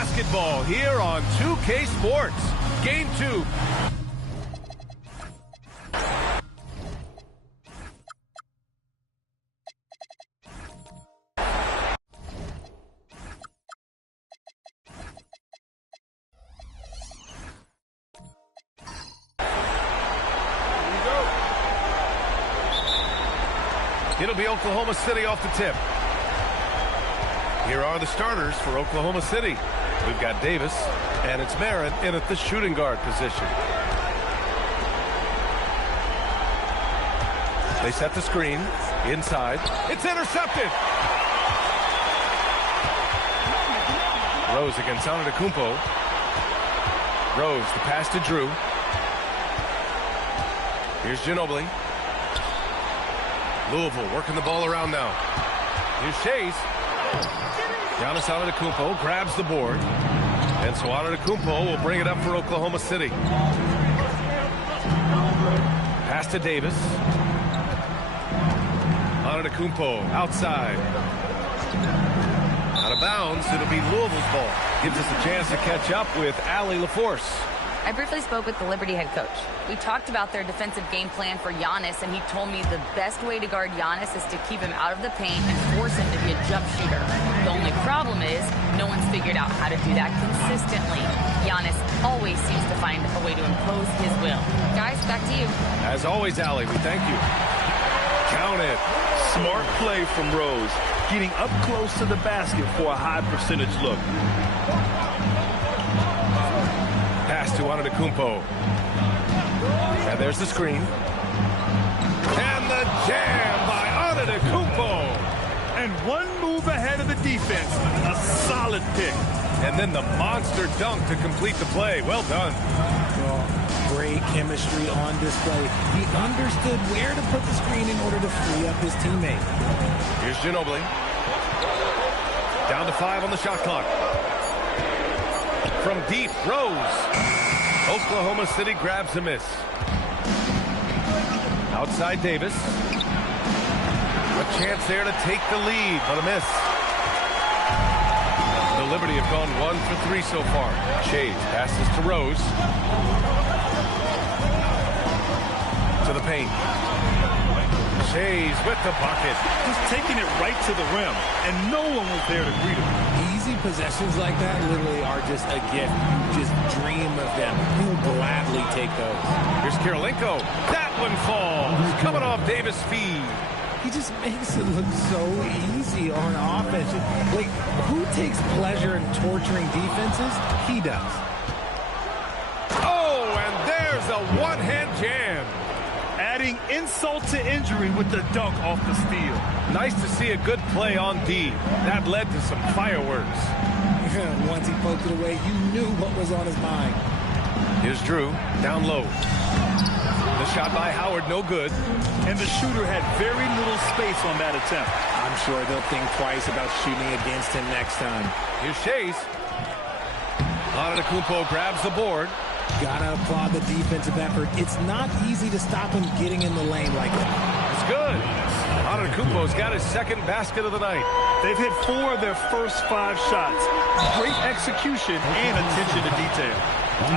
basketball here on 2K Sports. Game 2. It'll be Oklahoma City off the tip. Here are the starters for Oklahoma City. We've got Davis, and it's Merritt in at the shooting guard position. They set the screen inside. It's intercepted. Rose against Antetokounmpo. Rose, the pass to Drew. Here's Ginobili. Louisville working the ball around now. Here's Shays. Giannis Antetokounmpo grabs the board. And so Antetokounmpo will bring it up for Oklahoma City. Pass to Davis. Antetokounmpo outside. Out of bounds. It'll be Louisville's ball. Gives us a chance to catch up with Allie LaForce. I briefly spoke with the Liberty head coach. We talked about their defensive game plan for Giannis, and he told me the best way to guard Giannis is to keep him out of the paint and force him to be a jump shooter. The only problem is no one's figured out how to do that consistently. Giannis always seems to find a way to impose his will. Guys, back to you. As always, Allie, we thank you. Count it. Smart play from Rose, getting up close to the basket for a high percentage look. Pass to Antetokounmpo. And there's the screen. And the jam by Antetokounmpo. And one move ahead of the defense. A solid pick. And then the monster dunk to complete the play. Well done. Well, great chemistry on display. He understood where to put the screen in order to free up his teammate. Here's Ginobili. Down to 5 on the shot clock. From deep, Rose. Oklahoma City grabs a miss. Outside Davis. A chance there to take the lead, but a miss. The Liberty have gone 1 for 3 so far. Shays passes to Rose. To the paint. Shays with the bucket. Just taking it right to the rim, and no one was there to greet him. Easy possessions like that literally are just a gift. You just dream of them. You'll gladly take those. Here's Karolinko. That one falls. Coming off Davis' feed. He just makes it look so easy on offense. Like, who takes pleasure in torturing defenses? He does. Oh, and there's a one-hand jam. Adding insult to injury with the dunk off the steal. Nice to see a good play on D. That led to some fireworks. Once he poked it away, you knew what was on his mind. Here's Drew, down low. The shot by Howard, no good. And the shooter had very little space on that attempt. I'm sure they'll think twice about shooting against him next time. Here's Shays. Antetokounmpo grabs the board. Gotta applaud the defensive effort. It's not easy to stop him getting in the lane like that. It's good. Antetokounmpo's got his second basket of the night. They've hit 4 of their first 5 shots. Great execution and attention to detail.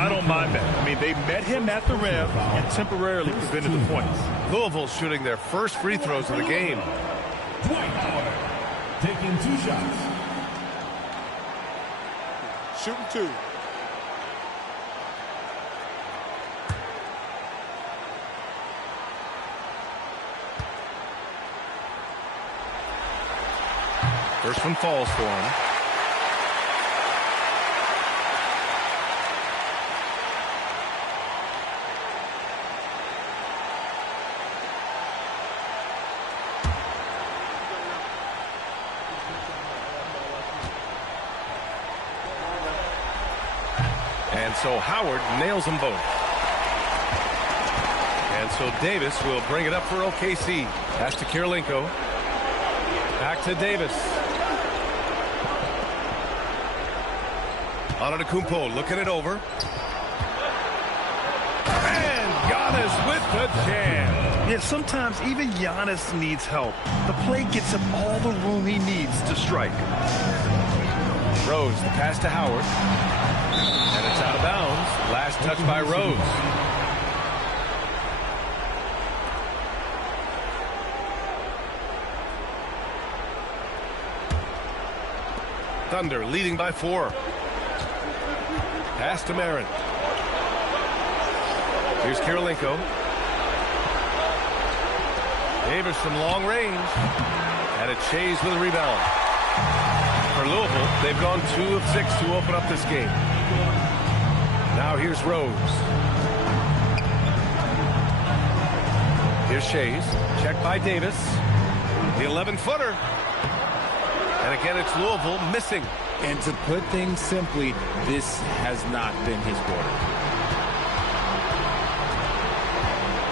I don't mind that. I mean, they met him at the rim and temporarily prevented the points. Louisville shooting their first free throws of the game. Taking 2 shots. Shooting 2. First one falls for him. And so Howard nails them both. And so Davis will bring it up for OKC. Pass to Karolinko. Back to Davis. Antetokounmpo looking it over. And Giannis with the jam. Yeah, sometimes even Giannis needs help. The play gets him all the room he needs to strike. Rose, the pass to Howard. And it's out of bounds. Last touch by Rose. Thunder leading by 4. Pass to Marin. Here's Kirilenko. Davis from long range. And it Shays with a rebound. For Louisville, they've gone 2 of 6 to open up this game. Now here's Rose. Here's Shays. Checked by Davis. The 11-footer. And again, it's Louisville missing. And to put things simply, this has not been his quarter.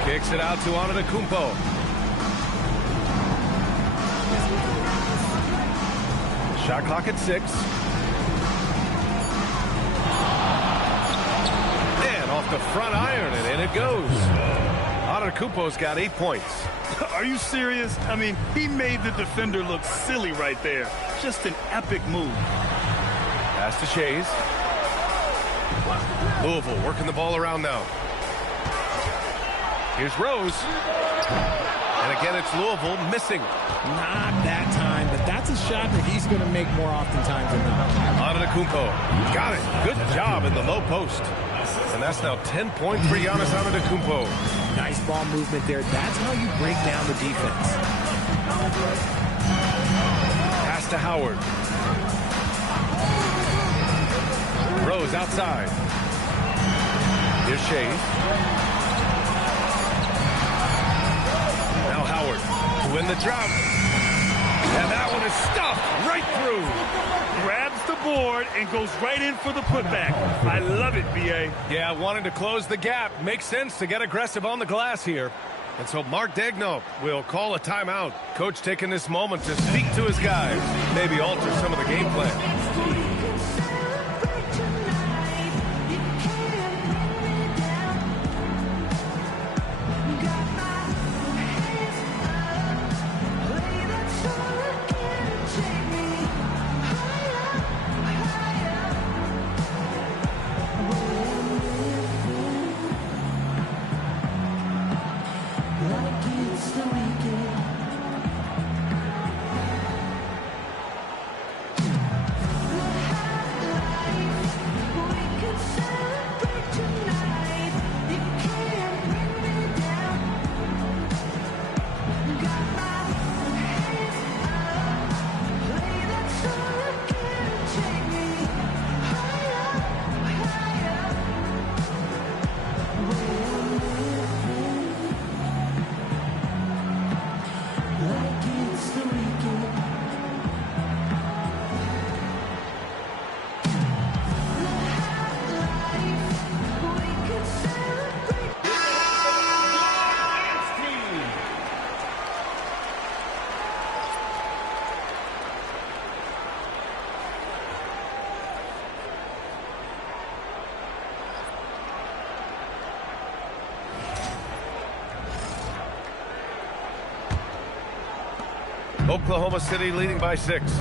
Kicks it out to Antetokounmpo. Shot clock at 6. And off the front iron, and in it goes. Antetokounmpo's got 8 points. Are you serious? I mean, he made the defender look silly right there. Just an epic move. Pass to Shays. Louisville working the ball around now. Here's Rose. And again, it's Louisville missing. Not that time, but that's a shot that he's going to make more oftentimes than not. Antetokounmpo got it. Good job in the low post. And that's now 10 points for Giannis Antetokounmpo. Nice ball movement there. That's how you break down the defense. Pass to Howard. Rose outside. Here's Shays. Now Howard to win the drought. And that one is stuffed right through. Grabs the board and goes right in for the putback. I love it, B.A. Yeah, wanting to close the gap. Makes sense to get aggressive on the glass here. And so Mark Daigneault will call a timeout. Coach taking this moment to speak to his guys. Maybe alter some of the game plan. Oklahoma City leading by 6.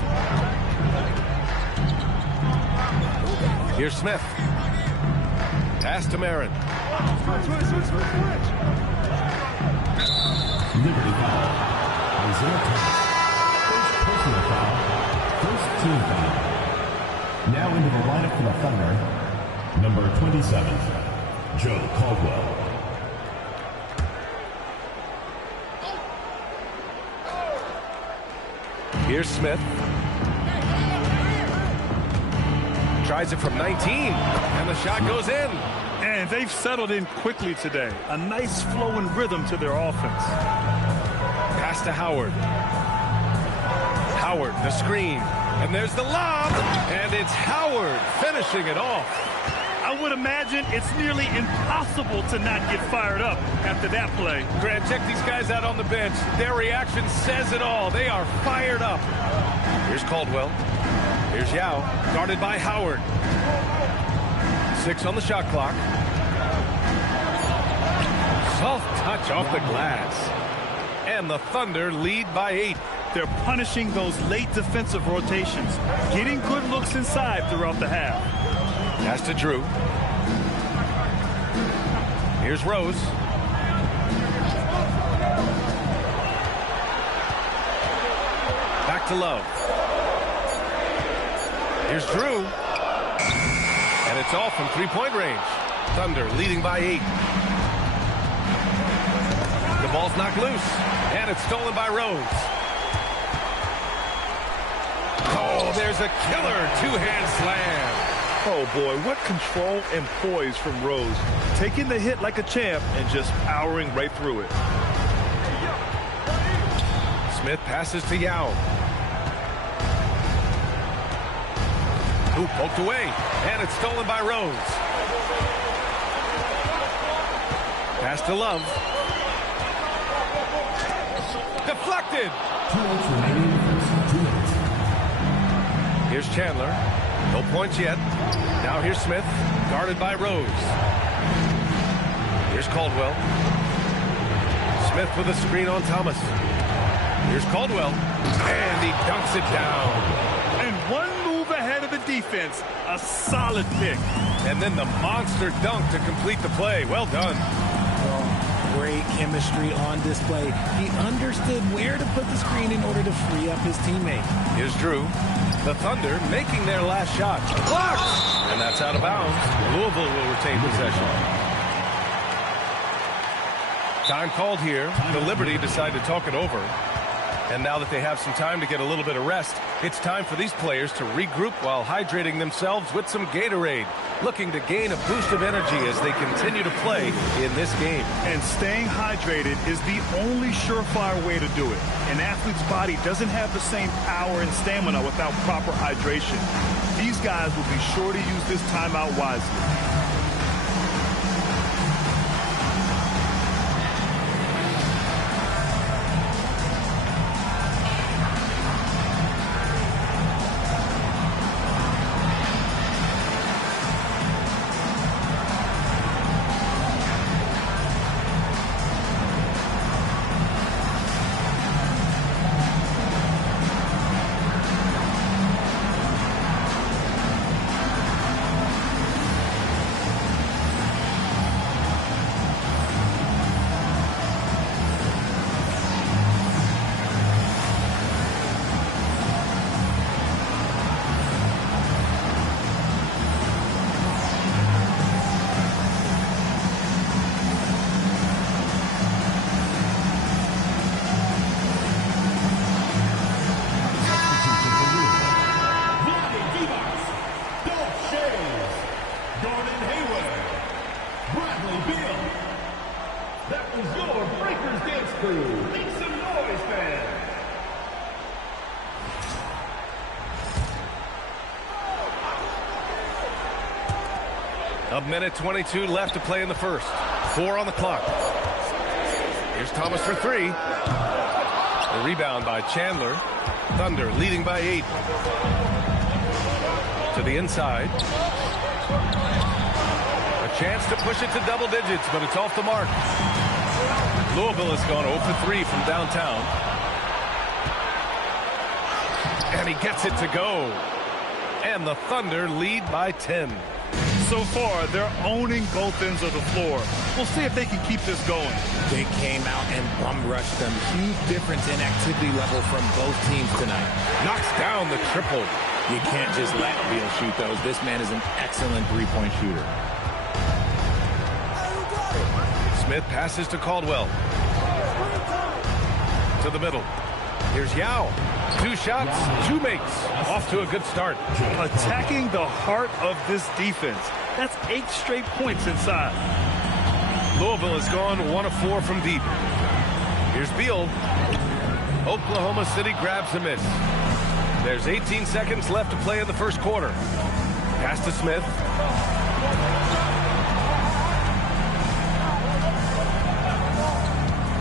Here's Smith. Pass to Marin. Liberty foul. Isaiah Thomas. First personal foul. First team foul. Now into the lineup for the Thunder, number 27, Joe Caldwell. Here's Smith. Tries it from 19, and the shot goes in. And they've settled in quickly today. A nice flowing rhythm to their offense. Pass to Howard. Howard, the screen. And there's the lob. And it's Howard finishing it off. I would imagine it's nearly impossible to not get fired up after that play. Grant, check these guys out on the bench. Their reaction says it all. They are fired up. Here's Caldwell. Here's Yao, guarded by Howard. 6 on the shot clock. Soft touch off the glass. And the Thunder lead by 8. They're punishing those late defensive rotations, getting good looks inside throughout the half. Pass to Drew. Here's Rose. Back to Love. Here's Drew. And it's all from three-point range. Thunder leading by 8. The ball's knocked loose. And it's stolen by Rose. Oh, there's a killer two-hand slam. Oh, boy, what control and poise from Rose. Taking the hit like a champ and just powering right through it. Smith passes to Yao. Who poked away, and it's stolen by Rose. Pass to Love. Deflected. Here's Chandler. No points yet. Now here's Smith, guarded by Rose. Here's Caldwell. Smith with a screen on Thomas. Here's Caldwell, and he dunks it down. And one move ahead of the defense, a solid pick. And then the monster dunk to complete the play. Well done. Great chemistry on display. He understood where to put the screen in order to free up his teammate. Here's Drew. The Thunder making their last shot. Blocked! And that's out of bounds. Louisville will retain possession. Time called here. The Liberty decide to talk it over. And now that they have some time to get a little bit of rest, it's time for these players to regroup while hydrating themselves with some Gatorade, looking to gain a boost of energy as they continue to play in this game. And staying hydrated is the only surefire way to do it. An athlete's body doesn't have the same power and stamina without proper hydration. These guys will be sure to use this timeout wisely. A minute 22 left to play in the first. 4 on the clock. Here's Thomas for 3. The rebound by Chandler. Thunder leading by 8. To the inside. A chance to push it to double digits, but it's off the mark. Louisville has gone 0 for 3 from downtown. And he gets it to go. And the Thunder lead by 10. So far, they're owning both ends of the floor. We'll see if they can keep this going. They came out and bum rushed them. Huge difference in activity level from both teams tonight. Knocks down the triple. You can't just let Beal shoot those. This man is an excellent three-point shooter. Smith passes to Caldwell. To the middle. Here's Yao. 2 shots, 2 makes. Off to a good start. Attacking the heart of this defense. That's 8 straight points inside. Louisville has gone 1 of 4 from deep. Here's Beal. Oklahoma City grabs a miss. There's 18 seconds left to play in the first quarter. Pass to Smith.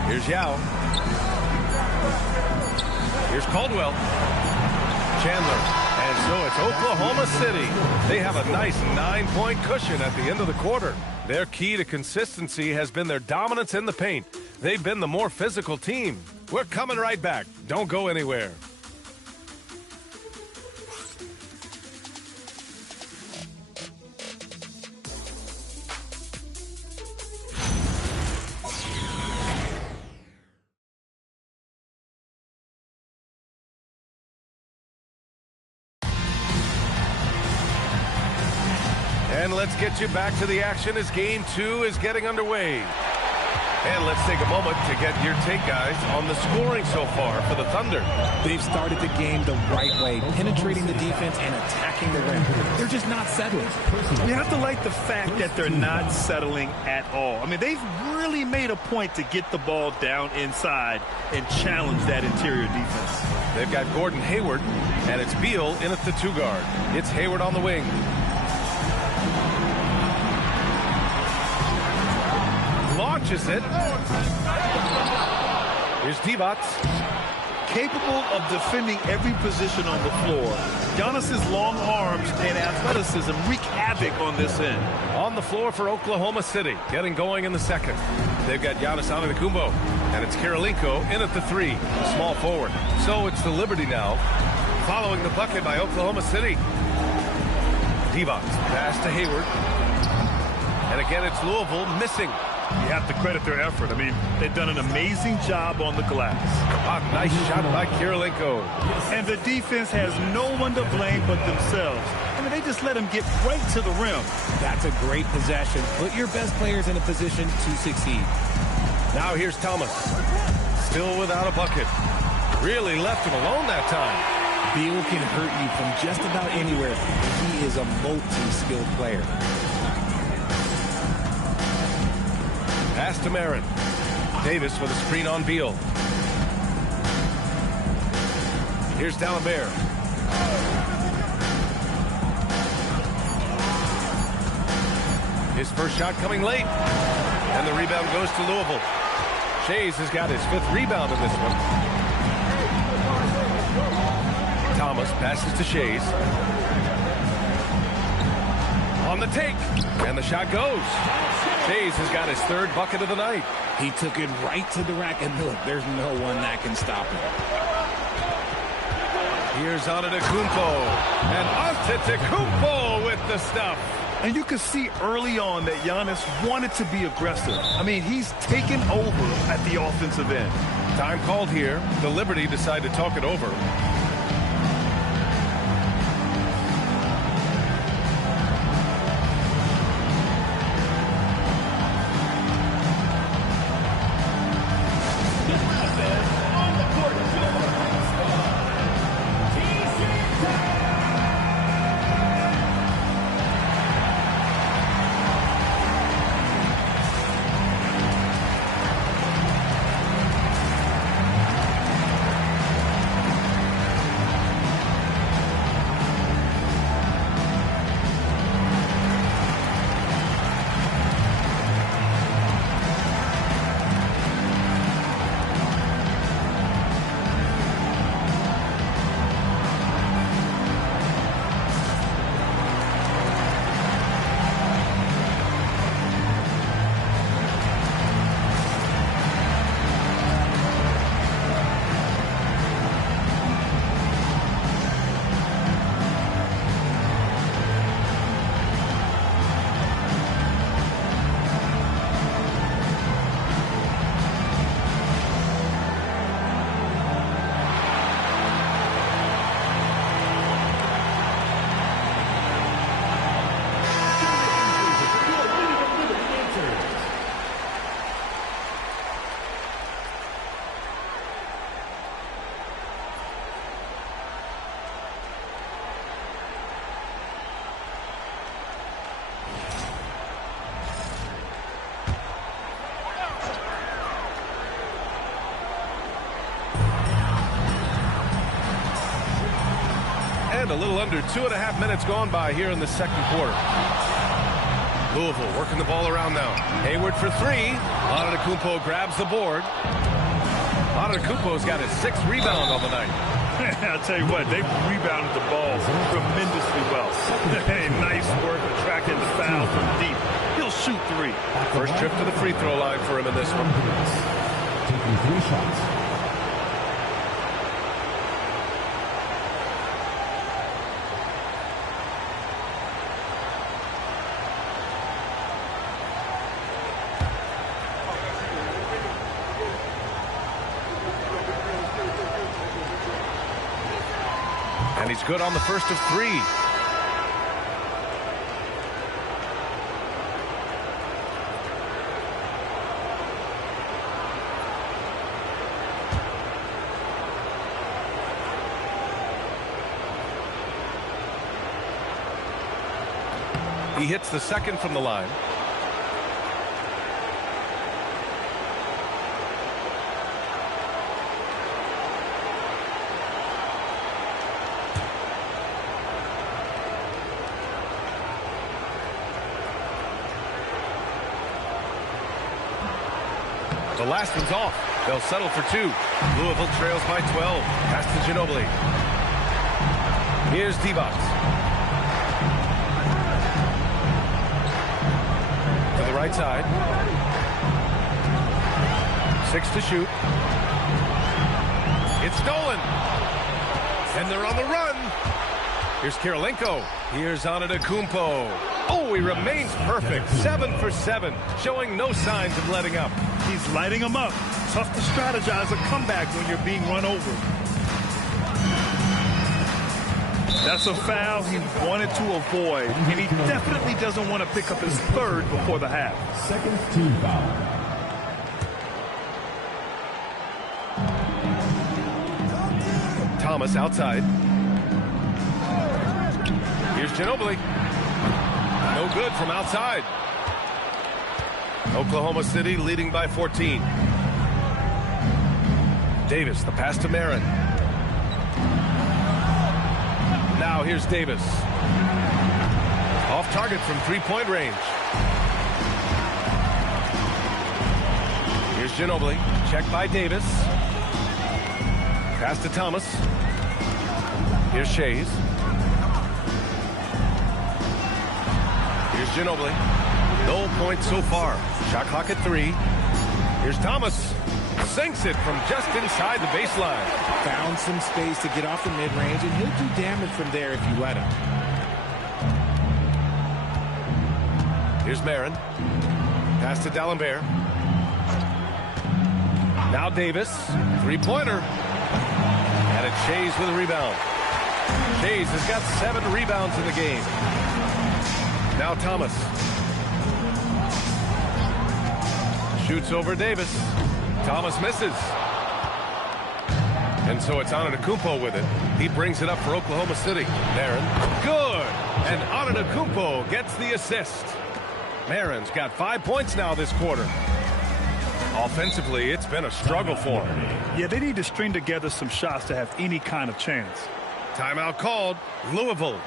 Here's Yao. Here's Caldwell. Chandler. And so it's Oklahoma City. They have a nice 9-point cushion at the end of the quarter. Their key to consistency has been their dominance in the paint. They've been the more physical team. We're coming right back. Don't go anywhere. And let's get you back to the action as Game 2 is getting underway. And let's take a moment to get your take, guys, on the scoring so far for the Thunder. They've started the game the right way, penetrating the defense and attacking the rim. They're just not settling. You have to like the fact that they're not settling at all. I mean, they've really made a point to get the ball down inside and challenge that interior defense. They've got Gordon Hayward, and it's Beal in at the 2 guard. It's Hayward on the wing. Launches it. Here's Divac. Capable of defending every position on the floor. Giannis's long arms and athleticism wreak havoc on this end. On the floor for Oklahoma City, getting going in the second. They've got Giannis Antetokounmpo, and it's Kirilenko in at the 3, small forward. So it's the Liberty now, following the bucket by Oklahoma City. Divac, pass to Hayward. And again, it's Louisville missing. You have to credit their effort. I mean, they've done an amazing job on the glass. A nice shot by Kirilenko. And the defense has no one to blame but themselves. I mean, they just let them get right to the rim. That's a great possession. Put your best players in a position to succeed. Now here's Thomas. Still without a bucket. Really left him alone that time. Beal can hurt you from just about anywhere. He is a multi-skilled player. Pass to Marin. Davis with a screen on Beal. Here's D'Alembert. His first shot coming late. And the rebound goes to Louisville. Shays has got his 5th rebound in this one. Thomas passes to Shays. On the take. And the shot goes. Shays has got his 3rd bucket of the night. He took it right to the rack, and look, there's no one that can stop him. Here's Antetokounmpo. And Antetokounmpo with the stuff. And you could see early on that Giannis wanted to be aggressive. I mean, he's taken over at the offensive end. Time called here. The Liberty decide to talk it over. A little under 2.5 minutes gone by here in the second quarter. Louisville working the ball around now. Hayward for 3. Antetokounmpo grabs the board. Antetokounmpo's got his 6th rebound on the night. I'll tell you what, they've rebounded the ball tremendously well. Hey, nice work attracting the foul from deep. He'll shoot 3. First trip to the free throw line for him in this one. Taking 3 shots. And he's good on the first of 3. He hits the second from the line. The last one's off. They'll settle for 2. Louisville trails by 12. Pass to Ginobili. Here's D-Box. To the right side. 6 to shoot. It's stolen. And they're on the run. Here's Kirilenko. Here's Antetokounmpo. Oh, he remains perfect. 7 for 7, showing no signs of letting up. He's lighting them up. Tough to strategize a comeback when you're being run over. That's a foul he wanted to avoid, and he definitely doesn't want to pick up his 3rd before the half. Second team foul. Thomas outside. Here's Ginobili. No good from outside. Oklahoma City leading by 14. Davis, the pass to Marin. Now here's Davis. Off target from 3-point range. Here's Ginobili. Checked by Davis. Pass to Thomas. Here's Shays. Here's Ginobili. No points so far. Shot clock at 3. Here's Thomas. Sinks it from just inside the baseline. Found some space to get off the mid-range, and he'll do damage from there if you let him. Here's Marin. Pass to D'Alembert. Now Davis. 3-pointer. And it's Shays with a rebound. Shays has got 7 rebounds in the game. Now Thomas. Shoots over Davis. Thomas misses. And so it's Antetokounmpo with it. He brings it up for Oklahoma City. Marin. Good. And Antetokounmpo gets the assist. Marin's got 5 points now this quarter. Offensively, it's been a struggle for him. Yeah, they need to string together some shots to have any kind of chance. Timeout called. Louisville.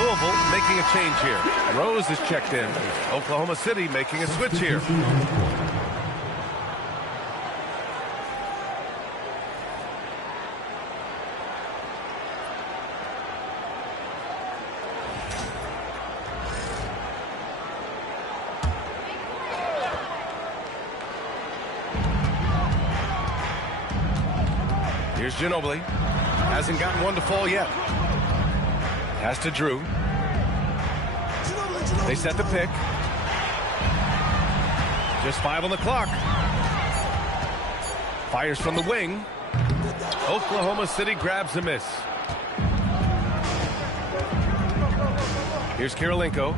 Louisville making a change here. Rose is checked in. Oklahoma City making a switch here. Here's Ginobili. Hasn't gotten one to fall yet. Pass to Drew. They set the pick. Just 5 on the clock. Fires from the wing. Oklahoma City grabs a miss. Here's Kirilenko.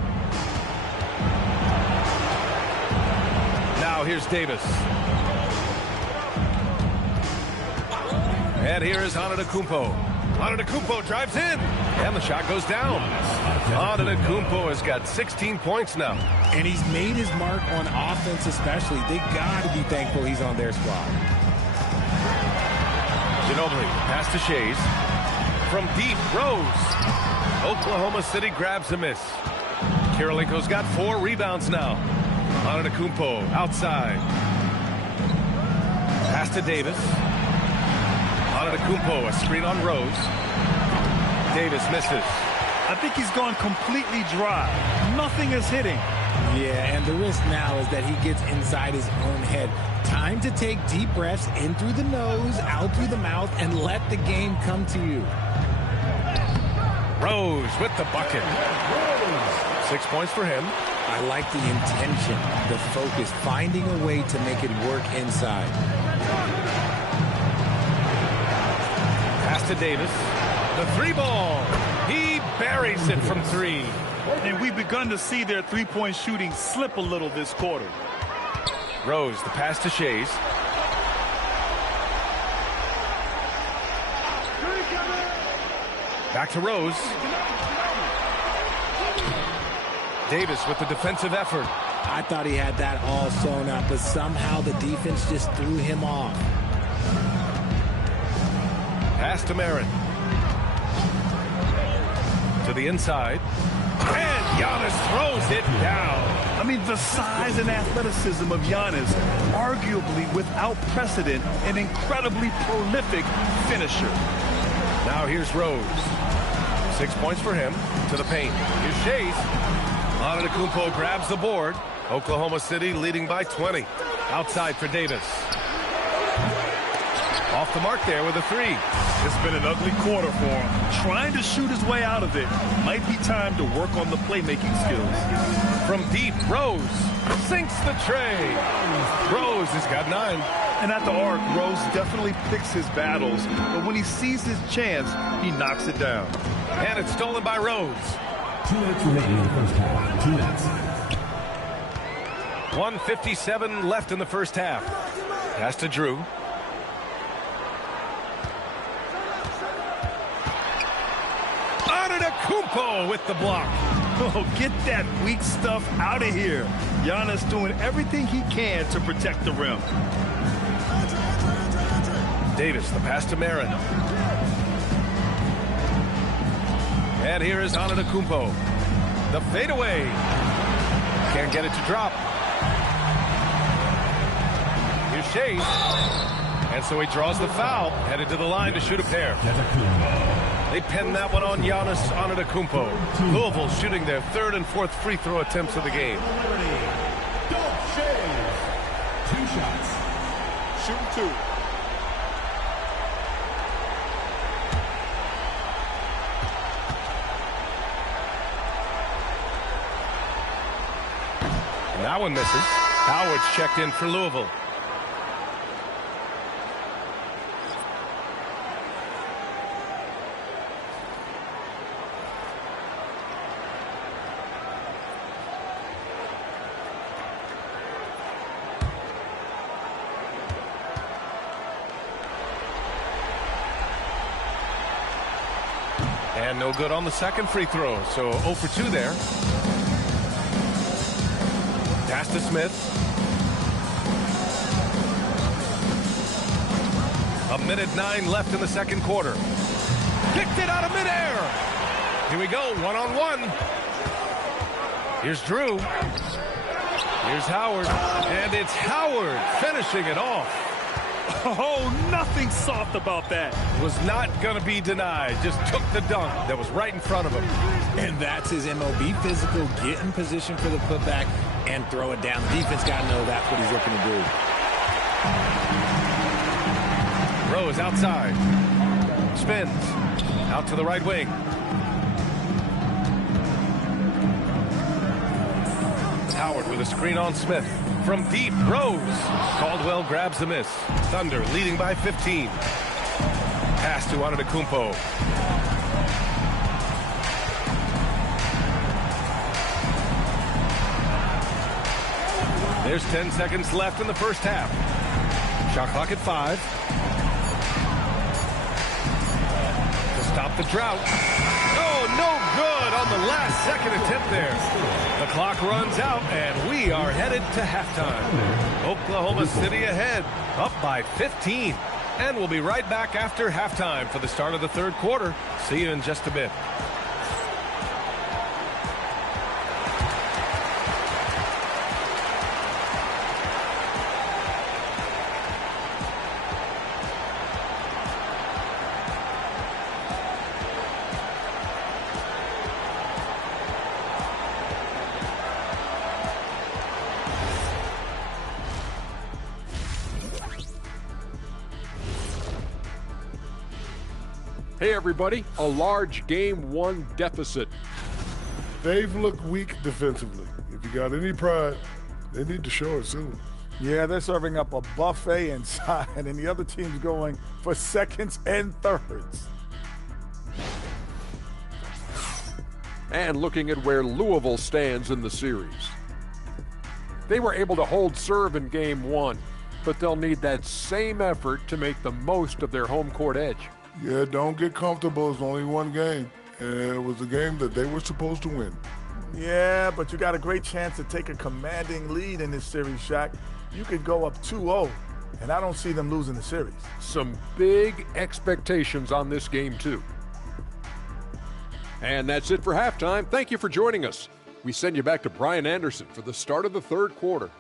Now here's Davis. And here is Antetokounmpo. Antetokounmpo drives in, and the shot goes down. Antetokounmpo has got 16 points now. And he's made his mark on offense especially. They got to be thankful he's on their squad. Ginobili, pass to Shays. From deep, Rose. Oklahoma City grabs a miss. Kirilenko's got 4 rebounds now. Antetokounmpo outside. Pass to Davis. Antetokounmpo, a screen on Rose. Davis misses. I think he's gone completely dry. Nothing is hitting. Yeah, and the risk now is that he gets inside his own head. Time to take deep breaths in through the nose, out through the mouth, and let the game come to you. Rose with the bucket. 6 points for him. I like the intention, the focus, finding a way to make it work inside. Pass to Davis. The 3-ball. He buries it from 3. And we've begun to see their three-point shooting slip a little this quarter. Rose, the pass to Shays. Back to Rose. Davis with the defensive effort. I thought he had that all sewn up, but somehow the defense just threw him off. Pass to Marin. To the inside. And Giannis throws it down. I mean, the size and athleticism of Giannis, arguably without precedent, an incredibly prolific finisher. Now here's Rose. 6 points for him. To the paint. Here's Shays. Antetokounmpo grabs the board. Oklahoma City leading by 20. Outside for Davis. Off the mark there with a 3. It's been an ugly quarter for him. Trying to shoot his way out of it. Might be time to work on the playmaking skills. From deep, Rose sinks the tray. Rose has got 9. And at the arc, Rose definitely picks his battles. But when he sees his chance, he knocks it down. And it's stolen by Rose. 2 minutes remaining in the first half. 2 minutes. 1:57 left in the first half. Pass to Drew. Antetokounmpo with the block. Oh, get that weak stuff out of here. Giannis doing everything he can to protect the rim. Davis, the pass to Marin. And here is Antetokounmpo. The fadeaway. Can't get it to drop. Here's Shays. And so he draws the foul. Headed to the line to shoot a pair. They pin that one on Giannis Antetokounmpo. Louisville shooting their 3rd and 4th free throw attempts of the game. 2 shots. Shoot 2. And that one misses. Howard's checked in for Louisville. And no good on the second free throw, so 0 for 2 there. Pass to Smith. A minute 9 left in the second quarter. Kicked it out of midair. Here we go, one-on-one. Here's Drew. Here's Howard. And it's Howard finishing it off. Oh, nothing soft about that. Was not going to be denied. Just took the dunk that was right in front of him. And that's his MOB physical, get in position for the putback and throw it down. The defense got to know that's what he's looking to do. Rose outside. Spins. Out to the right wing. Howard with a screen on Smith. From deep, Rose. Caldwell grabs the miss. Thunder leading by 15. Pass to Antetokounmpo. There's 10 seconds left in the first half. Shot clock at 5. To stop the drought. Oh, no good on the last second attempt there. The clock runs out, and we are headed to halftime. Oklahoma City ahead, up by 15. And we'll be right back after halftime for the start of the third quarter. See you in just a bit. Hey everybody, a large game 1 deficit. They've looked weak defensively. If you got any pride, they need to show it soon. Yeah, they're serving up a buffet inside, and the other team's going for seconds and thirds. And looking at where Louisville stands in the series. They were able to hold serve in game 1, but they'll need that same effort to make the most of their home court edge. Yeah, don't get comfortable. It's only one game, and it was a game that they were supposed to win. Yeah, but you got a great chance to take a commanding lead in this series, Shaq. You could go up 2-0, and I don't see them losing the series. Some big expectations on this game, too. And that's it for halftime. Thank you for joining us. We send you back to Brian Anderson for the start of the third quarter.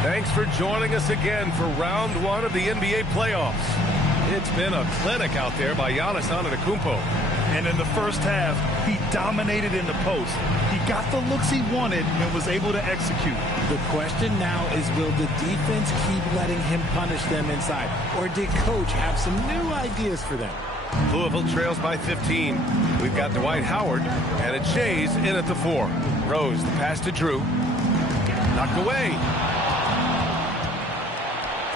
Thanks for joining us again for round 1 of the NBA playoffs. It's been a clinic out there by Giannis Antetokounmpo. And in the first half, he dominated in the post. He got the looks he wanted and was able to execute. The question now is, will the defense keep letting him punish them inside? Or did Coach have some new ideas for them? Louisville trails by 15. We've got Dwight Howard, and it's Shays in at the 4. Rose, the pass to Drew. Knocked away.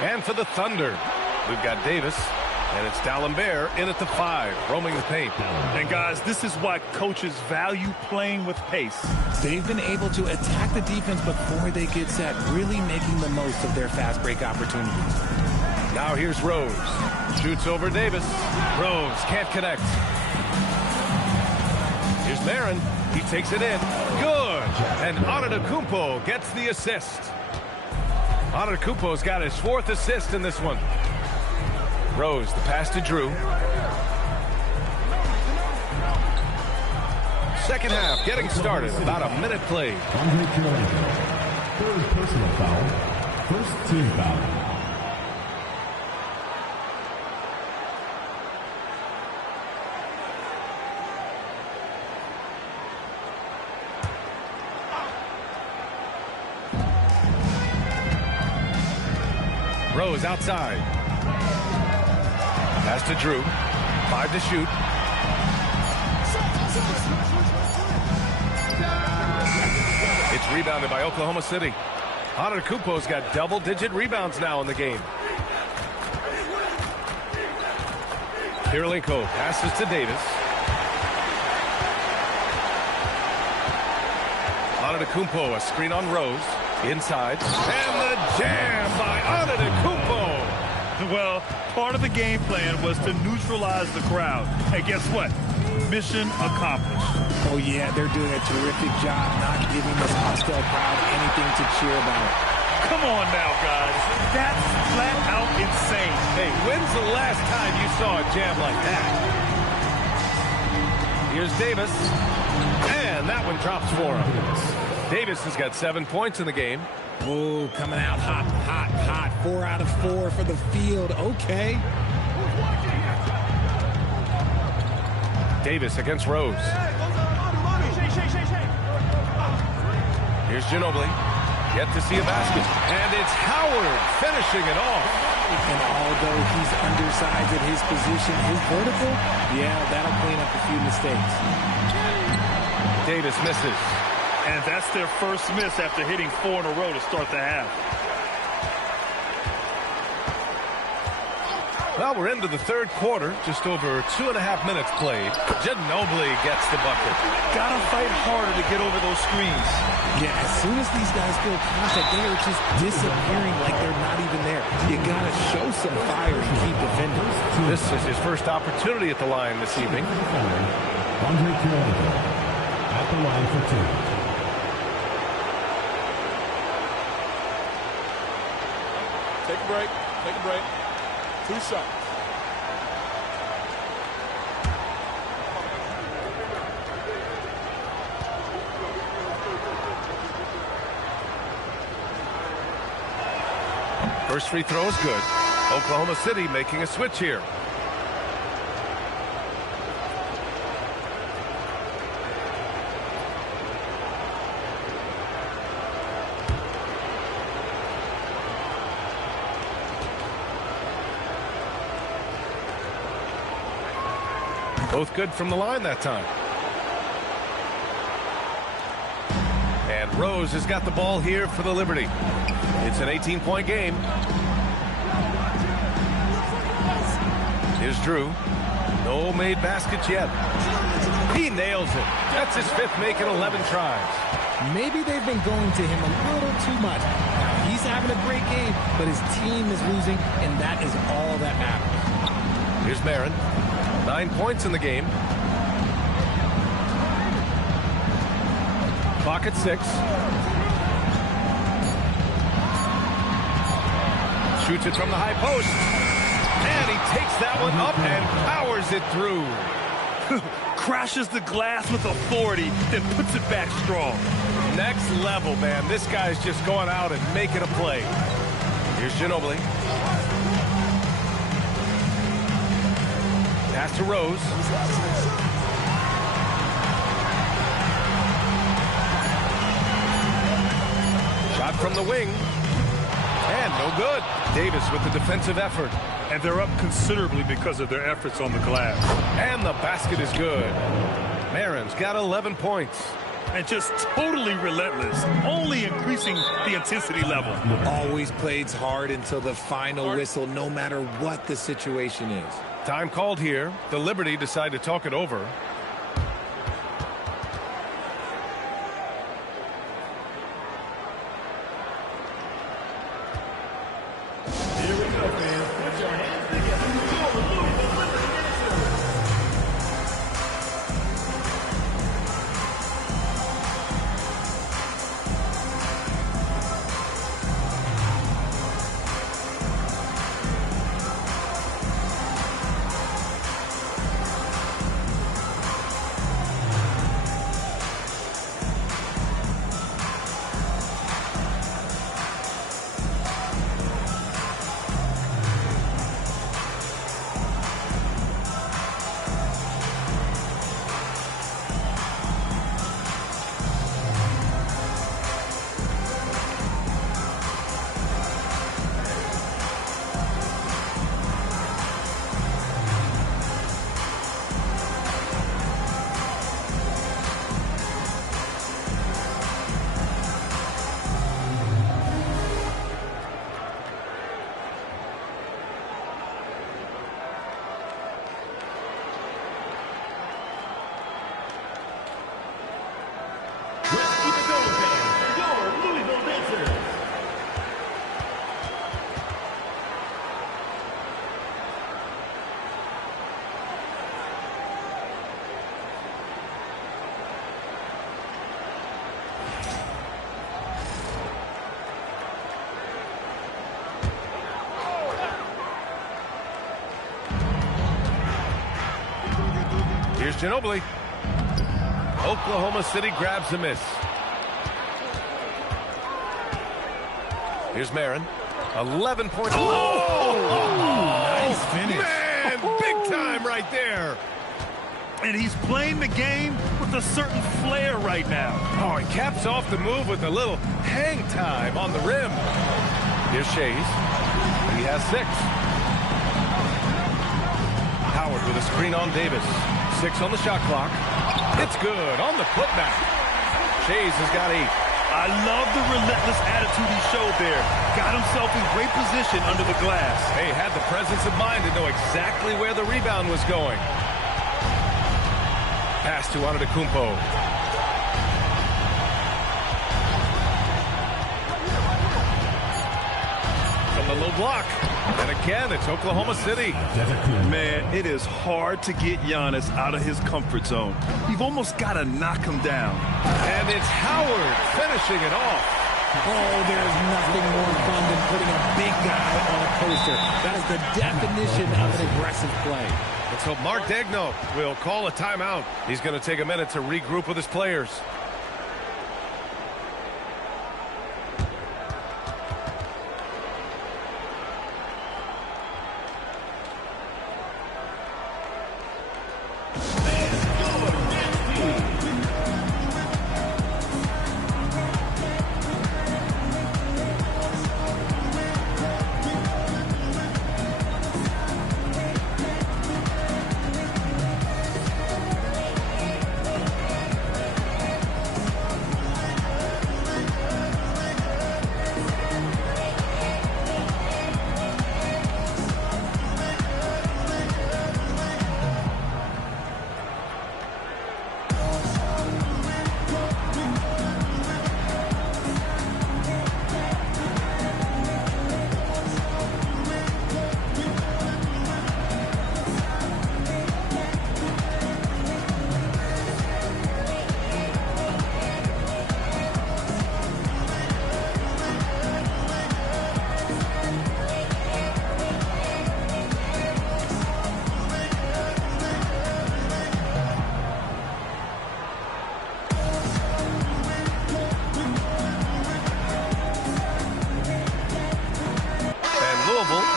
And for the Thunder, we've got Davis, and it's D'Alembert in at the 5, roaming the paint. And guys, this is why coaches value playing with pace. They've been able to attack the defense before they get set, really making the most of their fast break opportunities. Now here's Rose. Shoots over Davis. Rose can't connect. Here's Marin. He takes it in. Good. And Antetokounmpo gets the assist. Antetokounmpo's got his 4th assist in this one. Rose, the pass to Drew. Second half getting started. About a minute played. Andre Kirilenko. Third personal foul. First team foul. Rose outside. Pass to Drew. 5 to shoot. It's rebounded by Oklahoma City. Antetokounmpo's got double-digit rebounds now in the game. Kirilenko passes to Davis. Antetokounmpo, a screen on Rose. Inside. And the jam by Antetokounmpo. Well, part of the game plan was to neutralize the crowd. And guess what? Mission accomplished. Oh, yeah, they're doing a terrific job not giving this hostile crowd anything to cheer about. Come on now, guys. That's flat out insane. Hey, when's the last time you saw a jam like that? Here's Davis. And that one drops for him. Davis has got 7 points in the game. Oh, coming out hot, hot, hot. 4 out of 4 for the field. Okay. Davis against Rose. Here's Ginobili. Yet to see a basket. And it's Howard finishing it off. And although he's undersized at his position, his vertical, yeah, that'll clean up a few mistakes. Davis misses. And that's their first miss after hitting 4 in a row to start the half. Well, we're into the third quarter, just over 2.5 minutes played. Ginobili gets the bucket. Gotta fight harder to get over those screens. Yeah, as soon as these guys feel contact, they are just disappearing like they're not even there. You gotta show some fire and keep defending. This is his first opportunity at the line this evening. Andre Kirilenko at the line for 2. Take a break. Take a break. 2 shots. First free throw is good. Oklahoma City making a switch here. Both good from the line that time. And Rose has got the ball here for the Liberty. It's an 18-point game. Here's Drew. No made baskets yet. He nails it. That's his 5th make in 11 tries. Maybe they've been going to him a little too much. Now, he's having a great game, but his team is losing, and that is all that matters. Here's Marin. 9 points in the game. Clock at 6. Shoots it from the high post. And he takes that one up and powers it through. Crashes the glass with authority, then puts it back strong. Next level, man. This guy's just going out and making a play. Here's Ginobili. Pass to Rose. Shot from the wing. And no good. Davis with the defensive effort. And they're up considerably because of their efforts on the glass. And the basket is good. Marin's got 11 points. And just totally relentless, only increasing the intensity level. Always plays hard until the final whistle, no matter what the situation is. Time called here. The Liberty decide to talk it over. Here we go, fans. Put your hands together for the Louisville Liberty Here's Ginobili. Oklahoma City grabs the miss. Here's Marin. 11 points. Nice finish. Man, big time right there. And he's playing the game with with a certain flair right now. Oh, he caps off the move with a little hang time on the rim. Here's Shays. He has 6. Howard with a screen on Davis. 6 on the shot clock. It's good on the putback. Shays has got 8. I love the relentless attitude he showed there. Got himself in great position under the glass. Hey, had the presence of mind to know exactly where the rebound was going. Pass to Antetokounmpo. From the low block. And again, it's Oklahoma City. Man, it is hard to get Giannis out of his comfort zone. You've almost got to knock him down. And it's Howard finishing it off. Oh, there's nothing more fun than putting a big guy on a poster. That is the definition of an aggressive play. And so Mark Daigneault will call a timeout. He's going to take a minute to regroup with his players.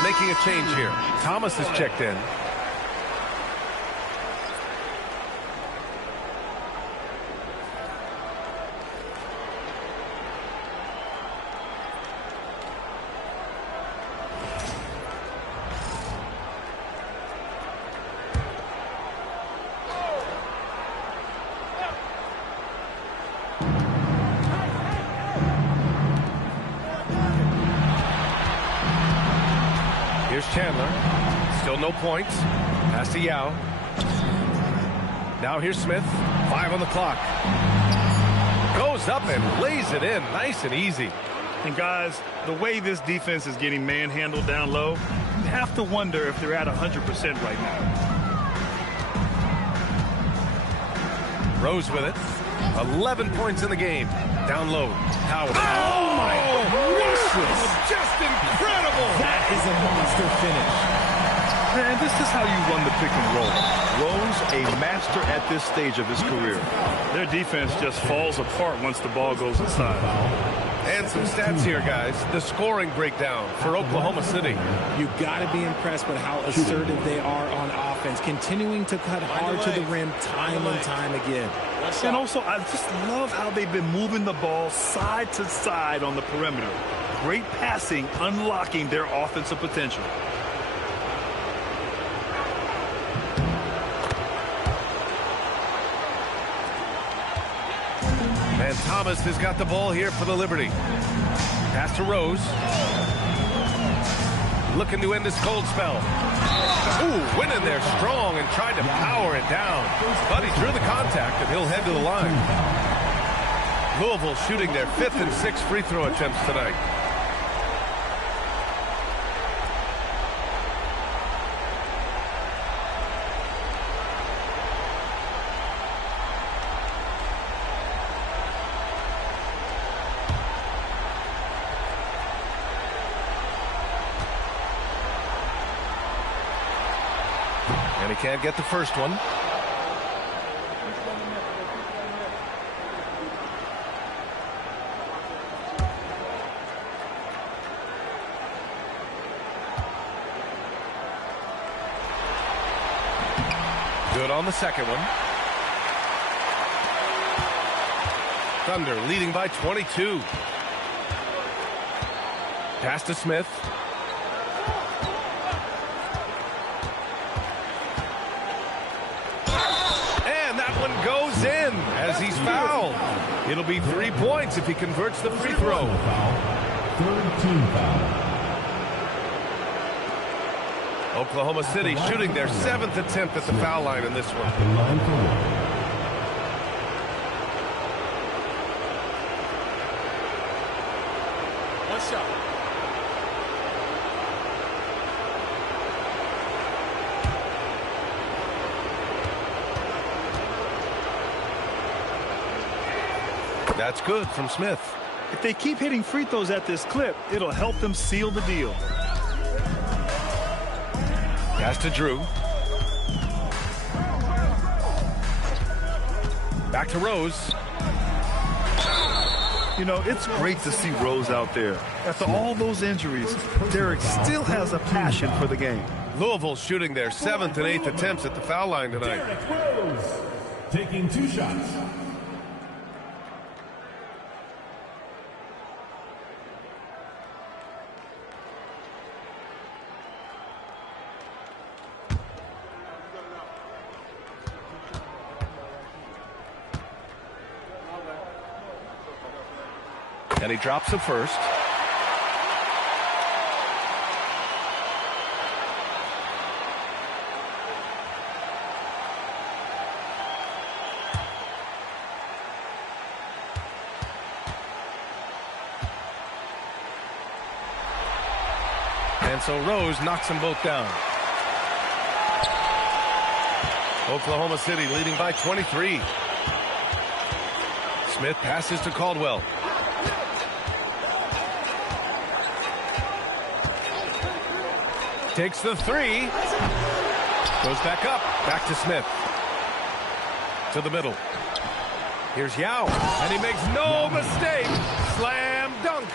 Making a change here. Thomas is checked in. Here's Chandler. Still no points. Pass to Yao. Now here's Smith. 5 on the clock. Goes up and lays it in. Nice and easy. And guys, the way this defense is getting manhandled down low, you have to wonder if they're at 100% right now. Rose with it. 11 points in the game. Down low. Howard. Oh, my gracious. Just incredible. That is a monster finish. Man, this is how you run the pick and roll. Rose, a master at this stage of his career. Their defense just falls apart once the ball goes inside. And some stats here, guys. The scoring breakdown for Oklahoma City. You got to be impressed with how assertive they are on offense, continuing to cut hard to the rim time and time again. And also, I just love how they've been moving the ball side to side on the perimeter. Great passing, unlocking their offensive potential. And Thomas has got the ball here for the Liberty. Pass to Rose. Looking to end this cold spell. Ooh, went in there strong and tried to power it down. But he drew the contact, and he'll head to the line. Louisville shooting their 5th and 6th free throw attempts tonight. And he can't get the first one. Good on the second one. Thunder leading by 22. Pass to Smith. And that one goes in as he's fouled. It'll be 3 points if he converts the free throw. Third team foul. Oklahoma City shooting their 7th attempt at the foul line in this one. The line for one. That's good from Smith. If they keep hitting free throws at this clip, it'll help them seal the deal. Pass to Drew. Back to Rose. You know, it's great to see Rose out there. After all those injuries, Derek still has a passion for the game. Louisville shooting their 7th and 8th attempts at the foul line tonight. Derek Rose taking 2 shots. And he drops the first. And so Rose knocks them both down. Oklahoma City leading by 23. Smith passes to Caldwell. Takes the three. Goes back up. Back to Smith. To the middle. Here's Yao. And he makes no mistake. Slam dunk.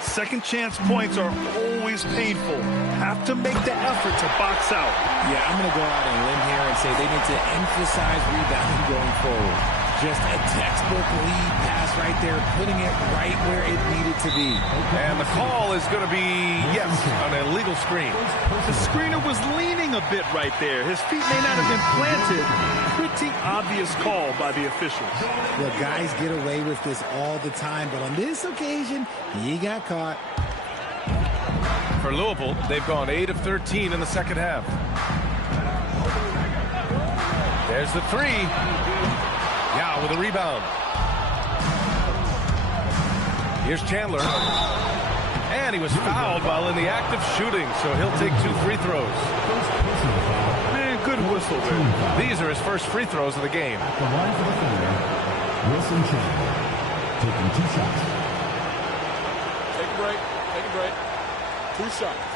Second chance points are always painful. Have to make the effort to box out. Yeah, I'm going to go out on a limb here and say they need to emphasize rebounding going forward. Just a textbook lead pass right there, putting it right where it needed to be. And the call is going to be, yes, an illegal screen. The screener was leaning a bit right there. His feet may not have been planted. Pretty obvious call by the officials. Well, guys get away with this all the time, but on this occasion, he got caught. For Louisville, they've gone 8 of 13 in the second half. There's the three. Yao with a rebound. Here's Chandler. And he was fouled while in the act of shooting, so he'll take 2 free throws. Man, good whistle there. These are his first free throws of the game. At the line for the Thunder, Wilson Chandler taking 2 shots. Take a break. Take a break. 2 shots.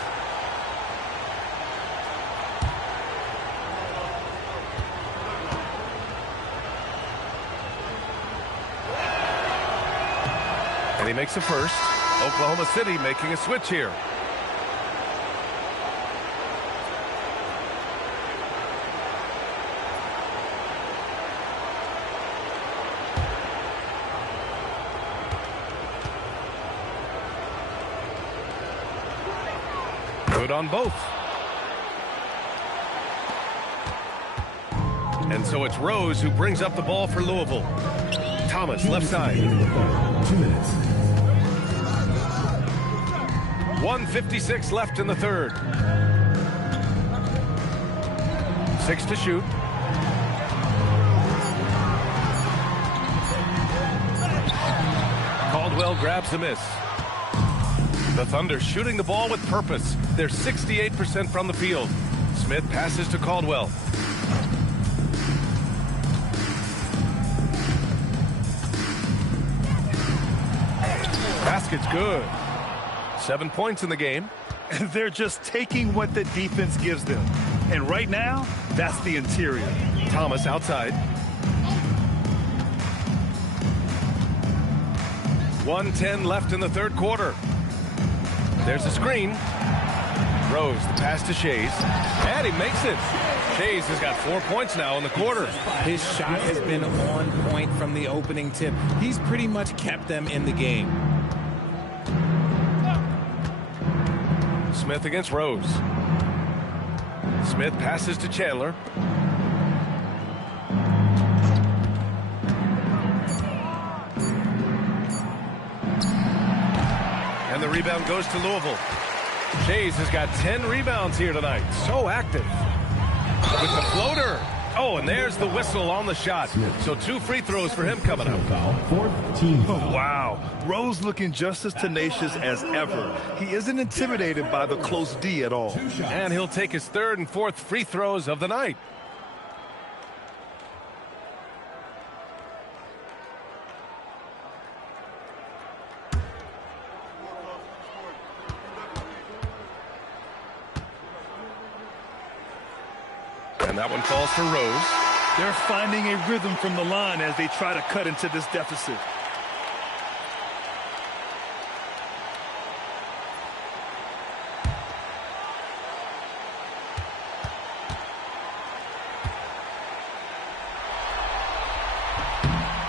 And he makes a first. Oklahoma City making a switch here. Good on both. And so it's Rose who brings up the ball for Louisville. Thomas, left side. 2 minutes. 1:56 left in the third. 6 to shoot. Caldwell grabs the miss. The Thunder shooting the ball with purpose. They're 68% from the field. Smith passes to Caldwell. Basket's good. 7 points in the game. And they're just taking what the defense gives them. And right now, that's the interior. Thomas outside. 1:10 left in the third quarter. There's a screen. Rose, the pass to Shays. And he makes it. Shays has got 4 points now in the quarter. His shot has been on point from the opening tip. He's pretty much kept them in the game. Smith against Rose. Smith passes to Chandler. And the rebound goes to Louisville. Shays has got 10 rebounds here tonight. So active. With the floater. Oh, and there's the whistle on the shot. So 2 free throws for him coming up. Wow. Rose looking just as tenacious as ever. He isn't intimidated by the close D at all. And he'll take his 3rd and 4th free throws of the night. And that one falls for Rose. They're finding a rhythm from the line as they try to cut into this deficit.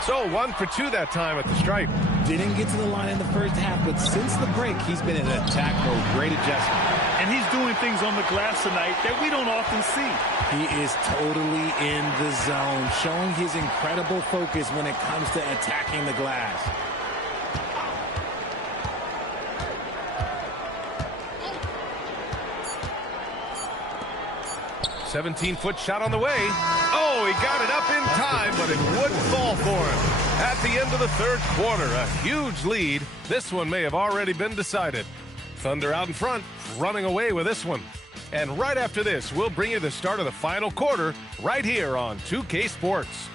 So 1 for 2 that time at the stripe. Didn't get to the line in the first half, but since the break, he's been in attack mode. Great adjustment. And he's doing things on the glass tonight that we don't often see. He is totally in the zone, showing his incredible focus when it comes to attacking the glass. 17-foot shot on the way. Oh, he got it up in time, but it wouldn't fall for him. At the end of the 3rd quarter, a huge lead. This one may have already been decided. Thunder out in front, running away with this one. And right after this, we'll bring you the start of the final quarter right here on 2K Sports.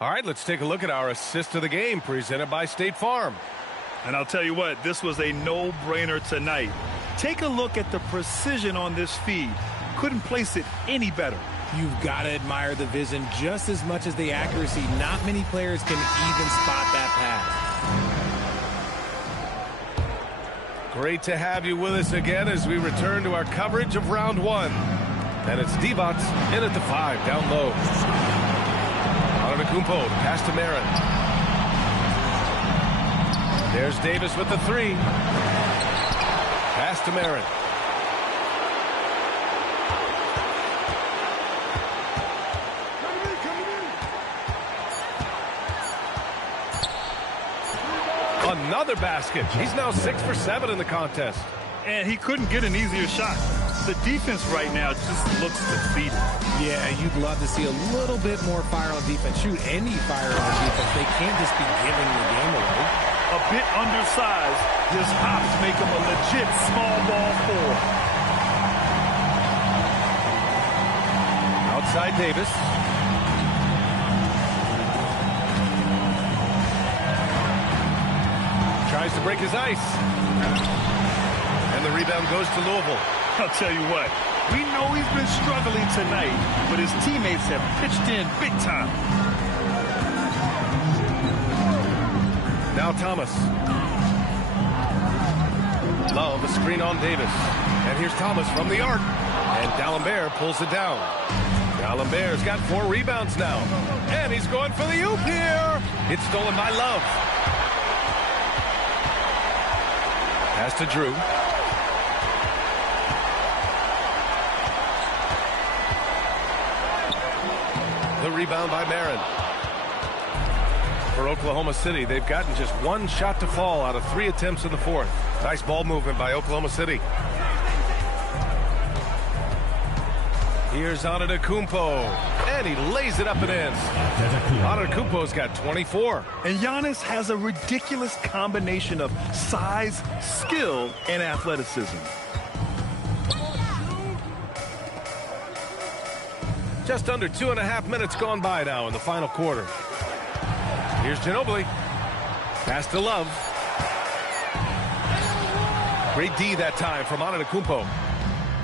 All right, let's take a look at our assist of the game presented by State Farm. And I'll tell you what, this was a no-brainer tonight. Take a look at the precision on this feed. Couldn't place it any better. You've got to admire the vision just as much as the accuracy. Not many players can even spot that pass. Great to have you with us again as we return to our coverage of round 1. And it's Divac in at the 5, down low. Antetokounmpo, pass to Marin. There's Davis with the 3. Pass to Marin. Another basket. He's now 6 for 7 in the contest. And he couldn't get an easier shot. The defense right now just looks defeated. Yeah, you'd love to see a little bit more fire on defense. Shoot, any fire on defense. They can't just be giving the game away. A bit undersized. His hops make him a legit small ball forward. Outside Davis. Tries to break his ice. And the rebound goes to Louisville. I'll tell you what, we know he's been struggling tonight, but his teammates have pitched in big time. Now Thomas. Love, a screen on Davis. And here's Thomas from the arc. And D'Alembert pulls it down. D'Alembert's got 4 rebounds now. And he's going for the oop here. It's stolen by Love. Pass to Drew. The rebound by Marin. For Oklahoma City, they've gotten just 1 shot to fall out of 3 attempts in the 4th. Nice ball movement by Oklahoma City. Here's Antetokounmpo, and he lays it up and in. Antetokounmpo's got 24. And Giannis has a ridiculous combination of size, skill, and athleticism. Just under 2.5 minutes gone by now in the final quarter. Here's Ginobili. Pass to Love. Great D that time from Antetokounmpo.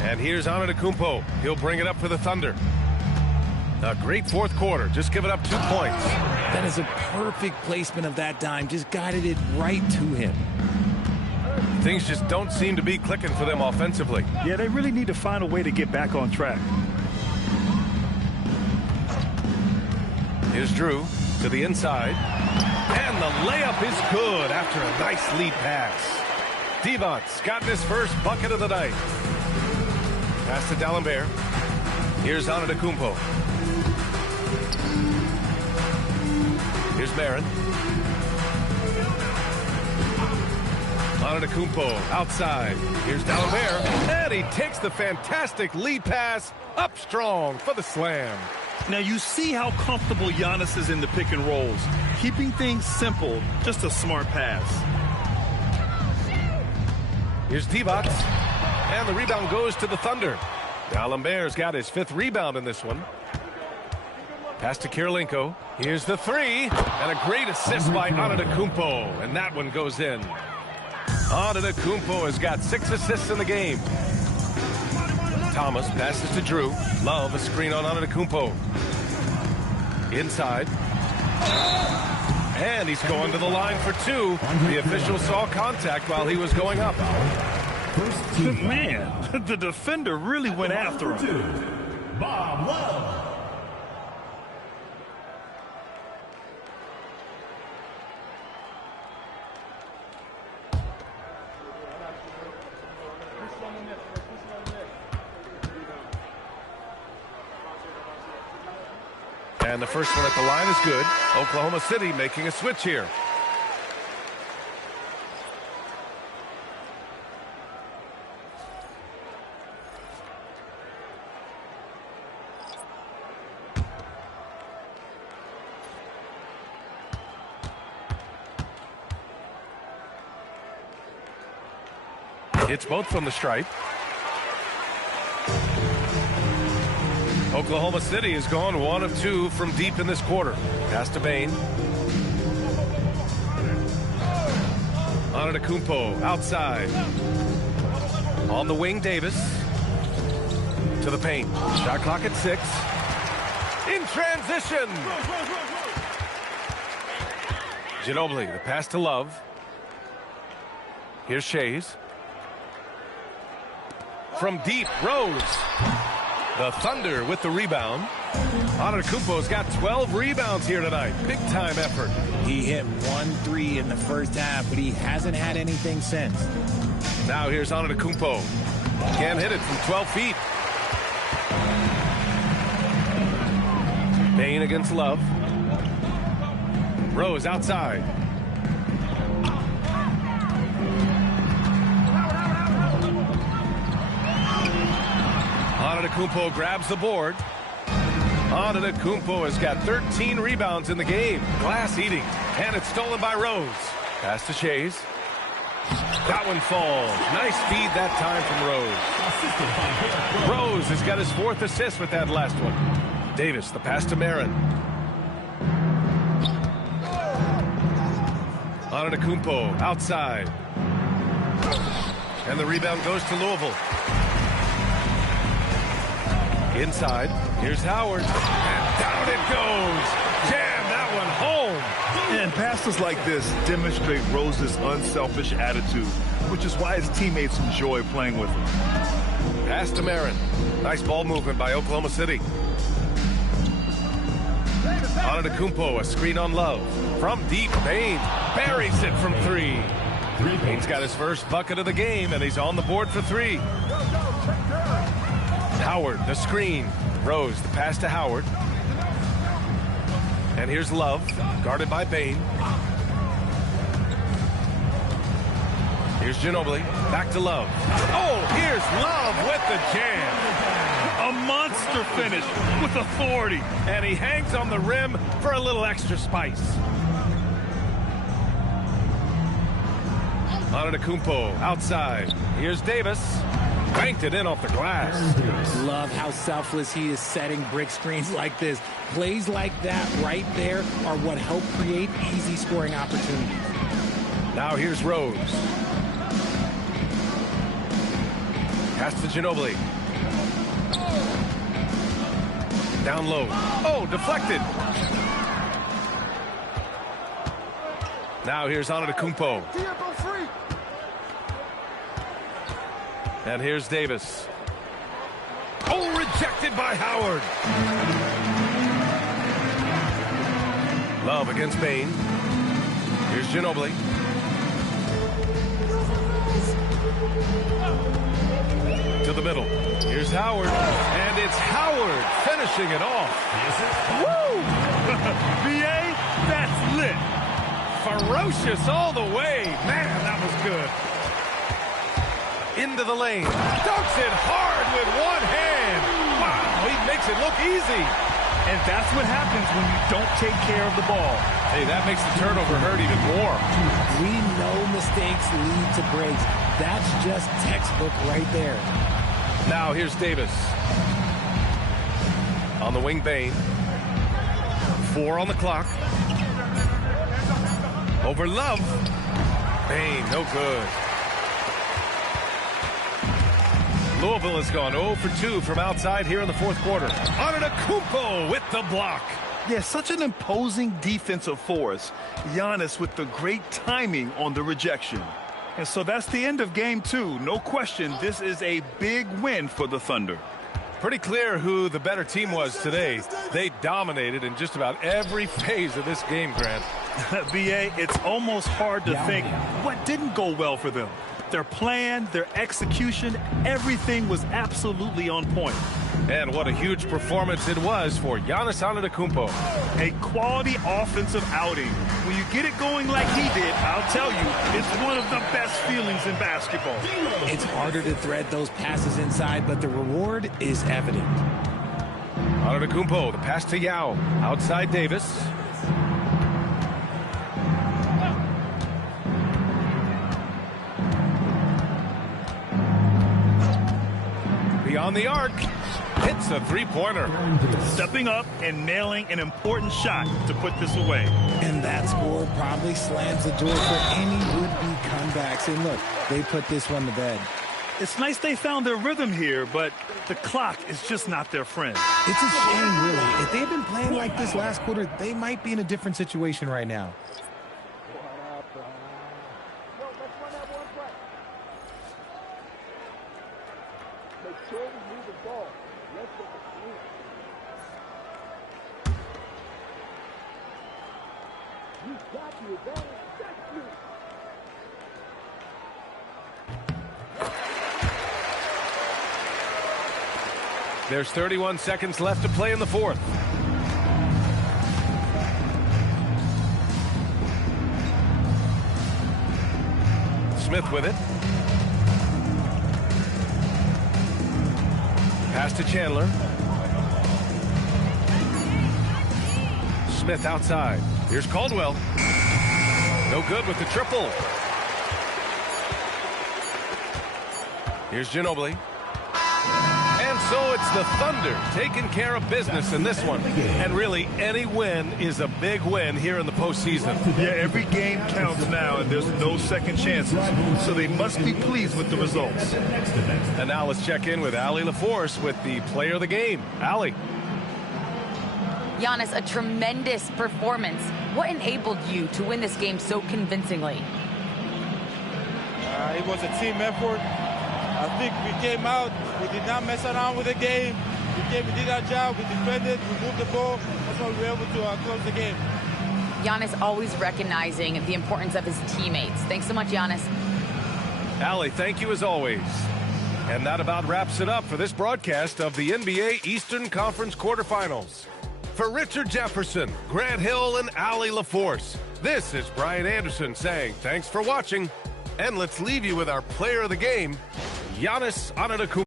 And here's Antetokounmpo. He'll bring it up for the Thunder. A great 4th quarter. Just give it up 2 points. That is a perfect placement of that dime. Just guided it right to him. Things just don't seem to be clicking for them offensively. Yeah, they really need to find a way to get back on track. Here's Drew to the inside. And the layup is good after a nice lead pass. Devon's gotten his first bucket of the night. Pass to D'Alembert. Here's Antetokounmpo. Here's Marin. Antetokounmpo outside. Here's D'Alembert. And he takes the fantastic lead pass up strong for the slam. Now you see how comfortable Giannis is in the pick and rolls. Keeping things simple, just a smart pass. Here's Divac. And the rebound goes to the Thunder. D'Alembert's got his 5th rebound in this one. Pass to Kirilenko. Here's the 3. And a great assist by Antetokounmpo. And that one goes in. Antetokounmpo has got 6 assists in the game. Thomas passes to Drew. Love a screen on Antetokounmpo. Inside. And he's going to the line for 2. The official saw contact while he was going up. Man, the defender really went after him. Bob Love. And the first one at the line is good. Oklahoma City making a switch here. Hits both from the stripe. Oklahoma City has gone 1 of 2 from deep in this quarter. Pass to Bane. Antetokounmpo outside. On the wing, Davis. To the paint. Shot clock at 6. In transition. Ginobili, the pass to Love. Here's Shays. From deep, Rose. The Thunder with the rebound. Antetokounmpo's got 12 rebounds here tonight. Big time effort. He hit 1 3 in the first half, but he hasn't had anything since. Now here's Antetokounmpo. Can't hit it from 12 feet. Bane against Love. Rose outside. Antetokounmpo grabs the board. Antetokounmpo has got 13 rebounds in the game. Glass eating. And it's stolen by Rose. Pass to Shays. That one falls. Nice feed that time from Rose. Rose has got his 4th assist with that last one. Davis, the pass to Marin. Antetokounmpo outside. And the rebound goes to Louisville. Inside, here's Howard, and down it goes. Jam that one home. And passes like this demonstrate Rose's unselfish attitude, which is why his teammates enjoy playing with him. Pass to Marin. Nice ball movement by Oklahoma City. Antetokounmpo, a screen on Love. From deep, Bane buries it from 3. Bane's got his first bucket of the game, and he's on the board for 3. Howard, the screen. Rose, the pass to Howard. And here's Love, guarded by Bane. Here's Ginobili, back to Love. Oh, here's Love with the jam. A monster finish with authority. And he hangs on the rim for a little extra spice. Antetokounmpo outside. Here's Davis. Banked it in off the glass. Love how selfless he is setting brick screens like this. Plays like that right there are what help create easy scoring opportunities. Now here's Rose. Pass to Ginobili. Down low. Oh, deflected. Now here's Antetokounmpo. And here's Davis. Oh, rejected by Howard. Love against Bain. Here's Ginobili. To the middle. Here's Howard. And it's Howard finishing it off. Woo! B.A., that's lit. Ferocious all the way. Man, that was good. Into the lane. Dunks it hard with one hand. Wow, he makes it look easy. And that's what happens when you don't take care of the ball. Hey, that makes the turnover hurt even more. We know mistakes lead to breaks. That's just textbook right there. Now here's Davis. On the wing, Bain. 4 on the clock. Over Love. Bain, no good. Louisville has gone 0 for 2 from outside here in the fourth quarter. Antetokounmpo with the block. Yeah, such an imposing defensive force. Giannis with the great timing on the rejection. And so that's the end of game 2. No question, this is a big win for the Thunder. Pretty clear who the better team was today. They dominated in just about every phase of this game, Grant. B.A., it's almost hard to think what didn't go well for them. Their plan, their execution, everything was absolutely on point. And what a huge performance it was for Giannis Antetokounmpo. A quality offensive outing. When you get it going like he did, I'll tell you, it's one of the best feelings in basketball. It's harder to thread those passes inside, but the reward is evident. Antetokounmpo, the pass to Yao. Outside Davis. Beyond the arc. Hits a three-pointer. Stepping up and nailing an important shot to put this away. And that score probably slams the door for any would-be comebacks. And look, they put this one to bed. It's nice they found their rhythm here, but the clock is just not their friend. It's a shame, really. If they had been playing like this last quarter, they might be in a different situation right now. There's 31 seconds left to play in the fourth. Smith with it. Pass to Chandler. Smith outside. Here's Caldwell. No good with the triple. Here's Ginobili. And so it's the Thunder taking care of business in this one. And really, any win is a big win here in the postseason. Yeah, every game counts now, and there's no second chances. So they must be pleased with the results. And now let's check in with Allie LaForce with the player of the game. Allie. Giannis, a tremendous performance. What enabled you to win this game so convincingly? It was a team effort. I think we came out, we did not mess around with the game. We did our job, we defended, we moved the ball. That's why we were able to close the game. Giannis always recognizing the importance of his teammates. Thanks so much, Giannis. Allie, thank you as always. And that about wraps it up for this broadcast of the NBA Eastern Conference quarterfinals. For Richard Jefferson, Grant Hill, and Allie LaForce, this is Brian Anderson saying thanks for watching. And let's leave you with our player of the game, Giannis Antetokounmpo.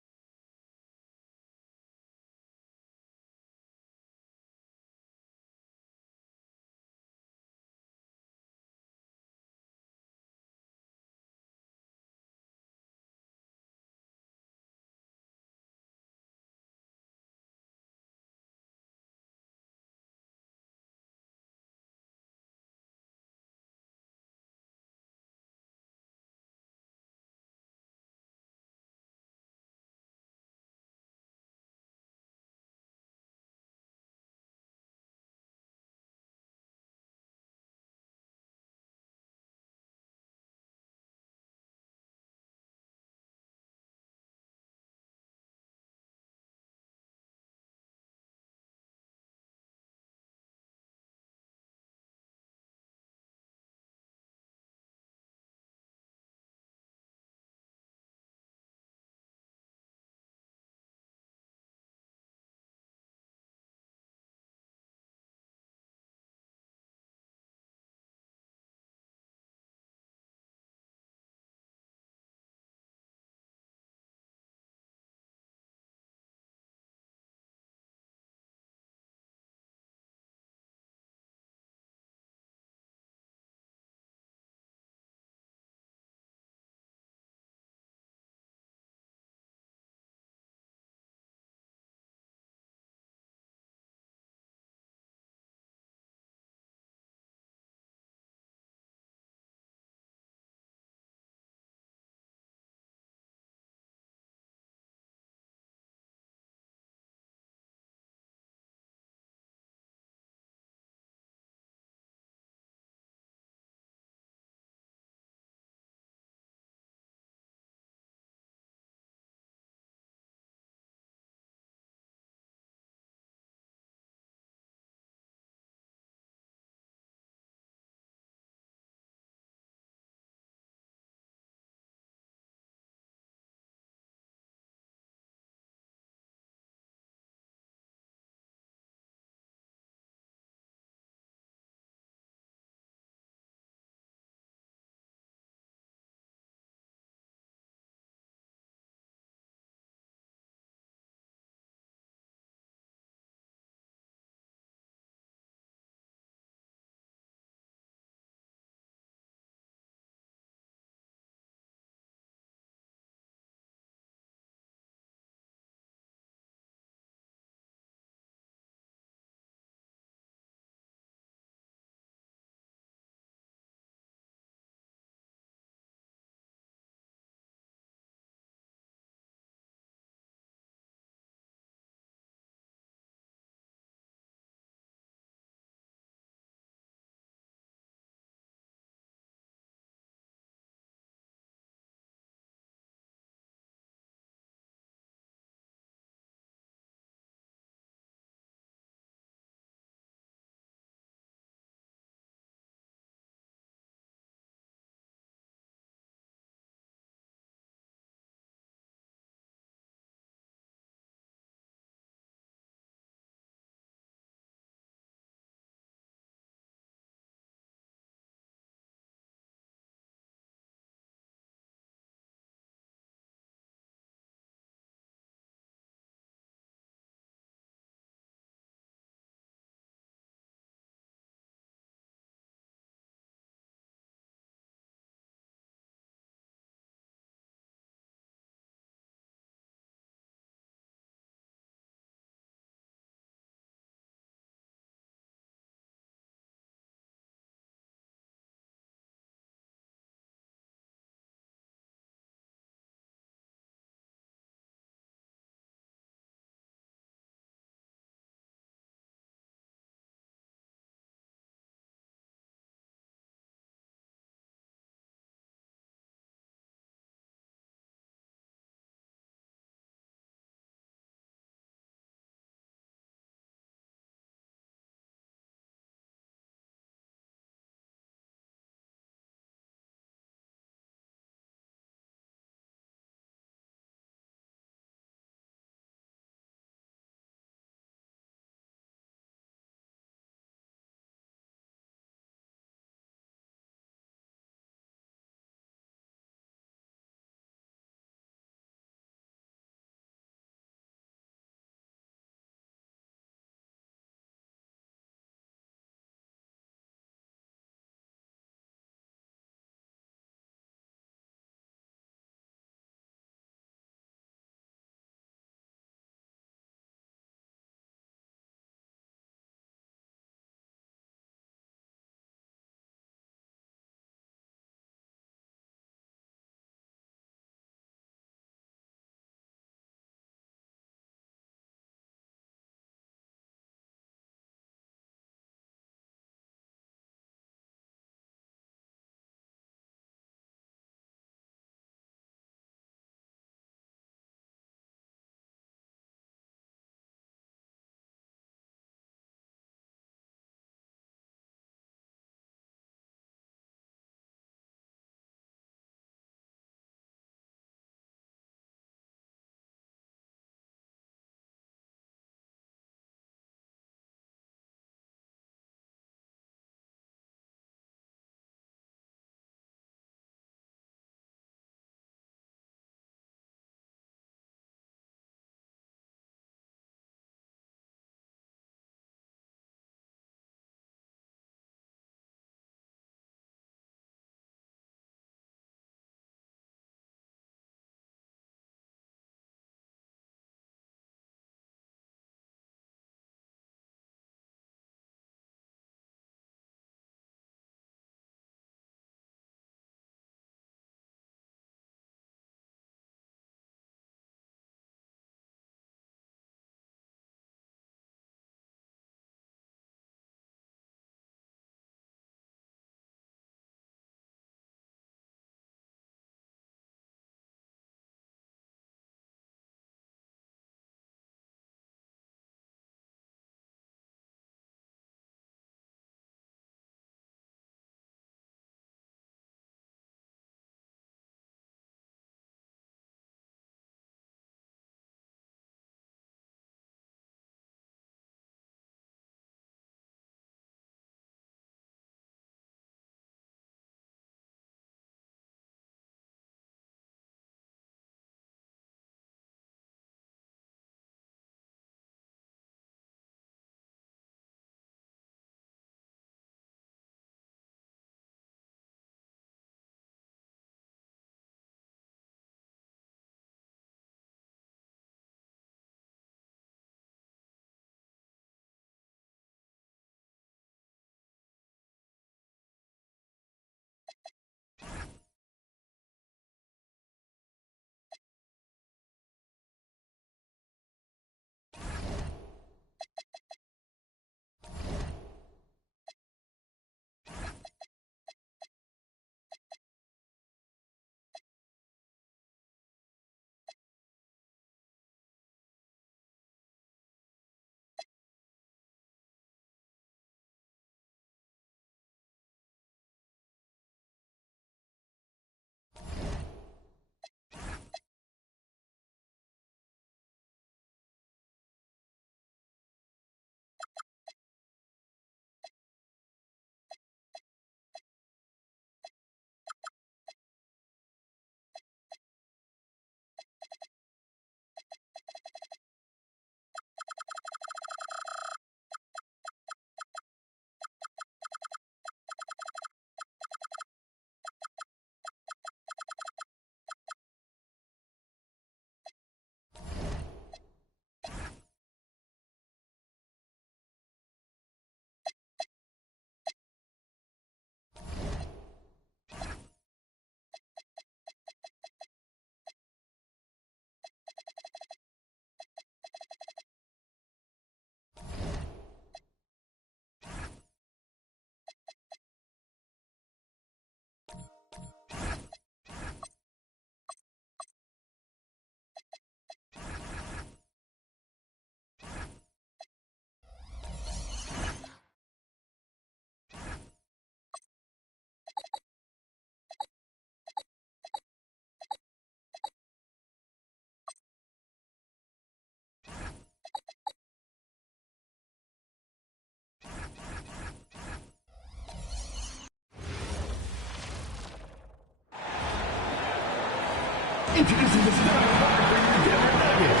Introducing the starting five for your Denver Nuggets.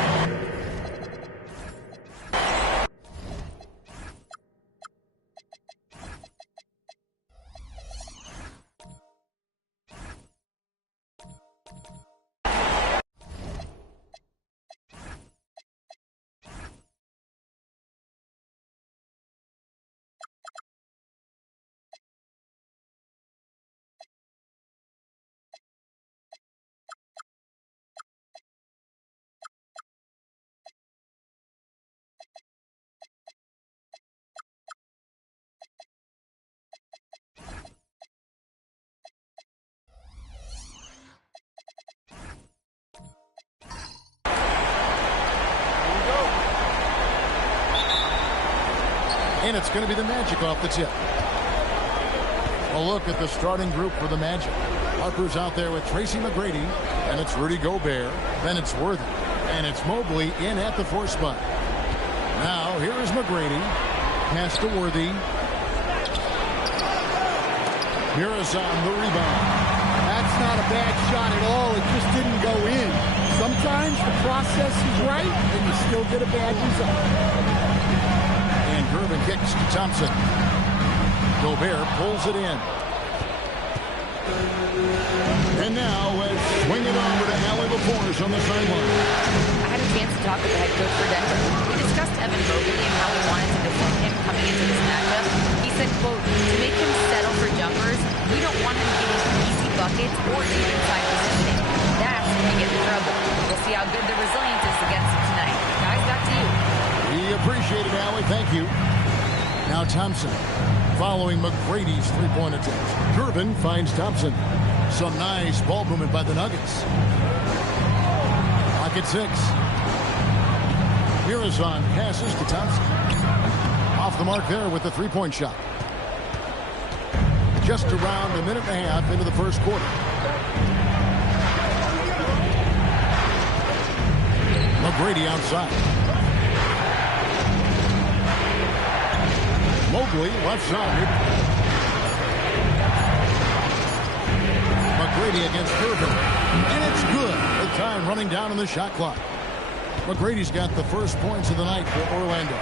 And it's going to be the Magic off the tip. A look at the starting group for the Magic. Harper's out there with Tracy McGrady, and it's Rudy Gobert. Then it's Worthy, and it's Mobley in at the 4 spot. Now, here is McGrady. Pass to Worthy. Here is on the rebound. That's not a bad shot at all. It just didn't go in. Sometimes the process is right, and you still get a bad result. And Gervin kicks to Thompson. Gobert pulls it in. And now let's swing it over to Allie LaForge on the sideline. I had a chance to talk with the head coach for Denver. We discussed Evan Mobley and how we wanted to defend him coming into this matchup. He said, quote, to make him settle for jumpers, we don't want him getting easy buckets or even inside positioning. That's when we get in trouble. We'll see how good the resilience is against him tonight. Guys, back to you. We appreciate it, Allie. Thank you. Now Thompson following McGrady's three-point attempt. Gervin finds Thompson. Some nice ball movement by the Nuggets. Clock at 6. Mirazon passes to Thompson. Off the mark there with the three-point shot. Just around a minute and a half into the first quarter. McGrady outside. Mobley left side. McGrady against Gervin. And it's good. The time running down on the shot clock. McGrady's got the first points of the night for Orlando.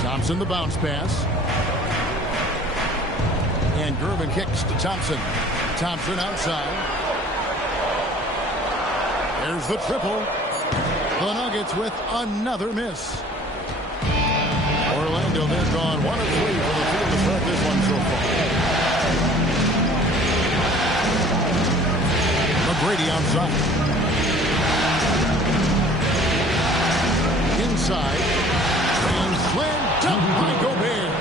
Thompson the bounce pass. And Gervin kicks to Thompson. Thompson outside. There's the triple. The Nuggets with another miss. Orlando, they've gone 1 of 3 for the field to start this one so far. McGrady outside. Inside. And slam dunk by Gobert.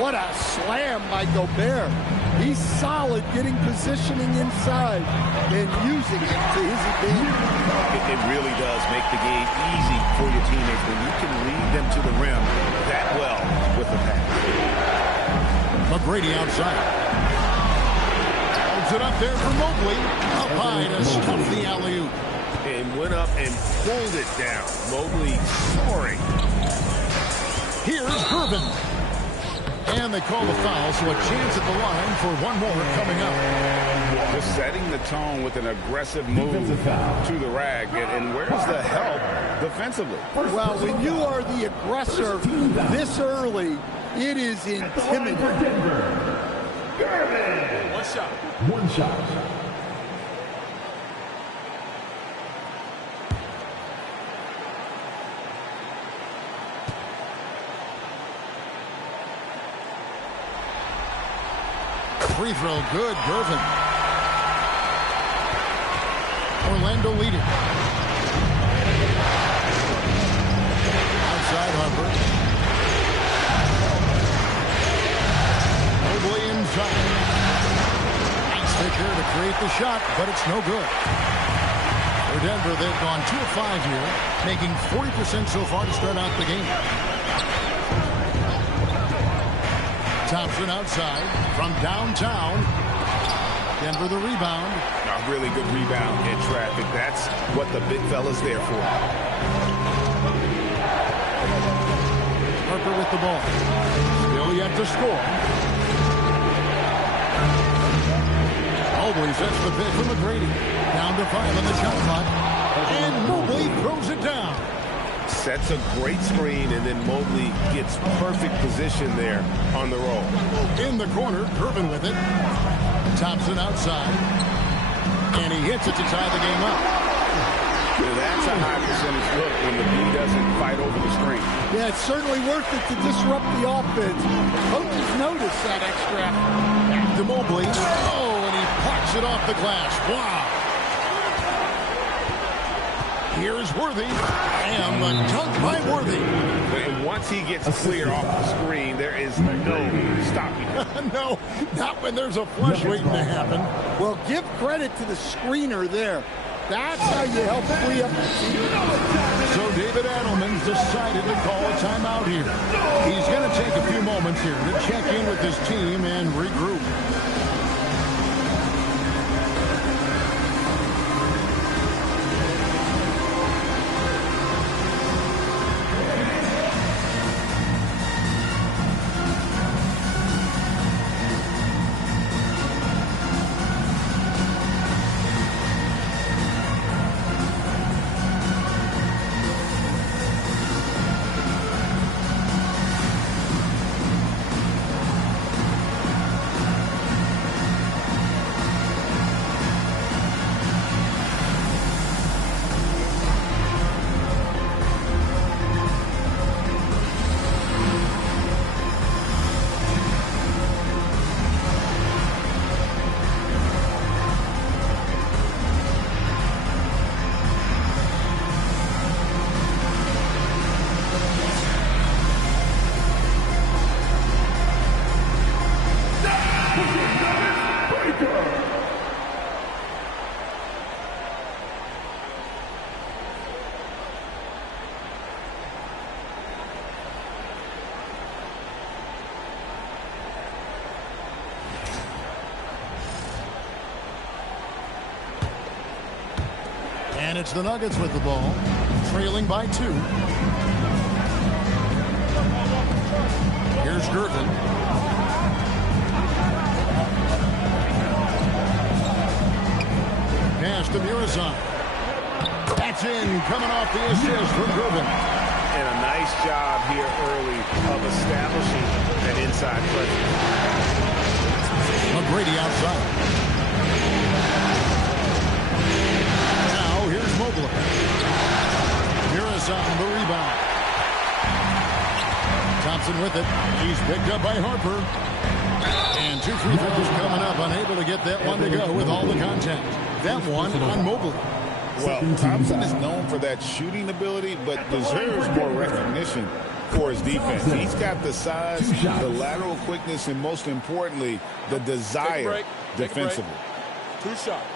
What a slam by Gobert. He's solid getting positioning inside and using it to his advantage. It really does make the game easy for your teammates when you can lead them to the rim that well with the pass. McGrady outside. Holds it up there for Mobley. Up high to stuff the alley-oop. And went up and pulled it down. Mobley soaring. Here's Gervin. And they call the foul, so a chance at the line for one more coming up. Just setting the tone with an aggressive move to the rack. And where's the help defensively? Well, when you are the aggressor this early, it is intimidating. One shot. One shot. Free throw, good, Gervin. Orlando leading. Outside Harper. Mobley inside. Nice pick here to create the shot, but it's no good. For Denver, they've gone 2 of 5 here, making 40% so far to start out the game. Thompson outside from downtown. Denver the rebound. A really good rebound in traffic. That's what the big fella's there for. Harper with the ball. Still yet to score. Mobley sets the pick from McGrady. Down to 5 on the shot clock. And Mobley throws it down. Sets a great screen, and then Mobley gets perfect position there on the roll. In the corner, Gervin with it. Thompson outside. And he hits it to tie the game up. That's a high percentage look when the B doesn't fight over the screen. Yeah, it's certainly worth it to disrupt the offense. Coaches notice that extra effort. Back to Mobley. Oh, and he plucks it off the glass. Wow. Here's Worthy. And the dunk by Worthy. And once he gets clear off the screen, there is no stopping him. No, not when there's a flush waiting to happen. Well, give credit to the screener there. That's how you help free up the team. So David Adelman's decided to call a timeout here. He's going to take a few moments here to check in with his team and regroup. And it's the Nuggets with the ball, trailing by 2. Here's Gervin. Pass to Murazan. That's in, coming off the assist from Gervin. And a nice job here early of establishing an inside presence. McGrady outside. Here's Mobley. Murazan, the rebound. Thompson with it. He's picked up by Harper. And 2 free throws coming up. Unable to get that one to go with all the contact. That one on Mobley. Well, Thompson is known for that shooting ability, but deserves more recognition for his defense. He's got the size, the lateral quickness, and most importantly, the desire defensively. 2 shots.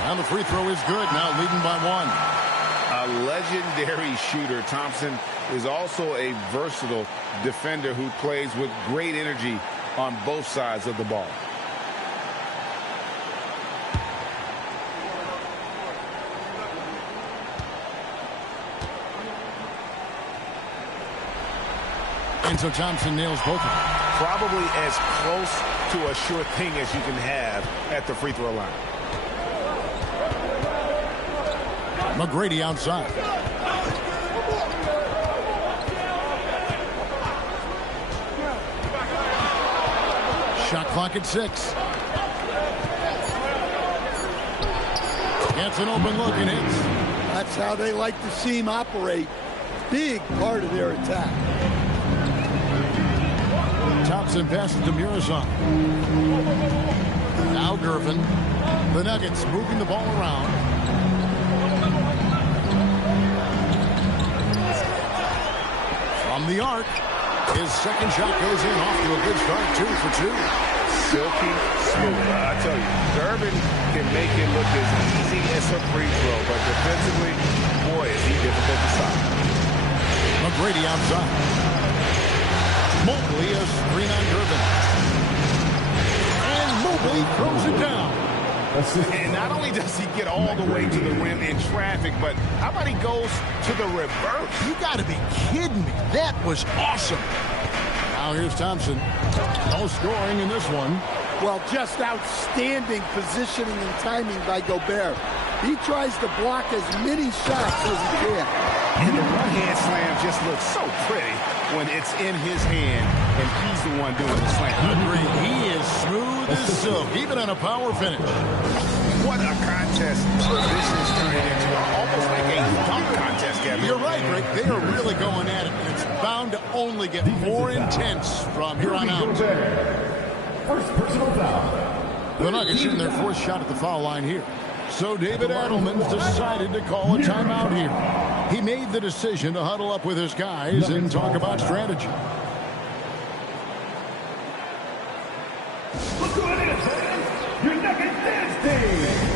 And the free throw is good, now leading by 1. A legendary shooter, Thompson is also a versatile defender who plays with great energy on both sides of the ball. And so Thompson nails both of them. Probably as close to a sure thing as you can have at the free throw line. McGrady outside. Shot clock at 6. Gets an open look and hits. That's how they like to see him operate. Big part of their attack. Thompson passes to Murazan. Now Gervin. The Nuggets moving the ball around. From the arc, his second shot goes in, off to a good start, 2 for 2. Silky smooth. I tell you, Gervin can make it look as easy as a free throw, but defensively, boy, is he difficult to stop. McGrady outside. Mobley a screen on Gervin. And Mobley throws it down. And not only does he get all the way to the rim in traffic, but how about he goes to the reverse? You got to be kidding me. That was awesome. Now here's Thompson. No scoring in this one. Well, just outstanding positioning and timing by Gobert. He tries to block as many shots as he can. And the one-hand slam just looks so pretty when it's in his hand and he's the one doing the slam. Agreed. He is smooth as silk, even on a power finish. What a contest this is turning into. Almost like a dunk contest, Kevin. You're right, Rick. They are really going at it. It's bound to only get more intense from here on out. First personal foul. The Nuggets in their fourth shot at the foul line here. So David Adelman's decided to call a timeout here. He made the decision to huddle up with his guys and talk about strategy. Look who it is, fans. Your Nuggets dance team.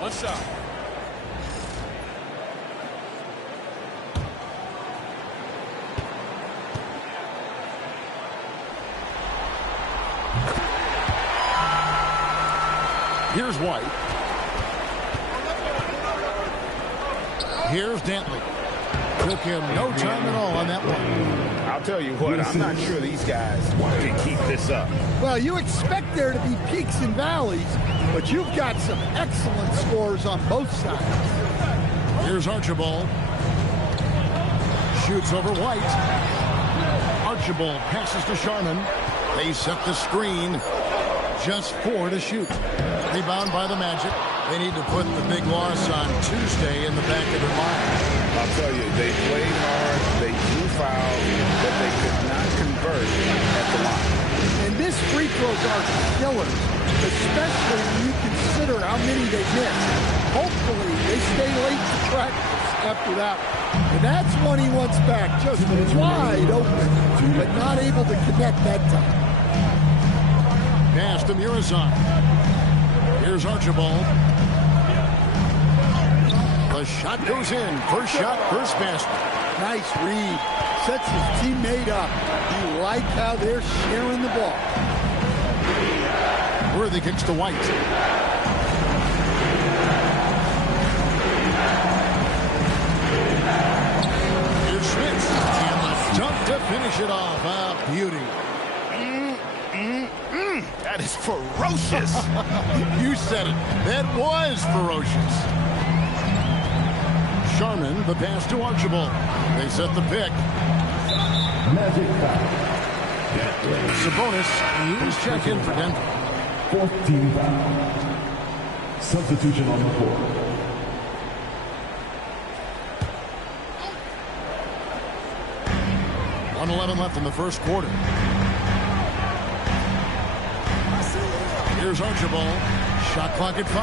One shot. Here's White. Here's Dantley. Took him no time at all on that one. I'll tell you what, I'm not sure these guys can keep this up. Well, you expect there to be peaks and valleys, but you've got some excellent scores on both sides. Here's Archibald. Shoots over White. Archibald passes to Sharman. They set the screen. Just 4 to shoot. Rebound by the Magic. They need to put the big loss on Tuesday in the back of their mind. I'll tell you, they played hard, they drew fouls, but they could not convert at the line. And missed free throws are killers, especially when you consider how many they missed. Hopefully, they stay late to practice after that. And that's one he wants back, just wide open, but not able to connect that time. Pass to Murazan. Here's Archibald. The shot goes in. First shot, first basket. Nice read. Sets his teammate up. You like how they're sharing the ball. Worthy kicks to White. Here's Schmitz. And the dunk to finish it off. A beauty. That is ferocious. You said it. That was ferocious. Sharman, the pass to Archibald. They set the pick. Magic foul. Sabonis, he's checking for Denver. 4th team foul. Substitution on the floor. .111 left in the first quarter. Here's Archibald. Shot clock at 5.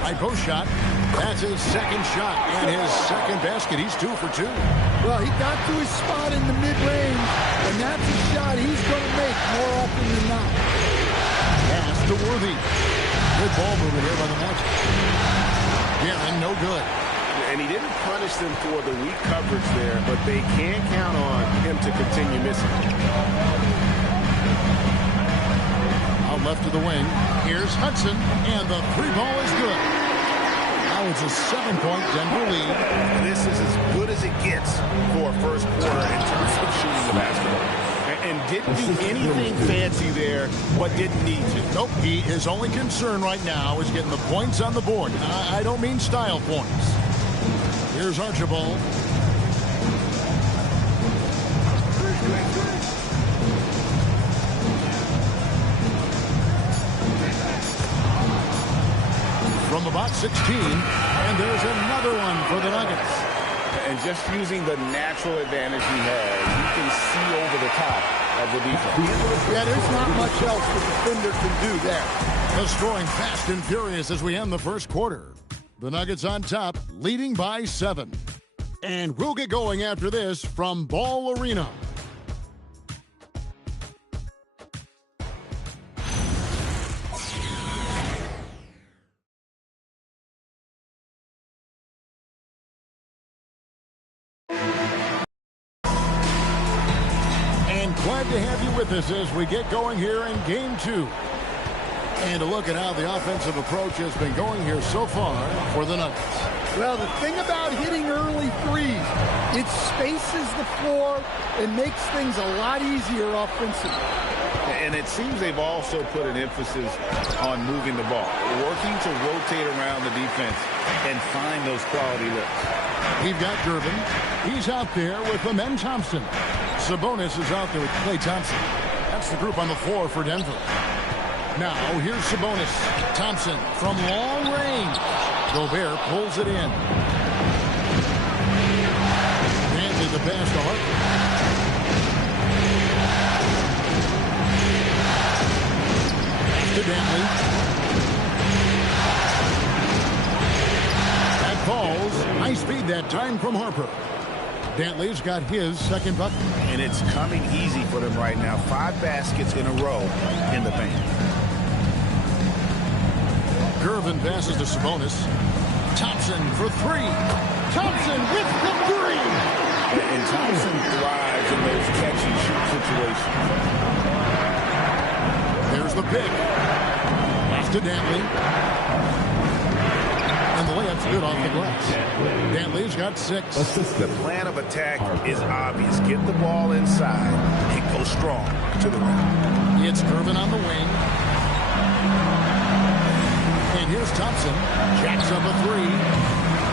High post shot. That's his second shot and his second basket. He's 2 for 2. Well, he got to his spot in the mid-range, and that's a shot he's going to make more often than not. Pass to Worthy. Good ball movement here by the Magic. Guerin, no good. And he didn't punish them for the weak coverage there, but they can count on him to continue missing. out left to the wing. Here's Hudson, and the three ball is good. Now it's a 7-point Denver lead. This is as good as it gets for a first quarter in terms of shooting the basketball. And didn't do anything fancy there, but didn't need to. Nope, his only concern right now is getting the points on the board. And I don't mean style points. Here's Archibald. From about 16, and there's another one for the Nuggets. And just using the natural advantage he has, you can see over the top of the defense. Yeah, there's not much else the defender can do there. The scoring fast and furious as we end the first quarter. The Nuggets on top, leading by 7. And we'll get going after this from Ball Arena. Glad to have you with us as we get going here in Game 2. And a look at how the offensive approach has been going here so far for the Nuggets. Well, the thing about hitting early threes, it spaces the floor and makes things a lot easier offensively. And it seems they've also put an emphasis on moving the ball, working to rotate around the defense and find those quality looks. We've got Durbin. He's out there with Amen Thompson. Sabonis is out there with Klay Thompson. That's the group on the floor for Denver. Now, here's Sabonis. Thompson from long range. Gobert pulls it in. Dantley the pass to Harper. To Dantley. That falls. Nice feed that time from Harper. Dantley's got his second bucket. And it's coming easy for them right now. 5 baskets in a row in the paint. Gervin passes to Sabonis. Thompson for 3. Thompson with the 3. And Thompson thrives in those catch-and-shoot situations. There's the pick. Pass to Dantley. And the layup's good off the glass. Dantley's got 6. The plan of attack is obvious. Get the ball inside and go strong to the rim. It's Gervin on the wing. And here's Thompson. Jacks up a 3.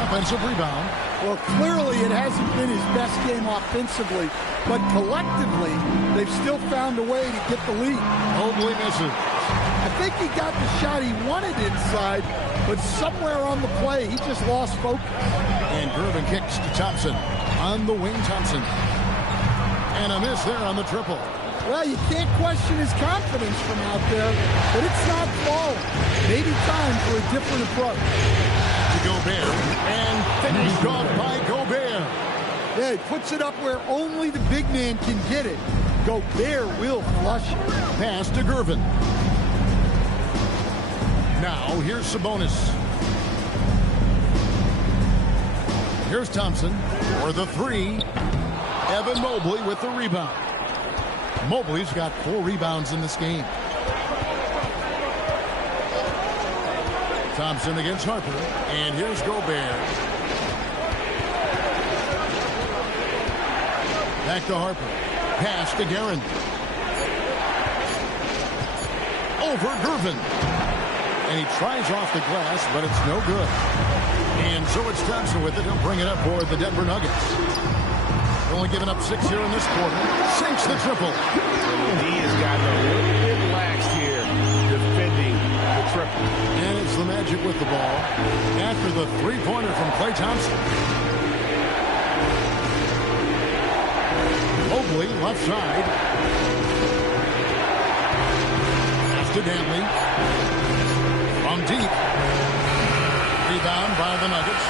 Offensive rebound. Well, clearly it hasn't been his best game offensively, but collectively, they've still found a way to get the lead. Mobley misses. I think he got the shot he wanted inside, but somewhere on the play, he just lost focus. And Gervin kicks to Thompson. On the wing, Thompson. And a miss there on the triple. Well, you can't question his confidence from out there, but it's not falling. Maybe time for a different approach. To Gobert. And finished off by Gobert. Yeah, he puts it up where only the big man can get it. Gobert will flush it. Pass to Gervin. Now, here's Sabonis. Here's Thompson for the 3. Evan Mobley with the rebound. Mobley's got 4 rebounds in this game. Thompson against Harper. And here's Gobert. Back to Harper. Pass to Guerin. Over Gervin. And he tries off the glass, but it's no good. And so it's Thompson with it. He'll bring it up for the Denver Nuggets. Only giving up 6 here in this quarter. Sinks the triple. He has gotten a little bit lax here defending the triple. And it's the Magic with the ball after the 3-pointer from Klay Thompson. Mobley left side. Pass to Dantley. From deep. Rebound by the Nuggets.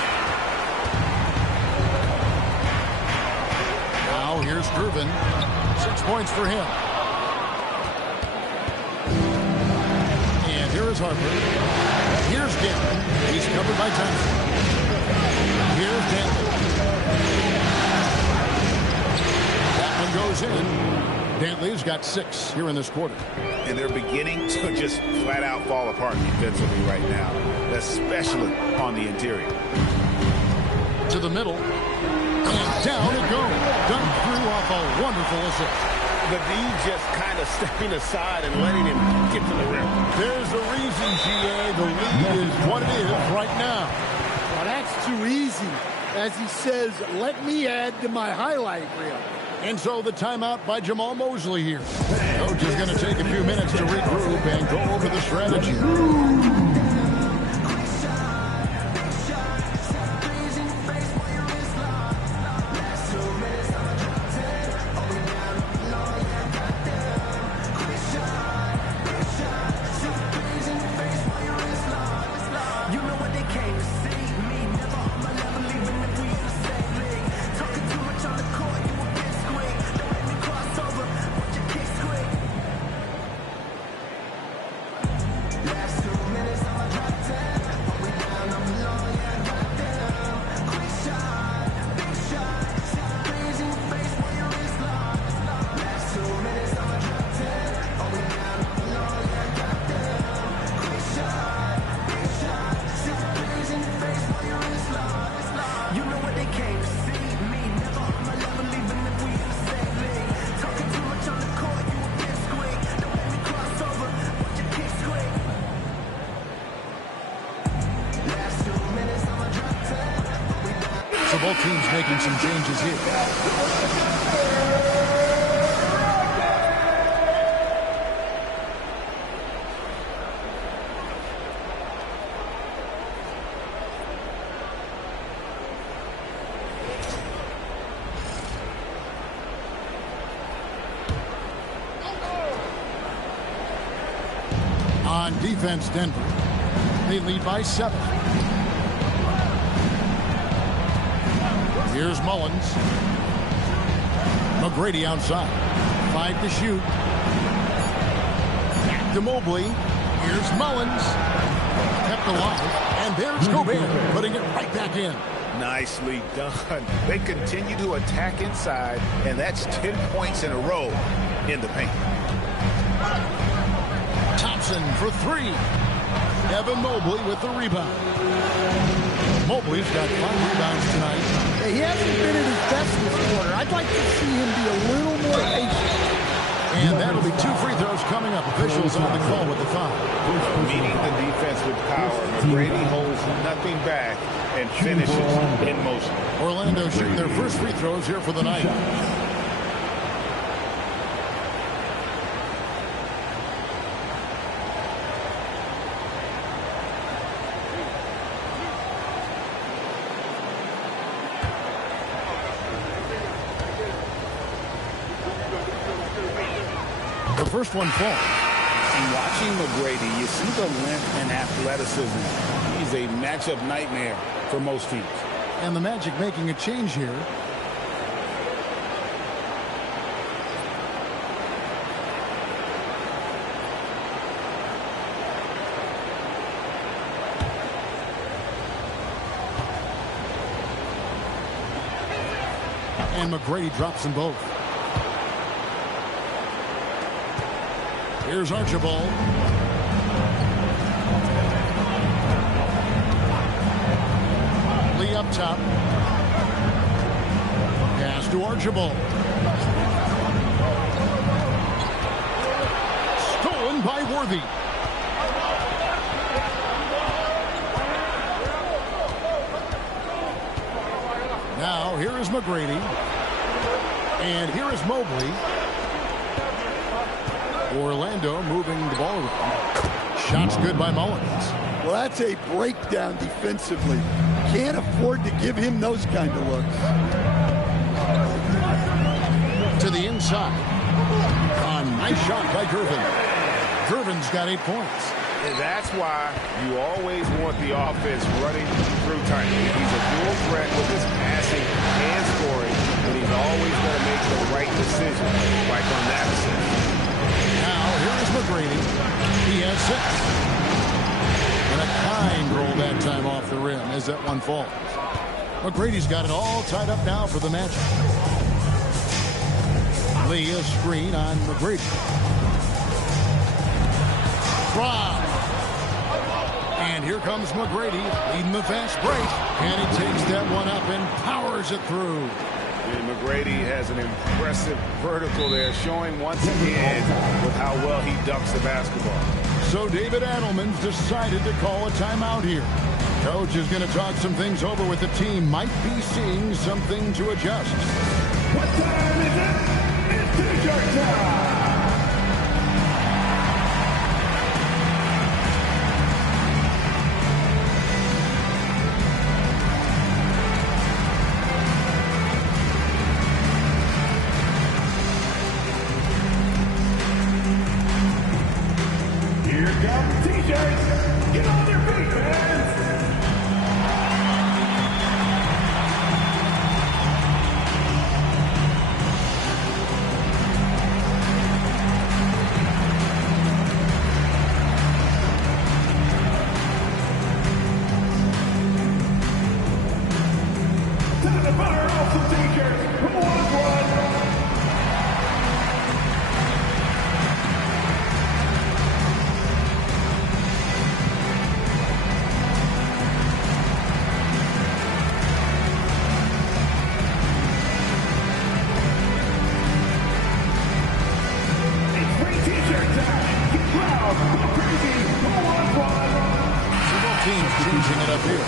Now here's Gervin. 6 points for him. And here is Harper. Here's Guerin. He's covered by Thompson. Here's Dantley. That one goes in. Dantley's got 6 here in this quarter. And they're beginning to just flat out fall apart defensively right now, especially on the interior. To the middle. And down it goes. Done through off a wonderful assist. But D just kind of stepping aside and letting him get to the rim. There's a reason, GA. The lead is what it is right now. Well, that's too easy. As he says, let me add to my highlight reel. And so the timeout by Jamal Mosley here. Coach is going to take a few minutes to regroup and go over the strategy. So both teams making some changes here. On defense, Denver. They lead by 7. Here's Mullins. McGrady outside. 5 to shoot. Back to Mobley. Here's Mullins. Kept alive. And there's Gobert, putting it right back in. Nicely done. They continue to attack inside, and that's 10 points in a row in the paint. Thompson for 3. Evan Mobley with the rebound. Mobley's got 5 rebounds tonight. He hasn't been at his best this quarter. I'd like to see him be a little more patient. And that'll be 2 free throws coming up. Officials on the call with the foul. Meeting the defense with power. McGrady holds nothing back and finishes in motion. Orlando shooting their first free throws here for the night. The first one falls. And watching McGrady, you see the length and athleticism. He's a matchup nightmare for most teams. And the Magic making a change here. And McGrady drops them both. Here's Archibald. Lee up top. Pass to Archibald. Stolen by Worthy. Now here is McGrady. And here is Mobley. Orlando moving the ball around. Shots good by Mullins. Well, that's a breakdown defensively. Can't afford to give him those kind of looks. To the inside. A nice shot by Gervin. Gervin's got 8 points. And that's why you always want the offense running through tight. He's a dual threat with his passing and scoring, and he's always going to make the right decision, like on that assist. Now, here's McGrady. He has 6. And a kind roll that time off the rim as that one falls. McGrady's got it all tied up now for the Magic. Lee, a screen on McGrady. Drive. And here comes McGrady leading the fast break. And he takes that one up and powers it through. And McGrady has an impressive vertical there, showing once again with how well he dunks the basketball. So David Adelman's decided to call a timeout here. Coach is going to talk some things over with the team. Might be seeing something to adjust. What time is it? It's T-shirt time! Here come T-shirts! Get on your feet, fans! Time to fire off some T-shirts! Who wants one? It's free T-shirt time! Get loud! Go crazy! Who wants one? So both teams changing it up here.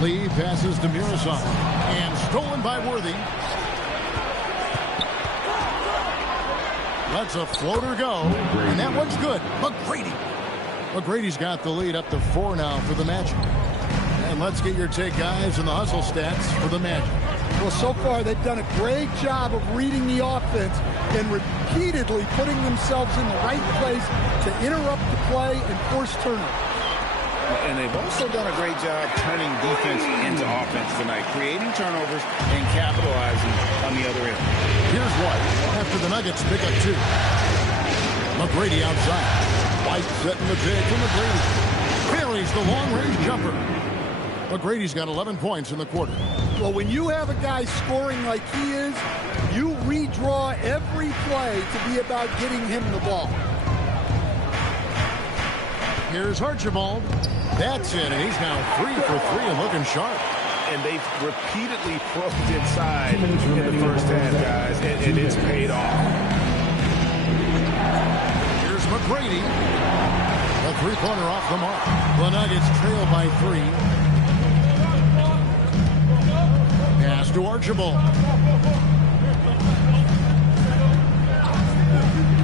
Lee passes to Miroslav. And stolen by Worthy. Lets a floater go. And that one's good. McGrady. McGrady's got the lead up to 4 now for the Magic. And let's get your take, guys, on the hustle stats for the Magic. Well, so far they've done a great job of reading the offense and repeatedly putting themselves in the right place to interrupt the play and force turnovers. And they've also done a great job turning defense into offense tonight, creating turnovers and capitalizing on the other end. Here's White after the Nuggets pick up 2. McGrady outside. White setting the jig for McGrady. Buries the long-range jumper. McGrady's got 11 points in the quarter. Well, when you have a guy scoring like he is, you redraw every play to be about getting him the ball. Here's Archibald. That's it, and he's now 3 for 3 and looking sharp. And they've repeatedly probed inside in the first half, guys, and it's paid off. Here's McGrady. A three-pointer off the mark. The Nuggets trail by 3. Pass to Archibald.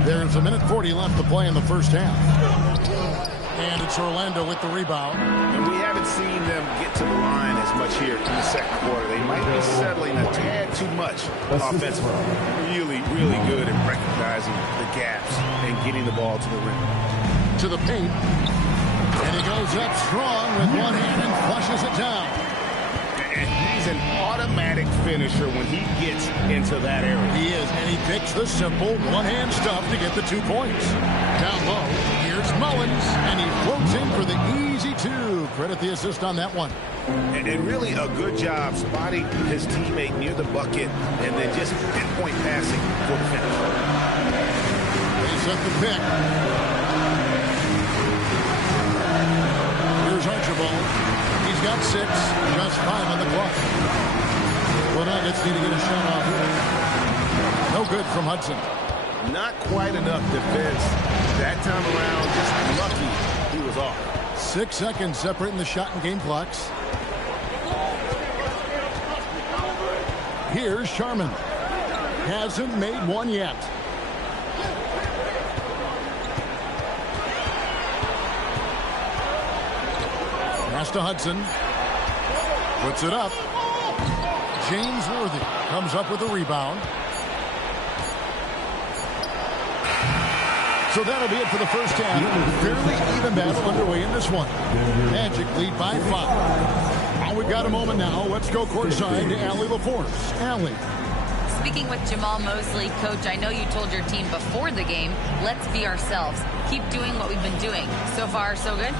There's 1:40 left to play in the first half. And it's Orlando with the rebound. And we haven't seen them get to the line as much here in the second quarter. They might be settling a tad too much offensively. Really, really good at recognizing the gaps and getting the ball to the rim. To the paint. And he goes up strong with one hand and flushes it down. And he's an automatic finisher when he gets into that area. He is, and he picks the simple one-hand stuff to get the 2 points. Down low, here's Mullins, and he floats in for the easy 2. Credit the assist on that one. And really a good job spotting his teammate near the bucket and then just pinpoint passing for the finish. He set the pick. Here's Archibald. He's got 6, just 5 on the clock. The Nuggets need to get a shot off here. No good from Hudson. Not quite enough defense that time around. Just lucky he was off. 6 seconds separating the shot and game clocks. Here's Sharman. Hasn't made one yet. Pass to Hudson. Puts it up. James Worthy comes up with a rebound. So that'll be it for the first half. Fairly even battle underway in this one. Magic lead by 5. Well, we've got a moment now. Let's go courtside to Allie LaForce. Allie. Speaking with Jamal Mosley, Coach, I know you told your team before the game, let's be ourselves. Keep doing what we've been doing. So far, so good?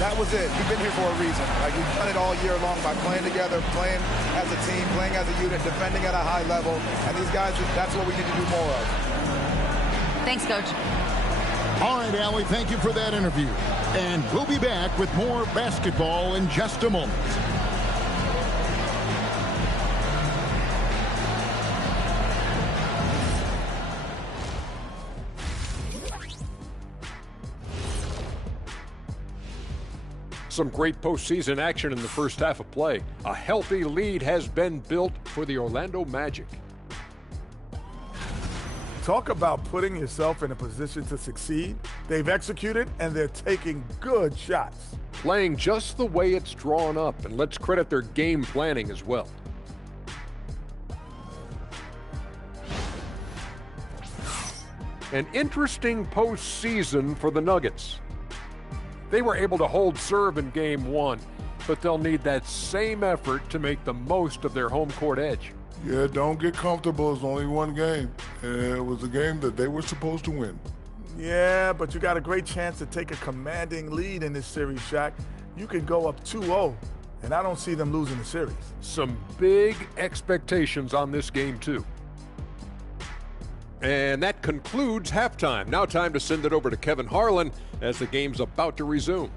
That was it. We've been here for a reason. Like, we've done it all year long by playing together, playing as a team, playing as a unit, defending at a high level. And these guys, that's what we need to do more of. Thanks, Coach. All right, Allie, thank you for that interview. And we'll be back with more basketball in just a moment. Some great postseason action in the first half of play. A healthy lead has been built for the Orlando Magic. Talk about putting yourself in a position to succeed. They've executed, and they're taking good shots. Playing just the way it's drawn up, and let's credit their game planning as well. An interesting postseason for the Nuggets. They were able to hold serve in Game 1, but they'll need that same effort to make the most of their home court edge. Yeah, don't get comfortable. It's only one game. It was a game that they were supposed to win. Yeah, but you got a great chance to take a commanding lead in this series, Shaq. You could go up 2-0, and I don't see them losing the series. Some big expectations on this game, too. And that concludes halftime. Now time to send it over to Kevin Harlan as the game's about to resume.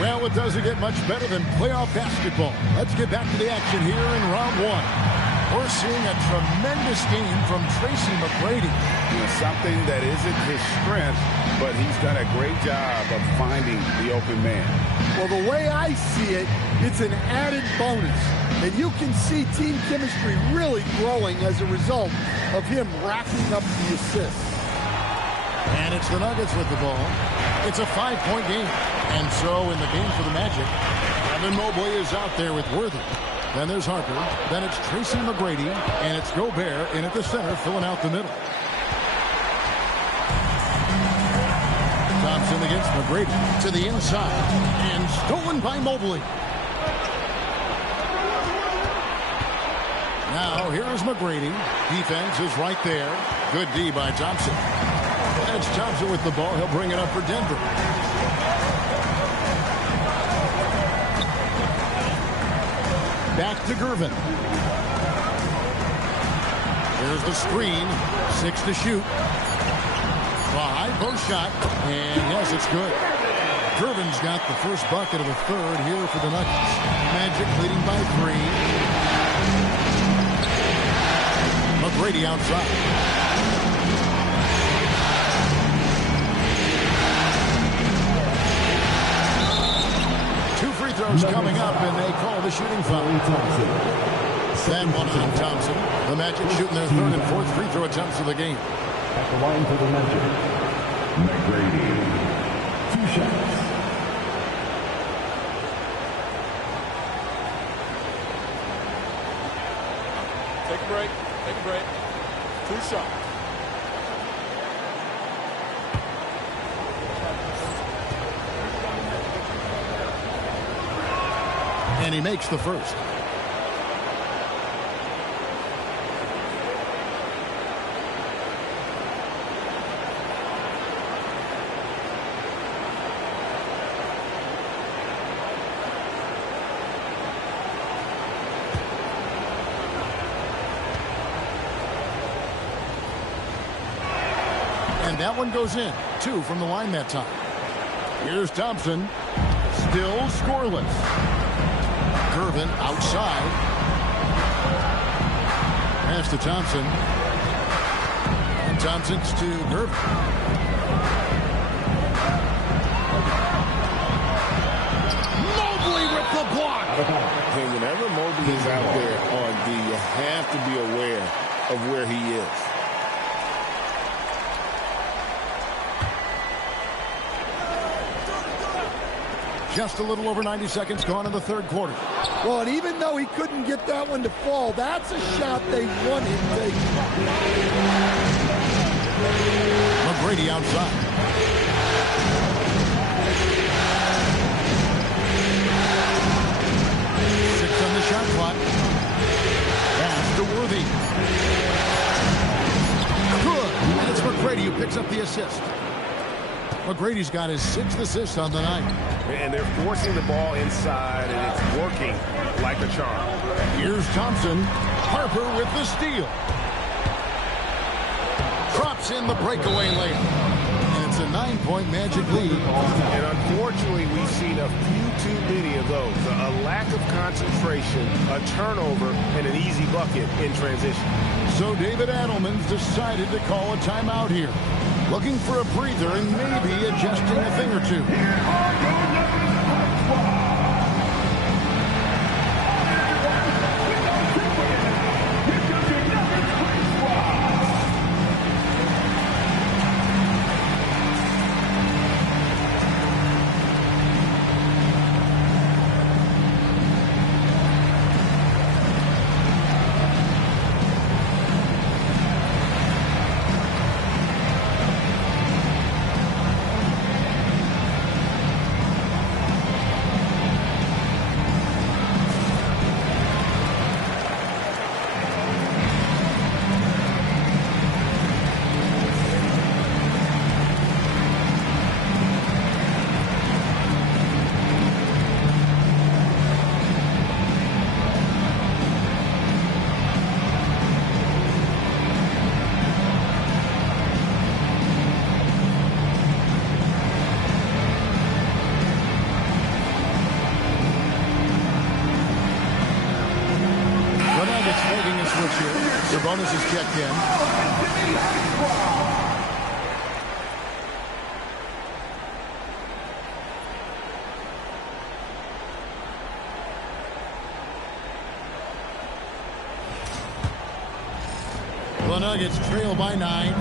Well, it doesn't get much better than playoff basketball. Let's get back to the action here in round 1. We're seeing a tremendous game from Tracy McGrady. Something that isn't his strength, but he's done a great job of finding the open man. Well, the way I see it, it's an added bonus. And you can see team chemistry really growing as a result of him racking up the assists. And it's the Nuggets with the ball. It's a 5-point game. And so in the game for the Magic, Evan Mobley is out there with Worthy. Then there's Harper. Then it's Tracy McGrady. And it's Gobert in at the center, filling out the middle. Thompson against McGrady to the inside. And stolen by Mobley. Now here's McGrady. Defense is right there. Good D by Thompson. That's Thompson with the ball. He'll bring it up for Denver. Back to Gervin. There's the screen. 6 to shoot. A high post shot. And yes, it's good. Gervin's got the first bucket of the third here for the Nuggets. Magic leading by 3. McGrady outside. Throws coming up, and they call the shooting foul. That one on Thompson. The Magic shooting their third and fourth free throw attempts of the game. At the line for the Magic, McGrady. 2 shots. Take a break. Take a break. 2 shots. And he makes the first. And that one goes in. 2 from the line that time. Here's Thompson. Still scoreless. Gervin outside. Pass to Thompson. And Thompson's to Gervin. Mobley with the block. And whenever Mobley is out there on D, you have to be aware of where he is. Just a little over 90 seconds gone in the third quarter. Well, and even though he couldn't get that one to fall, that's a shot they want him to take. McGrady outside. Six on the shot clock. Pass to Worthy. Good. And it's McGrady who picks up the assist. McGrady's got his 6th assist on the night. And they're forcing the ball inside, and it's working like a charm. Here's Thompson. Harper with the steal. Drops in the breakaway layup. And it's a 9-point Magic lead. And unfortunately, we've seen a few too many of those. A lack of concentration, a turnover, and an easy bucket in transition. So David Adelman's decided to call a timeout here. Looking for a breather and maybe adjusting a thing or two. Sabonis is checked in. The Nuggets trail by 9.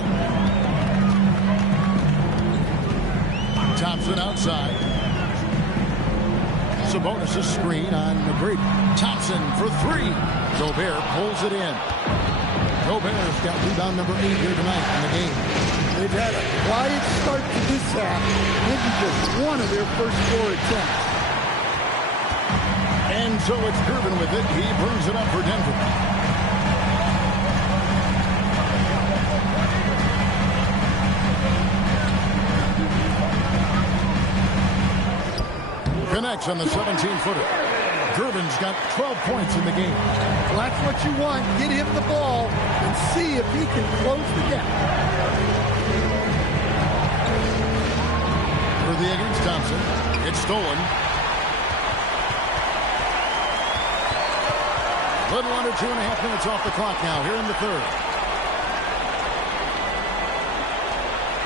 Thompson outside. Sabonis a screen on McGrady. Thompson for 3. Gobert pulls it in. Gobert's got rebound number 8 here tonight in the game. They've had a quiet start to this half. Maybe just one of their first 4 attempts. And so it's Durbin with it. He brings it up for Denver. Connects on the 17-footer. Durbin's got 12 points in the game. Well, that's what you want. Get him the ball and see if he can close the gap. Worthy against Thompson. It's stolen. A little under 2.5 minutes off the clock now here in the third.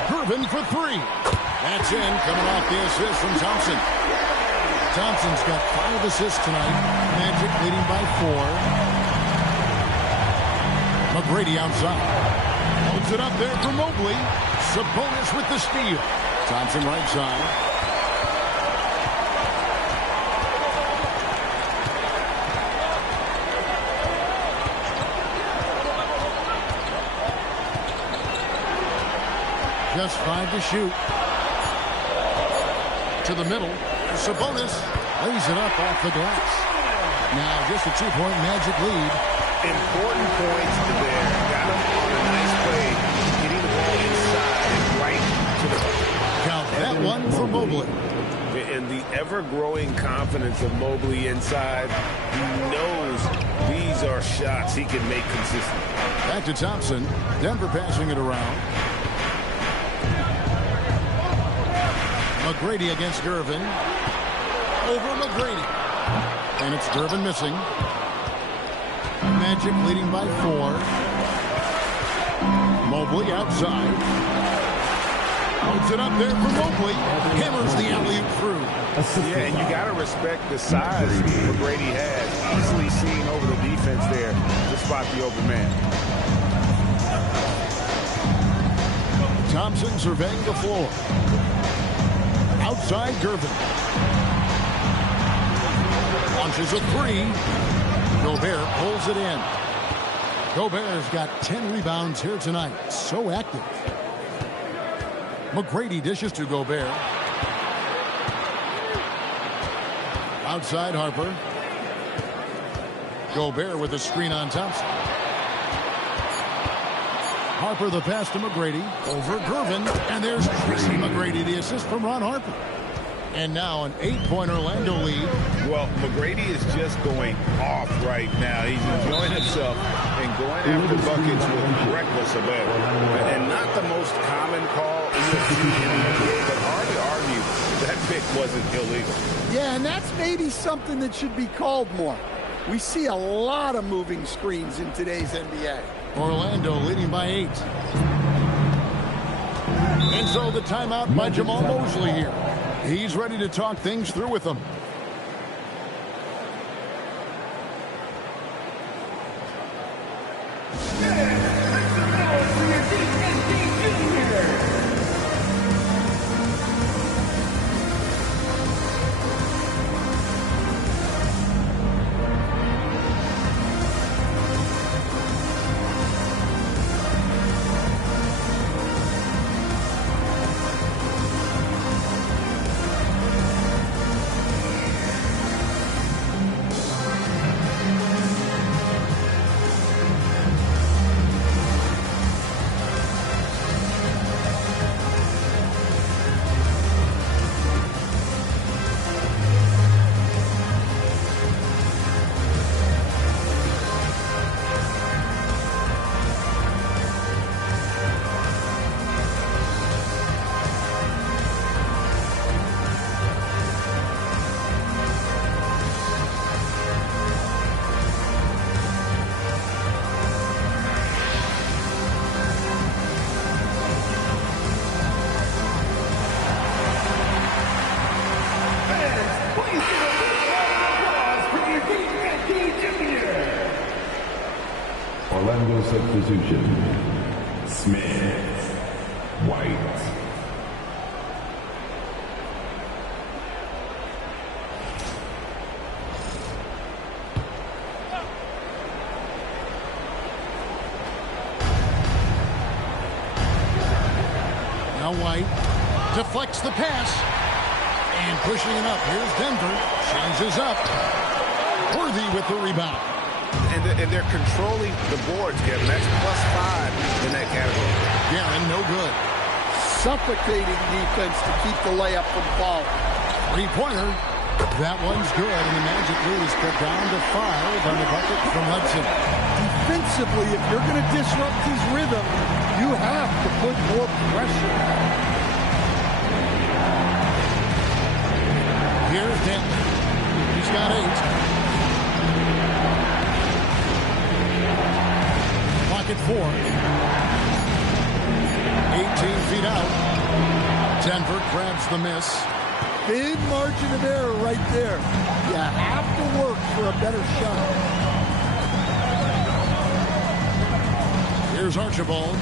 Durbin for 3. That's in, coming off the assist from Thompson. Thompson's got 5 assists tonight. Magic leading by 4. McGrady outside. Holds it up there for Mobley. Sabonis with the steal. Thompson right side. Just 5 to shoot. To the middle. Sabonis lays it up off the glass. Now just a 2-point Magic lead. Important points there. Got him on a nice play. Getting the ball inside and right to the bucket. Count that one for Mobley. And the ever-growing confidence of Mobley inside. He knows these are shots he can make consistently. Back to Thompson. Denver passing it around. McGrady against Durbin. Over McGrady. And it's Durbin missing. Magic leading by 4. Mobley outside. Puts it up there for Mobley. Hammers the alley-oop through. Yeah, and you got to respect the size McGrady has. Easily seen over the defense there to spot the open man. Thompson surveying the floor. Outside Durbin. Launches a three. Gobert pulls it in. Gobert's got 10 rebounds here tonight. So active. McGrady dishes to Gobert. Outside Harper. Gobert with a screen on Thompson. Harper the pass to McGrady. Over Gervin. And there's Tracy McGrady, the assist from Ron Harper. And now an 8-point Orlando lead. Well, McGrady is just going off right now. He's enjoying himself and going after buckets with reckless abandon. And not the most common call you'll see in the NBA, but hard to argue that pick wasn't illegal. Yeah, and that's maybe something that should be called more. We see a lot of moving screens in today's NBA. Orlando leading by 8. And so the timeout by Jamal Mosley here. He's ready to talk things through with them. Orlando substitution. Smith. White. Now White deflects the pass. And pushing it up. Here's Denver. Changes up. Worthy with the rebound. And they're controlling the boards, Kevin. That's +5 in that category. Yeah, and no good. Suffocating defense to keep the layup from falling. Three-pointer. That one's good, and the Magic lead is cut down to 5 on the bucket from Hudson. Defensively, if you're going to disrupt his rhythm, you have to put more pressure. Here's Denton. He's got 8. At 4. 18 feet out. Denver grabs the miss. Big margin of error right there. You have to work for a better shot. Here's Archibald.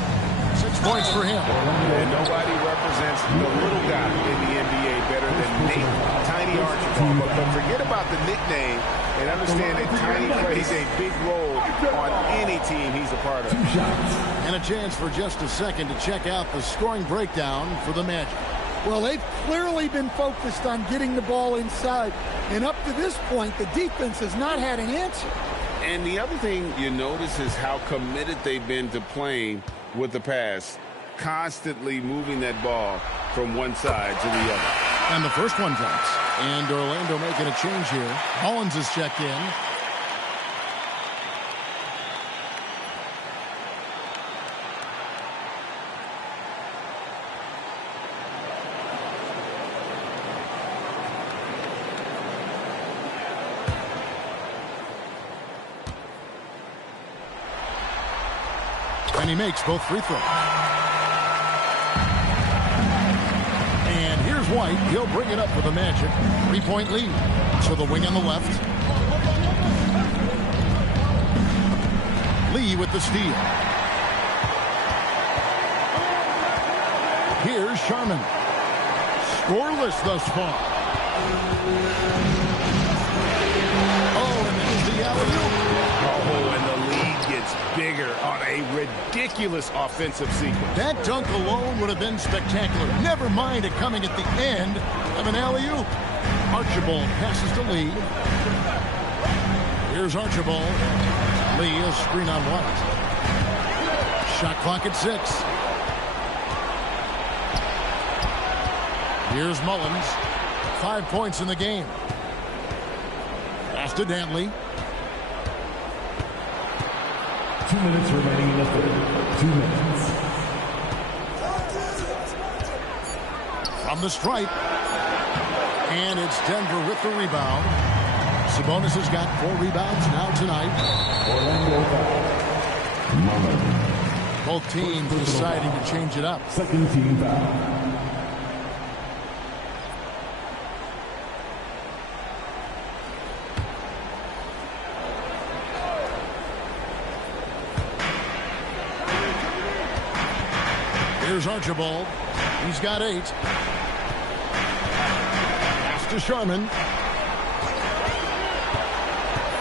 6 points for him. And nobody represents the little guy in the NBA better than Nate Tiny Archibald. But forget about the nickname and understand that Tiny plays a big role on any team he's a part of. And a chance for just a second to check out the scoring breakdown for the Magic. Well, they've clearly been focused on getting the ball inside. And up to this point, the defense has not had an answer. And the other thing you notice is how committed they've been to playing with the pass, constantly moving that ball from one side to the other. And the first one drops. And Orlando making a change here. Hollins is checked in. And he makes both free throws. And here's White. He'll bring it up for the Magic. 3-point lead. So the wing on the left. Lee with the steal. Here's Sharman. Scoreless thus far. alley-oop. Oh, and the lead gets bigger on a ridiculous offensive sequence. That dunk alone would have been spectacular. Never mind it coming at the end of an alley-oop. Archibald passes to Lee. Here's Archibald. Lee, a screen on White. Shot clock at 6. Here's Mullins. 5 points in the game. Pass to Dantley. 2 minutes remaining in the third. 2 minutes. From the stripe. And it's Denver with the rebound. Sabonis has got 4 rebounds now tonight. Both teams deciding to change it up. Second team foul. Here's Archibald. He's got 8. Pass to Sharman.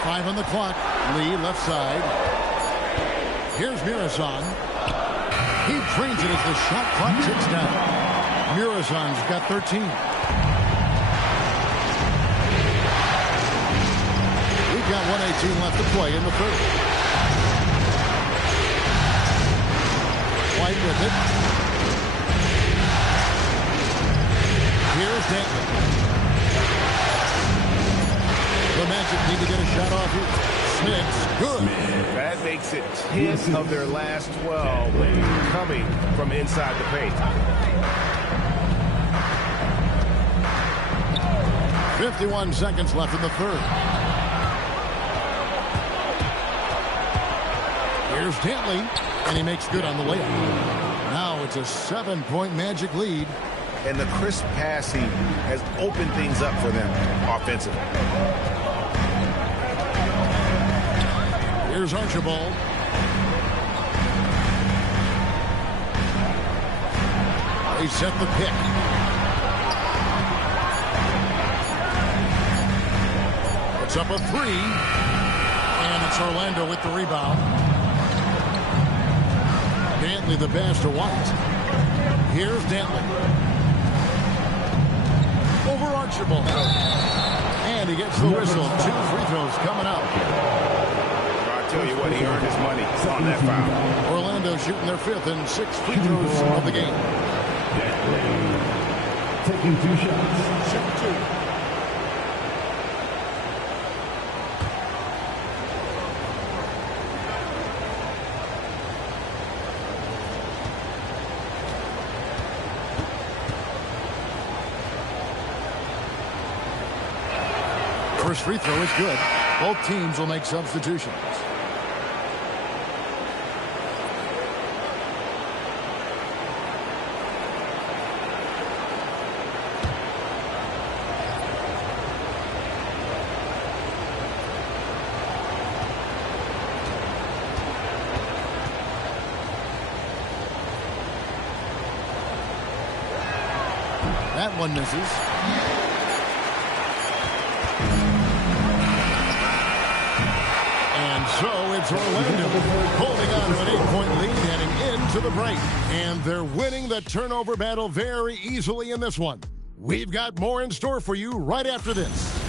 5 on the clock. Lee left side. Here's Mirazon. He drains it as the shot clock ticks down. Mirazon's got 13. We've got 1:18 left to play in the third. White with it. Here's Dantley. The Magic need to get a shot off here. Smith's good. That makes it 10 of their last 12 coming from inside the paint. 51 seconds left in the third. Here's Dantley, and he makes good on the layup. Now it's a 7-point Magic lead. And the crisp passing has opened things up for them offensively. Here's Archibald. They set the pick. It's up a 3. And it's Orlando with the rebound. Dantley the pass to White. Here's Dantley. Over Archibald. And he gets the whistle. 2 free throws coming out. I tell you what, he earned his money on that foul. Orlando shooting their 5th and 6th free throws of the game. Taking 2 shots. Shoot 2. First free throw is good. Both teams will make substitutions. That one misses. So it's Orlando holding on to an 8-point lead heading into the break. And they're winning the turnover battle very easily in this one. We've got more in store for you right after this.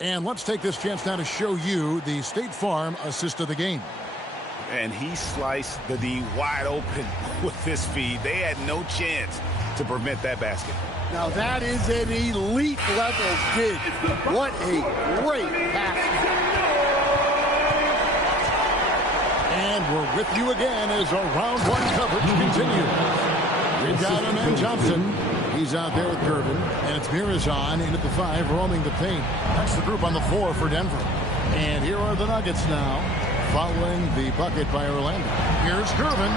And let's take this chance now to show you the State Farm assist of the game. And he sliced the D wide open with this feed. They had no chance to prevent that basket. Now that is an elite level dig. What a great pass. And we're with you again as our round 1 coverage continues. We've got him in Johnson. He's out there with Gervin. And it's Mirazon in at the 5, roaming the paint. That's the group on the 4 for Denver. And here are the Nuggets now, following the bucket by Orlando. Here's Gervin.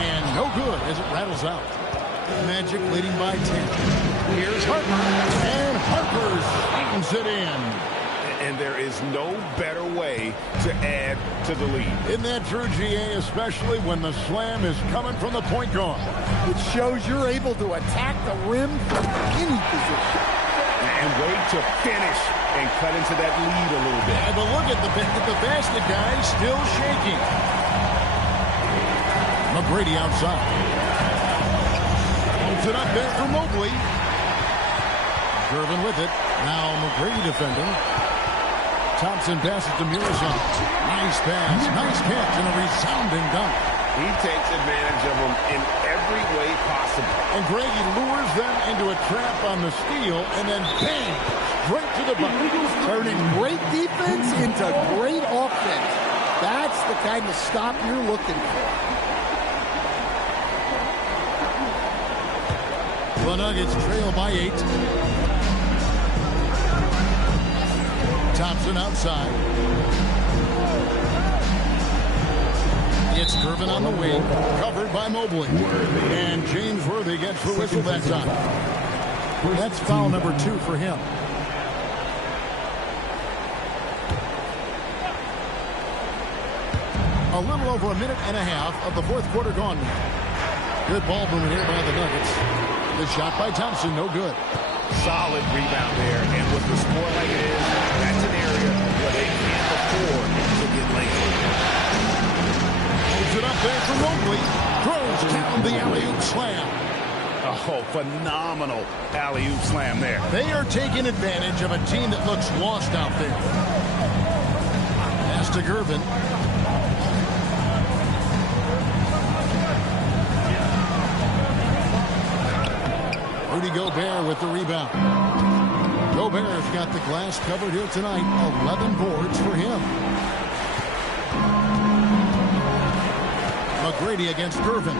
And no good as it rattles out. Magic leading by 10. Here's Harper. And Harper slams it in. and there is no better way to add to the lead. Isn't that true, GA, especially when the slam is coming from the point guard? It shows you're able to attack the rim from any position. And wait to finish and cut into that lead a little bit. Yeah, but look at the basket, guys, still shaking. McGrady outside. Holds it up there for Mobley. Gervin with it. Now McGrady defending. Thompson passes to Murison. Nice pass, nice catch, and a resounding dunk. He takes advantage of them in every way possible. And Grady lures them into a trap on the steal, and then bang, straight to the bucket. Turning great defense into great offense. That's the kind of stop you're looking for. The Nuggets trail by 8. Thompson outside. It's Gervin on the wing, covered by Mobley. And James Worthy gets the whistle that time. That's foul number 2 for him. A little over a minute and a half of the fourth quarter gone now. Good ball movement here by the Nuggets. The shot by Thompson, no good. Solid rebound there, and with the score like it is, that's an area where they can't afford to get lazy. Holds it up there for Mobley. Throws down the alley-oop slam. Oh, phenomenal alley-oop slam there. They are taking advantage of a team that looks lost out there. Pass to Gervin. Rudy Gobert with the rebound. Gobert's got the glass covered here tonight. 11 boards for him. McGrady against Gervin.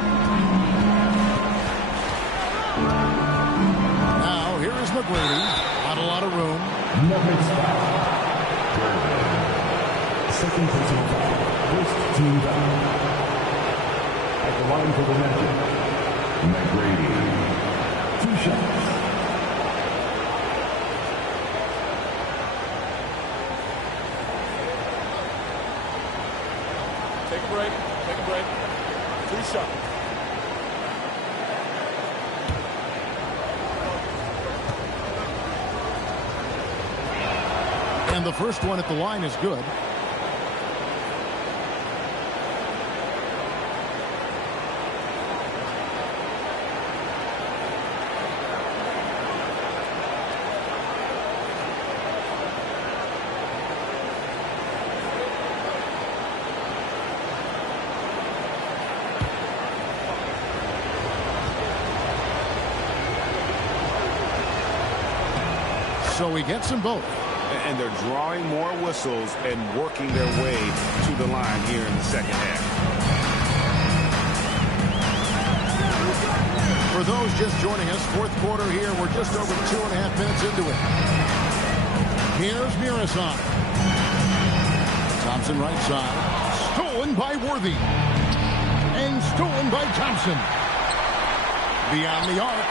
Now here is McGrady. Not a lot of room. Nuggets foul. Second personal foul. First team foul. At the line for the Magic, McGrady. 2 shots. Take a break. Take a break. 2 shots. And the first one at the line is good. So he gets them both. And they're drawing more whistles and working their way to the line here in the second half. For those just joining us, fourth quarter here. We're just over 2.5 minutes into it. Here's Murison. Thompson right side. Stolen by Worthy. And stolen by Thompson. Beyond the arc.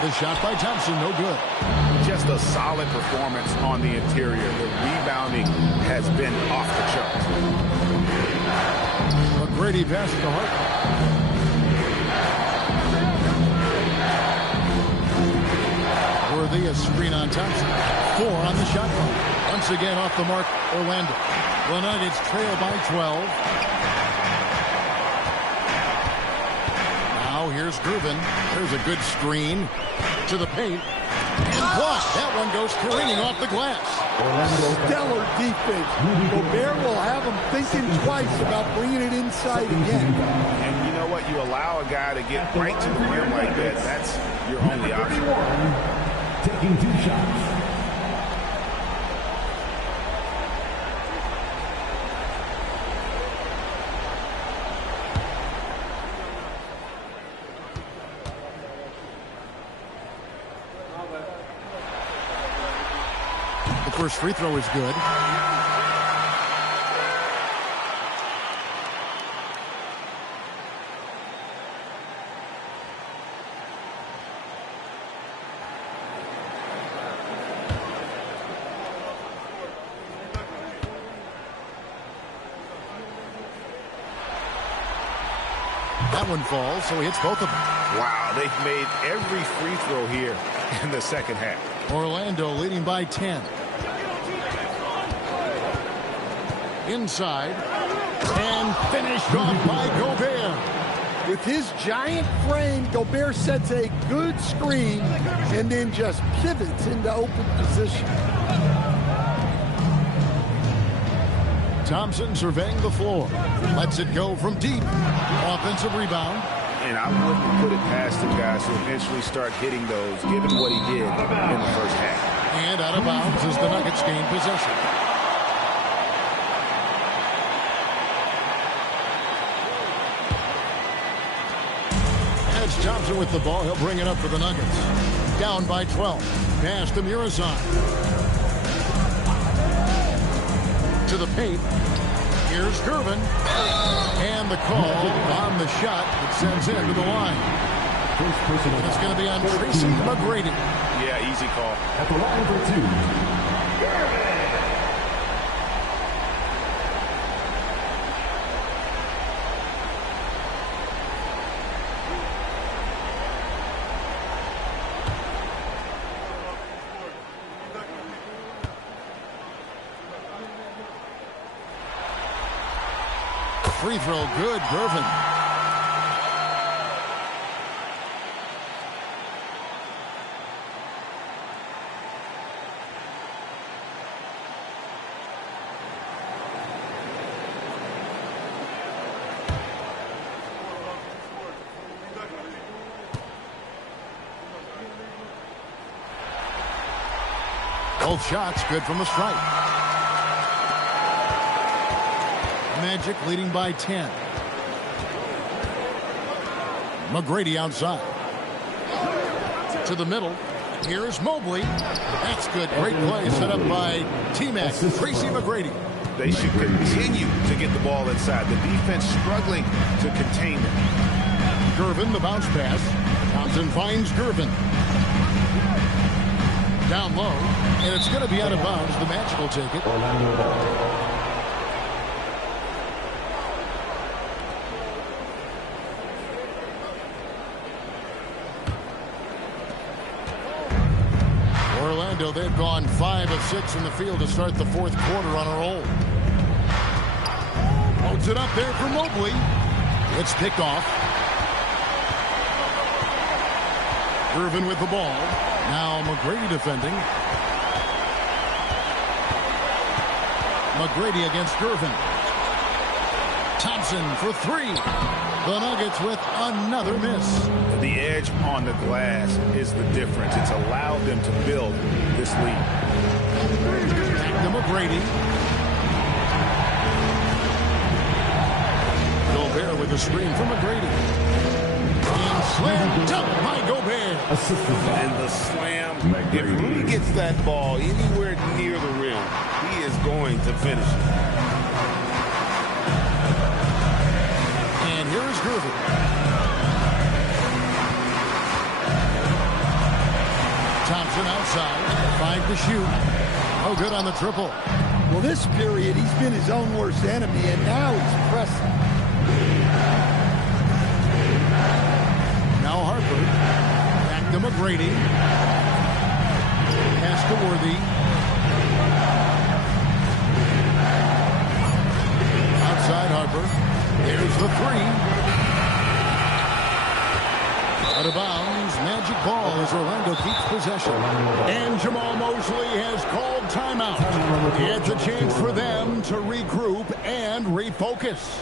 The shot by Thompson, no good. Just a solid performance on the interior. The rebounding has been off the charts. McGrady passes to Hart. Worthy, a screen on Thompson. 4 on the shot clock. Once again off the mark, Orlando. The Nuggets trail by 12. Now here's Gervin. There's a good screen to the paint. And blocked. That one goes careening off the glass. Stellar defense. Gobert will have them thinking twice about bringing it inside again. And you know what? You allow a guy to get right to the rim like that. That's your only option. Taking 2 shots. First free throw is good. That one falls, so he hits both of them. Wow, they've made every free throw here in the second half. Orlando leading by 10. Inside. And finished off by Gobert. With his giant frame, Gobert sets a good screen and then just pivots into open position. Thompson surveying the floor. Lets it go from deep. Offensive rebound. And I wouldn't put it past the guys to eventually start hitting those, given what he did in the first half. And out of bounds as the Nuggets gain possession. As Thompson with the ball, he'll bring it up for the Nuggets. Down by 12. Pass to Murazan. To the paint. Here's Gervin. And the call on the shot that sends him to the line. And it's going to be on Tracy McGrady. Yeah, easy call. At the line for two. Free throw good, Gervin. Both shots good from the stripe. Magic leading by 10. McGrady outside. To the middle. Here's Mobley. That's good. Great play set up by T-Mac. Tracy McGrady. They should continue to get the ball inside. The defense struggling to contain them. Gervin, the bounce pass. Thompson finds Gervin. Down low. And it's going to be out of bounds. The Magic will take it. Orlando, they've gone 5 of 6 in the field to start the fourth quarter on a roll. Loads it up there for Mobley. It's picked off. Irvin with the ball. Now McGrady defending. McGrady against Irvin. Thompson for 3. The Nuggets with another miss. The edge on the glass is the difference. It's allowed them to build this lead. Back to McGrady. Gobert with a screen from McGrady. And slam dunk by Gobert. And the slam. If Rudy gets that ball anywhere near the rim, he is going to finish it. And here is Gervin. Thompson outside. 5 to shoot. Oh, good on the triple. Well, this period, he's been his own worst enemy, and now he's pressing. Now Harper. Back to McGrady. Pass to Worthy. Outside Harper. There's the 3. Out of bounds. Magic ball as Orlando keeps possession. And Jamal Mosley has called timeout. It's a chance for them to regroup and refocus.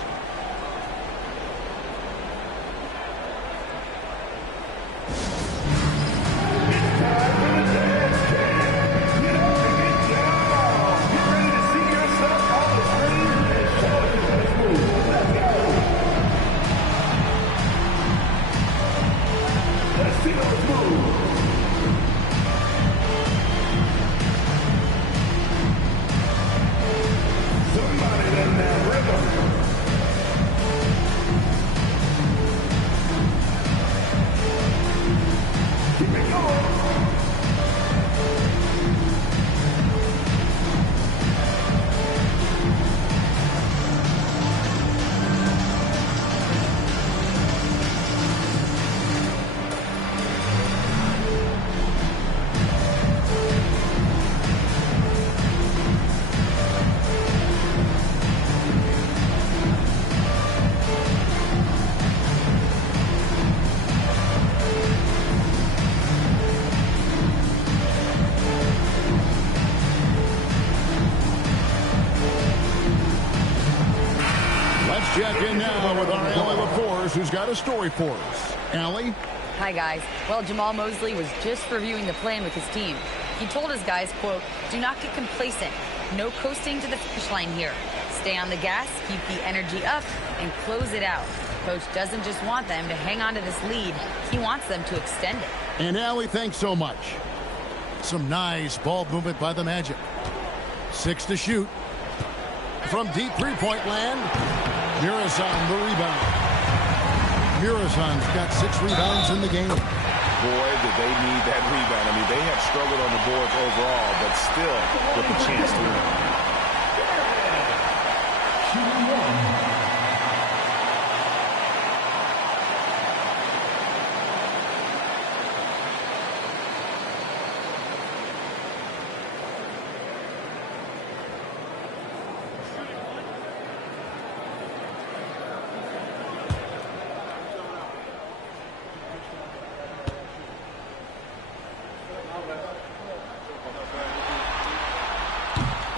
check in now with our Allie LaForce, who's got a story for us. Allie? Hi, guys. Well, Jamal Mosley was just reviewing the plan with his team. He told his guys, quote, "Do not get complacent. No coasting to the finish line here. Stay on the gas, keep the energy up, and close it out." Coach doesn't just want them to hang on to this lead. He wants them to extend it. And Allie, thanks so much. Some nice ball movement by the Magic. 6 to shoot. From deep three-point land, Muresan the rebound. Muresan's got 6 rebounds in the game. Boy, did they need that rebound. I mean, they have struggled on the boards overall, but still with a chance to win.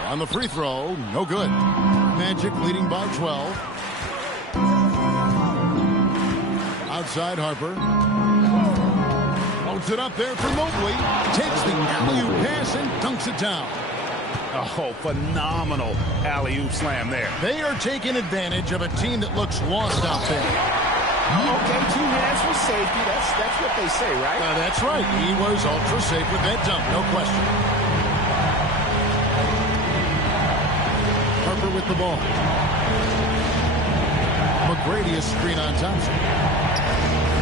On the free throw, no good. Magic leading by 12. Outside Harper. Loads it up there for Mobley. Takes the alley-oop pass and dunks it down. Oh, phenomenal alley-oop slam there. They are taking advantage of a team that looks lost out there. Okay, 2 hands for safety. That's what they say, right? That's right. He was ultra safe with that dunk, no question. With the ball. McGrady a screen on Thompson.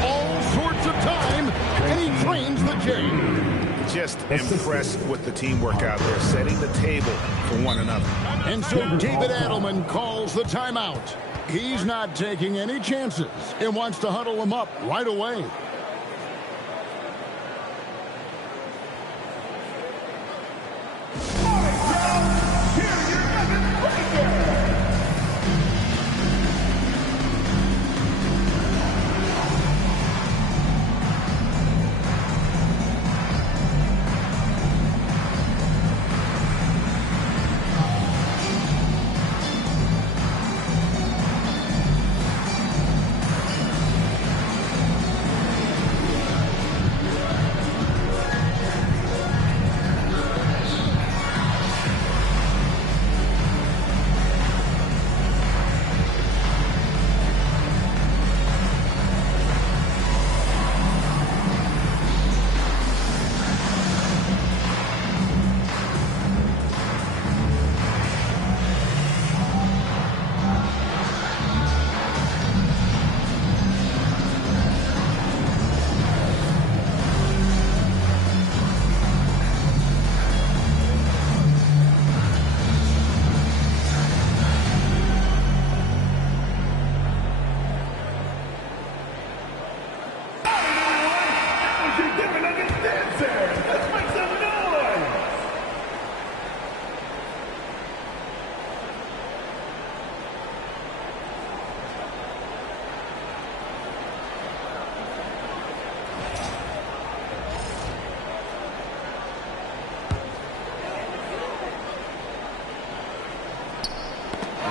All sorts of time, and he trains the J. Just impressed with the teamwork out there, setting the table for one another. And so David Adelman calls the timeout. He's not taking any chances and wants to huddle them up right away.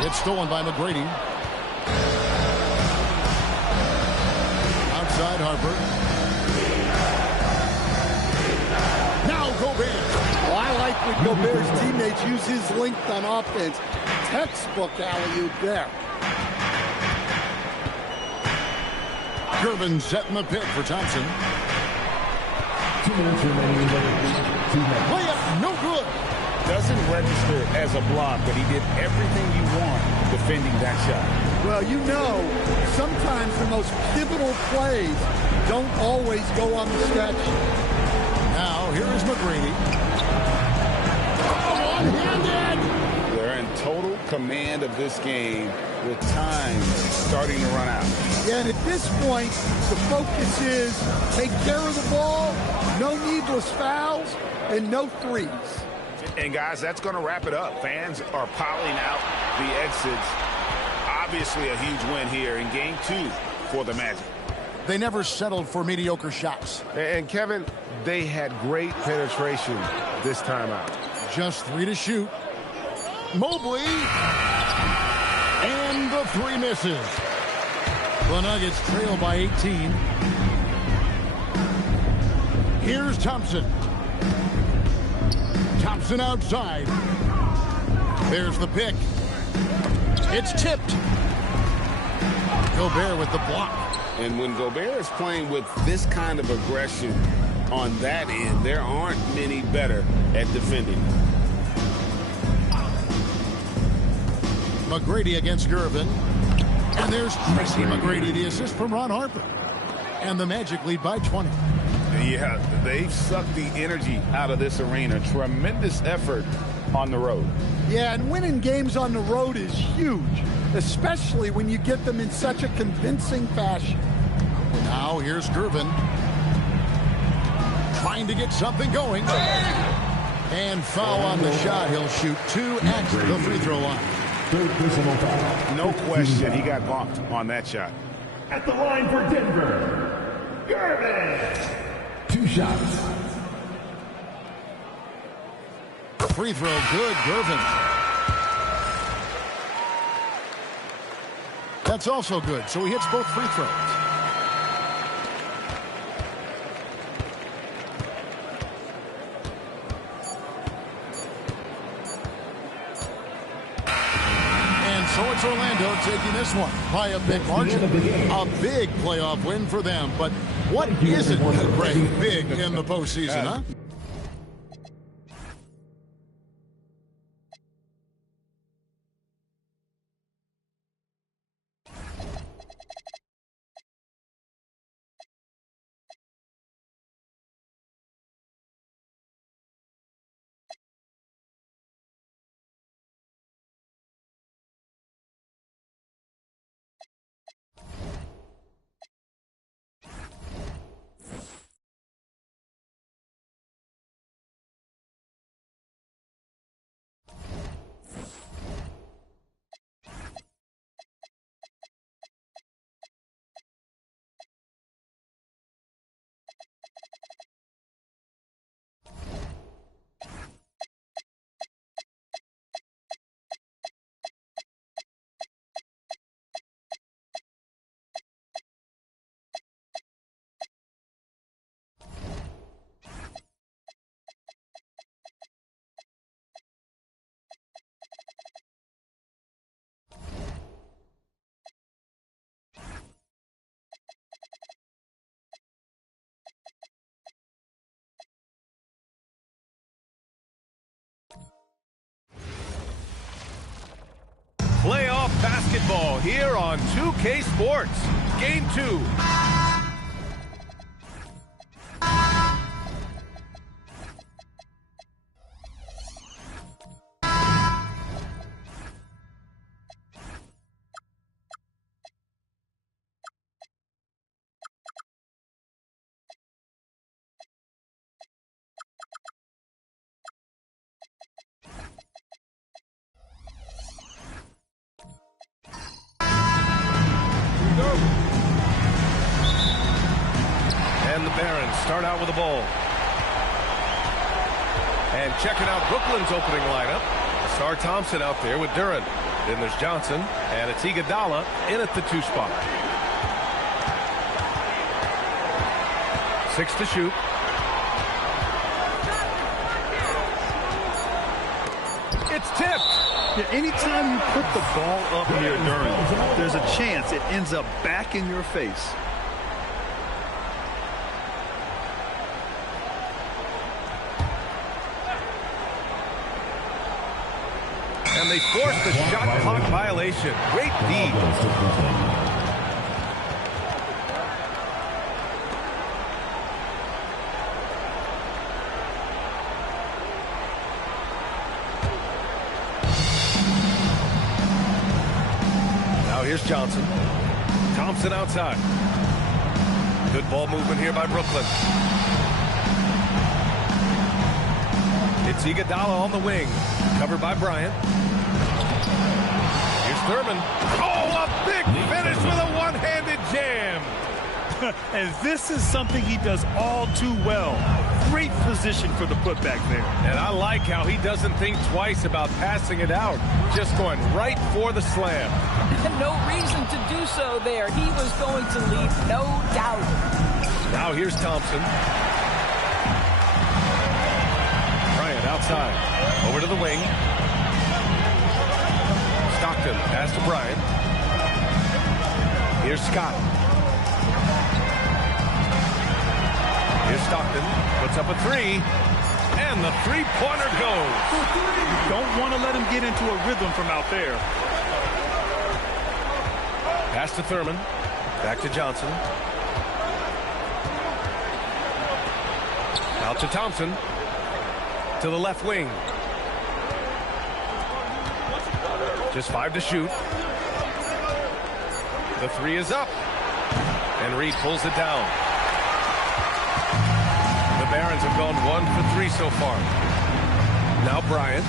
It's stolen by McGrady. Outside Harper. Now Gobert. Well, I like when Gobert's teammates use his length on offense. Textbook alley-oop there. Gervin setting the pick for Thompson. 2 minutes remaining. Layup, no good. Doesn't register as a block, but he did everything you want defending that shot. Well, you know, sometimes the most pivotal plays don't always go on the stat sheet. Now, here is McGrady. One-handed! They're in total command of this game with time starting to run out. Yeah, and at this point, the focus is take care of the ball, no needless fouls, and no threes. And, guys, that's going to wrap it up. Fans are piling out the exits. Obviously a huge win here in Game 2 for the Magic. They never settled for mediocre shots. And, Kevin, they had great penetration this time out. Just 3 to shoot. Mobley. And the three misses. The Nuggets trail by 18. Here's Thompson. Thompson outside. There's the pick. It's tipped. Gobert with the block. And when Gobert is playing with this kind of aggression on that end, there aren't many better at defending. McGrady against Gervin. And there's Tracy McGrady, the assist from Ron Harper. And the Magic lead by 20. Yeah, they've sucked the energy out of this arena. Tremendous effort on the road. Yeah, and winning games on the road is huge, especially when you get them in such a convincing fashion. Now here's Gervin. Trying to get something going. And foul on the shot. He'll shoot 2 at the free throw line. No question, he got bumped on that shot. At the line for Denver, Gervin. 2 shots. Free throw good, Gervin. That's also good, so he hits both free throws. So it's Orlando taking this one by a big margin. A big playoff win for them. But what isn't great big in the postseason, huh? Playoff basketball here on 2K Sports. Game 2. And the Barons start out with a ball. And checking out Brooklyn's opening lineup. Star Thompson out there with Duran. Then there's Johnson, and it's Iguodala in at the 2 spot. 6 to shoot. It's tipped. Yeah, anytime you put the ball up near Duran, there's a chance it ends up back in your face. And they force the shot clock violation. Great D. Now here's Johnson. Thompson outside. Good ball movement here by Brooklyn. It's Iguodala on the wing. Covered by Bryant. Here's Thurman. Oh, a big finish with a one-handed jam. And this is something he does all too well. Great position for the putback there. And I like how he doesn't think twice about passing it out. Just going right for the slam. No reason to do so there. He was going to leave, no doubt. Now here's Thompson. Bryant outside. Over to the wing. Stockton pass to Bryant. Here's Scott. Here's Stockton. Puts up a three. And the three-pointer goes. You don't want to let him get into a rhythm from out there. Pass to Thurman. Back to Johnson. Out to Thompson. To the left wing. Just 5 to shoot. The three is up. And Reed pulls it down. The Barons have gone 1 for 3 so far. Now Bryant.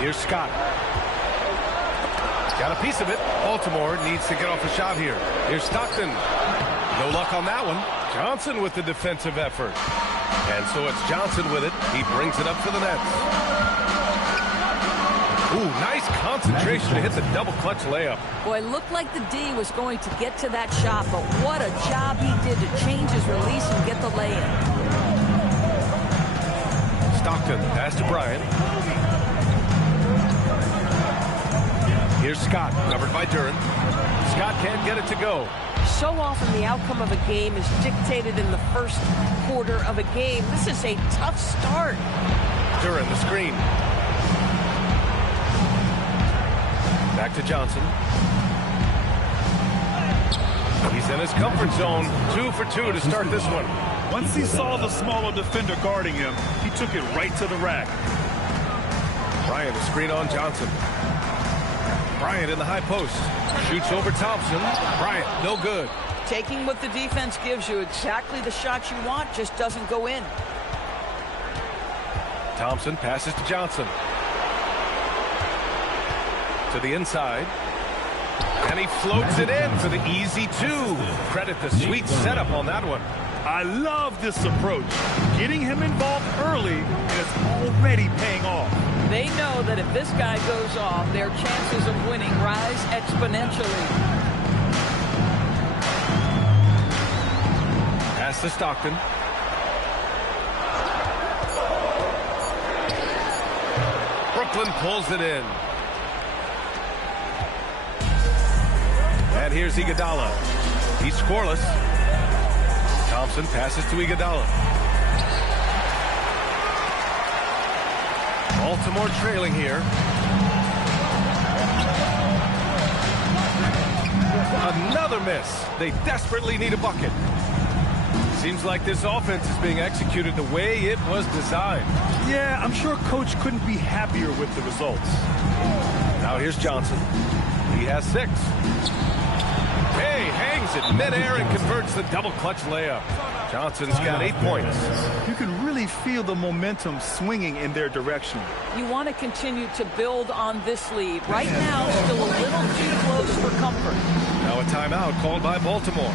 Here's Scott. Got a piece of it. Baltimore needs to get off a shot here. Here's Stockton. No luck on that one. Johnson with the defensive effort. And so it's Johnson with it. He brings it up for the Nets. Ooh, nice concentration to hit the double clutch layup. Boy, looked like the D was going to get to that shot, but what a job he did to change his release and get the lay-in. Stockton, pass to Bryant. Here's Scott, covered by Duren. Scott can't get it to go. So often the outcome of a game is dictated in the first quarter of a game. This is a tough start. Duren, the screen. Back to Johnson. He's in his comfort zone. 2 for 2 to start this one. Once he saw the smaller defender guarding him, he took it right to the rack. Bryant, a screen on Johnson. Bryant in the high post. Shoots over Thompson. Bryant, no good. Taking what the defense gives you, exactly the shot you want, just doesn't go in. Thompson passes to Johnson. To the inside. And he floats it in for the easy 2. Credit the sweet setup on that one. I love this approach. Getting him involved early, and it's already paying off. They know that if this guy goes off, their chances of winning rise exponentially. Pass to Stockton. Brooklyn pulls it in. And here's Iguodala. He's scoreless. Thompson passes to Iguodala. Baltimore trailing here. Another miss. They desperately need a bucket. Seems like this offense is being executed the way it was designed. Yeah, I'm sure Coach couldn't be happier with the results. Now here's Johnson. He has 6. Hey, hangs it midair and converts the double clutch layup. Johnson's got 8 points. You can really feel the momentum swinging in their direction. You want to continue to build on this lead. Right now, still a little too close for comfort. Now a timeout called by Baltimore.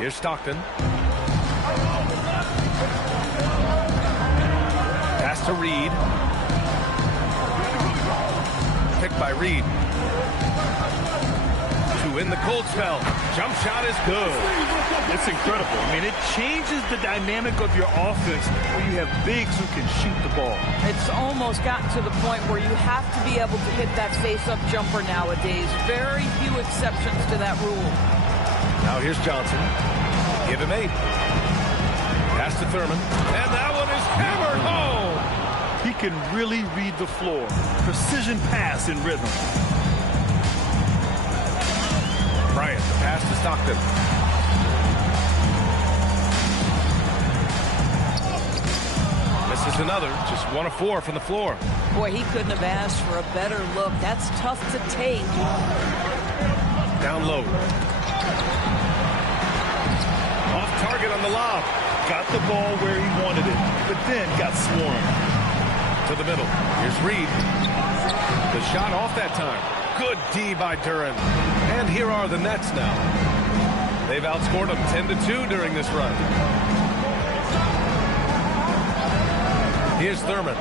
Here's Stockton. Pass to Reed. Picked by Reed. To win the cold spell. Jump shot is good. It's incredible. I mean, it changes the dynamic of your offense when you have bigs who can shoot the ball. It's almost gotten to the point where you have to be able to hit that face-up jumper nowadays. Very few exceptions to that rule. Now here's Johnson. Give him 8. Pass to Thurman. And that one is hammered home. He can really read the floor. Precision pass in rhythm. Bryant, the pass to Stockton. Misses another. Just 1 of 4 from the floor. Boy, he couldn't have asked for a better look. That's tough to take. Down low. Off target on the lob. Got the ball where he wanted it, but then got swarmed. To the middle. Here's Reed. The shot off that time. Good D by Duran. And here are the Nets now. They've outscored them 10-2 during this run. Here's Thurman.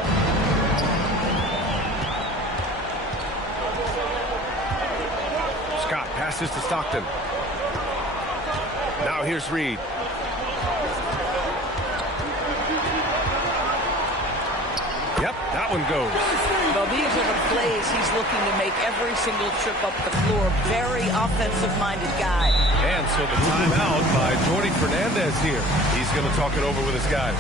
Scott passes to Stockton. Now here's Reed. Yep, that one goes. Well, these are the plays he's looking to make every single trip up the floor. Very offensive-minded guy. And so the timeout by Jordi Fernandez here. He's going to talk it over with his guys.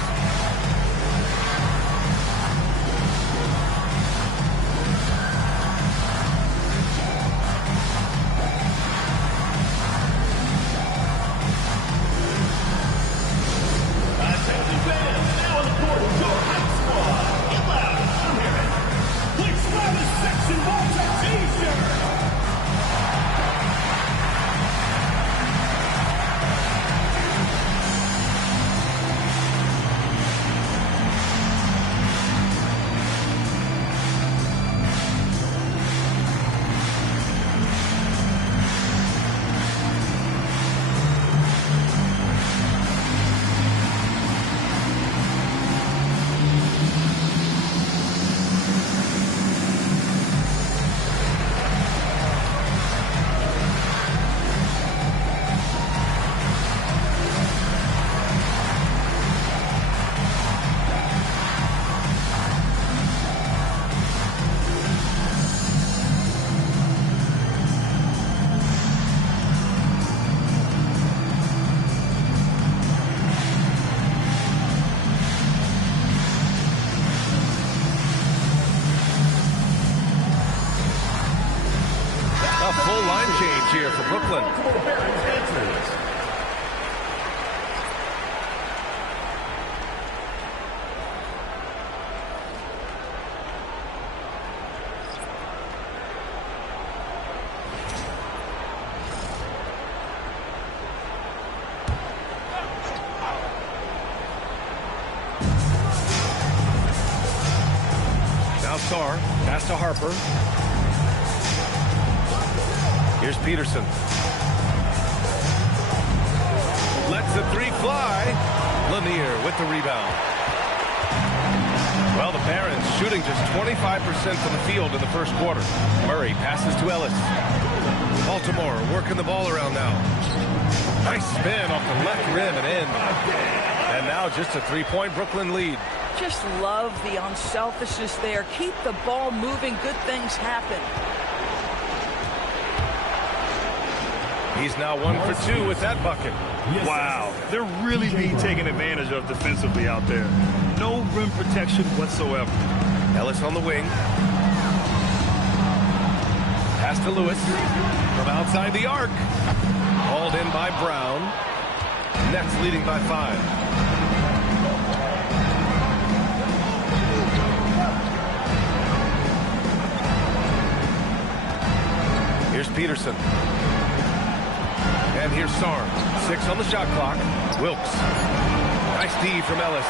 Here for Brooklyn. Now Sarr, pass to Harper. Here's Peterson. Lets the 3 fly. Lanier with the rebound. Well, the Barons shooting just 25% from the field in the first quarter. Murray passes to Ellis. Baltimore working the ball around now. Nice spin off the left rim and in. And now just a 3-point Brooklyn lead. Just love the unselfishness there. Keep the ball moving. Good things happen. He's now 1 for 2 with that bucket. Wow, they're really being taken advantage of defensively out there. No rim protection whatsoever. Ellis on the wing. Pass to Lewis from outside the arc. Hauled in by Brown. Nets leading by 5. Here's Peterson. And here's Sarr. 6 on the shot clock. Wilkes. Nice D from Ellis.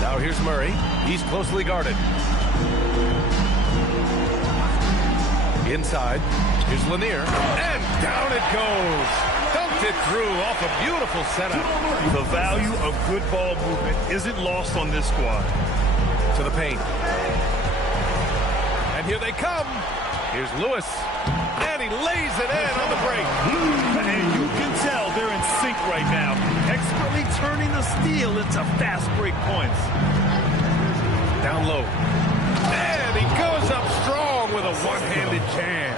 Now here's Murray. He's closely guarded. Inside. Here's Lanier, and down it goes. Dunked it through off a beautiful setup. The value of good ball movement isn't lost on this squad. To the paint. And here they come. Here's Lewis. And he lays it in on the break. And you can tell they're in sync right now, expertly turning the steal into fast break points. Down low. And he goes up strong with a one-handed jam.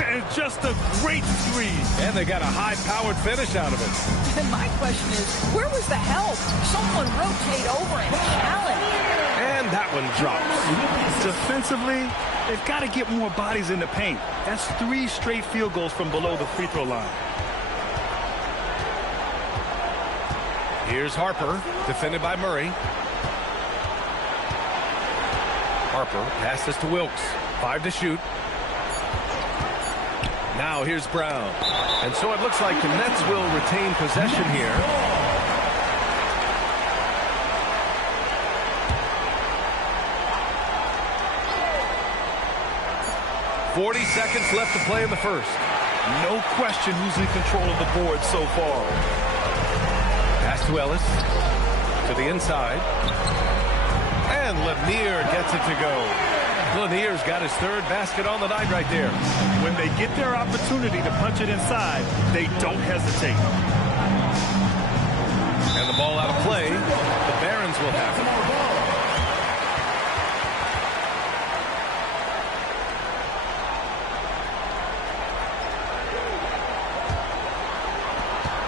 And just a great three. And they got a high-powered finish out of it. And my question is, where was the help? Someone rotate over and challenge. And that one drops. Defensively, they've got to get more bodies in the paint. That's 3 straight field goals from below the free throw line. Here's Harper, defended by Murray. Harper passes to Wilkes. 5 to shoot. Now here's Brown. And so it looks like the Nets will retain possession here. .40 seconds left to play in the first. No question who's in control of the board so far. Pass to Ellis. To the inside. And Lanier gets it to go. Lanier's got his 3rd basket on the night right there. When they get their opportunity to punch it inside, they don't hesitate. And the ball out of play. The Barons will have it.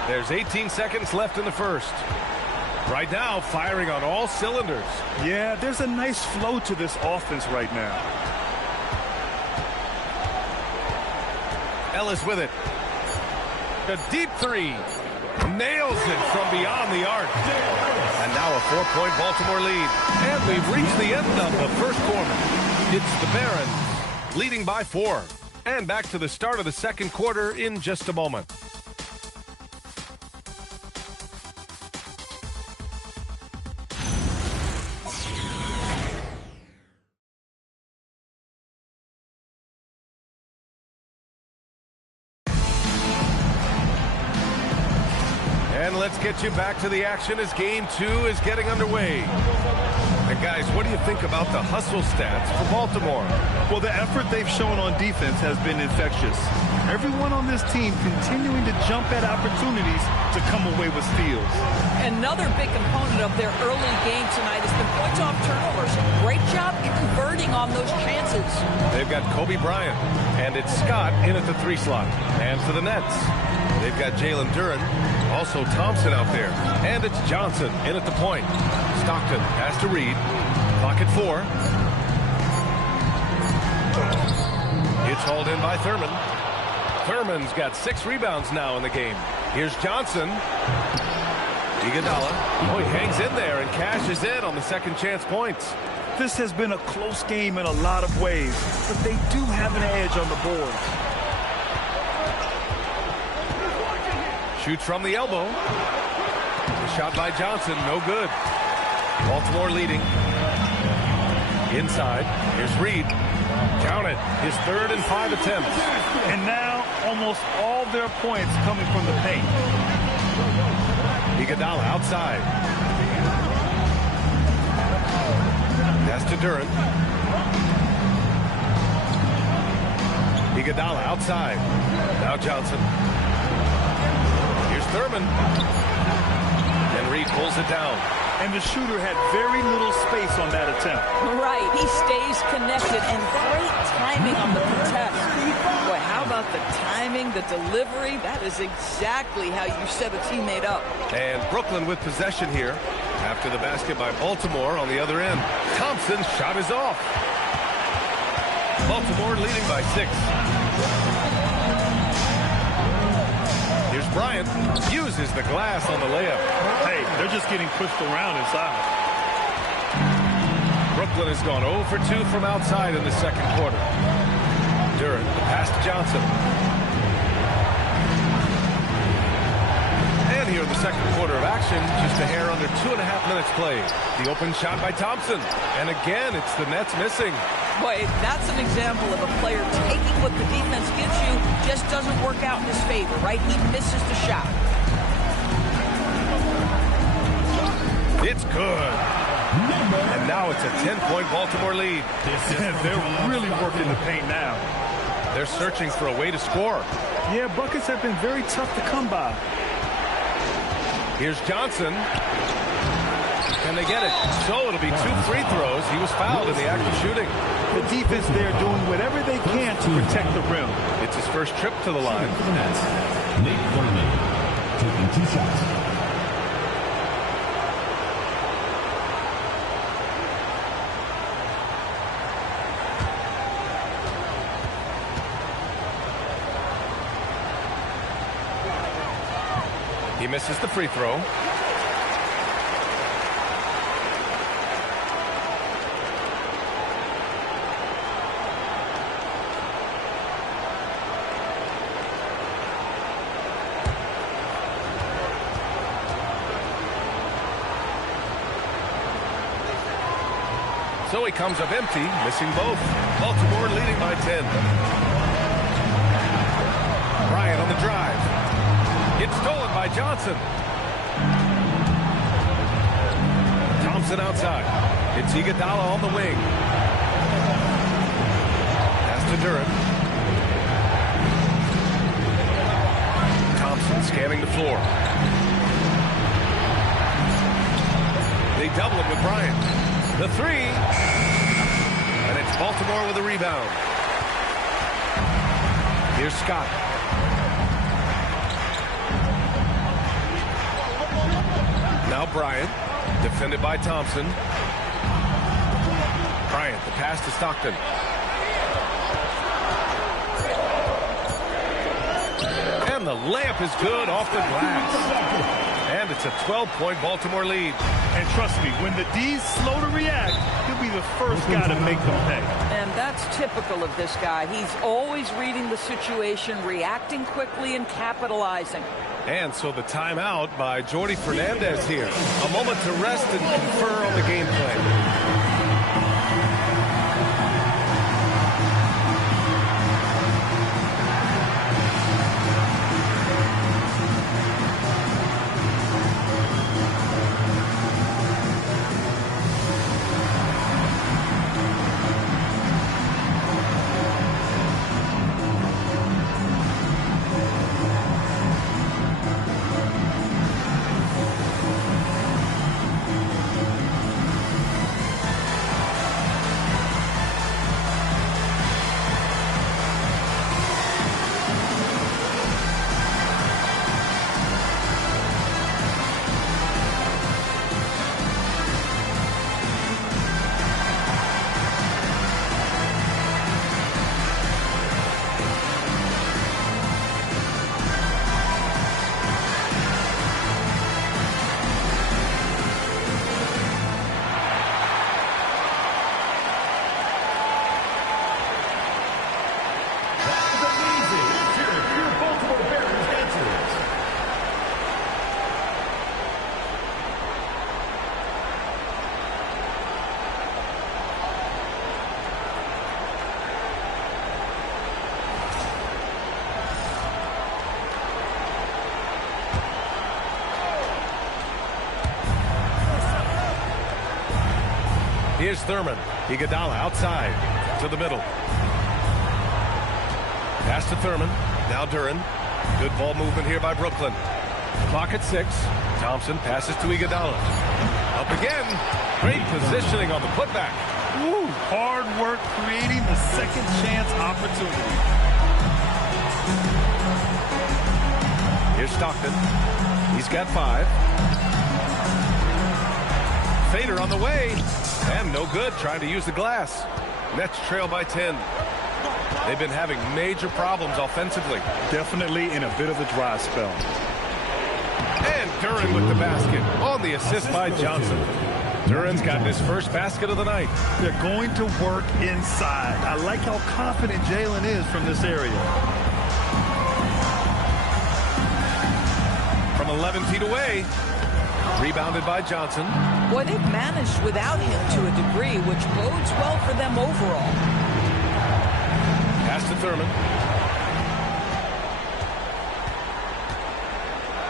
There's 18 seconds left in the first. Right now, firing on all cylinders. Yeah, there's a nice flow to this offense right now. Ellis with it. A deep 3. Nails it from beyond the arc. And now a 4-point Baltimore lead. And we've reached the end of the first quarter. It's the Barons leading by 4. And back to the start of the second quarter in just a moment. And let's get you back to the action as Game 2 is getting underway. And guys, what do you think about the hustle stats for Baltimore? Well, the effort they've shown on defense has been infectious. Everyone on this team continuing to jump at opportunities to come away with steals. Another big component of their early game tonight has been points off turnovers. Great job converting on those chances. They've got Kobe Bryant, and it's Scott in at the 3 slot. And for the Nets, they've got Jalen Duren, also Thompson out there. And it's Johnson in at the point. Stockton has to Reed. Clock at 4. It's hauled in by Thurman. Thurman's got 6 rebounds now in the game. Here's Johnson. Iguodala. Oh, he hangs in there and cashes in on the second chance points. This has been a close game in a lot of ways, but they do have an edge on the board. Shoots from the elbow. Shot by Johnson, no good. Baltimore leading. Inside, here's Reed. Count it, his 3rd and 5 attempts. And now, almost all their points coming from the paint. Iguodala outside. That's to Duren. Iguodala outside. Now Johnson. Here's Thurman. And Reed pulls it down. And the shooter had very little space on that attempt. Right, he stays connected, and great timing on the contest. Boy, how about the timing, the delivery? That is exactly how you set a teammate up. And Brooklyn with possession here after the basket by Baltimore on the other end. Thompson's shot is off. Baltimore leading by 6. Here's Bryant. Uses the glass on the layup. Hey, they're just getting pushed around inside. Brooklyn has gone 0 for 2 from outside in the second quarter. Duren, the pass to Johnson. And here in the second quarter of action. Just a hair under 2.5 minutes played. The open shot by Thompson. And again, it's the Nets missing. Boy, that's an example of a player taking what the defense gives you, just doesn't work out in his favor, right? He misses the shot. It's good. And now it's a 10-point Baltimore lead. They're really working the paint now. They're searching for a way to score. Yeah, buckets have been very tough to come by. Here's Johnson. Can they get it? So it'll be 2 free throws. He was fouled in the act of shooting. The defense there doing whatever they can to protect the rim. It's his first trip to the line. For the Nets, Nate Thurman, taking 2 shots. He misses the free throw. So he comes up empty, missing both. Baltimore leading by 10. Bryant on the drive. It's stolen by Johnson. Thompson outside. It's Iguodala on the wing. Pass to Durant. Thompson scanning the floor. They double it with Bryant. The three. And it's Baltimore with a rebound. Here's Scott. Now Bryant, defended by Thompson. Bryant, the pass to Stockton. And the layup is good off the glass. And it's a 12-point Baltimore lead. And trust me, when the D's slow to react, he'll be the first guy to make them pay. And that's typical of this guy. He's always reading the situation, reacting quickly, and capitalizing. And so the timeout by Jordi Fernandez here. A moment to rest and confer on the game plan. Here's Thurman. Iguodala outside to the middle. Pass to Thurman. Now Duran. Good ball movement here by Brooklyn. Clock at 6. Thompson passes to Iguodala. Up again. Great positioning on the putback. Woo, hard work creating the second chance opportunity. Here's Stockton. He's got 5. Fader on the way. And no good, trying to use the glass. Nets trail by 10. They've been having major problems offensively. Definitely in a bit of a dry spell. And Duran with the basket on the assist by Johnson. Duran's got his first basket of the night. They're going to work inside. I like how confident Jalen is from this area. From from 11 feet away. Rebounded by Johnson. Boy, they've managed without him to a degree, which bodes well for them overall. Pass to Thurman.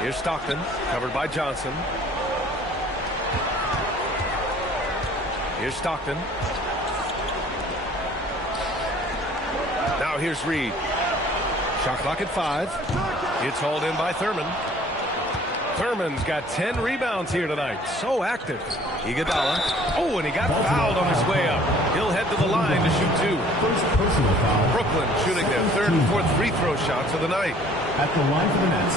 Here's Stockton, covered by Johnson. Here's Stockton. Now here's Reed. Shot clock at 5. It's hauled in by Thurman. Thurman's got 10 rebounds here tonight. So active. Iguodala. Oh, and he got fouled on his way up. He'll head to the line to shoot 2. First personal foul. Brooklyn shooting their 3rd and 4th free throw shots of the night. At the line for the Nets,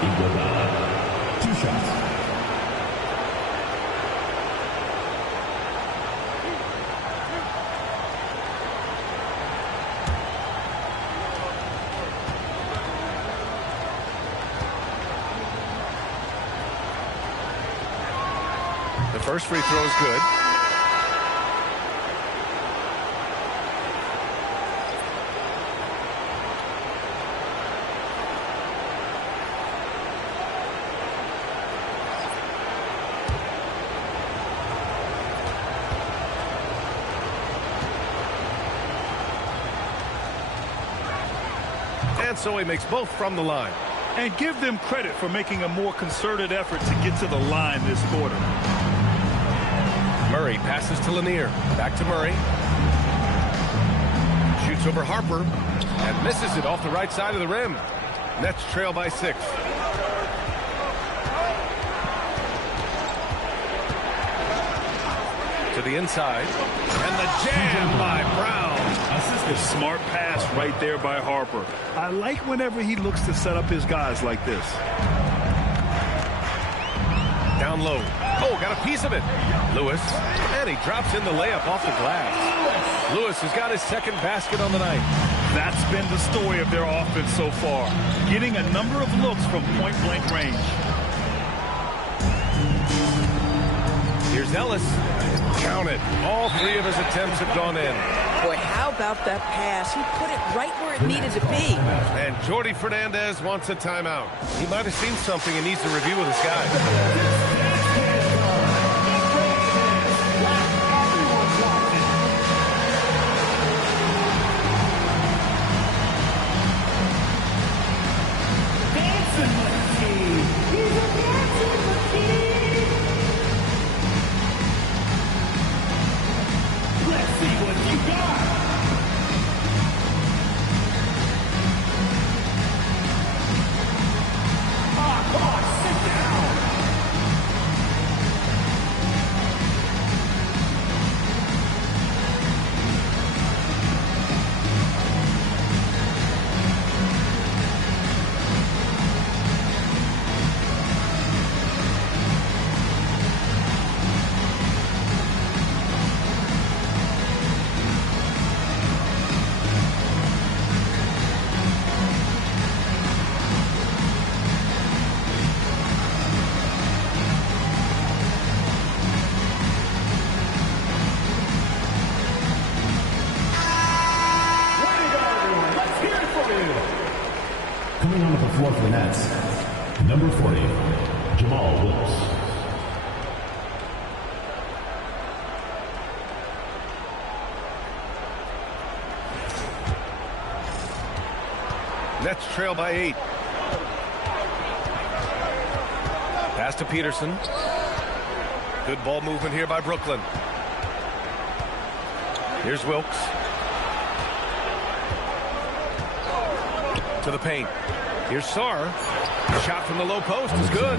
Iguodala. 2 shots. The first free throw is good. And so he makes both from the line. And give them credit for making a more concerted effort to get to the line this quarter. Murray passes to Lanier. Back to Murray. Shoots over Harper and misses it off the right side of the rim. Nets trail by 6. To the inside. And the jam by Brown. A smart pass right there by Harper. I like whenever he looks to set up his guys like this. Down low. Oh, got a piece of it. Lewis. And he drops in the layup off the glass. Lewis has got his 2nd basket on the night. That's been the story of their offense so far. Getting a number of looks from point-blank range. Here's Ellis. Count it. All 3 of his attempts have gone in. Boy, how about that pass? He put it right where it needed to be. And Jordi Fernandez wants a timeout. He might have seen something and needs to review with his guys. Coming onto the floor for the Nets, number 40, Jamal Wilkes. Nets trail by 8. Pass to Peterson. Good ball movement here by Brooklyn. Here's Wilkes. To the paint. Here's Sarr. The shot from the low post is good.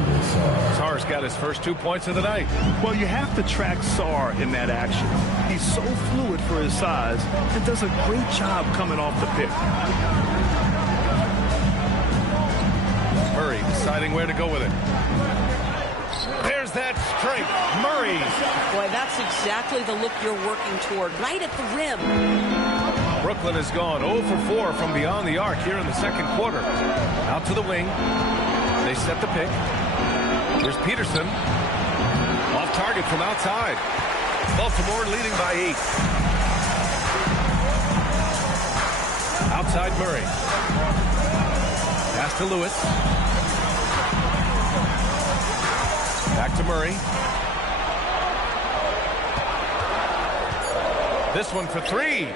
Sarr's got his first 2 points of the night. Well, you have to track Sarr in that action. He's so fluid for his size and does a great job coming off the pick. Murray deciding where to go with it. There's that strength. Murray. Boy, that's exactly the look you're working toward, right at the rim. Brooklyn has gone 0 for 4 from beyond the arc here in the 2nd quarter. Out to the wing. They set the pick. Here's Peterson. Off target from outside. Baltimore leading by 8. Outside Murray. Pass to Lewis. Back to Murray. This one for three.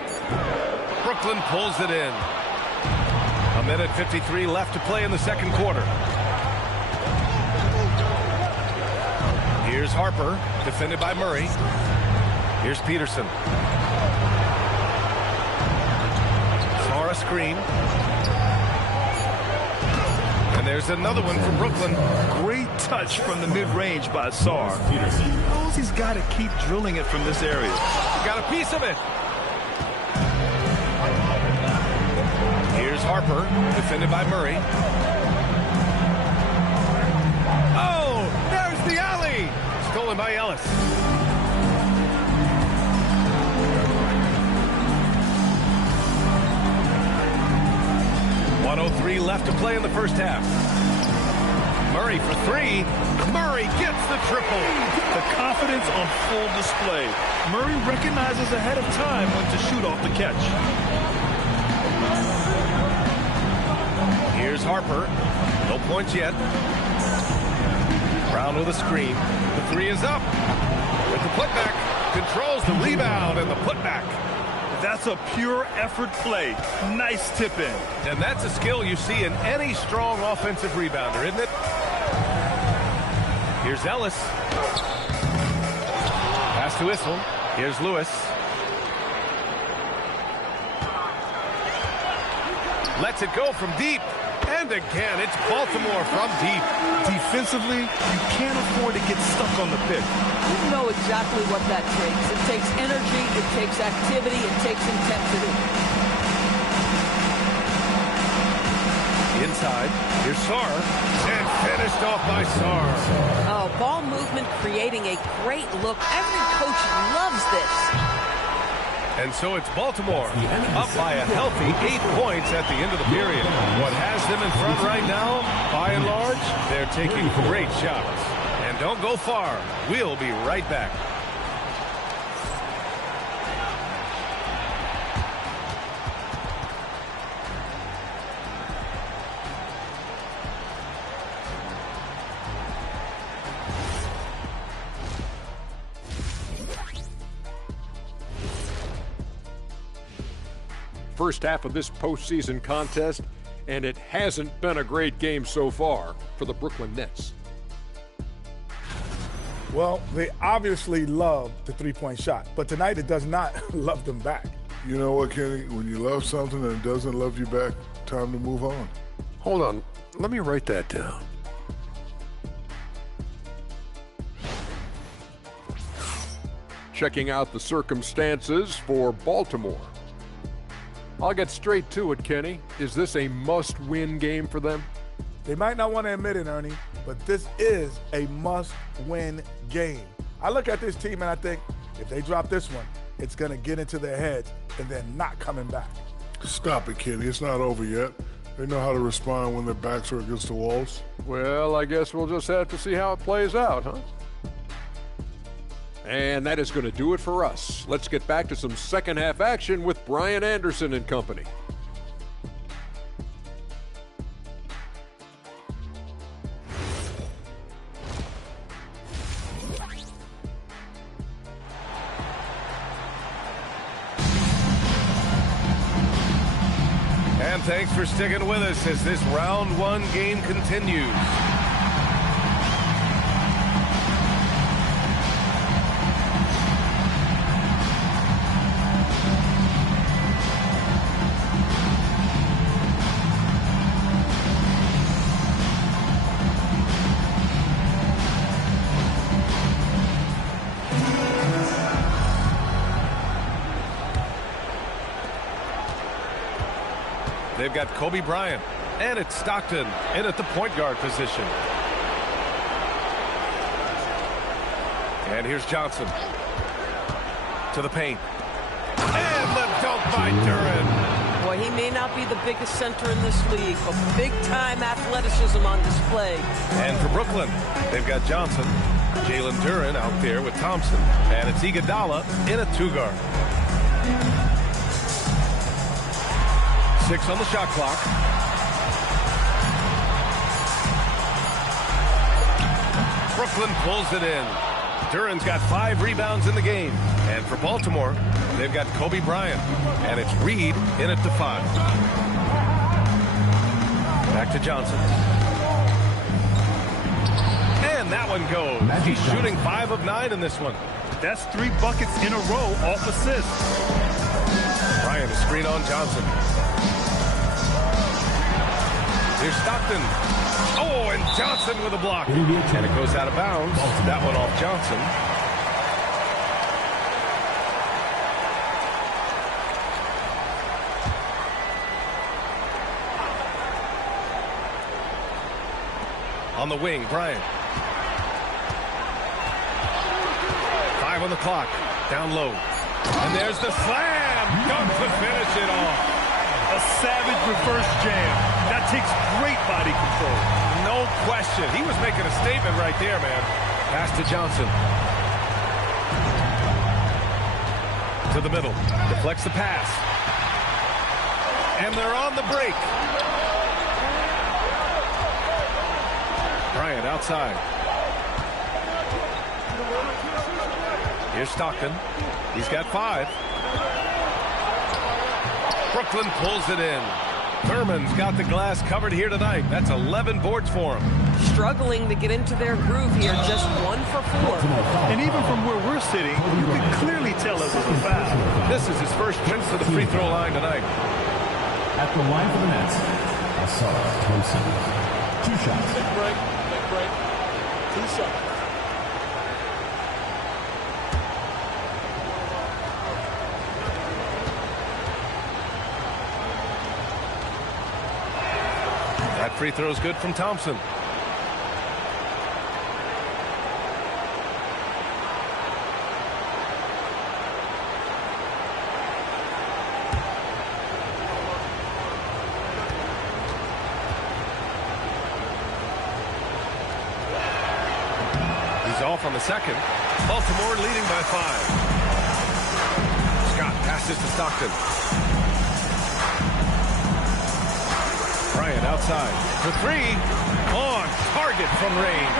Brooklyn pulls it in. 1:53 left to play in the second quarter. Here's Harper, defended by Murray. Here's Peterson. Sara screen. And there's another one for Brooklyn. Great touch from the mid-range by Sar. He knows he's got to keep drilling it from this area. He got a piece of it. Here's Harper, defended by Murray. Oh, there's the alley. Stolen by Ellis. .103 left to play in the first half. Murray for three. Murray gets the triple. The confidence on full display. Murray recognizes ahead of time when to shoot off the catch. Here's Harper. No points yet. Brown with a screen. The three is up. With the putback. Controls the rebound and the putback. That's a pure effort play. Nice tip in. And that's a skill you see in any strong offensive rebounder, isn't it? Here's Ellis. Pass to Issel. Here's Lewis. Lets it go from deep. And again, it's Baltimore from deep. Defensively, you can't afford to get stuck on the pick. You know exactly what that takes. It takes energy, it takes activity, it takes intensity. Inside, here's Sar. And finished off by Sar. Oh, ball movement creating a great look. Every coach loves this. And so it's Baltimore up by a healthy 8 points at the end of the period. What has them in front right now, by and large, they're taking great shots. And don't go far. We'll be right back. First half of this postseason contest, and it hasn't been a great game so far for the Brooklyn Nets. Well, they obviously love the three-point shot, but tonight it does not love them back. You know what, Kenny? When you love something and it doesn't love you back, time to move on. Hold on. Let me write that down. Checking out the circumstances for Baltimore. I'll get straight to it, Kenny. Is this a must-win game for them? They might not want to admit it, Ernie, but this is a must-win game. I look at this team and I think if they drop this one, it's going to get into their heads and then not coming back. Stop it, Kenny. It's not over yet. They know how to respond when their backs are against the walls. Well, I guess we'll just have to see how it plays out, huh? And that is going to do it for us. Let's get back to some second half action with Brian Anderson and company. And thanks for sticking with us as this round one game continues. They've got Kobe Bryant, and it's Stockton in at the point guard position. And here's Johnson to the paint. And the dunk by Duren. Boy, he may not be the biggest center in this league, but big-time athleticism on display. And for Brooklyn, they've got Johnson, Jalen Duren out there with Thompson. And it's Iguodala in a two-guard. 6 on the shot clock. Brooklyn pulls it in. Duran's got 5 rebounds in the game. And for Baltimore, they've got Kobe Bryant. And it's Reed in at the 5. Back to Johnson. And that one goes. He's shooting 5 of 9 in this one. That's 3 buckets in a row off assists. Bryant, a screen on Johnson. Here's Stockton. Oh, and Johnson with a block. And it goes out of bounds. That one off Johnson. On the wing, Bryant. 5 on the clock. Down low. And there's the slam. Dunk to finish it off. A savage reverse jam. That takes great body control. No question. He was making a statement right there, man. Pass to Johnson. To the middle. Deflects the pass. And they're on the break. Bryant outside. Here's Stockton. He's got 5. Brooklyn pulls it in. Thurman's got the glass covered here tonight. That's 11 boards for him. Struggling to get into their groove here. Just 1 for 4. And even from where we're sitting, you can clearly tell it was a foul. This is his first trip to the free throw line tonight. At the line for the Nets, Asar Thompson. 2 shots. Big break. 2 shots. That free throw is good from Thompson. He's off on the second. Baltimore leading by 5. Scott passes to Stockton. Bryant outside for 3. On target from range.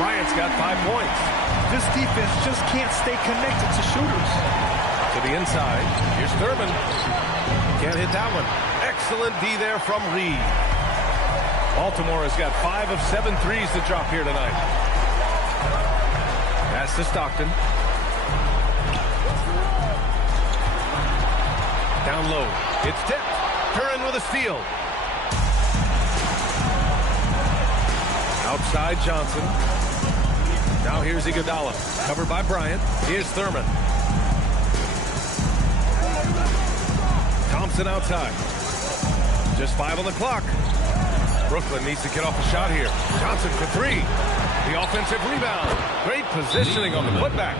Bryant's got 5 points. This defense just can't stay connected to shooters. To the inside. Here's Thurman. Can't hit that one. Excellent D there from Reed. Baltimore has got 5 of 7 threes to drop here tonight. Pass to Stockton. Down low. It's tipped. Duran with a steal. Outside Johnson. Now here's Iguodala. Covered by Bryant. Here's Thurman. Thompson outside. Just 5 on the clock. Brooklyn needs to get off a shot here. Johnson for 3. The offensive rebound. Great positioning on the putback.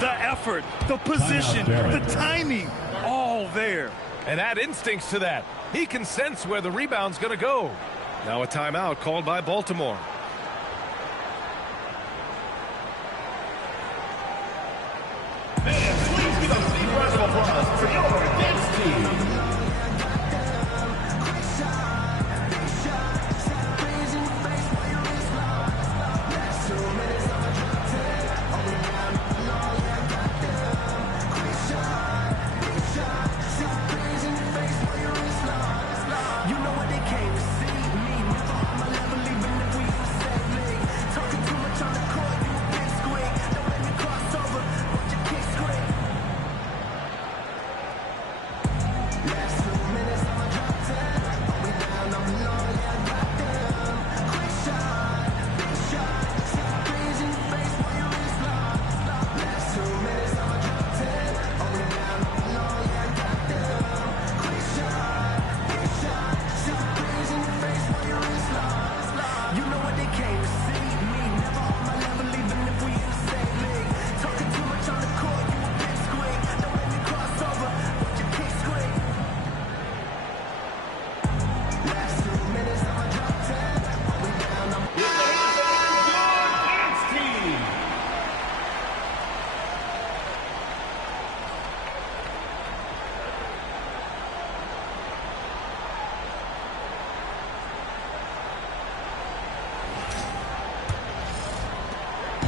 The effort, the position, the timing, all there. And add instincts to that. He can sense where the rebound's going to go. Now a timeout called by Baltimore. Please give a big round of applause for your advanced team.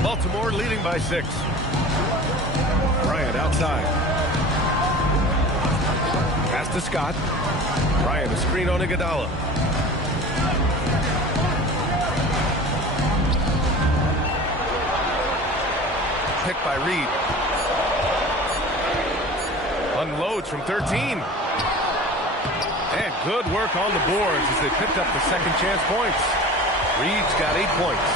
Baltimore leading by 6. Bryant outside. Pass to Scott. Bryant, a screen on Iguodala. Picked by Reed. Unloads from 13. And good work on the boards as they picked up the second chance points. Reed's got 8 points.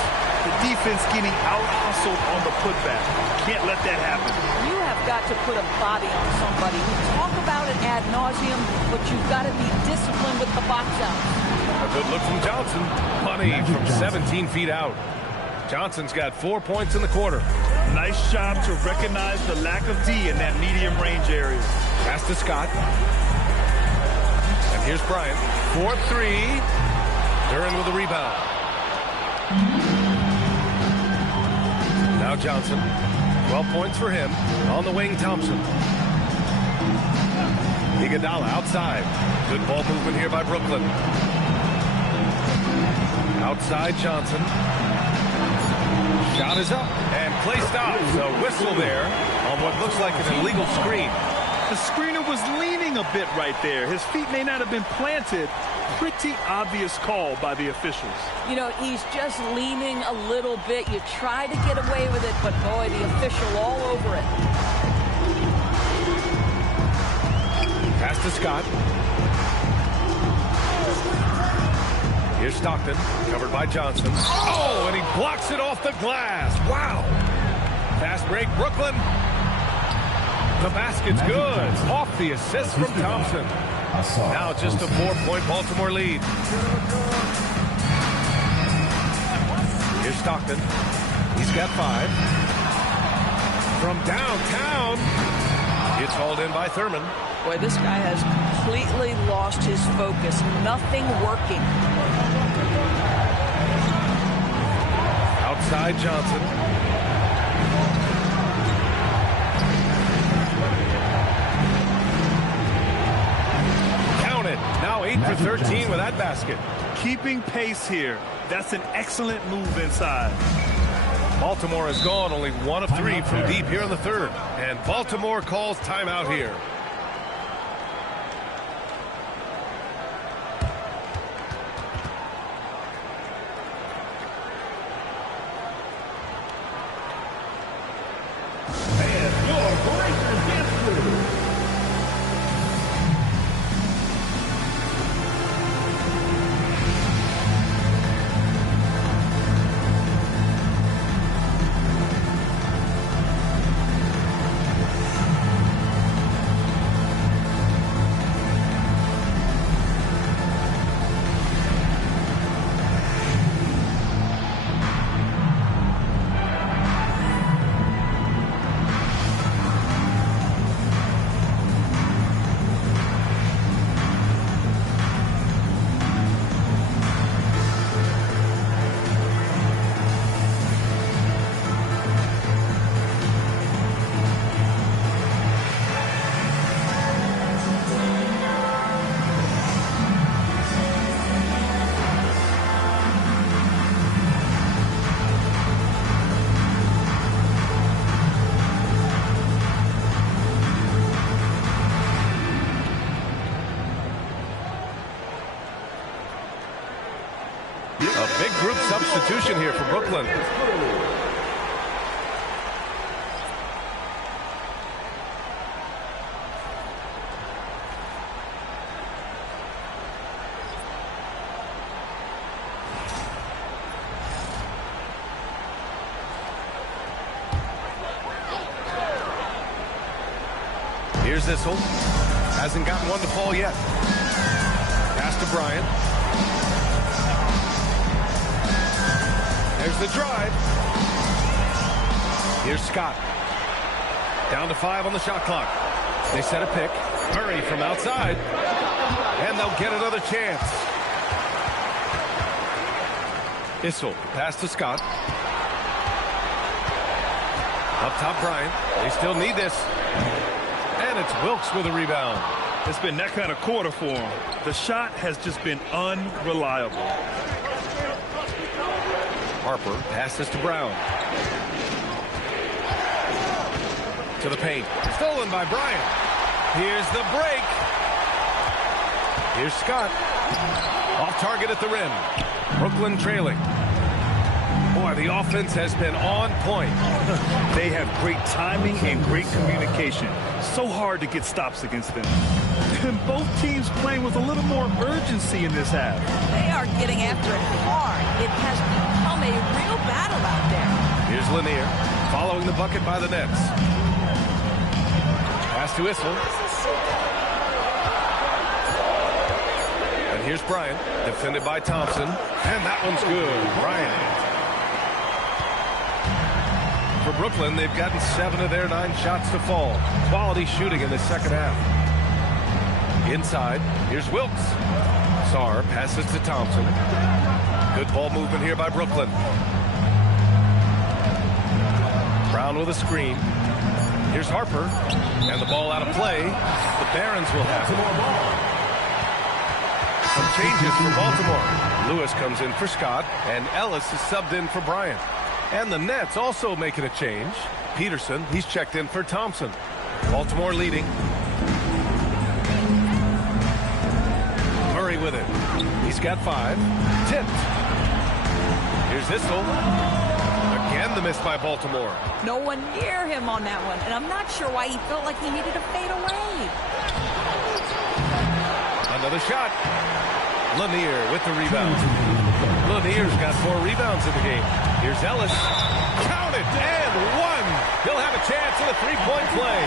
The defense getting out-hustled on the putback. Can't let that happen. You have got to put a body on somebody. We talk about it ad nauseum, but you've got to be disciplined with the box out. A good look from Johnson. Money from 17 feet out. Johnson's got 4 points in the quarter. Nice job to recognize the lack of D in that medium range area. Pass to Scott. And here's Bryant. 4-3. Duran with a rebound. Now Johnson. 12 points for him. On the wing, Thompson. Iguodala outside. Good ball movement here by Brooklyn. Outside Johnson. Shot is up and play stops. A whistle there on what looks like an illegal screen. The screener was leaning a bit right there. His feet may not have been planted. Pretty obvious call by the officials. You know, he's just leaning a little bit. You try to get away with it, but boy, the official all over it. Pass to Scott. Here's Stockton, covered by Johnson. Oh, and he blocks it off the glass. Wow. Fast break, Brooklyn. The basket's good. Off the assist from Thompson. Now just a 4-point Baltimore lead. Here's Stockton. He's got 5. From downtown. It's hauled in by Thurman. Boy, this guy has completely lost his focus. Nothing working. Outside Johnson. Count it. Now 8 for 13 with that basket. Keeping pace here. That's an excellent move inside. Baltimore has gone only 1 of 3 from deep here in the third. And Baltimore calls timeout here. A big group substitution here for Brooklyn. Here's Issel. Hasn't gotten one to fall yet. Pass to Bryant. There's the drive. Here's Scott. Down to 5 on the shot clock. They set a pick. Murray from outside. And they'll get another chance. Issel. Pass to Scott. Up top, Bryant. They still need this. And it's Wilkes with a rebound. It's been that kind of quarter for him. The shot has just been unreliable. Harper passes to Brown. To the paint. Stolen by Bryant. Here's the break. Here's Scott. Off target at the rim. Brooklyn trailing. Boy, the offense has been on point. They have great timing and great communication. So hard to get stops against them. And both teams playing with a little more urgency in this half. They are getting after it hard. It has become a real battle out there. Here's Lanier following the bucket by the Nets. Pass to Issel. And here's Bryant, defended by Thompson. And that one's good. Bryant. For Brooklyn, they've gotten 7 of their 9 shots to fall. Quality shooting in the second half. Inside, here's Wilkes. Sarr passes to Thompson. Good ball movement here by Brooklyn. Brown with a screen. Here's Harper. And the ball out of play. The Barons will have it. Some changes for Baltimore. Lewis comes in for Scott, and Ellis is subbed in for Bryant. And the Nets also making a change. Peterson, he's checked in for Thompson. Baltimore leading. Murray with it. He's got 5. Tipped. Here's Issel. Again, the miss by Baltimore. No one near him on that one, and I'm not sure why he felt like he needed to fade away. Another shot. Lanier with the rebound. Lanier's got 4 rebounds in the game. Here's Ellis. Count it, and 1. He'll have a chance at a 3-point play.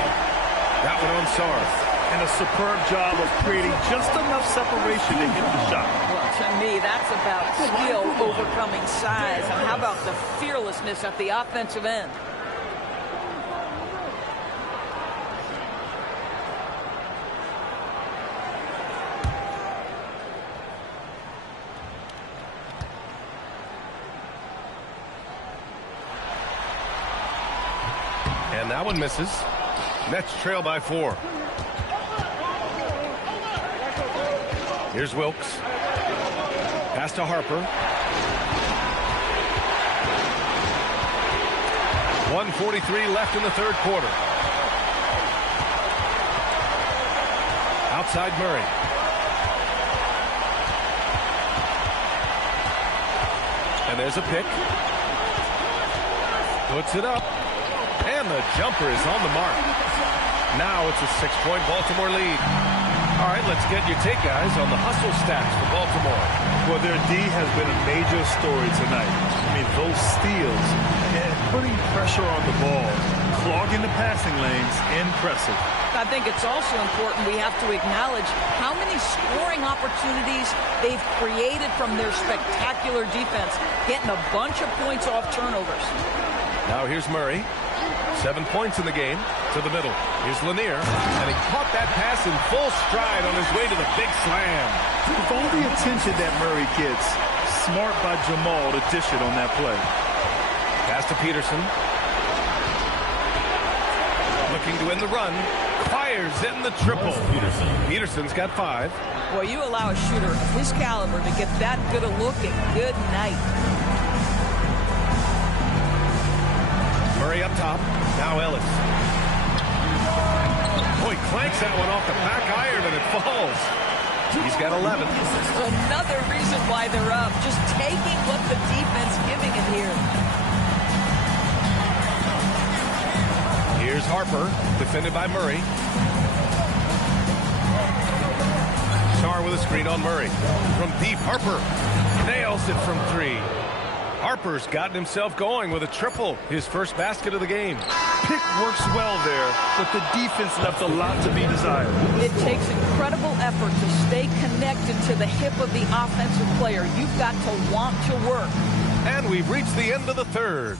That one on Sarr. And a superb job of creating just enough separation to hit the shot. Well, to me, that's about skill overcoming size. And how about the fearlessness at the offensive end? And that one misses. Nets trail by 4. Here's Wilkes. Pass to Harper. 1:43 left in the third quarter. Outside Murray. And there's a pick. Puts it up. And the jumper is on the mark. Now it's a 6-point Baltimore lead. All right, let's get your take, guys, on the hustle stats for Baltimore. Well, their D has been a major story tonight. I mean, those steals and putting pressure on the ball, clogging the passing lanes, impressive. I think it's also important we have to acknowledge how many scoring opportunities they've created from their spectacular defense, getting a bunch of points off turnovers. Now here's Murray. 7 points in the game. To the middle. Here's Lanier. And he caught that pass in full stride on his way to the big slam. With all the attention that Murray gets, smart by Jamal to dish it on that play. Pass to Peterson. Looking to end the run. Fires in the triple. Peterson's got 5. Well, you allow a shooter of his caliber to get that good a look at good night. Murray up top. Now Ellis. Boy, clanks that one off the back iron and it falls. He's got 11. Another reason why they're up. Just taking what the defense giving it here. Here's Harper, defended by Murray. Sarr with a screen on Murray. From deep, Harper nails it from 3. Harper's gotten himself going with a triple, his first basket of the game. Pick works well there, but the defense left a lot to be desired. It takes incredible effort to stay connected to the hip of the offensive player. You've got to want to work. And we've reached the end of the third.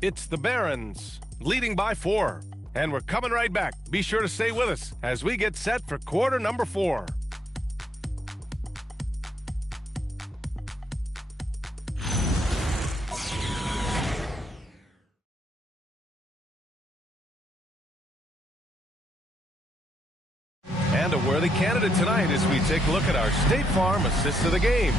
It's the Barons leading by 4. And we're coming right back. Be sure to stay with us as we get set for quarter number 4. And a worthy candidate tonight as we take a look at our State Farm assist of the game.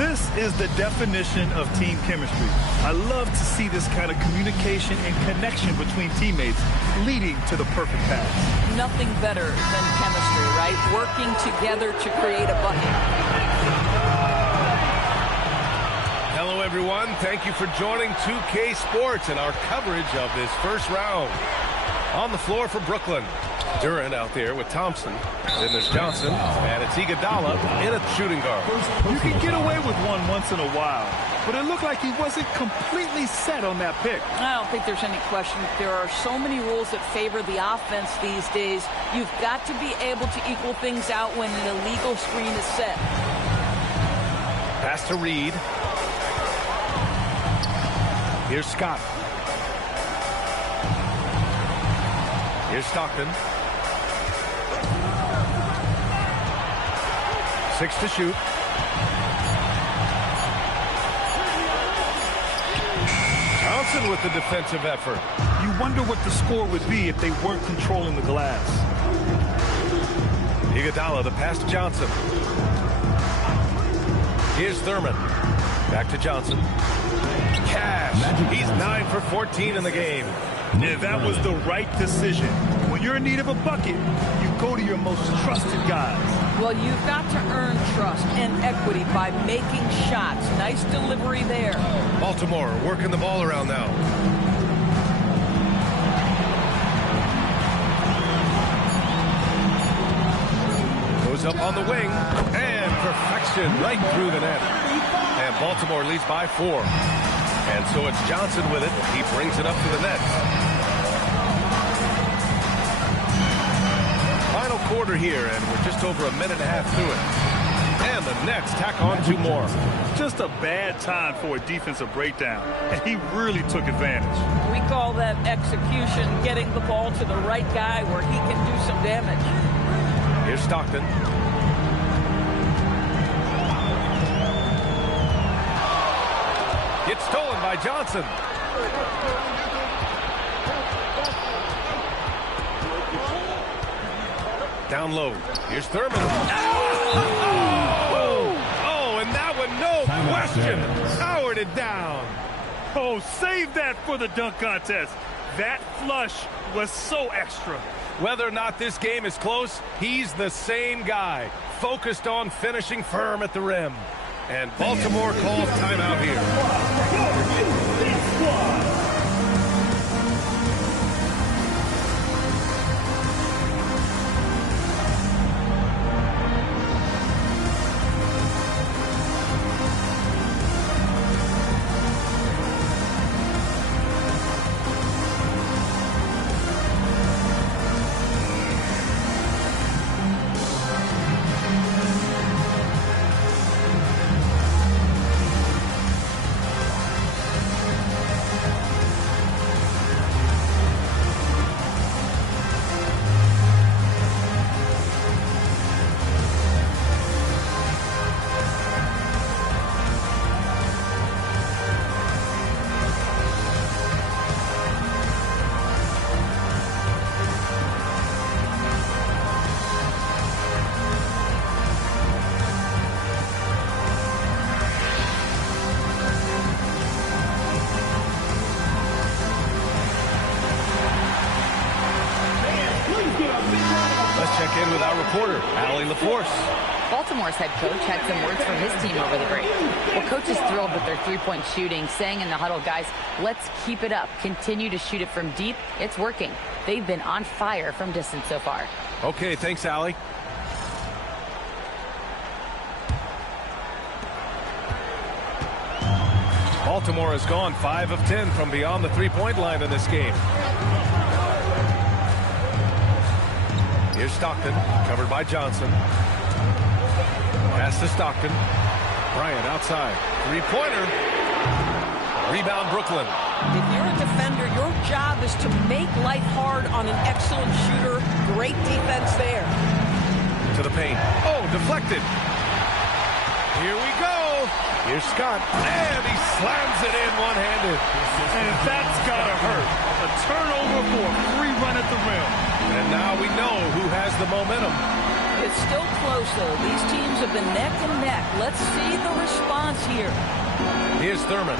This is the definition of team chemistry. I love to see this kind of communication and connection between teammates leading to the perfect pass. Nothing better than chemistry, right? Working together to create a bucket. Hello, everyone. Thank you for joining 2K Sports and our coverage of this first round. On the floor for Brooklyn, Durant out there with Thompson. Then there's Johnson, and it's Iguodala in a shooting guard. You can get away with one once in a while, but it looked like he wasn't completely set on that pick. I don't think there's any question. There are so many rules that favor the offense these days. You've got to be able to equal things out when an illegal screen is set. Pass to Reed. Here's Scott. Here's Stockton. 6 to shoot. Johnson with the defensive effort. You wonder what the score would be if they weren't controlling the glass. Iguodala, the pass to Johnson. Here's Thurman. Back to Johnson. Cash. He's 9 for 14 in the game. Yeah, that was the right decision. When you're in need of a bucket, you go to your most trusted guys. Well, you've got to earn trust and equity by making shots. Nice delivery there. Baltimore working the ball around now. Goes up on the wing, and perfection right through the net. And Baltimore leads by 4. And so it's Johnson with it. He brings it up to the net. Final quarter here, and we're just over a minute and a half through it. And the Nets tack on 2 more. Just a bad time for a defensive breakdown, and he really took advantage. We call that execution, getting the ball to the right guy where he can do some damage. Here's Stockton. Gets stolen by Johnson. Down low. Here's Thurman. Oh, and that one, no question. Powered it down. Oh, save that for the dunk contest. That flush was so extra. Whether or not this game is close, he's the same guy. Focused on finishing firm at the rim. And Baltimore calls timeout here. Baltimore's head coach had some words for his team over the break. Well, coach is thrilled with their three-point shooting, saying in the huddle, guys, let's keep it up. Continue to shoot it from deep. It's working. They've been on fire from distance so far. Okay, thanks, Allie. Baltimore has gone 5 of 10 from beyond the three-point line in this game. Here's Stockton, covered by Johnson. Pass to Stockton. Bryant outside. Three-pointer. Rebound, Brooklyn. If you're a defender, your job is to make life hard on an excellent shooter. Great defense there. To the paint. Oh, deflected. Here we go. Here's Scott. And he slams it in one-handed. And that's got to hurt. A turnover for a free run at the rim. And now we know who has the momentum. It's still close, though. These teams have been neck and neck. Let's see the response here. Here's Thurman.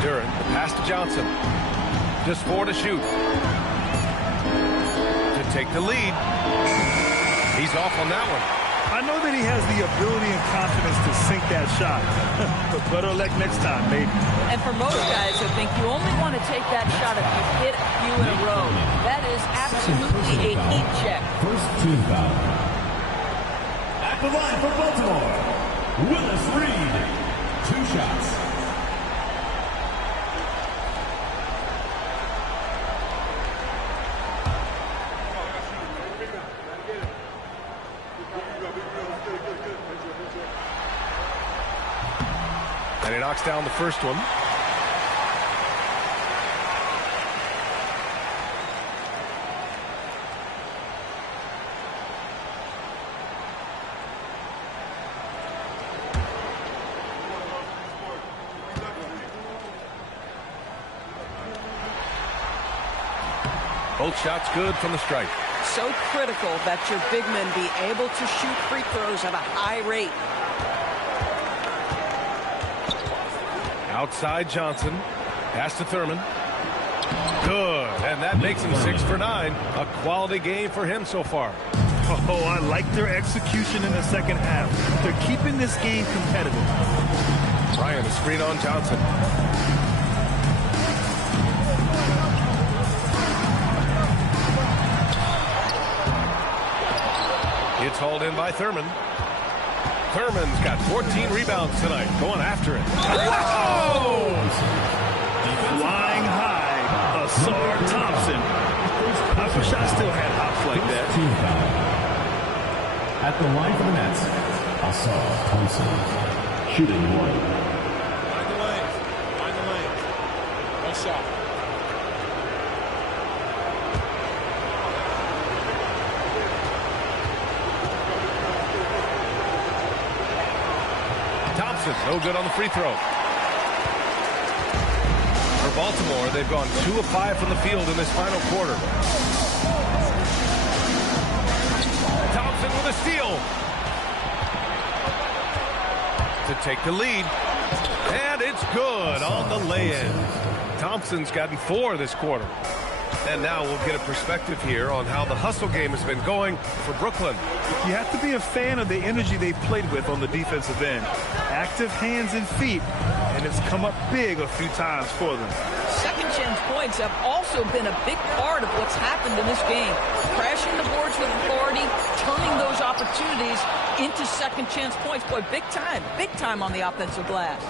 Duran, the pass to Johnson. Just 4 to shoot. To take the lead. He's off on that one. I know that he has the ability and confidence to sink that shot. But better luck next time, maybe. And for most guys, I think you only want to take that shot if you hit a few in a row. That is absolutely a heat check. First team foul. At the line for Baltimore, Willis Reed. 2 shots. And he knocks down the first one. Both shots good from the stripe. So critical that your big men be able to shoot free throws at a high rate. Outside Johnson. Pass to Thurman. Good. And that makes him 6 for 9. A quality game for him so far. Oh, I like their execution in the second half. They're keeping this game competitive. Ryan, a screen on Johnson. It's hauled in by Thurman. Thurman's got 14 rebounds tonight, going after it. Whoa! Flying high, Asar Thompson. I wish I still had hops like that. Team foul. At the line for the Nets, Asar Thompson. Shooting 1. Find the lane. Find the lane. One shot. No good on the free throw. For Baltimore, they've gone 2 of 5 from the field in this final quarter. Thompson with a steal. To take the lead. And it's good on the lay-in. Thompson's gotten 4 this quarter. And now we'll get a perspective here on how the hustle game has been going for Brooklyn. You have to be a fan of the energy they've played with on the defensive end. Active hands and feet, and it's come up big a few times for them. Second chance points have also been a big part of what's happened in this game. Crashing the boards with authority, turning those opportunities into second chance points. Boy, big time on the offensive glass.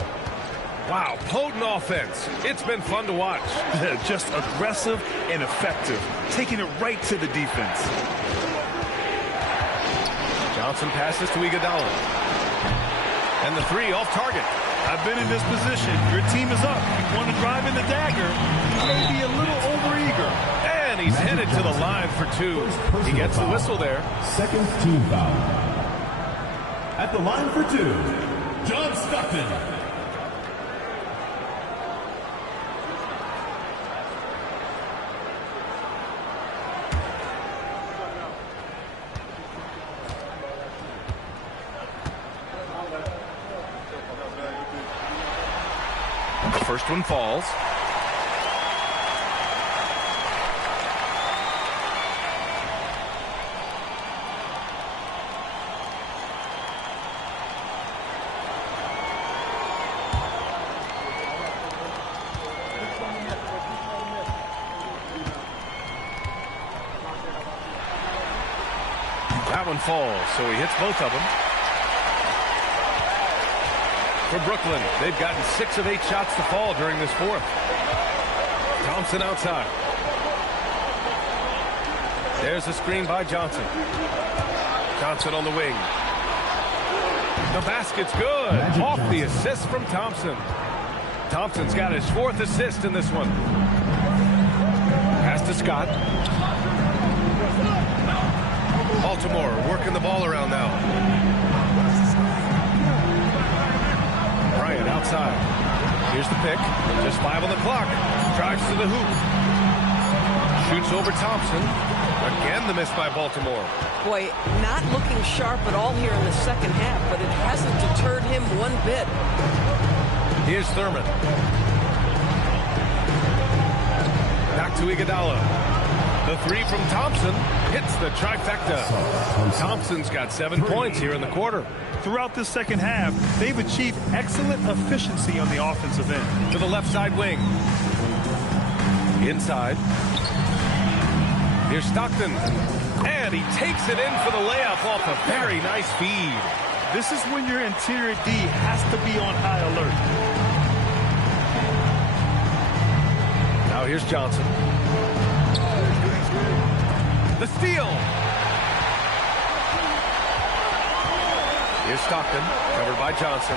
Wow, potent offense. It's been fun to watch. Just aggressive and effective, taking it right to the defense. Johnson passes to Iguodala. And the 3 off target. I've been in this position. Your team is up. You want to drive in the dagger. You may be a little overeager. And he's headed to the line for 2. He gets the whistle there. Second team foul. At the line for 2, John Stockton. First one falls. That one falls, so he hits both of them. For Brooklyn, they've gotten 6 of 8 shots to fall during this fourth. Thompson outside. There's a screen by Johnson. Johnson on the wing. The basket's good. Off the assist from Thompson. Thompson's got his 4th assist in this one. Pass to Scott. Baltimore working the ball around now. Bryant outside. Here's the pick. Just 5 on the clock. Drives to the hoop. Shoots over Thompson. Again, the miss by Baltimore. Boy, not looking sharp at all here in the second half, but it hasn't deterred him one bit. Here's Thurman. Back to Iguodala. The three from Thompson hits the trifecta. Thompson's got 7 points here in the quarter. Throughout this second half, they've achieved excellent efficiency on the offensive end. To the left side wing. Inside. Here's Stockton. And he takes it in for the layup off a very nice feed. This is when your interior D has to be on high alert. Now here's Johnson. The steal. Here's Stockton, covered by Johnson.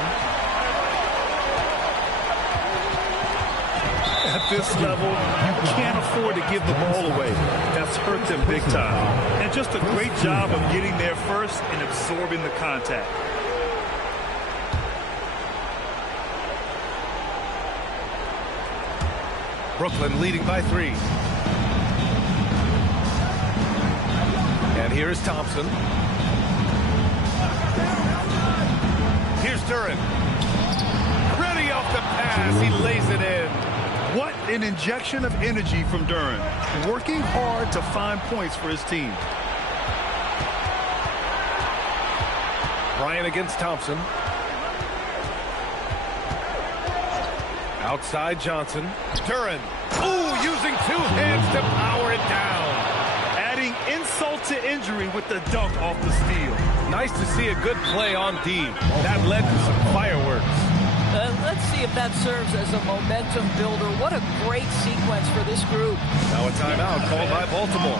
At this level, you can't afford to give the ball away. That's hurt them big time. And just a great job of getting there first and absorbing the contact. Brooklyn leading by 3. And here is Thompson. Here's Duran. Ready off the pass. He lays it in. What an injection of energy from Duran. Working hard to find points for his team. Bryant against Thompson. Outside Johnson. Duran. Ooh, using 2 hands to power it down. Adding insult to injury with the dunk off the steal. Nice to see a good play on D. That led to some fireworks. Let's see if that serves as a momentum builder. What a great sequence for this group. Now a timeout called by Baltimore.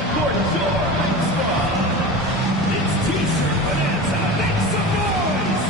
It's T-shirt Bonanza. Make some noise!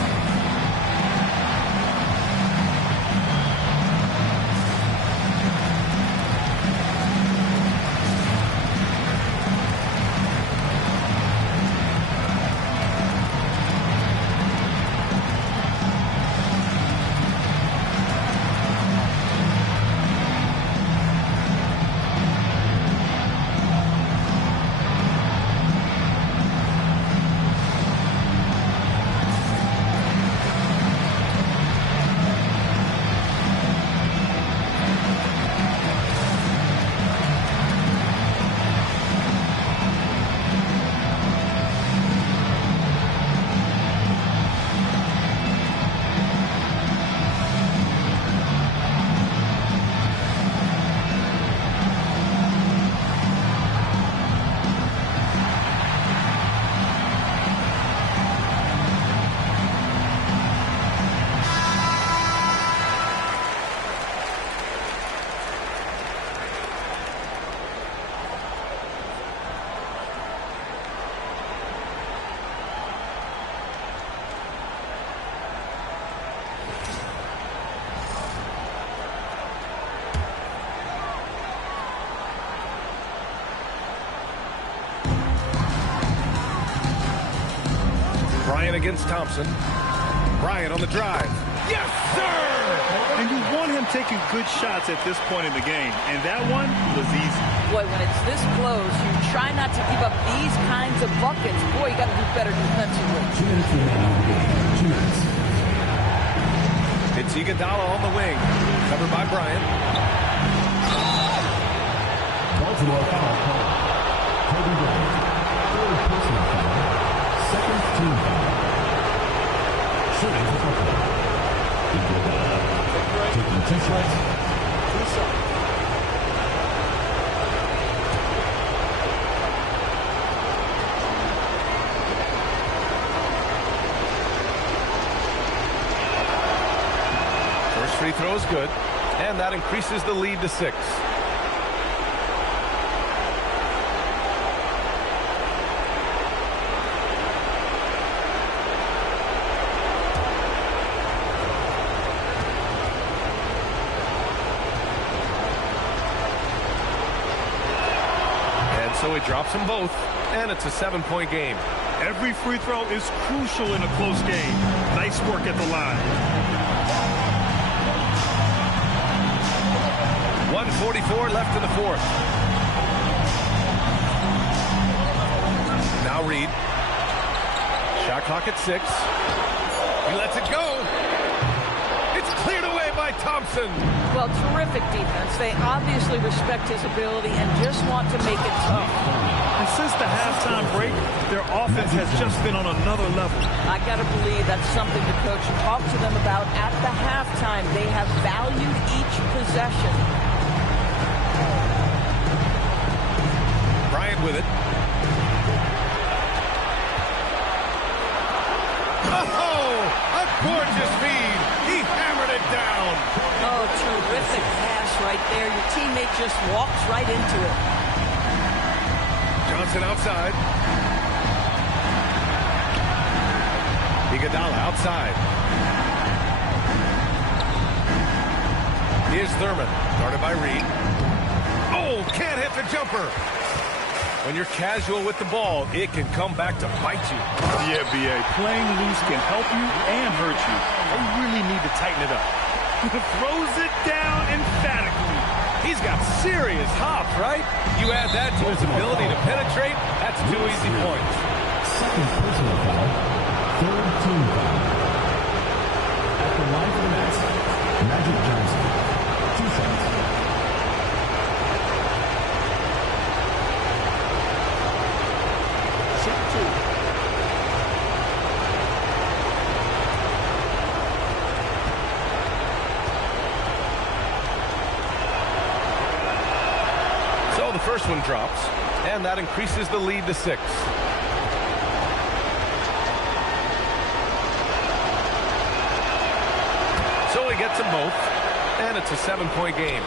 Bryant against Thompson. Bryant on the drive. Yes, sir! And you want him taking good shots at this point in the game. And that one was easy. Boy, when it's this close, you try not to give up these kinds of buckets. Boy, you got to do better defensively. 2 minutes remaining. 2 minutes. It's Iguodala on the wing. Covered by Bryant. Baltimore foul call. Kobe Bryant. Third personal foul. Second team foul. Shooting for Brooklyn. Iguodala taking 2 shots. First free throw is good, and that increases the lead to 6. So he drops them both, and it's a 7-point game. Every free throw is crucial in a close game. Nice work at the line. 1:44 left in the fourth. Now Reed. Shot clock at 6. He lets it go. It's cleared away by Thompson. Well, terrific defense. They obviously respect his ability and just want to make it tough. And since the halftime break, their offense has just been on another level. I got to believe that's something the coach talked to them about at the halftime. They have valued each possession. Bryant with it. Oh, a gorgeous feed. He hammered it down. Oh, terrific pass right there. Your teammate just walks right into it. Johnson outside. Iguodala outside. Here's Thurman, guarded by Reed. Oh, can't hit the jumper. When you're casual with the ball, it can come back to bite you. Yeah, B.A. Playing loose can help you and hurt you. They really need to tighten it up. Throws it down emphatically. He's got serious hops, right? You add that to his ability to penetrate, that's 2 easy points. Second personal foul. Third team foul. At the line for the Nets, Magic Johnson. 2 shots. So the first one drops, and that increases the lead to 6. So he gets them both, and it's a 7-point game.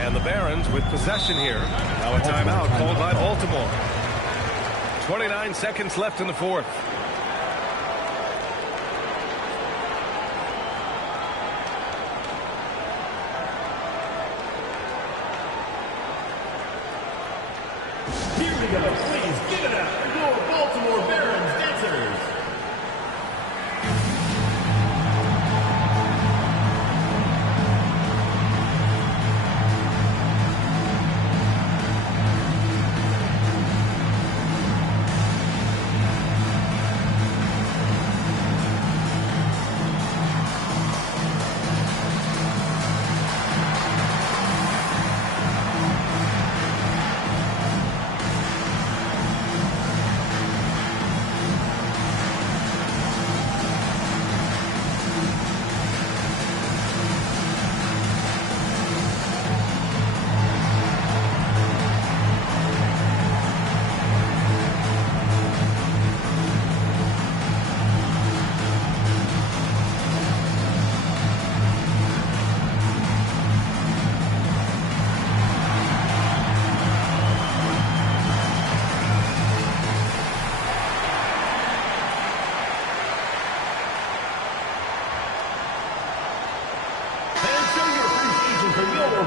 And the Barons with possession here. Now a timeout called by Baltimore. 29 seconds left in the fourth. Here we go. Please give it up for your Baltimore Barons dancers.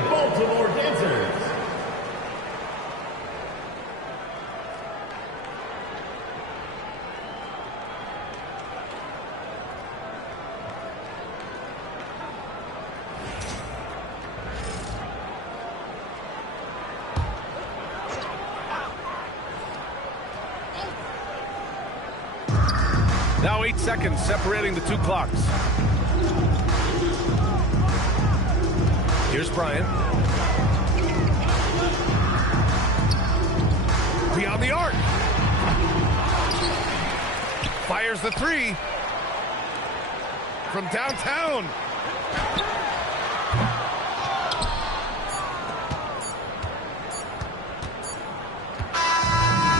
Baltimore dancers. Now 8 seconds separating the two clocks. Here's Bryant. Beyond the arc. Fires the three. From downtown.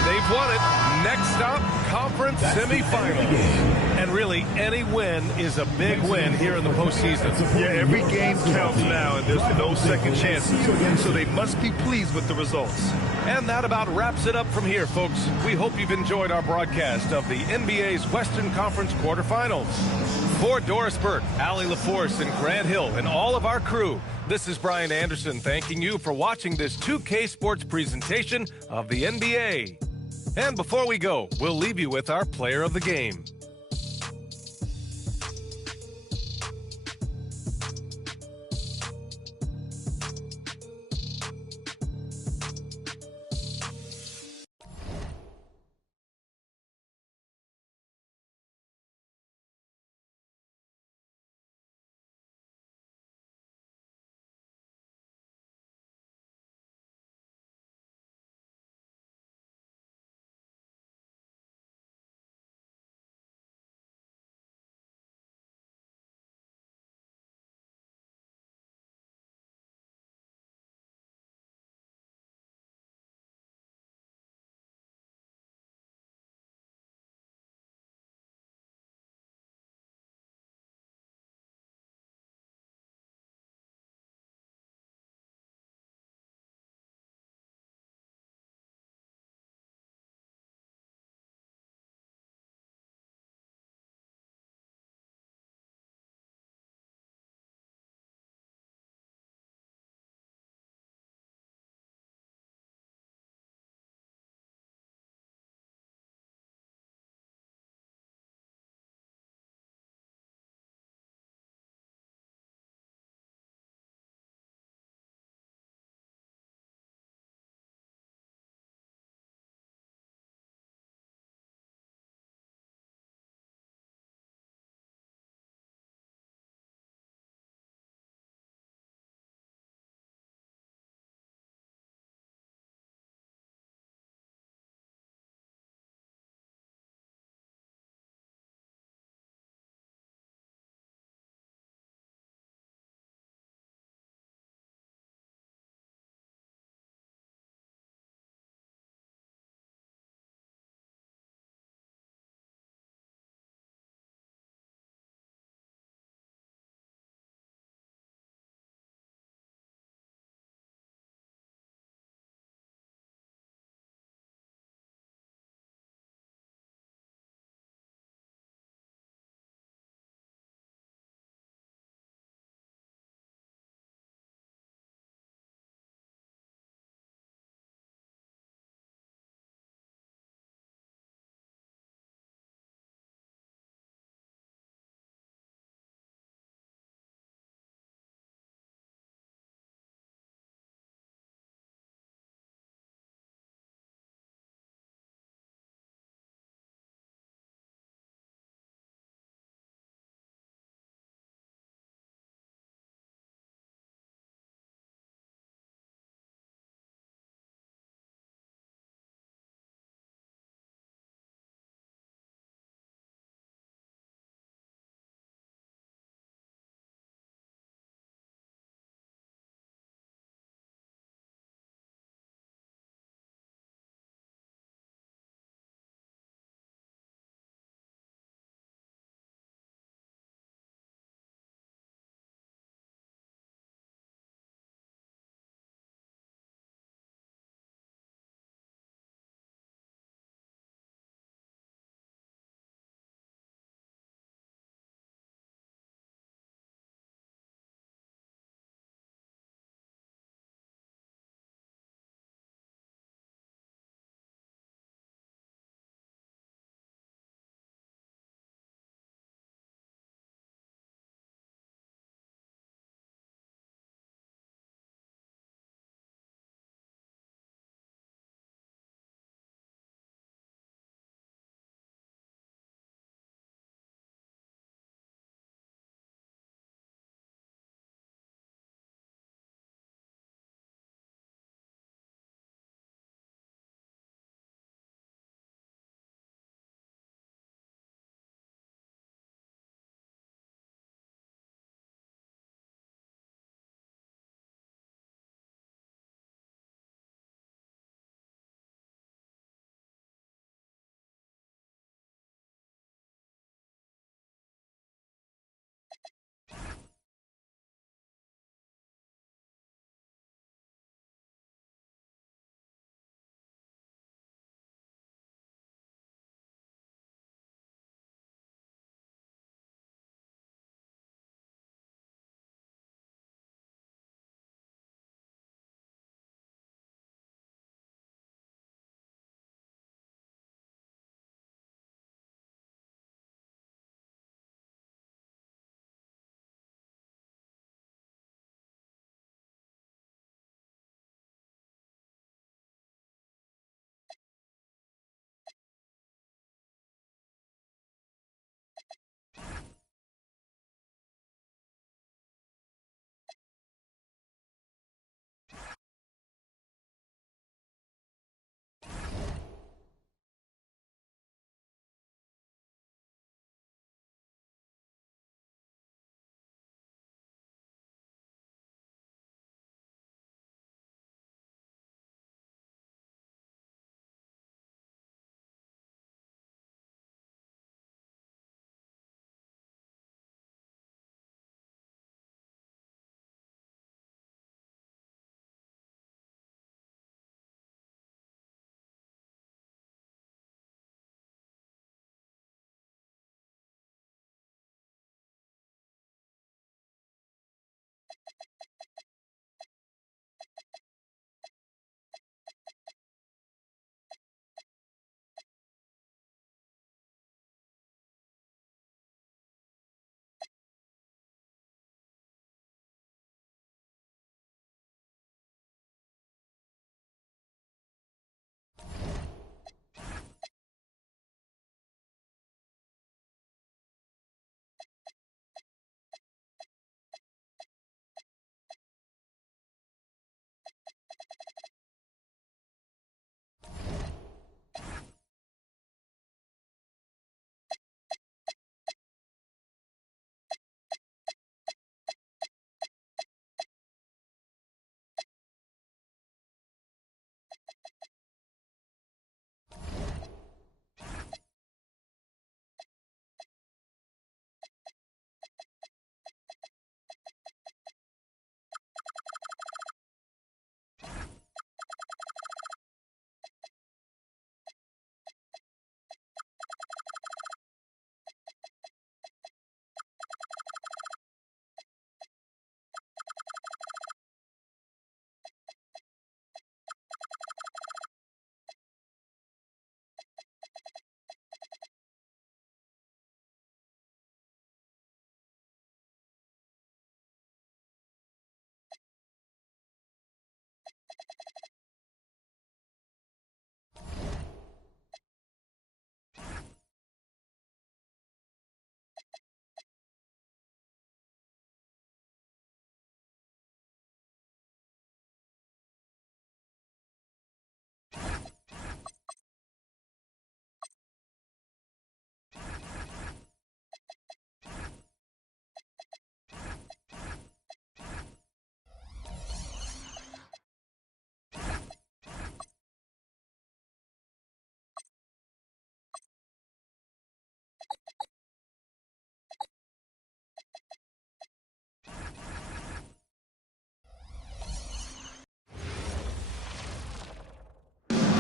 They've won it. Next stop, conference semifinals. And really, any win is a big win here in the postseason. Yeah, every game counts now, and there's no second chances. So they must be pleased with the results. And that about wraps it up from here, folks. We hope you've enjoyed our broadcast of the NBA's Western Conference quarterfinals. For Doris Burke, Allie LaForce, and Grant Hill, and all of our crew, this is Brian Anderson thanking you for watching this 2K Sports presentation of the NBA. And before we go, we'll leave you with our player of the game.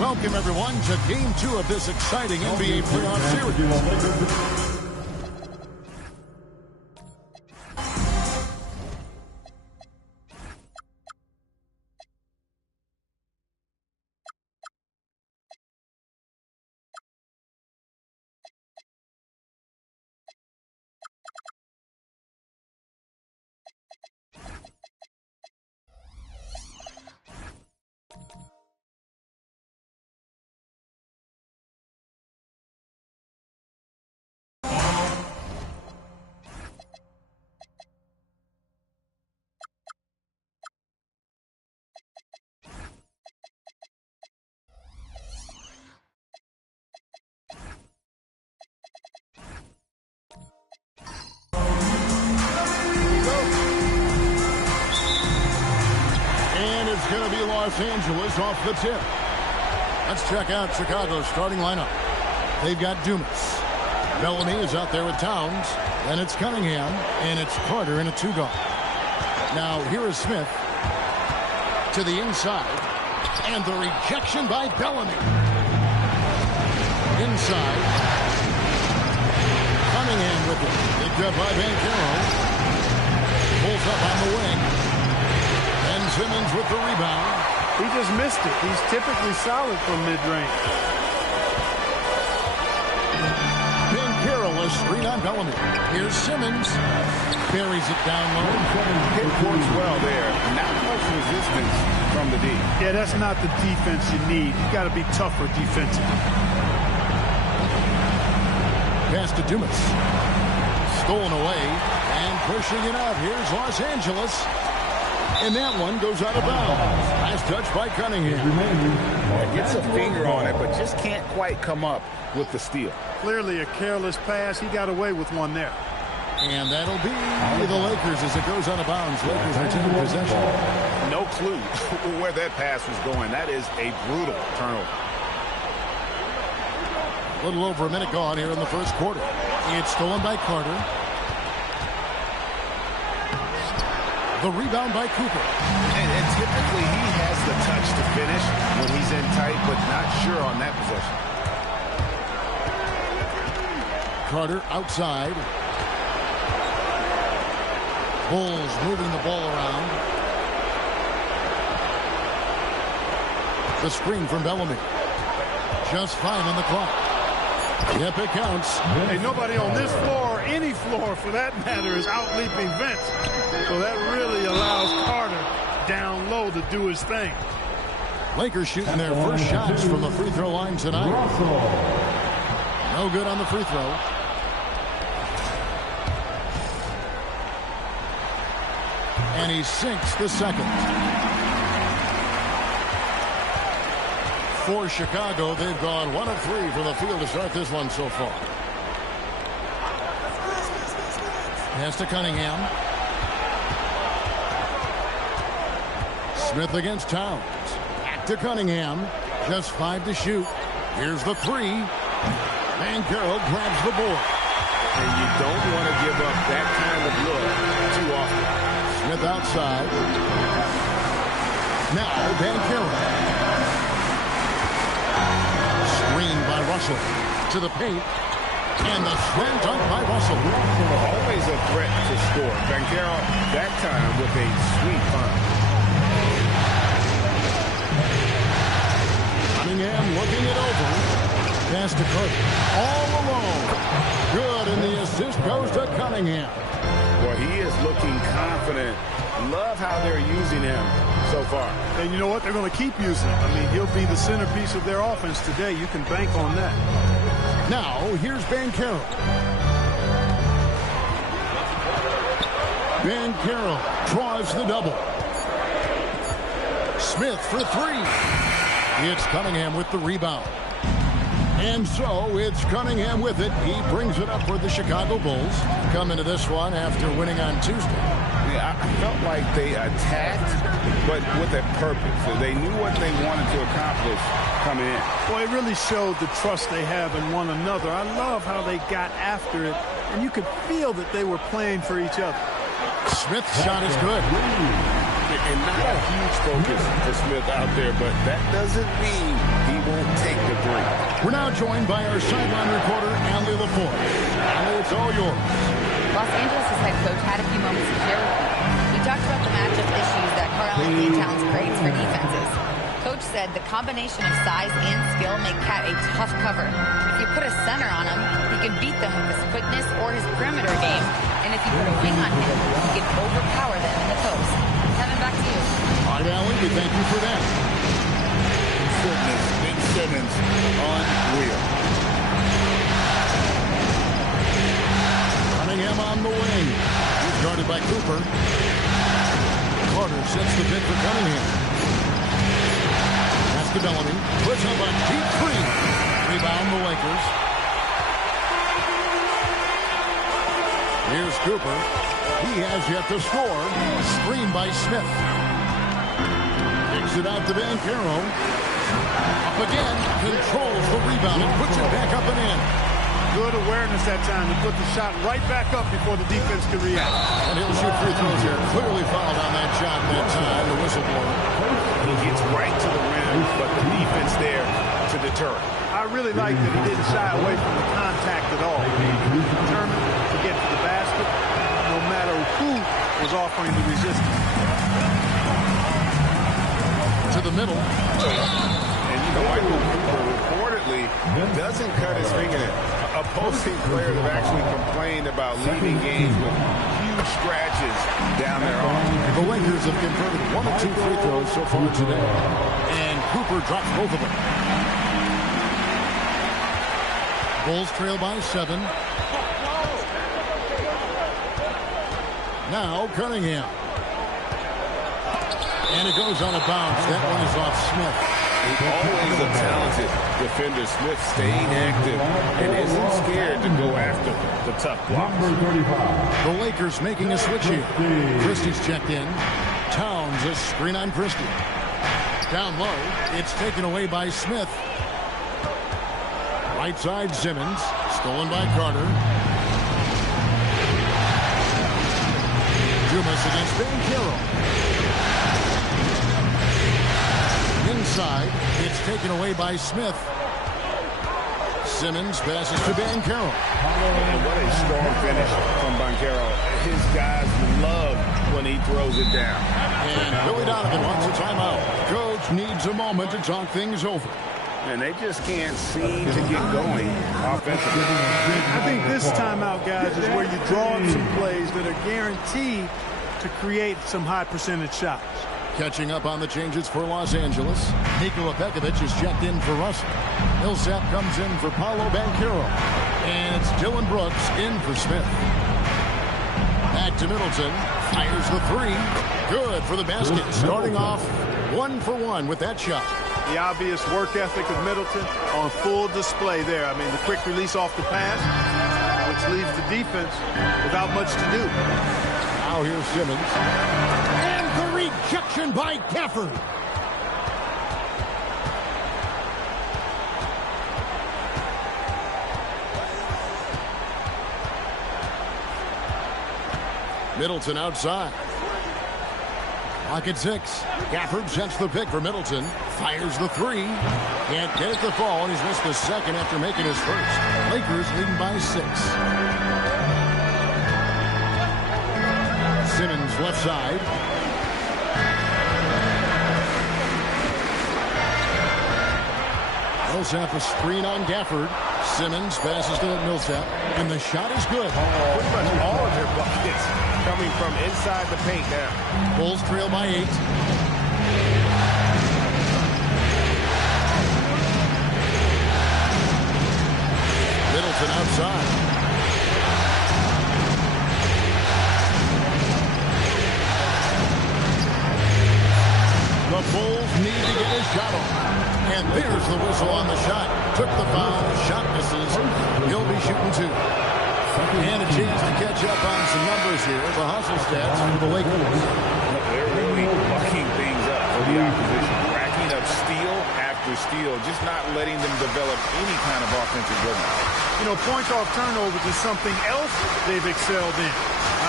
Welcome, everyone, to Game 2 of this exciting NBA playoff series. Going to be Los Angeles off the tip. Let's check out Chicago's starting lineup. They've got Dumas. Bellamy is out there with Towns. Then it's Cunningham, and it's Carter in a two-guard. Now here is Smith to the inside, and the rejection by Bellamy. Inside. Cunningham with it. Picked up by Banchero. Pulls up on the wing. Simmons with the rebound. He just missed it. He's typically solid from mid-range. Banchero a screen on Bellamy. Here's Simmons. Buries it down low. Hit works well there. Not much resistance from the D. Yeah, that's not the defense you need. You got to be tougher defensively. Pass to Dumas. Stolen away and pushing it out. Here's Los Angeles. And that one goes out of bounds. Last touch by Cunningham. Gets a finger on it, but just can't quite come up with the steal. Clearly a careless pass. He got away with one there. And that'll be the Lakers as it goes out of bounds. Lakers are taking possession. No clue where that pass was going. That is a brutal turnover. A little over a minute gone here in the first quarter. It's stolen by Carter. The rebound by Cooper. And typically he has the touch to finish when he's in tight, but not sure on that possession. Carter outside. Bulls moving the ball around. The screen from Bellamy. Just 5 on the clock. Yep, it counts. Hey, nobody on this floor, or any floor for that matter, is out-leaping Vince. So that really allows Carter down low to do his thing. Lakers shooting their first shots from the free throw line tonight. No good on the free throw. And he sinks the second. For Chicago, they've gone 1 of 3 from the field to start this one so far. Pass to Cunningham. Smith against Towns. Back to Cunningham. Just 5 to shoot. Here's the 3. Banchero grabs the board. And you don't want to give up that kind of look too often. Smith outside. Now Banchero. Screen by Russell to the paint, and the slam dunk by Russell. Always a threat to score. Banchero that time with a sweet find. Cunningham looking it over. Pass to Carter. All alone. Good, and the assist goes to Cunningham. Well, he is looking confident. Love how they're using him so far. And you know what? They're going to keep using him. I mean, he'll be the centerpiece of their offense today. You can bank on that. Now, here's Banchero. Banchero draws the double. Smith for 3. It's Cunningham with the rebound. And so it's Cunningham with it. He brings it up for the Chicago Bulls. Come into this one after winning on Tuesday. Yeah, I felt like they attacked, but with a purpose. They knew what they wanted to accomplish coming in. Well, it really showed the trust they have in one another. I love how they got after it, and you could feel that they were playing for each other. Smith's shot is good. And not a huge focus for Smith out there, but that doesn't mean he will take the three. We're now joined by our sideline reporter, Allie LaForce. Allie, it's all yours. Los Angeles' head coach had a few moments to share with me. He talked about the matchup issues that Karl-Anthony Towns creates for defenses. Coach said the combination of size and skill make Cat a tough cover. If you put a center on him, he can beat them with his quickness or his perimeter game. And if you put a wing on him, he can overpower them in the post. Kevin, back to you. All right, Allie, we thank you for that. Ben Simmons, unreal. Cunningham on the wing. He's guarded by Cooper. Carter sets the pick for Cunningham. Pass to Bellamy. Puts up a deep three. Rebound the Lakers. Here's Cooper. He has yet to score. Screen by Smith. Kicks it out to Banchero. Up again. Controls the rebound and puts it back up and in. Good awareness that time to put the shot right back up before the defense can react. And he'll shoot free throws here. Clearly fouled on that shot that time. The whistle blower. He gets right to the rim, but the defense there to deter it. I really like that he didn't shy away from the contact at all. He was determined to get to the basket, no matter who was offering the resistance. To the middle. And you know, Michael Cooper reportedly doesn't cut his fingernails. Opposing players have actually complained about leaving games with huge scratches down their arms. The Lakers have converted 1 of 2 free throws so far today. And Cooper drops both of them. Bulls trail by 7. Now Cunningham. And it goes on a bounce. That one is off Smith. Always a talented defender. Smith staying active and isn't scared to go after the tough blocks. The Lakers making a switch here. Christie's checked in. Towns a screen on Christie. Down low. It's taken away by Smith. Right side Simmons. Stolen by Carter. Dumas against Banchero. Inside, it's taken away by Smith. Simmons passes to Banchero. And what a strong finish from Banchero. His guys love when he throws it down. And Billy Donovan wants a timeout. Coach needs a moment to talk things over. And they just can't seem to get going offensively. I think this timeout, guys, is where you draw up some plays that are guaranteed to create some high percentage shots. Catching up on the changes for Los Angeles. Nikola Pekovic is checked in for Russell. Millsap comes in for Paolo Banchero. And it's Dylan Brooks in for Smith. Back to Middleton. Fires the three. Good for the basket. Starting off 1 for 1 with that shot. The obvious work ethic of Middleton on full display there. I mean, the quick release off the pass, which leaves the defense without much to do. Now here's Simmons. The rejection by Gafford. Middleton outside. Clock at 6. Gafford sets the pick for Middleton. Fires the three. Can't get it to fall, and he's missed the second after making his first. Lakers leading by 6. Simmons left side. Millsap a screen on Gafford. Simmons passes to Millsap, and the shot is good. Pretty much all of their buckets coming from inside the paint now. Bulls trail by 8. Middleton outside. The Bulls need to get a shot on. And there's the whistle on the shot. Took the foul. Shot misses. He'll be shooting 2. And a chance to catch up on some numbers here. The hustle stats for the Lakers. They're really bucking things up for the opposition. Racking up steal after steal. Just not letting them develop any kind of offensive rhythm. You know, points off turnovers is something else they've excelled in.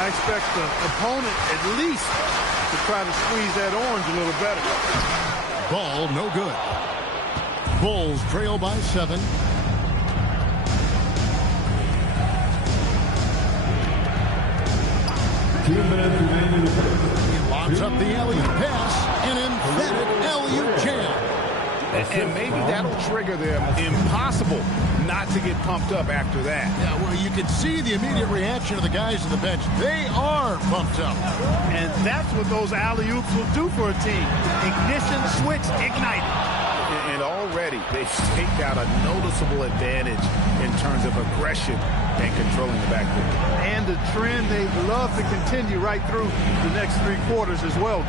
I expect the opponent at least to try to squeeze that orange a little better. Ball no good. Bulls trail by 7. He lobs up the alley-oop pass, an emphatic alley-oop jam. And maybe that'll trigger them. Impossible not to get pumped up after that. Yeah, well, you can see the immediate reaction of the guys on the bench. They are pumped up. And that's what those alley-oops will do for a team. Ignition switch ignited. And already they've staked out a noticeable advantage in terms of aggression and controlling the backcourt. And the trend they'd love to continue right through the next 3 quarters as well.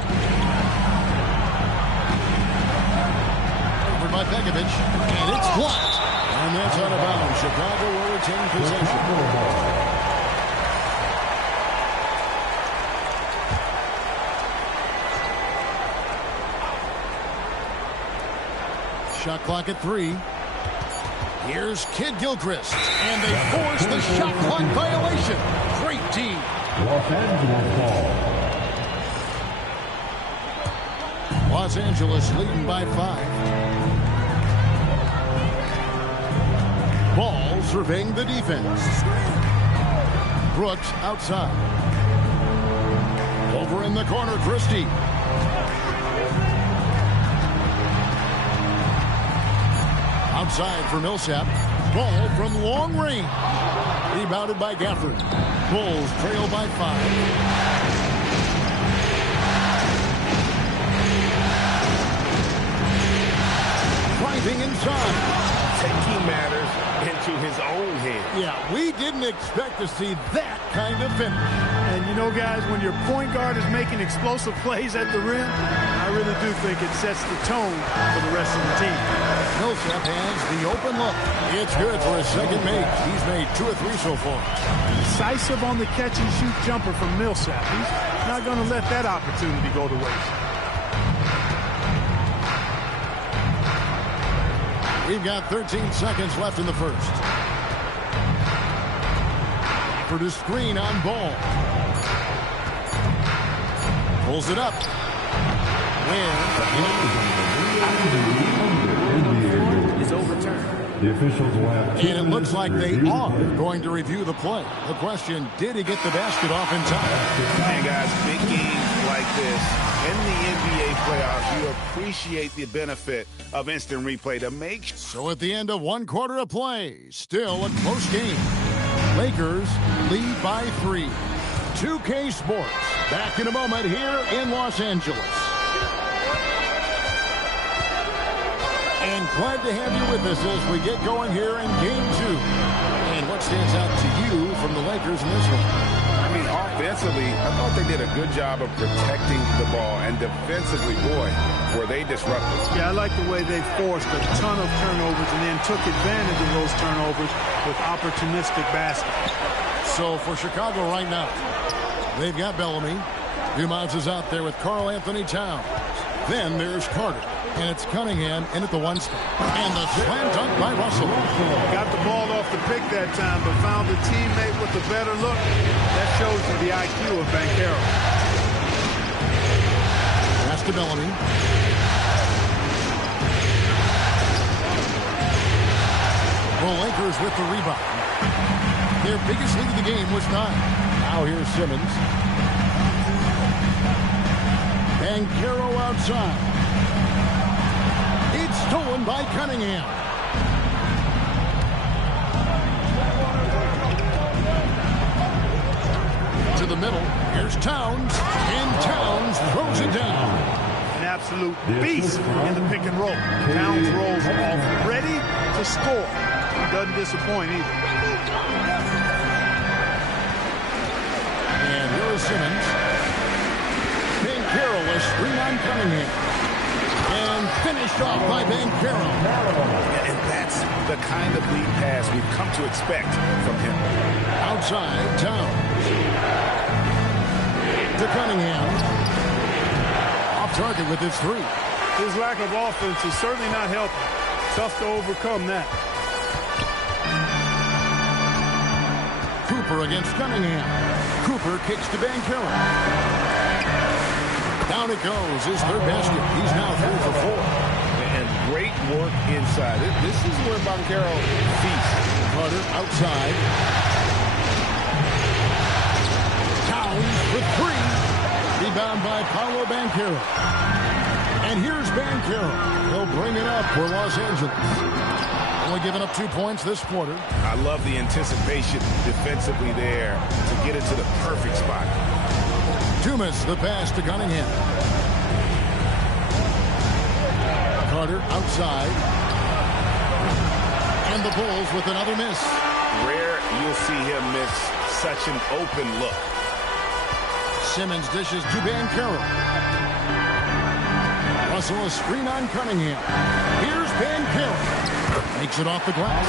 Over by Begovic, and it's blocked. And that's out of bounds. Chicago will retain possession. Shot clock at 3. Here's Kid Gilchrist, and they force the shot clock violation. Great D. Los Angeles ball. Los Angeles leading by 5. Ball surveying the defense. Brooks outside. Over in the corner, Christie. Outside for Millsap. Ball from long range. Rebounded by Gafford. Bulls trail by 5. Driving inside. Taking matters into his own hands. Yeah, we didn't expect to see that kind of finish. And you know, guys, when your point guard is making explosive plays at the rim, I really do think it sets the tone for the rest of the team. Millsap has the open look. It's good for his second make. He's made 2 or 3 so far. Decisive on the catch-and-shoot jumper from Millsap. He's not going to let that opportunity go to waste. We've got 13 seconds left in the first. For the screen on Ball. Pulls it up. Is overturned. The officials will have. And it looks like they are going to review the play. The question, did he get the basket off in time? And guys, big games like this in the NBA playoffs, you appreciate the benefit of instant replay to make. So at the end of 1 quarter of play, still a close game. Lakers lead by 3. 2K Sports back in a moment here in Los Angeles. And glad to have you with us as we get going here in Game 2. And what stands out to you from the Lakers in this one? I mean, offensively, I thought they did a good job of protecting the ball. And defensively, boy, were they disruptive. Yeah, I like the way they forced a ton of turnovers and then took advantage of those turnovers with opportunistic baskets. So for Chicago right now, they've got Bellamy. Dumars is out there with Karl Anthony Towns. Then there's Carter. And it's Cunningham in at the 1 step. And the slam dunk by Russell. Got the ball off the pick that time, but found a teammate with a better look. That shows you the IQ of Banchero. Pass to Bellamy. The Lakers with the rebound. Their biggest lead of the game was 9. Now here's Simmons. Banchero outside. It's stolen by Cunningham. To the middle. Here's Towns. And Towns throws it down. An absolute beast in the pick and roll. Towns rolls off ready to score. Doesn't disappoint either. And here's Simmons. Banchero with screen on Cunningham. And finished off by Banchero. And that's the kind of lead pass we've come to expect from him. Outside, Towns. To Cunningham. Off target with his 3. His lack of offense is certainly not helping. Tough to overcome that. Cooper against Cunningham. Cooper kicks to Banchero. Down it goes, his 3rd basket. He's now 3 for 4. And Great work inside. This is where Banchero feasts. Carter outside. Towns for three. Rebound by Paolo Banchero. And here's Banchero. He'll bring it up for Los Angeles. Only giving up 2 points this quarter. I love the anticipation defensively there to get into the perfect spot. Dumas, the pass to Cunningham. Carter outside. And the Bulls with another miss. Rare you'll see him miss such an open look. Simmons dishes to Banchero. Russell a screen on Cunningham. Here's Banchero. Makes it off the glass.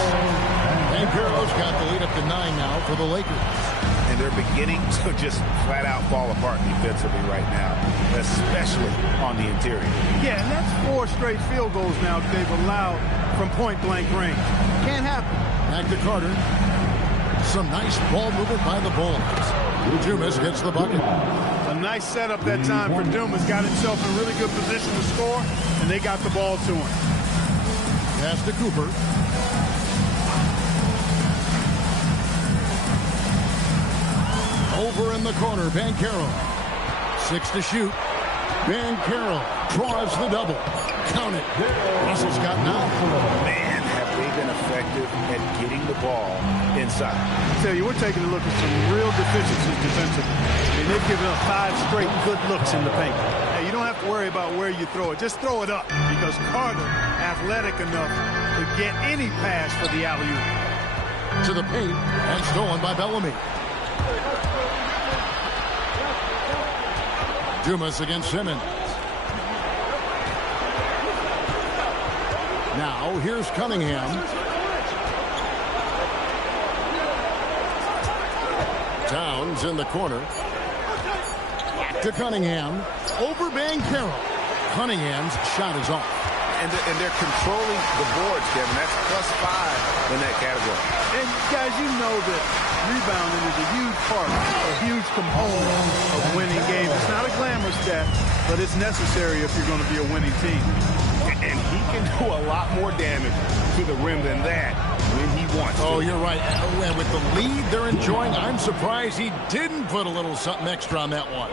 Banchero's got the lead up to 9 now for the Lakers. And they're beginning to just flat out fall apart defensively right now, especially on the interior. Yeah, and that's 4 straight field goals now that they've allowed from point-blank range. Can't happen. Back to Carter. Some nice ball movement by the Bulls. Dumas gets the bucket. A nice setup that time for Dumas. Got himself in a really good position to score, and they got the ball to him. Pass to Cooper. Over in the corner, Banchero. 6 to shoot. Banchero draws the double. Count it. Russell's got 9. Man, have they been effective at getting the ball inside. I tell you, we're taking a look at some real deficiencies defensively. I mean, they've given up 5 straight good looks in the paint. Hey, you don't have to worry about where you throw it. Just throw it up because Carter, athletic enough to get any pass for the alley-oop. To the paint and stolen by Bellamy. Dumas against Simmons. Now here's Cunningham. Towns in the corner. To Cunningham. Over Banchero. Cunningham's shot is off. And they're controlling the boards, Kevin. That's +5 in that category. And, guys, you know that rebounding is a huge part, a huge component of winning games. It's not a glamour stat, but it's necessary if you're going to be a winning team. And he can do a lot more damage to the rim than that when he wants to. Oh, you're right. And with the lead they're enjoying, I'm surprised he didn't put a little something extra on that one.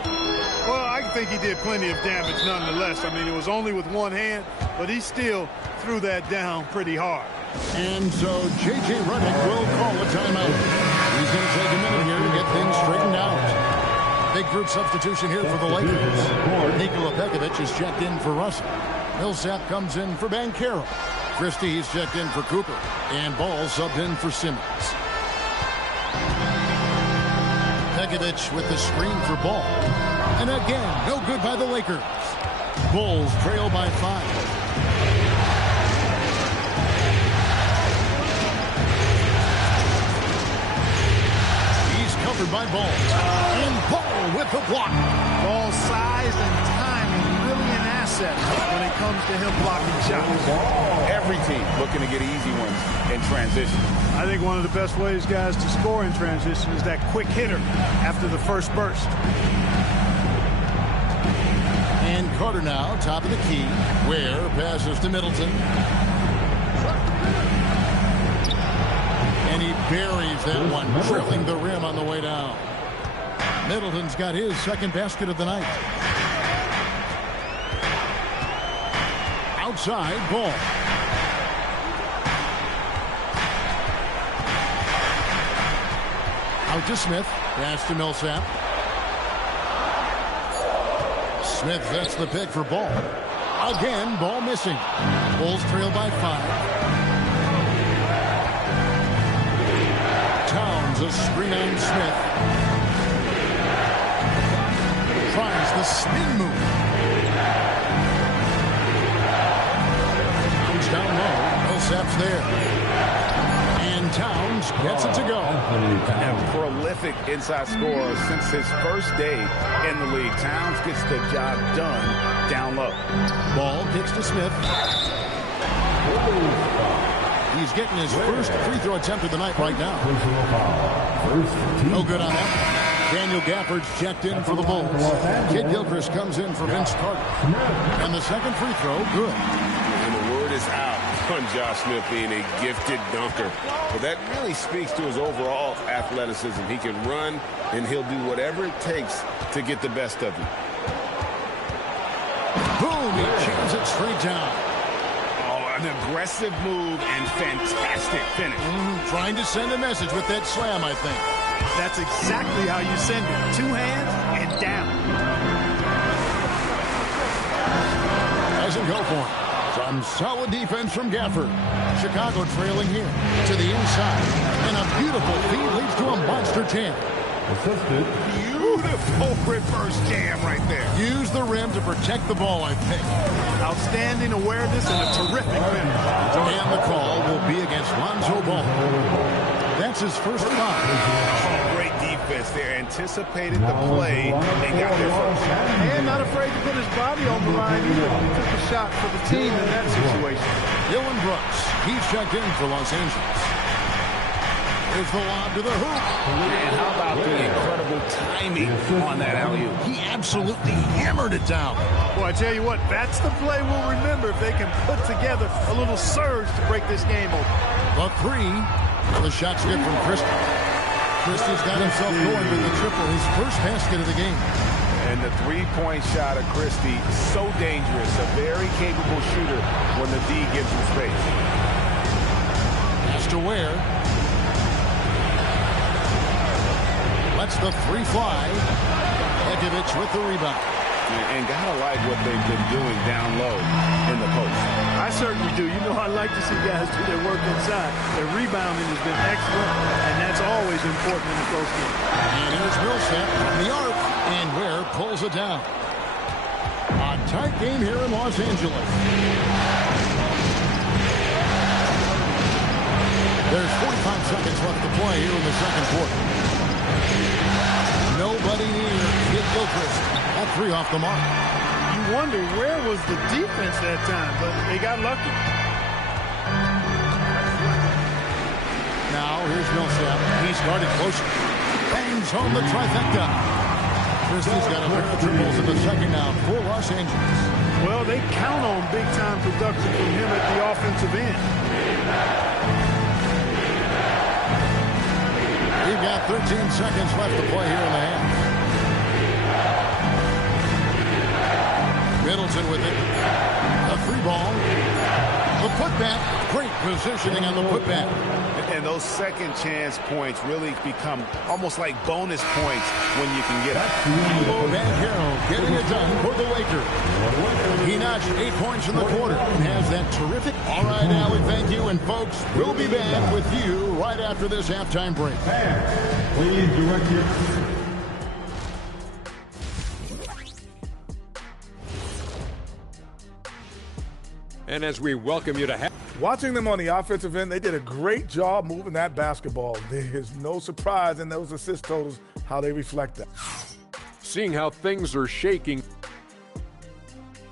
Well, I think he did plenty of damage nonetheless. I mean, it was only with one hand, but he still threw that down pretty hard. And so J.J. Redick will call a timeout. He's going to take a minute here to get things straightened out. Big group substitution here for the Lakers. Nikola Pekovic is checked in for Russell. Millsap comes in for Banchero. Christie's checked in for Cooper. And Ball subbed in for Simmons. Pekovic with the screen for Ball. And again, no good by the Lakers. Bulls trail by 5. He's covered by Ball. And Ball with the block. Ball size and timing really an asset when it comes to him blocking shots. Every team looking to get easy ones in transition. I think one of the best ways, guys, to score in transition is that quick hitter after the first burst. And Carter now, top of the key. Ware passes to Middleton. And he buries that one, drilling the rim on the way down. Middleton's got his second basket of the night. Outside, Ball. Out to Smith. Pass to Millsap. Smith gets the pick for Ball. Again, Ball missing. Bulls trail by 5. Towns a screen on Smith. Tries the spin move. Towns down low. Millsap's there. And Towns gets it to go. A prolific inside scorer since his first day in the league. Towns gets the job done down low. Ball kicks to Smith. He's getting his first free throw attempt of the night right now. No good on that. Daniel Gafford's checked in for the Bulls. Kid Gilchrist comes in for Vince Carter. And the second free throw, good. And the word is on Josh Smith being a gifted dunker. But that really speaks to his overall athleticism. He can run, and he'll do whatever it takes to get the best of you. Boom! He jams it straight down. Oh, an aggressive move and fantastic finish. Trying to send a message with that slam, I think. That's exactly how you send it. 2 hands and down. Doesn't go for it. Some solid defense from Gafford. Chicago trailing here to the inside. And a beautiful feed leads to a monster jam. Beautiful reverse jam right there. Use the rim to protect the ball, I think. Outstanding awareness and a terrific finish. And the call will be against Lonzo Ball. That's his first foul. Oh, great defense there. Anticipated the play and got there first. And not afraid to put his body on the line either. Took a shot for the team in that situation. Dylan Brooks, he's checked in for Los Angeles. Here's the lob to the hoop. And how about the incredible timing on that alley-oop? He absolutely hammered it down. Boy, I tell you what, that's the play we'll remember if they can put together a little surge to break this game open. The three. The shot's good from Christie. Christie's got himself going with the triple, his first basket of the game. And the three-point shot of Christie, so dangerous. A very capable shooter when the D gives him space. Pass to Ware. Lets the three fly. Ekovich with the rebound. And gotta like what they've been doing down low in the post. I certainly do. You know, I like to see guys do their work inside. Their rebounding has been excellent, and that's always important in a close game. And here's Millsap on the arc, and Ware pulls it down. A tight game here in Los Angeles. There's 45 seconds left to play here in the second quarter. Nobody near Kid Gilchrist. That three off the mark. You wonder where was the defense that time, but they got lucky. Now here's Millsap. He started closer. Bangs home the trifecta. Christie's got a pair of triples in the second now for Los Angeles. Well, they count on big-time production from him at the offensive end. We've got 13 seconds left to play here in the half. Middleton with it. A free ball. The putback. Great positioning on the putback. And those second chance points really become almost like bonus points when you can get up. Banchero getting it done for the Lakers. He notched 8 points in the quarter and has that terrific. All right, Allie, thank you. And folks, we'll be back with you right after this halftime break. Please direct your... And as we welcome you to watching them on the offensive end, they did a great job moving that basketball. There's no surprise in those assist totals how they reflect that. seeing how things are shaking.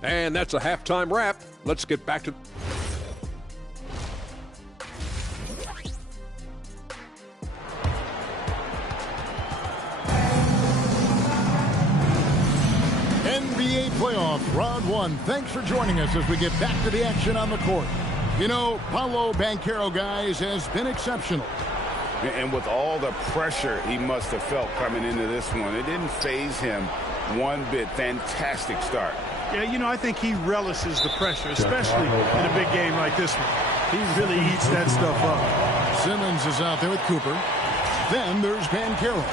And that's a halftime wrap. Let's get back to... NBA playoff round one. Thanks for joining us as we get back to the action on the court. You know, Paolo Banchero, guys, has been exceptional. And with all the pressure he must have felt coming into this one, it didn't faze him one bit. Fantastic start. Yeah, you know, I think he relishes the pressure, especially in a big game like this one. He really eats that stuff up. Simmons is out there with Cooper. Then there's Banchero.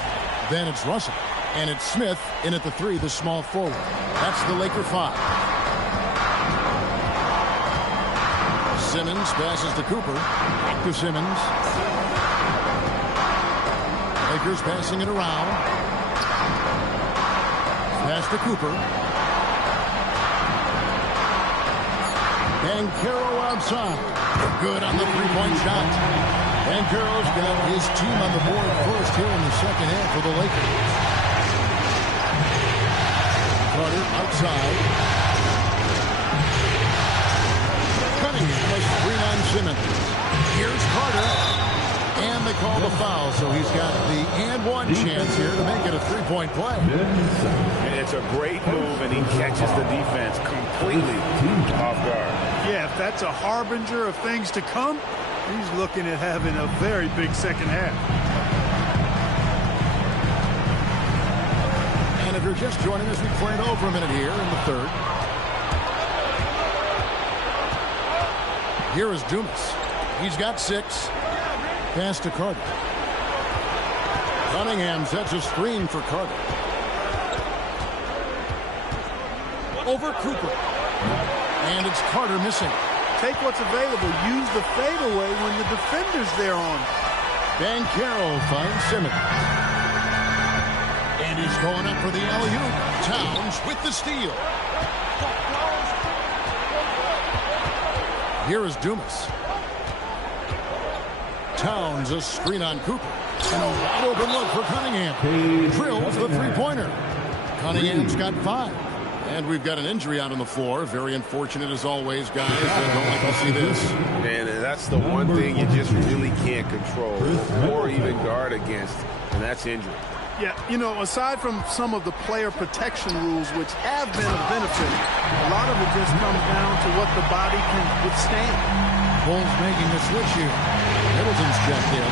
Then it's Russell. And it's Smith in at the three, the small forward. That's the Laker five. Simmons passes to Cooper. Back to Simmons. Lakers passing it around. Pass to Cooper. Banchero outside. Good on the three-point shot. Banchero's got his team on the board first here in the second half for the Lakers. Carter outside. Cunningham has screen on Simmons. Here's Carter. And they call the foul, so he's got the and one chance here to make it a three-point play. And it's a great move, and he catches the defense completely off guard. Yeah, if that's a harbinger of things to come, he's looking at having a very big second half. And if you're just joining us, we played over a minute here in the third. Here is Dumas. He's got 6. Pass to Carter. Cunningham sets a screen for Carter. Over Cooper. And it's Carter missing. Take what's available. Use the fadeaway when the defender's there on. Banchero finds Simmons. And he's going up for the alley-oop. Towns with the steal. Here is Dumas. Towns a screen on Cooper. And a wide open look for Cunningham. Drills the three-pointer. Cunningham's got 5. And we've got an injury out on the floor. Very unfortunate as always, guys. I don't like to see this. And that's the one thing you just really can't control or even guard against, and that's injury. Yeah, you know, aside from some of the player protection rules, which have been a benefit, a lot of it just comes down to what the body can withstand. Bulls making the switch here. Middleton's checked in.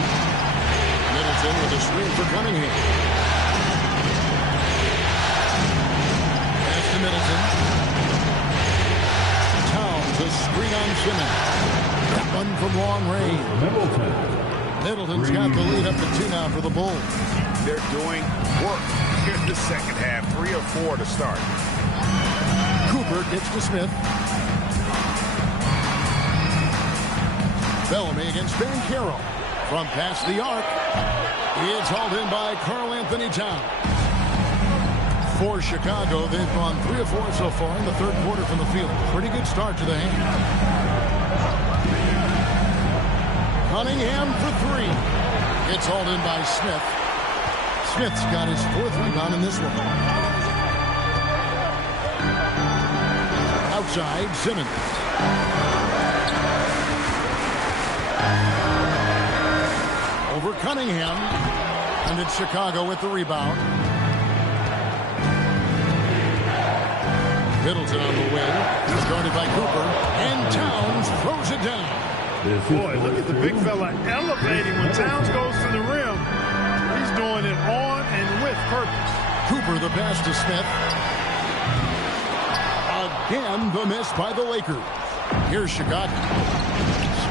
Middleton with a screen for Cunningham. Pass to Middleton. Towns a screen on Simmons. That one from long range. Middleton's got the lead up to 2 now for the Bulls. They're doing work here in the second half. 3 or 4 to start. Cooper gets to Smith. Bellamy against Banchero. From past the arc. It's hauled in by Karl Anthony Towns. For Chicago, they've gone 3 or 4 so far in the third quarter from the field. Pretty good start to the hand. Cunningham for 3. It's hauled in by Smith. Smith's got his 4th rebound in this one. Outside, Simmons. Over Cunningham. And it's Chicago with the rebound. Middleton on the wing. He's guarded by Cooper. And Towns throws it down. Boy, look at the big fella elevating when Towns goes to the rim. He's doing it on and with purpose. Cooper the pass to Smith. Again, the miss by the Lakers. Here's Chicago.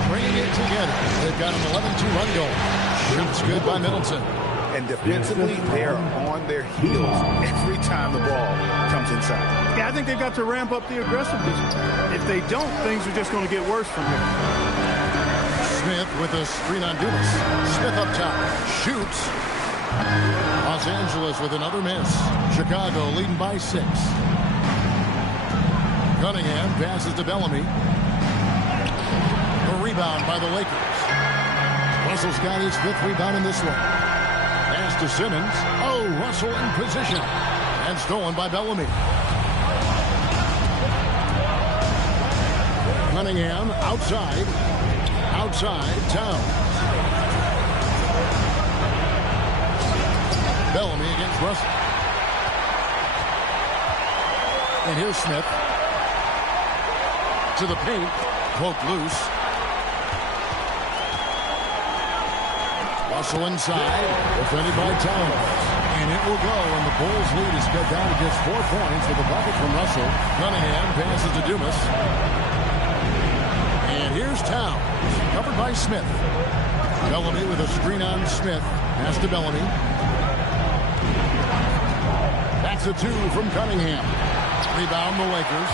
Bringing it together. They've got an 11-2 run going. Shoots good by Middleton. And defensively, they're on their heels every time the ball comes inside. Yeah, I think they've got to ramp up the aggressiveness. If they don't, things are just going to get worse from here. Smith with a screen on Dumas. Smith up top. Shoots. Los Angeles with another miss. Chicago leading by 6. Cunningham passes to Bellamy. A rebound by the Lakers. Russell's got his 5th rebound in this one. Pass to Simmons. Oh, Russell in position. And stolen by Bellamy. Cunningham outside. Outside, Towns. Bellamy against Russell. And here's Smith. To the paint. Poked loose. Russell inside. Defended by Towns. And it will go. And the Bulls lead is cut down to just 4 points with a bucket from Russell. Cunningham passes to Dumas. And here's Towns. Covered by Smith. Bellamy with a screen on Smith. Pass to Bellamy. That's a 2 from Cunningham. Rebound the Lakers.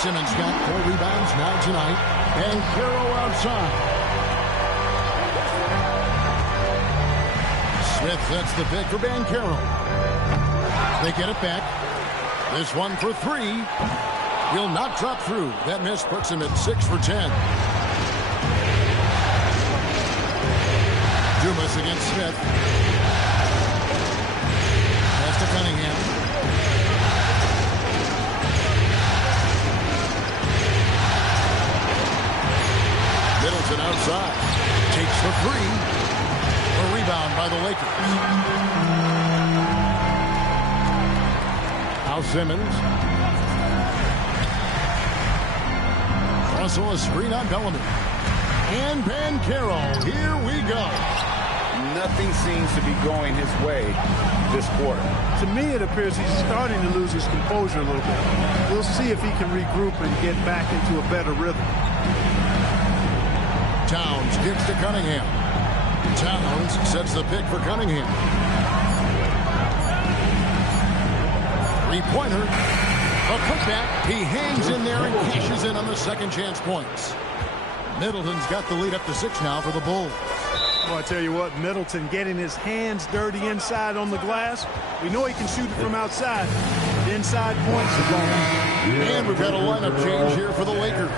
Simmons got 4 rebounds now tonight. And Banchero outside. Smith sets the pick for Banchero. They get it back. This one for 3. He'll not drop through. That miss puts him at 6 for 10. Dumas against Smith. Pass to Cunningham. Middleton outside. Takes the 3. Simmons. Also a screen on Bellamy. And Banchero, here we go. Nothing seems to be going his way this quarter. To me, it appears he's starting to lose his composure a little bit. We'll see if he can regroup and get back into a better rhythm. Towns gives to Cunningham. Towns sets the pick for Cunningham. Three-pointer. A putback. He hangs in there and cashes in on the second chance points. Middleton's got the lead up to 6 now for the Bulls. Well, I tell you what, Middleton getting his hands dirty inside on the glass. We know he can shoot it from outside. Inside points are gone. And we've got a lineup change here for the Lakers.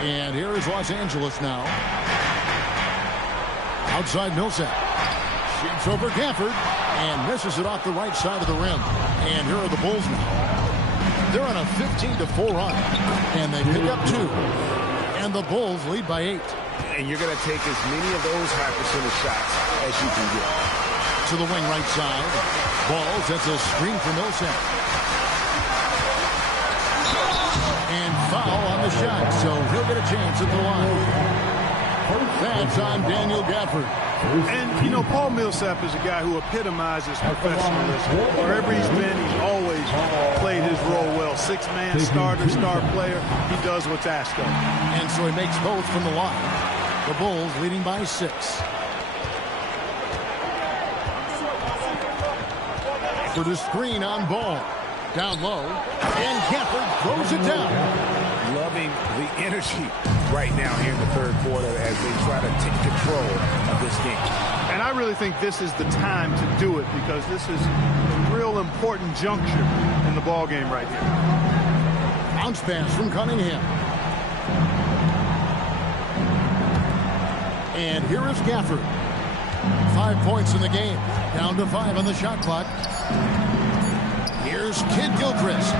And here is Los Angeles now. Outside Millsap. Shoots over Gafford and misses it off the right side of the rim. And here are the Bulls now. They're on a 15-4 run. And they pick up 2. And the Bulls lead by 8. And you're going to take as many of those high percentage shots as you can get. To the wing right side. Ball sets a screen for Millsap. And foul on the shot, so he'll get a chance at the line. That's on Daniel Gafford. And, you know, Paul Millsap is a guy who epitomizes professionalism. Wherever he's been, he's always played his role well. 6-man starter, star player. He does what's asked of him. And so he makes both from the line. The Bulls leading by 6. For the screen on Ball. Down low. And Gafford throws it down. Loving the energy right now here in the third quarter as they try to take control of this game. And I really think this is the time to do it because this is a real important juncture in the ball game right here. Bounce pass from Cunningham. And here is Gafford. 5 points in the game. Down to 5 on the shot clock. Here's Kid Gilchrist.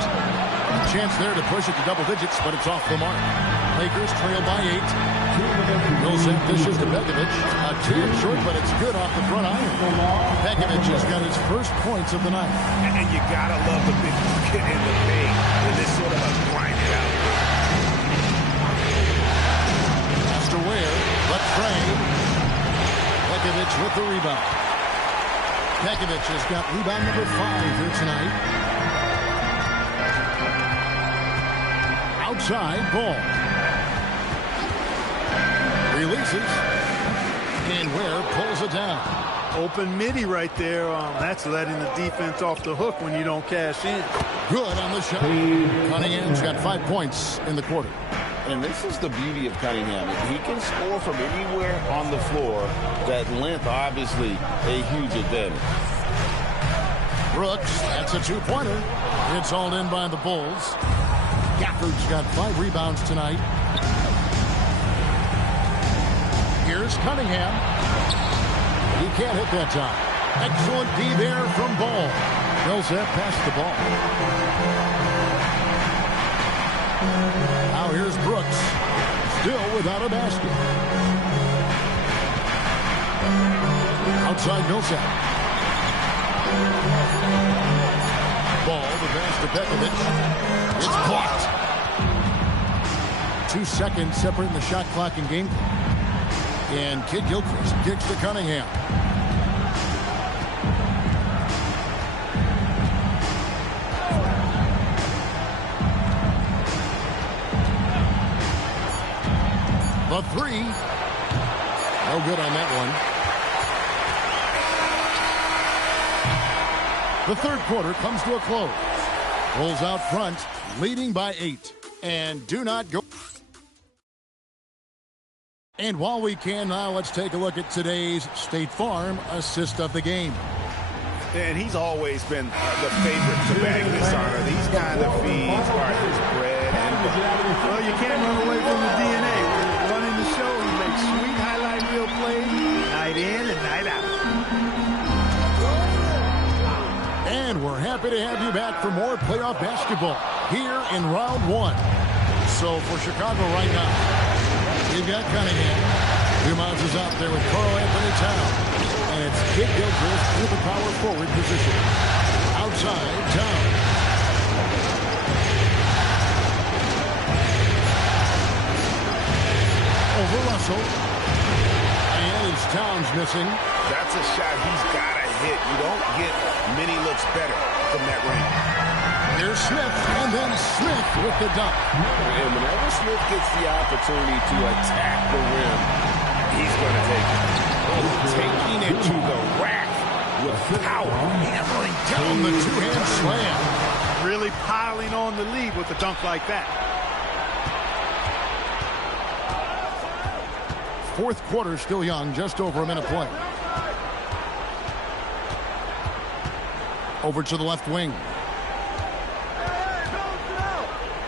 A chance there to push it to double digits, but it's off the mark. Lakers trail by 8. Millsap dishes to Begovic. A tear short, but it's good off the front iron. Begovic has got his first points of the night. And you gotta love the big bucket in the paint in this sort of a grinded out. Master Ware, left frame. Begovic with the rebound. Begovic has got rebound number 5 here tonight. Outside Ball. Releases. And Ware pulls it down. Open midi right there. That's letting the defense off the hook when you don't cash in. Good on the shot. Cunningham's got 5 points in the quarter. And this is the beauty of Cunningham. He can score from anywhere on the floor. That length, obviously, a huge advantage. Brooks, that's a 2-pointer. It's hauled in by the Bulls. Gafford's got 5 rebounds tonight. Here's Cunningham. He can't hit that time. Excellent D there from Ball. Millsap passed the ball. Now here's Brooks. Still without a basket. Outside Millsap. Ball, the pass to Begovic. It's blocked. 2 seconds separating the shot clock and game clock. And Kid Gilchrist kicks to Cunningham. The 3. No good on that one. The third quarter comes to a close. Bulls out front, leading by 8. And do not go. And while we can now, let's take a look at today's State Farm assist of the game. And he's always been the favorite to bag this honor. These kind of feeds are his bread and butter. Well, you can't run away from the DNA. When he's running the show, he makes sweet highlight reel plays night in and night out. And we're happy to have you back for more playoff basketball here in round 1. So for Chicago right now, we've got Cunningham. Dumas is out there with Carl Anthony Towns. And it's Kid Gilchrist in the power forward position. Outside, Towns. Over Russell. And it's Towns missing. That's a shot he's got to hit. You don't get many looks better from that range. Here's Smith, and then Smith with the dunk. And whenever Smith gets the opportunity to attack the rim, he's going to take it. Taking it to the rack with power. Hammering down the two-hand slam. Really piling on the lead with a dunk like that. Fourth quarter still young, just over a minute play. Over to the left wing.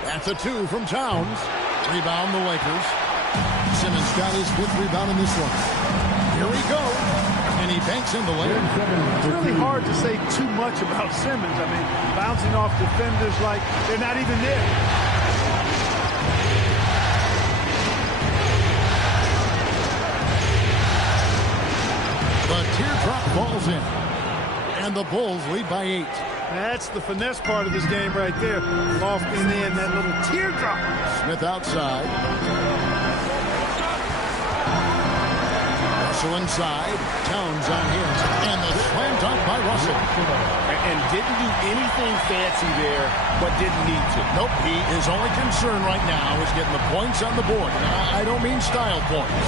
That's a two from Towns. Rebound the Lakers. Simmons got his fifth rebound in this one. Here we go. And he banks in the lane. It's really hard to say too much about Simmons. I mean, bouncing off defenders like they're not even there. The teardrop falls in. And the Bulls lead by 8. That's the finesse part of this game right there. Lofting in that little teardrop. Smith outside. Russell inside. Towns on his. And the slam dunk by Russell. And didn't do anything fancy there, but didn't need to. Nope, his only concern right now is getting the points on the board. Now, I don't mean style points.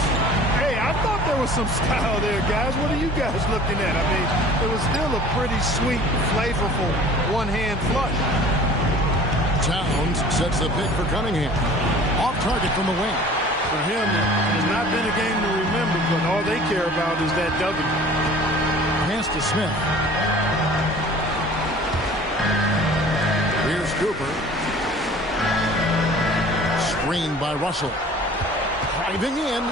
Hey, I thought there was some style there, guys. What are you guys looking at? I mean, it was still a pretty sweet, flavorful one-hand flush. Towns sets the pick for Cunningham. Off target from the wing. For him, it's not been a game to remember, but all they care about is that W. Pass to Smith. Here's Cooper. Screened by Russell. Driving in.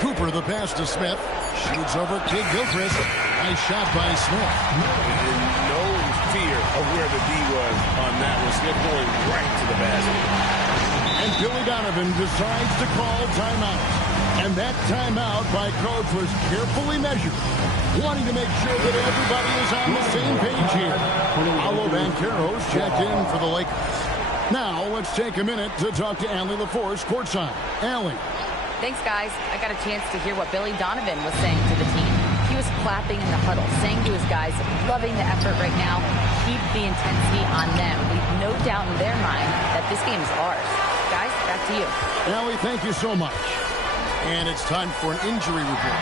Cooper the pass to Smith. Shoots over Kid Gilchrist. Nice shot by Smith. No fear of where the D was on that one. Smith going right to the basket. And Billy Donovan decides to call timeout. And that timeout by Coach was carefully measured, wanting to make sure that everybody is on the same page here. Paolo Banchero's checked in for the Lakers. Now let's take a minute to talk to Allie LaForce courtside. Allie. Thanks, guys. I got a chance to hear what Billy Donovan was saying to the team. He was clapping in the huddle, saying to his guys, loving the effort right now, keep the intensity on them. Leave no doubt in their mind that this game is ours. Guys, back to you. Allie, thank you so much. And it's time for an injury report.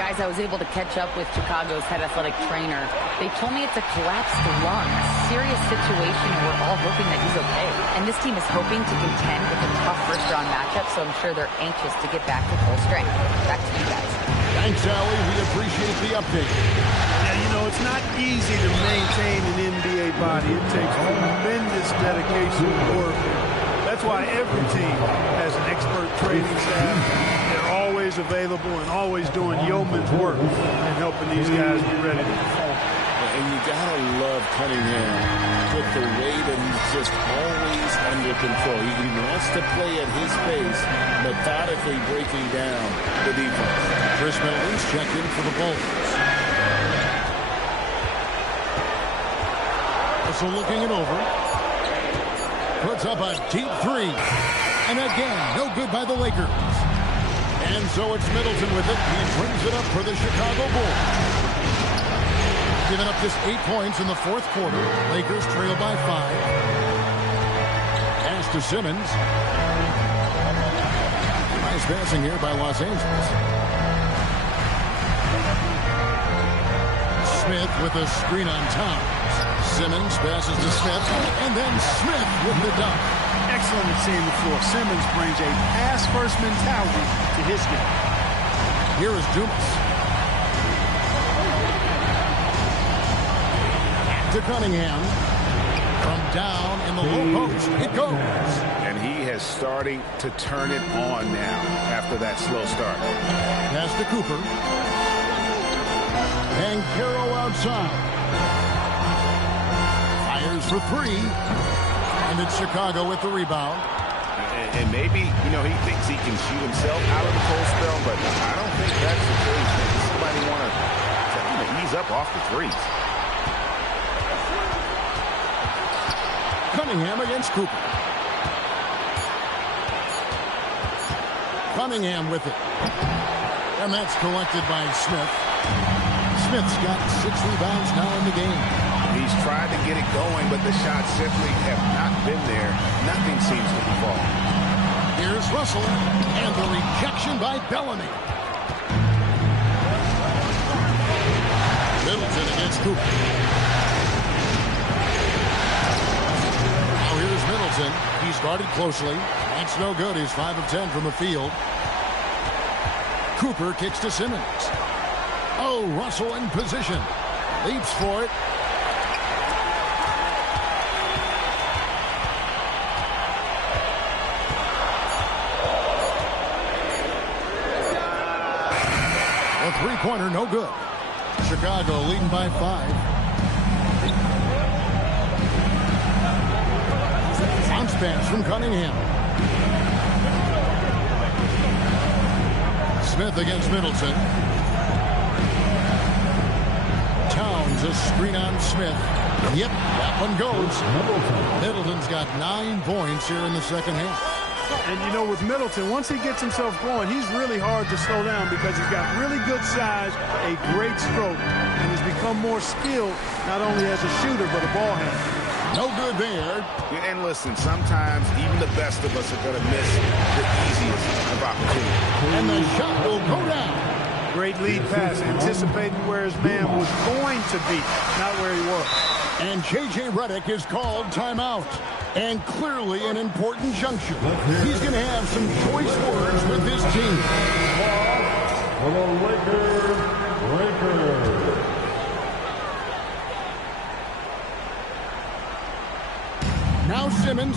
Guys, I was able to catch up with Chicago's head athletic trainer. They told me it's a collapsed lung, a serious situation. We're all hoping that he's okay. And this team is hoping to contend with a tough first-round matchup, so I'm sure they're anxious to get back to full strength. Back to you guys. Thanks, Allie. We appreciate the update. Yeah, you know, it's not easy to maintain an NBA body. It takes tremendous dedication and work. That's why every team has an expert training staff. They're always available and always doing yeoman's work and helping these guys be ready to perform. And you gotta love Cunningham with the way that he's just always under control. He wants to play at his pace, methodically breaking down the defense. Chris Middleton's checked in for the Bulls. Also looking it over. Puts up a deep three. And again, no good by the Lakers. And so it's Middleton with it. He brings it up for the Chicago Bulls. Giving up just 8 points in the fourth quarter. Lakers trail by 5. Pass to Simmons. Nice passing here by Los Angeles. Smith with a screen on Towns. Simmons passes to Smith, and then Smith with the dunk. Excellent at seeing the floor. Simmons brings a pass-first mentality to his game. Here is Dumas. To Cunningham. From down in the low post, it goes. And he is starting to turn it on now after that slow start. Pass to Cooper. And Carroll outside. Fires for 3. And it's Chicago with the rebound. And maybe, you know, he thinks he can shoot himself out of the cold spell, but I don't think that's the case. Maybe somebody want to ease up off the threes. Cunningham against Cooper. Cunningham with it. And that's collected by Smith. Smith's got 6 rebounds now in the game. He's tried to get it going, but the shots simply have not been there. Nothing seems to be falling. Here's Russell, and the rejection by Bellamy. Middleton against Cooper. Now here's Middleton. He's guarded closely. That's no good. He's 5 of 10 from the field. Cooper kicks to Simmons. Oh, Russell in position. Leaps for it. A three-pointer, no good. Chicago leading by 5. Bounce pass from Cunningham. Smith against Middleton. Towns a screen on Smith. Yep, that one goes. Middleton's got 9 points here in the second half. And, you know, with Middleton, once he gets himself going, he's really hard to slow down because he's got really good size, a great stroke, and has become more skilled, not only as a shooter, but a ball handler. No good there. And listen, sometimes even the best of us are going to miss the easiest of opportunities. And the shot will go down. Great lead pass, anticipating where his man was going to be, not where he was. And J.J. Redick is called timeout. And clearly an important juncture. He's going to have some choice words with his team. For the Lakers. Now Simmons.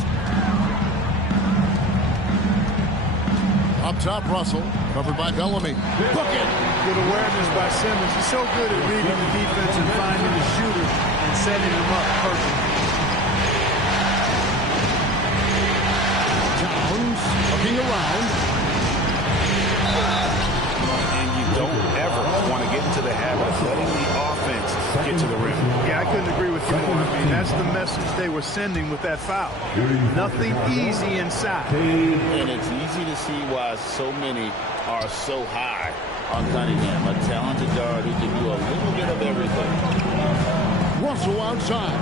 Up top, Russell. Covered by Bellamy. Book it. Good awareness by Simmons. He's so good at reading the defense and finding the shooter and setting him up perfect. Looking around. And you don't ever want to get into the habit of letting the offense get to the rim. Yeah, I couldn't agree with you more. I mean, that's the message they were sending with that foul. Nothing easy inside. And it's easy to see why so many are so high on Cunningham, a talented guard who can do a little bit of everything. Russell outside.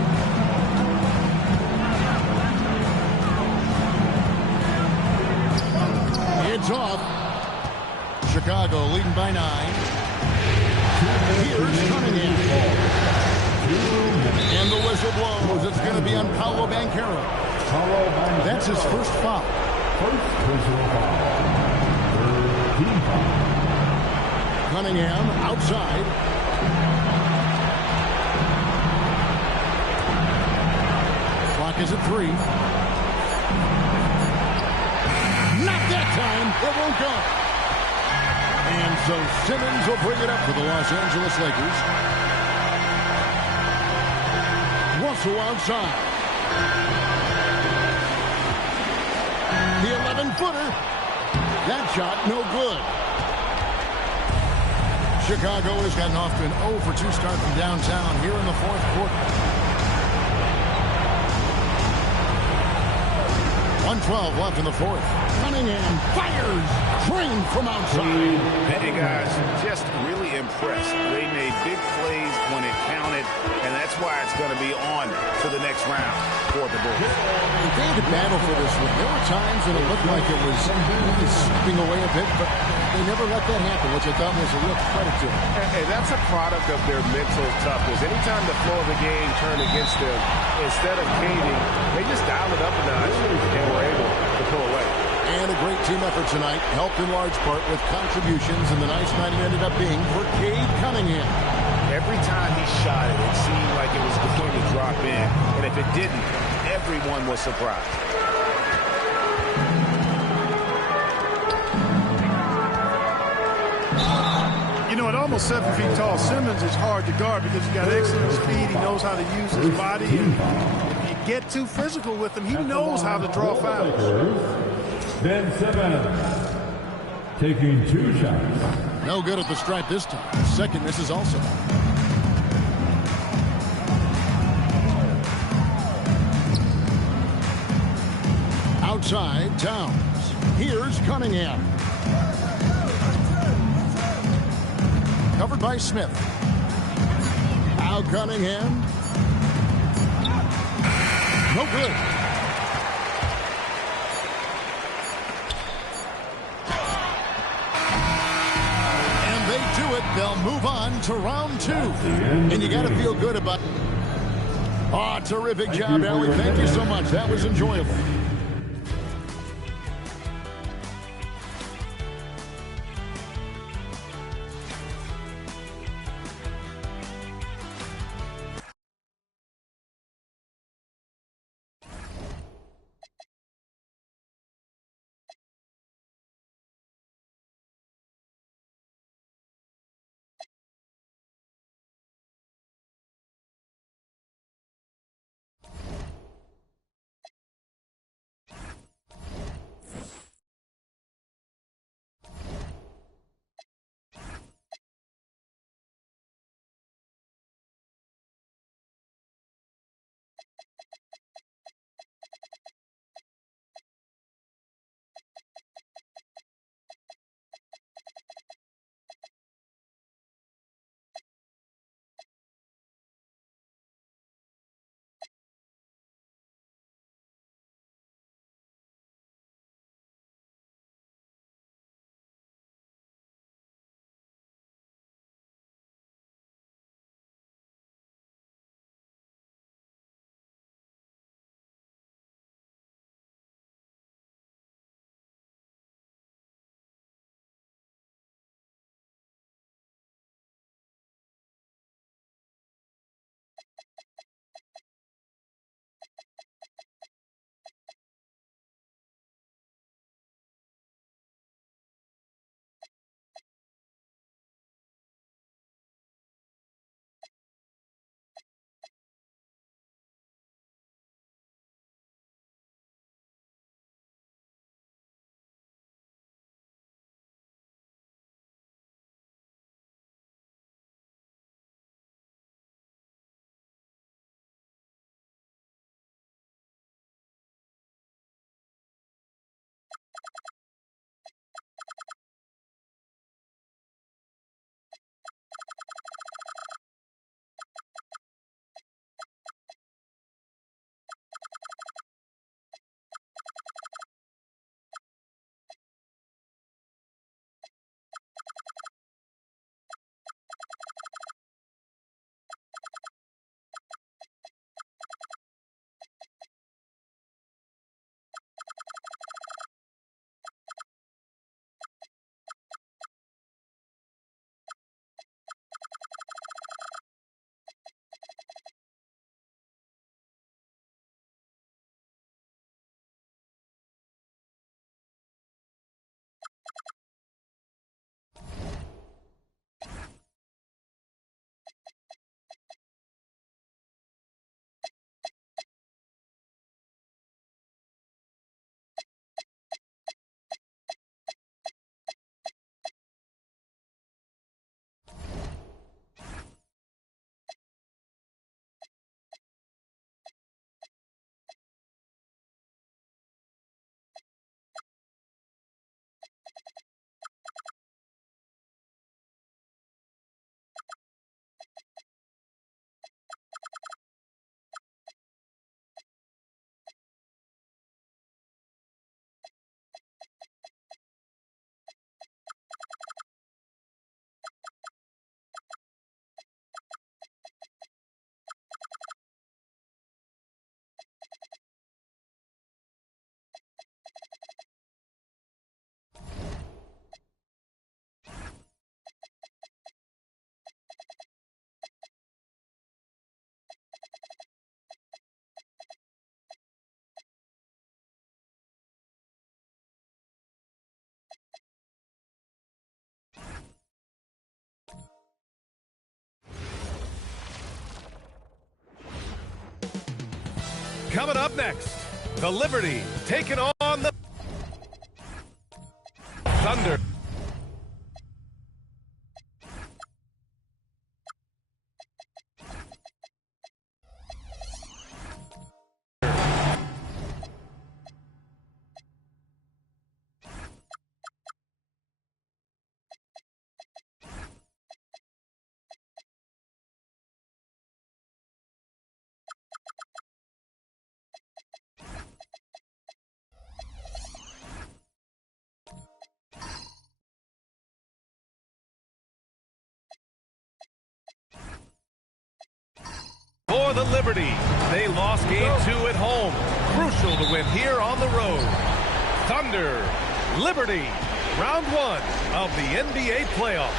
It's off. Chicago leading by 9. Here's Cunningham. And the whistle blows. It's going to be on Paolo Banchero. That's his first foul. First personal foul. Team foul. Cunningham outside. Clock is at 3. Not that time. It won't go. And so Simmons will bring it up for the Los Angeles Lakers. Russell outside. The 11-footer. That shot no good. Chicago has gotten off to an 0-for-2 start from downtown here in the fourth quarter. 1:12 left in the fourth. Cunningham fires. Trained from outside. Hey, guys, just really impressed. They made big plays when it counted, and that's why it's going to be on to the next round for the Bulls. They had to battle for this one. There were times when it looked like it was slipping away a bit, but they never let that happen, which I thought was a real credit to them. Hey, that's a product of their mental toughness. Anytime the flow of the game turned against them, instead of caving, they just dialed it up a notch and were able to pull away. And a great team effort tonight, helped in large part with contributions, and the nice night it ended up being for Cade Cunningham. Every time he shot it, it seemed like it was going to drop in, and if it didn't, everyone was surprised. You know, at almost 7 feet tall, Simmons is hard to guard because he's got excellent speed. He knows how to use his body. And if he get too physical with him. He knows how to draw fouls. Then Sebio taking 2 shots. No good at the stripe this time. Second misses also. Outside, Towns. Here's Cunningham. Covered by Smith. Now Cunningham. No good. And they do it. They'll move on to round 2. And you got to feel good about it. Oh, terrific job, Ellie. Thank you so much. That was enjoyable. Coming up next, the Liberty taking on the Thunder. For the Liberty, they lost game 2 at home. Crucial to win here on the road. Thunder, Liberty, round 1 of the NBA playoffs.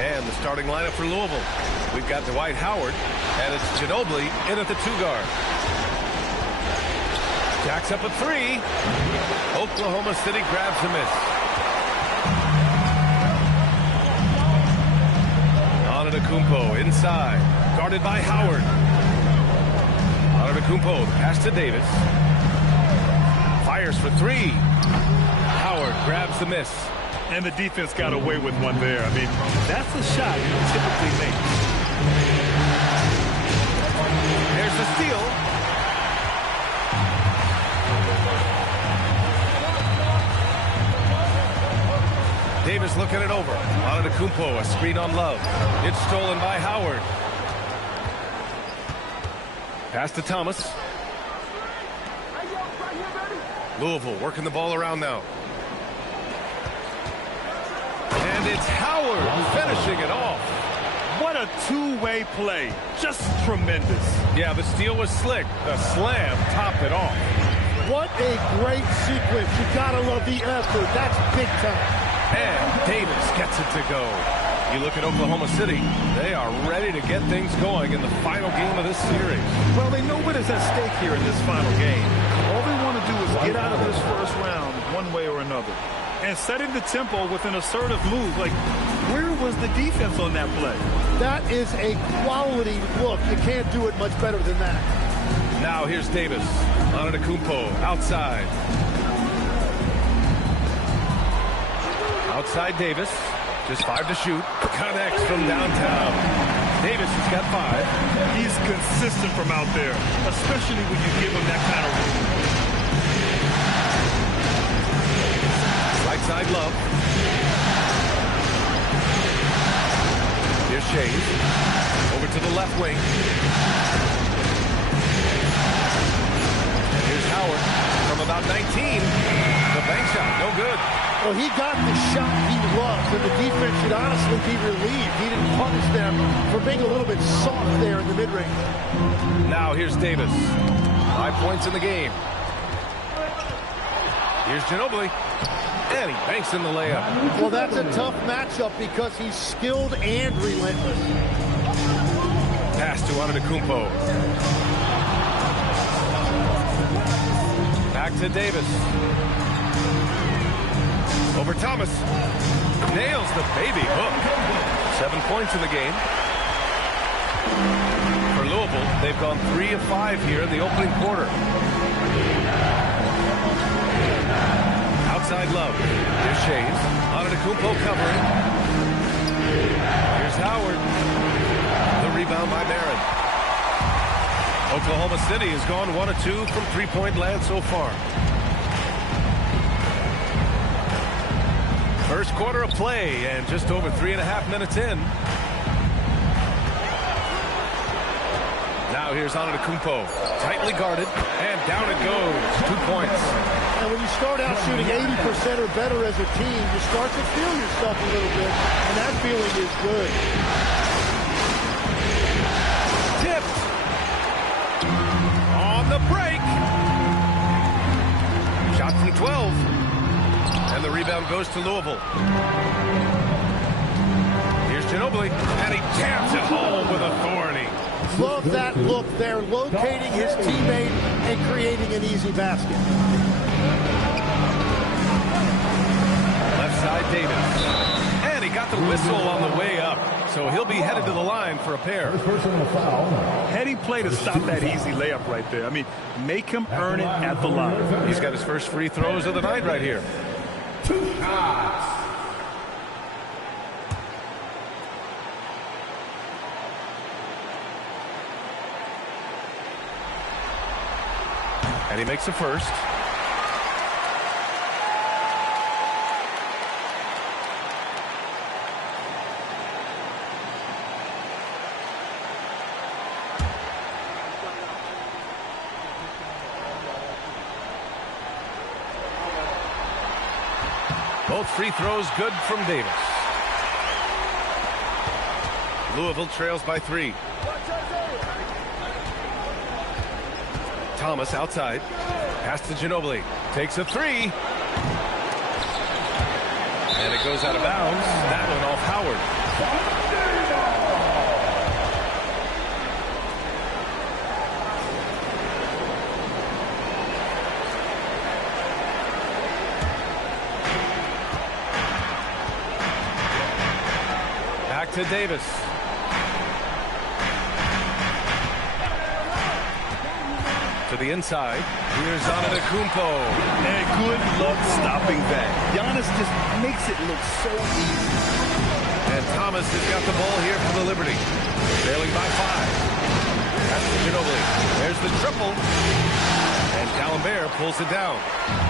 And the starting lineup for Louisville. We've got Dwight Howard, and it's Ginobili in at the 2 guard. Jacks up a 3. Oklahoma City grabs the miss. Antetokounmpo inside, guarded by Howard. Antetokounmpo, pass to Davis. Fires for 3. Howard grabs the miss. And the defense got away with one there. I mean, that's a shot you typically make. There's the steal. Davis looking it over. Antetokounmpo, a screen on Love. It's stolen by Howard. Pass to Thomas. Louisville working the ball around now. And it's Howard finishing it off. What a two-way play. Just tremendous. Yeah, the steal was slick. The slam topped it off. What a great sequence. You gotta love the effort. That's big time. And Davis gets it to go. You look at Oklahoma City, they are ready to get things going in the final game of this series. Well, they know what is at stake here in this final game. All they want to do is get out of this first round one way or another. And setting the tempo with an assertive move. Like, where was the defense on that play? That is a quality look. You can't do it much better than that. Now here's Davis. Antetokounmpo outside. Outside Davis. Just 5 to shoot. Connects from downtown. Davis has got 5. He's consistent from out there, especially when you give him that kind of room. Right side Love. Here's Shays. Over to the left wing. And here's Howard from about 19. The bank shot, no good. Well, he got the shot he loves, and the defense should honestly be relieved. He didn't punish them for being a little bit soft there in the mid-range. Now here's Davis. 5 points in the game. Here's Ginobili. And he banks in the layup. Well, that's a tough matchup because he's skilled and relentless. Pass to Antetokounmpo. Back to Davis. Over Thomas. Nails the baby hook. 7 points in the game. For Louisville, they've gone 3 of 5 here in the opening quarter. Outside Love. Here's Shays. Antetokounmpo covering. Here's Howard. The rebound by Barrett. Oklahoma City has gone 1 of 2 from three-point land so far. First quarter of play and just over 3.5 minutes in. Now here's Antetokounmpo, tightly guarded, and down it goes. 2 points. And when you start out shooting 80% or better as a team, you start to feel yourself a little bit, and that feeling is good. Tipped. On the break. Shot from 12. And the rebound goes to Louisville. Here's Ginobili, and he jams it home with authority. Love that look there, locating his teammate and creating an easy basket. Left side Davis. And he got the whistle on the way up. So he'll be headed to the line for a pair. Heady play to stop that easy layup right there. I mean, make him earn it at the line. He's got his first free throws of the night right here. 2 shots. And he makes the first. Both free throws good from Davis. Louisville trails by 3. Thomas outside. Pass to Ginobili. Takes a 3. And it goes out of bounds. That one off Howard. Back to Davis. To the inside. Here's Antetokounmpo. And good luck stopping that. Giannis just makes it look so easy. And Thomas has got the ball here for the Liberty. Trailing by 5. That's to Ginobili. There's the triple. And D'Alembert pulls it down.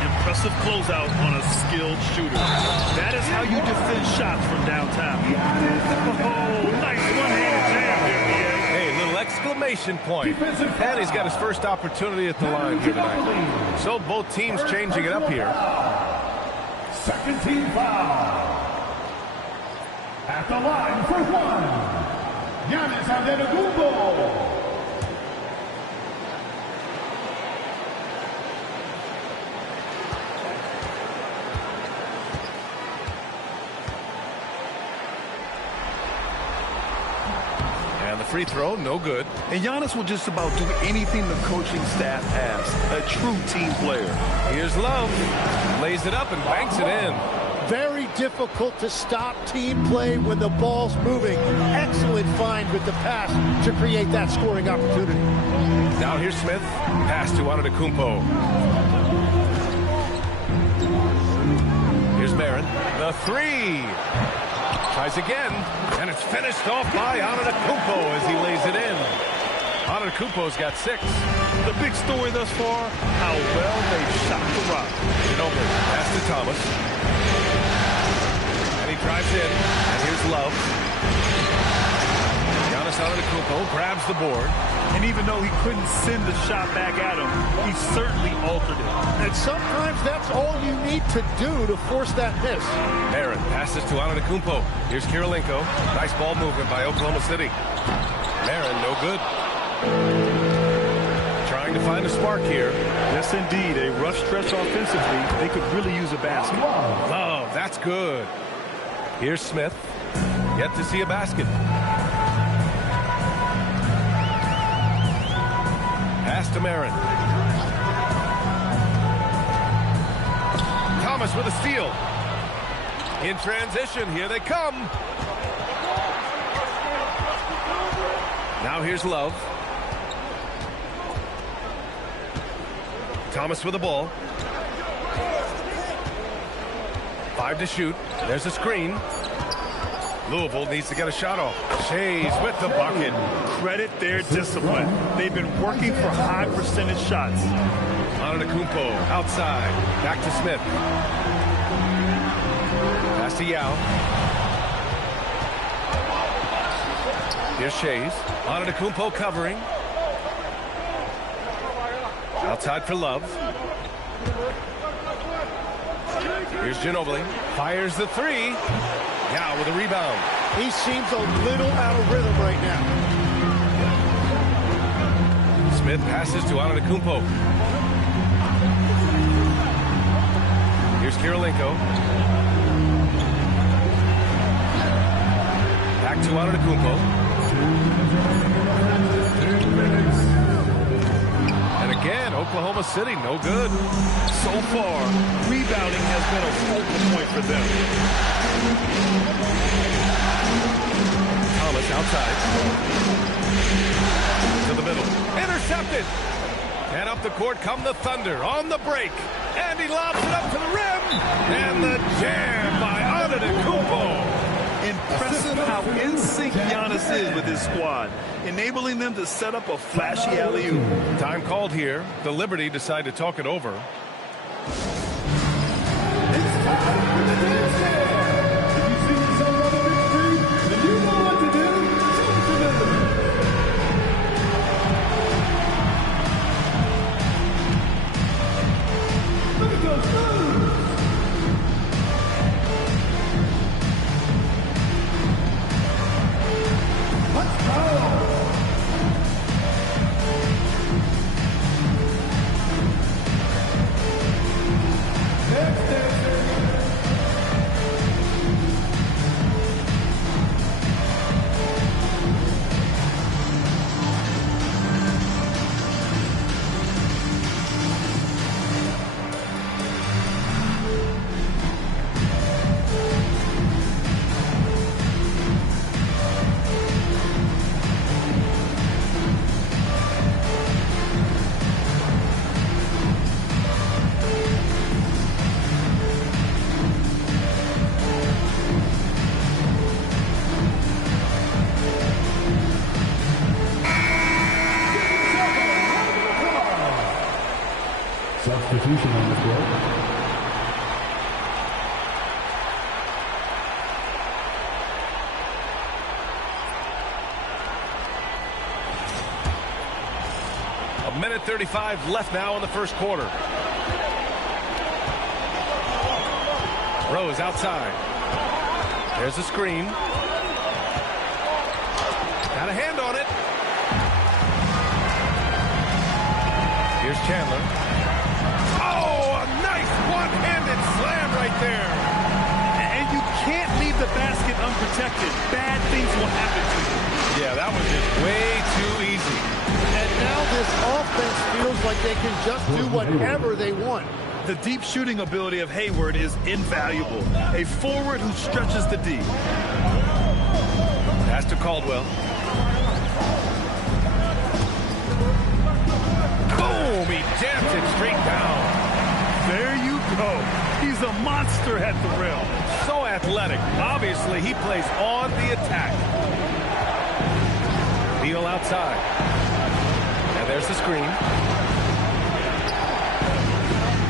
Impressive closeout on a skilled shooter. That is how you defend shots from downtown. Oh, nice one-handed jam there, Hey, little exclamation point. And he's got his first opportunity at the line here tonight. So both teams changing it up here. Second team foul. At the line for 1. Giannis Antetokounmpo. Free throw, no good. And Giannis will just about do anything the coaching staff asks. A true team player. Here's Love. Lays it up and banks it in. Very difficult to stop team play when the ball's moving. Excellent find with the pass to create that scoring opportunity. Now here's Smith. Pass to Antetokounmpo. Here's Barron. The 3. Tries again, and it's finished off by Antetokounmpo as he lays it in. Antetokounmpo's got 6. The big story thus far, how well they shot the rock. Ginobili, pass to Thomas. And he drives in, and here's Love. Giannis Antetokounmpo grabs the board. And even though he couldn't send the shot back at him, he certainly altered it. And sometimes that's all you need to do to force that miss. Barron passes to Antetokounmpo. Here's Kirilenko. Nice ball movement by Oklahoma City. Barron, no good. Trying to find a spark here. Yes, indeed. A rough stretch offensively. They could really use a basket. Love, that's good. Here's Smith. Yet to see a basket. Pass to Marin. Thomas with a steal. In transition, here they come. Now here's Love. Thomas with the ball. 5 to shoot. There's a screen. Louisville needs to get a shot off. Shays with the bucket. Credit their discipline. They've been working for high percentage shots. Antetokounmpo outside. Back to Smith. Pass to Yao. Here's Shays. Antetokounmpo covering. Outside for Love. Here's Ginobili. Fires the 3. Yao with a rebound. He seems a little out of rhythm right now. Smith passes to Antetokounmpo. Here's Kirilenko. Back to Antetokounmpo. And again, Oklahoma City, no good. So far, rebounding has been a focal point for them. Outside. To the middle. Intercepted. And up the court come the Thunder on the break. And he lobs it up to the rim. And the jam by Antetokounmpo. Impressive how in sync Giannis is with his squad, enabling them to set up a flashy alley-oop. Time called here. The Liberty decide to talk it over. Substitution on the floor. A minute 35 left now in the first quarter. Rose outside. There's a screen. Got a hand on it. Here's Chandler. Oh, a nice one-handed slam right there. And you can't leave the basket unprotected. Bad things will happen to you. Yeah, that was just way too easy. And now this offense feels like they can just do whatever they want. The deep shooting ability of Hayward is invaluable. A forward who stretches the D. Pass to Caldwell. Boom! He jams it straight down. There you go. He's a monster at the rim. So athletic. Obviously, he plays on the attack. Beal outside. And there's the screen.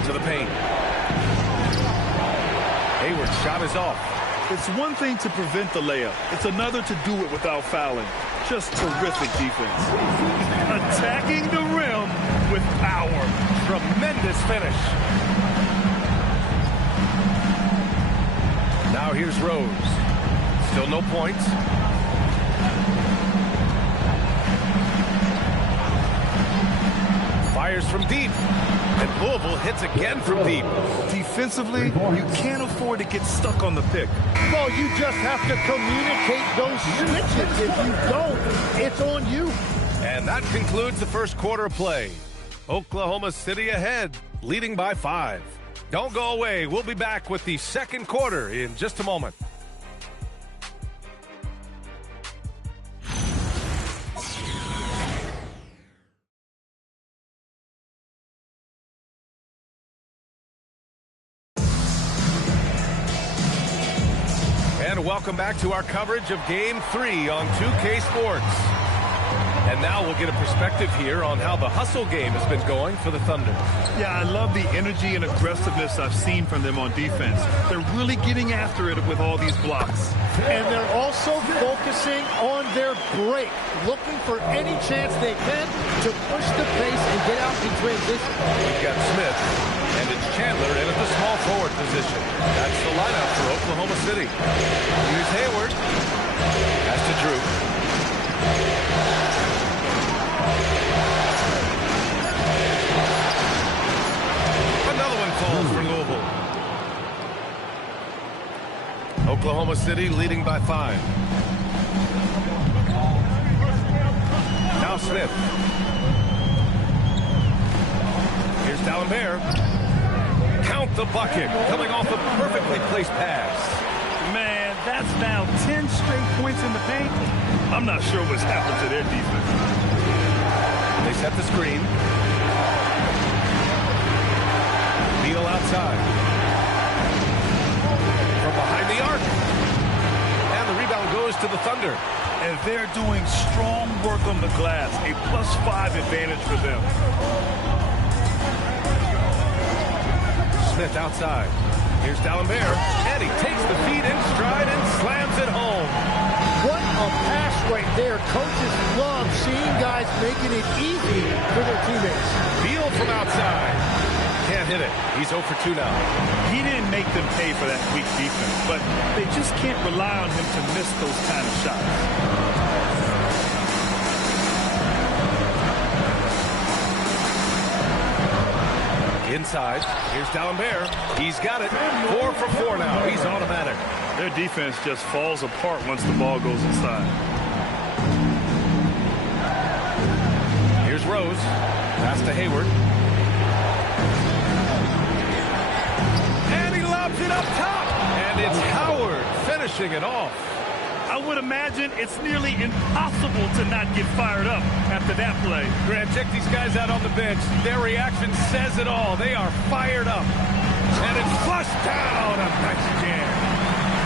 To the paint. Hayward's shot is off. It's one thing to prevent the layup. It's another to do it without fouling. Just terrific defense. Attacking the rim with power. Tremendous finish. Now here's Rose. Still no points. Fires from deep. And Louisville hits again from deep. Defensively, you can't afford to get stuck on the pick. Well, you just have to communicate those switches. If you don't, it's on you. And that concludes the first quarter of play. Oklahoma City ahead, leading by 5. Don't go away. We'll be back with the second quarter in just a moment. And welcome back to our coverage of Game 3 on 2K Sports. And now we'll get a perspective here on how the hustle game has been going for the Thunder. Yeah, I love the energy and aggressiveness I've seen from them on defense. They're really getting after it with all these blocks. And they're also focusing on their break, looking for any chance they can to push the pace and get out in transition. We've got Smith, and it's Chandler in at the small forward position. That's the lineup for Oklahoma City. Here's Hayward. That's to Drew. Another one falls for Louisville. Oklahoma City leading by 5. Now Smith. Here's D'Alembert. Count the bucket, coming off a perfectly placed pass. Man, that's now 10 straight points in the paint. I'm not sure what's happened to their defense. They set the screen. Beal outside. From behind the arc. And the rebound goes to the Thunder. And they're doing strong work on the glass. A +5 advantage for them. Smith outside. Here's D'Alembert. And he takes the feed in stride and slams it home. What a pass right there. Coaches love seeing guys making it easy for their teammates. Beal from outside. Can't hit it. He's 0 for 2 now. He didn't make them pay for that weak defense, but they just can't rely on him to miss those kind of shots. Inside. Here's D'Alembert. He's got it. 4 for 4 now. He's automatic. Their defense just falls apart once the ball goes inside. Here's Rose. Pass to Hayward. And he lobs it up top. And it's Howard finishing it off. I would imagine it's nearly impossible to not get fired up after that play. Grant, check these guys out on the bench. Their reaction says it all. They are fired up. And it's flushed down. A nice jam.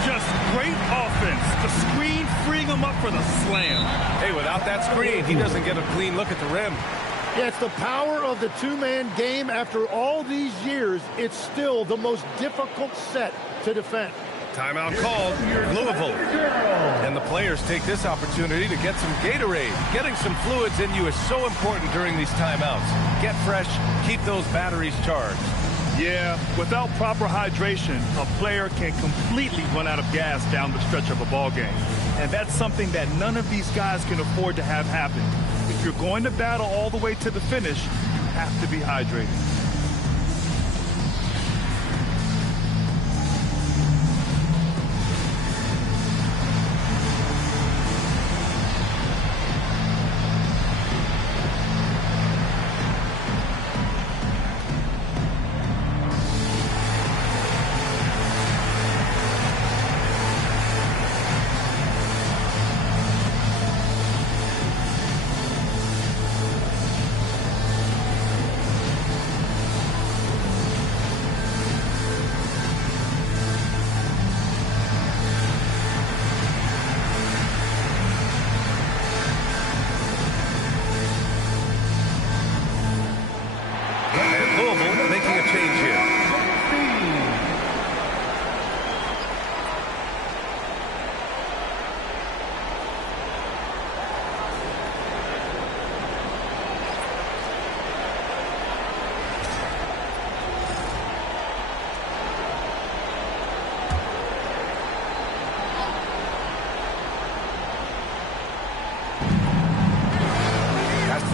Just great offense. The screen freeing him up for the slam. Hey, without that screen, he doesn't get a clean look at the rim. Yeah, it's the power of the two-man game. After all these years, it's still the most difficult set to defend. Timeout called, Louisville. And the players take this opportunity to get some Gatorade. Getting some fluids in you is so important during these timeouts. Get fresh, keep those batteries charged. Yeah, without proper hydration, a player can completely run out of gas down the stretch of a ball game. And that's something that none of these guys can afford to have happen. If you're going to battle all the way to the finish, you have to be hydrated.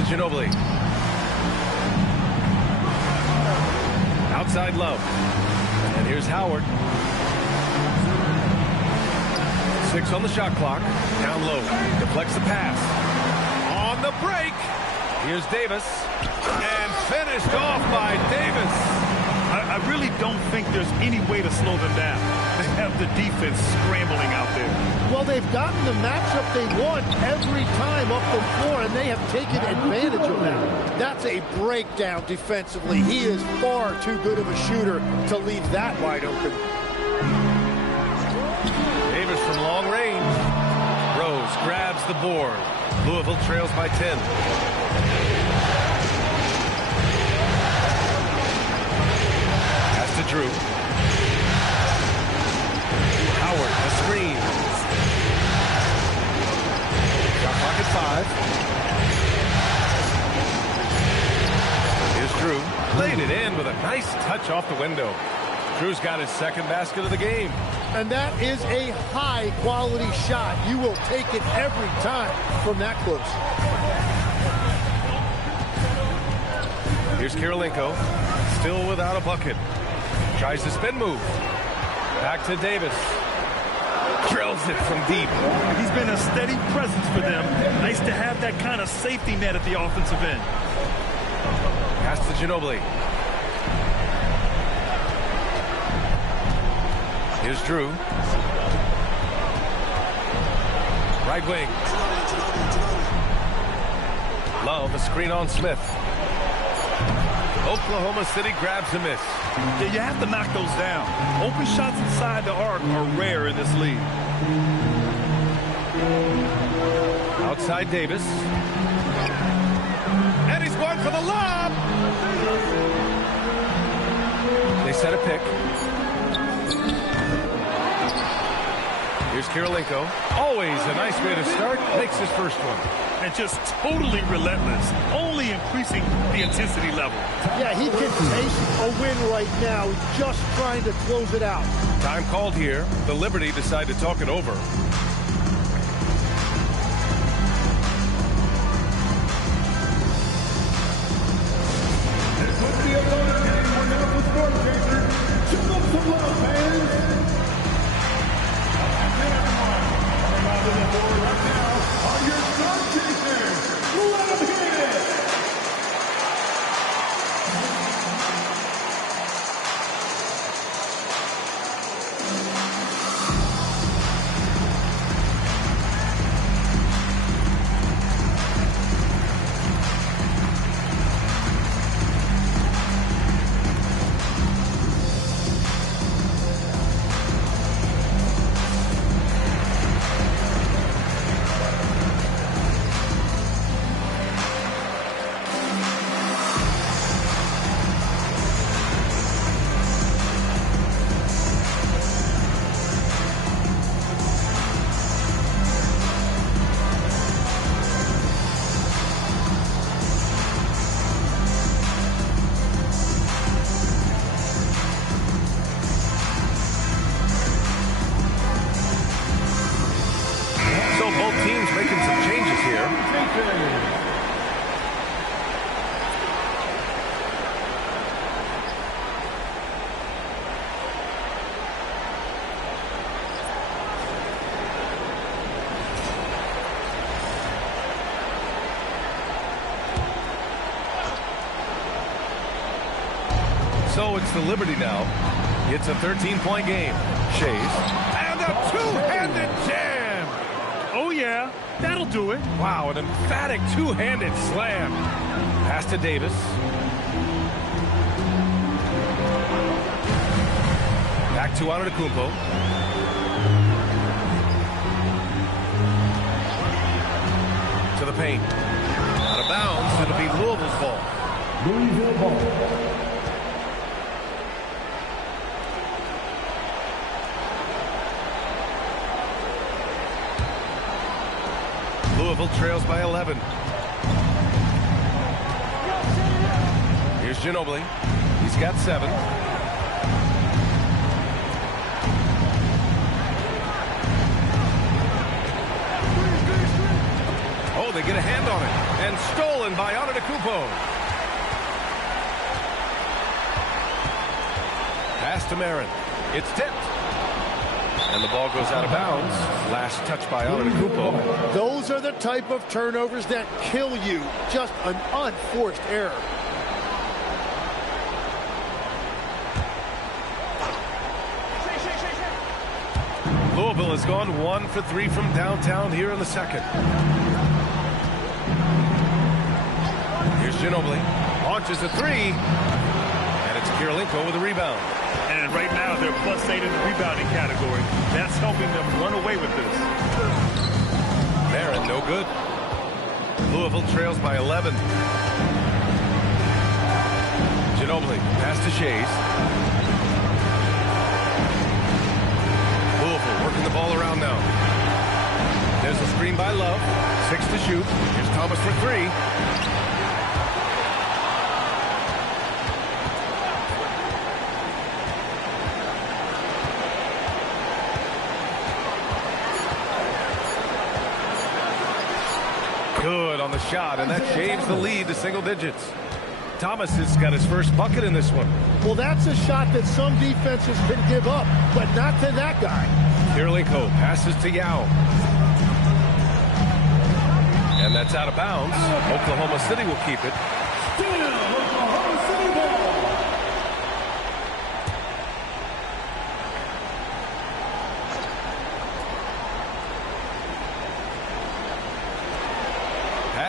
Ginobili. Outside Love. And here's Howard. 6 on the shot clock. Down low. Deflects the pass. On the break. Here's Davis. And finished off by Davis. I really don't think there's any way to slow them down. They have the defense scrambling out there. Well, they've gotten the matchup they want every time up the floor, and they have taken advantage of that. That's a breakdown defensively. He is far too good of a shooter to leave that wide open. Davis from long range. Rose grabs the board. Louisville trails by 10. To Drew. Howard, a screen. Shot clock at 5. Here's Drew. Laid it in with a nice touch off the window. Drew's got his second basket of the game. And that is a high-quality shot. You will take it every time from that close. Here's Kirilenko. Still without a bucket. Tries the spin move. Back to Davis. Drills it from deep. He's been a steady presence for them. Nice to have that kind of safety net at the offensive end. Pass to Ginobili. Here's Drew. Right wing. Love, a screen on Smith. Oklahoma City grabs a miss. Yeah, you have to knock those down. Open shots inside the arc are rare in this league. Outside Davis. And he's going for the lob. They set a pick. Here's Kirilenko. Always a nice way to start. Makes his first one. And just totally relentless. Only increasing the intensity level. Yeah, he can taste a win right now. He's just trying to close it out. Time called here. The Liberty decide to talk it over. So it's the Liberty now. It's a 13-point game. Shays. And a two-handed jam. Oh, yeah. That'll do it. Wow, an emphatic two-handed slam. Pass to Davis. Back to Antetokounmpo. To the paint. Out of bounds. It'll be Louisville's ball. Louisville ball. Louisville trails by 11. Here's Ginobili. He's got 7. Oh, they get a hand on it. And stolen by Antetokounmpo. Pass to Marin. It's tipped. And the ball goes out of bounds. Last touch by Antetokounmpo. Those are the type of turnovers that kill you. Just an unforced error. Louisville has gone 1 for 3 from downtown here in the second. Here's Ginobili. Launches a 3. And it's Kirilenko with a rebound. And right now they're +8 in the rebounding category. That's helping them run away with this. Marin, no good. Louisville trails by 11. Ginobili, pass to Shays. Louisville working the ball around now. There's a screen by Love. 6 to shoot. Here's Thomas for 3. Good on the shot, and that shaves the lead to single digits. Thomas has got his first bucket in this one. Well, that's a shot that some defenses can give up, but not to that guy. Kirilenko passes to Yao. And that's out of bounds. Oklahoma City will keep it. Oklahoma City ball.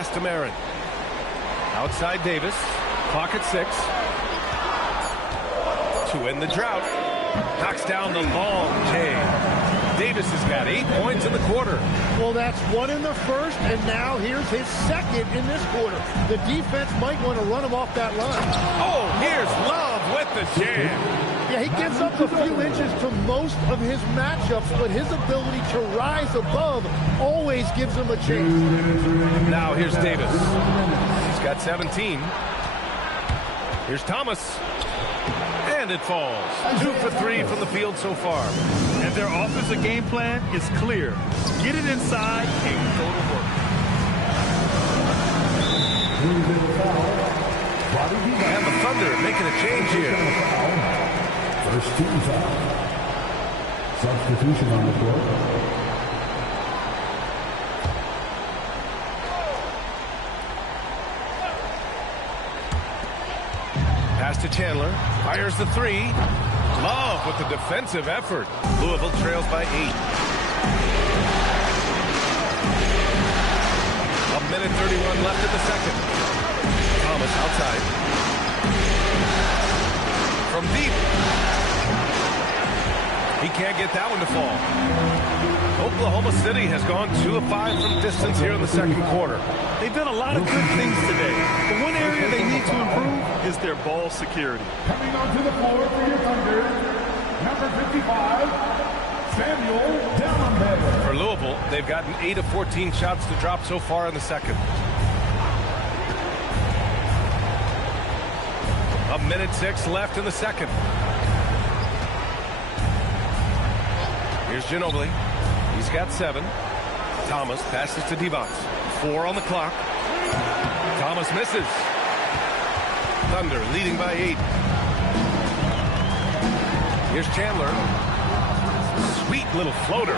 pass to Marin. Outside Davis. Clock at 6. To end the drought. Knocks down the long J. Davis has got 8 points in the quarter. Well, that's 1 in the first, and now here's his second in this quarter. The defense might want to run him off that line. Oh, here's Love with the jam. Yeah, he gives up a few inches to most of his matchups, but his ability to rise above always gives him a chance. Now here's Davis. He's got 17. Here's Thomas. And it falls. 2 for 3 from the field so far. And their offensive game plan is clear. Get it inside and go to work. And the Thunder making a change here. First team foul. Substitution on the court. Pass to Chandler. Fires the 3. Love with the defensive effort. Louisville trails by 8. A minute 31 left in the second. Thomas outside. From deep. He can't get that one to fall. Oklahoma City has gone 2 of 5 from distance here in the second quarter. They've done a lot of good things today, but one area they need to improve is their ball security. Coming onto the floor for your Thunder, number 55, Samuel Dellenberger. For Louisville, they've gotten 8 of 14 shots to drop so far in the second. A minute 6 left in the second. Here's Ginobili. He's got 7. Thomas passes to Devons. 4 on the clock. Thomas misses. Thunder leading by 8. Here's Chandler. Sweet little floater.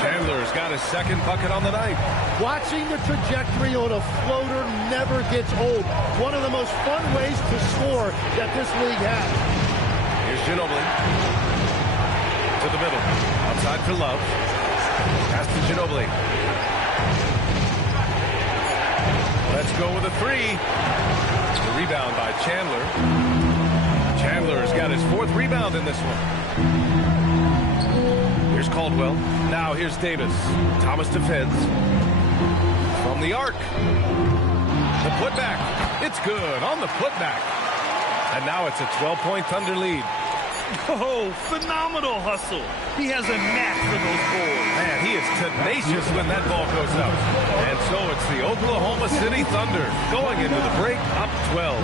Chandler's got his second bucket on the night. Watching the trajectory on a floater never gets old. One of the most fun ways to score that this league has. Here's Ginobili. To the middle. Outside for Love. Pass to Ginobili. Let's go with a 3. The rebound by Chandler. Chandler's got his 4th rebound in this one. Here's Caldwell. Now here's Davis. Thomas defends. From the arc. The putback. It's good on the putback. And now it's a 12-point Thunder lead. Oh, phenomenal hustle. He has a knack for those balls. Man, he is tenacious when that ball goes up. And so it's the Oklahoma City Thunder going into the break up 12.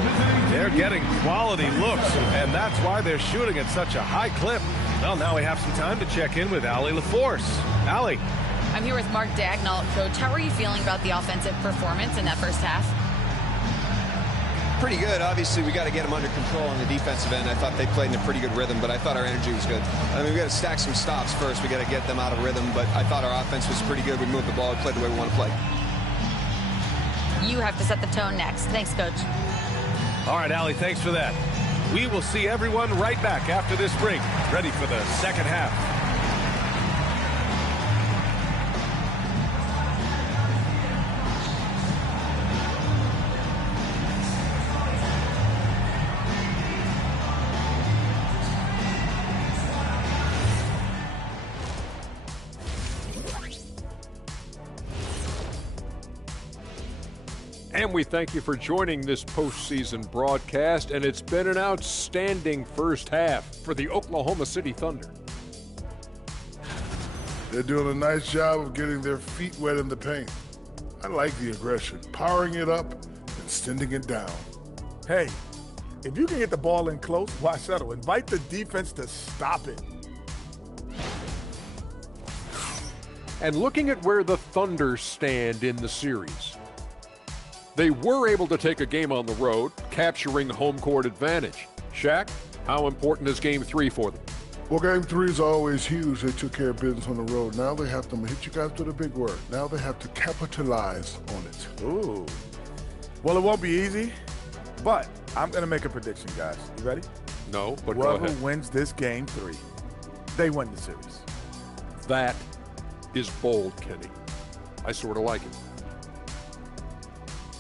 They're getting quality looks, and that's why they're shooting at such a high clip. Well, now we have some time to check in with Allie LaForce. Allie. I'm here with Mark Daigneault. Coach, how are you feeling about the offensive performance in that first half? Pretty good. Obviously, we got to get them under control on the defensive end. I thought they played in a pretty good rhythm, but I thought our energy was good. I mean, we got to stack some stops first. We got to get them out of rhythm, but I thought our offense was pretty good. We moved the ball. We played the way we want to play. You have to set the tone next. Thanks, Coach. All right, Allie, thanks for that. We will see everyone right back after this break, ready for the second half. And we thank you for joining this postseason broadcast, and it's been an outstanding first half for the Oklahoma City Thunder. They're doing a nice job of getting their feet wet in the paint. I like the aggression, powering it up and sending it down. Hey, if you can get the ball in close, why settle? Invite the defense to stop it. And looking at where the Thunder stand in the series, they were able to take a game on the road, capturing home court advantage. Shaq, how important is Game 3 for them? Well, Game 3 is always huge. They took care of business on the road. Now they have to hit you guys with a big word. Now they have to capitalize on it. Ooh. Well, it won't be easy, but I'm going to make a prediction, guys. You ready? No, but go ahead. Whoever wins this Game 3, they win the series. That is bold, Kenny. I sort of like it.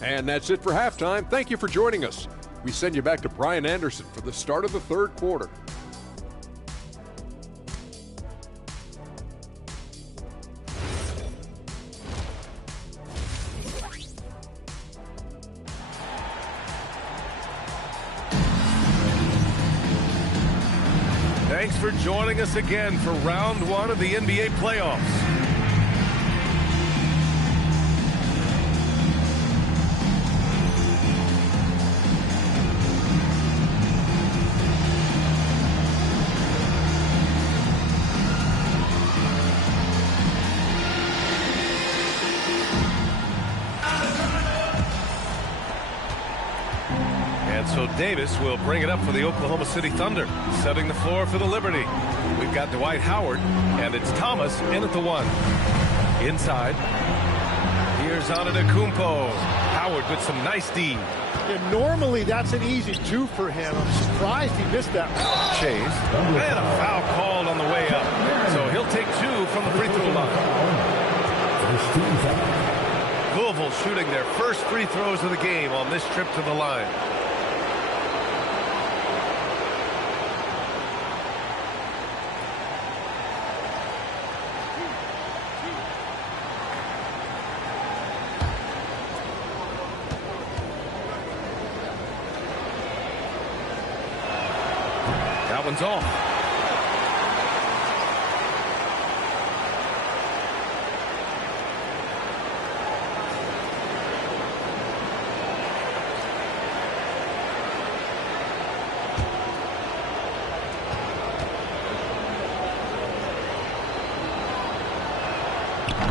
And that's it for halftime. Thank you for joining us. We send you back to Brian Anderson for the start of the third quarter. Thanks for joining us again for round one of the NBA playoffs. So Davis will bring it up for the Oklahoma City Thunder, setting the floor for the Liberty. We've got Dwight Howard, and it's Thomas in at the 1. Inside. Here's Antetokounmpo. Howard with some nice D. And normally that's an easy 2 for him. I'm surprised he missed that one. Chased. And a foul called on the way up. So he'll take 2 from the free throw line. Louisville shooting their first free throws of the game on this trip to the line. That one's off.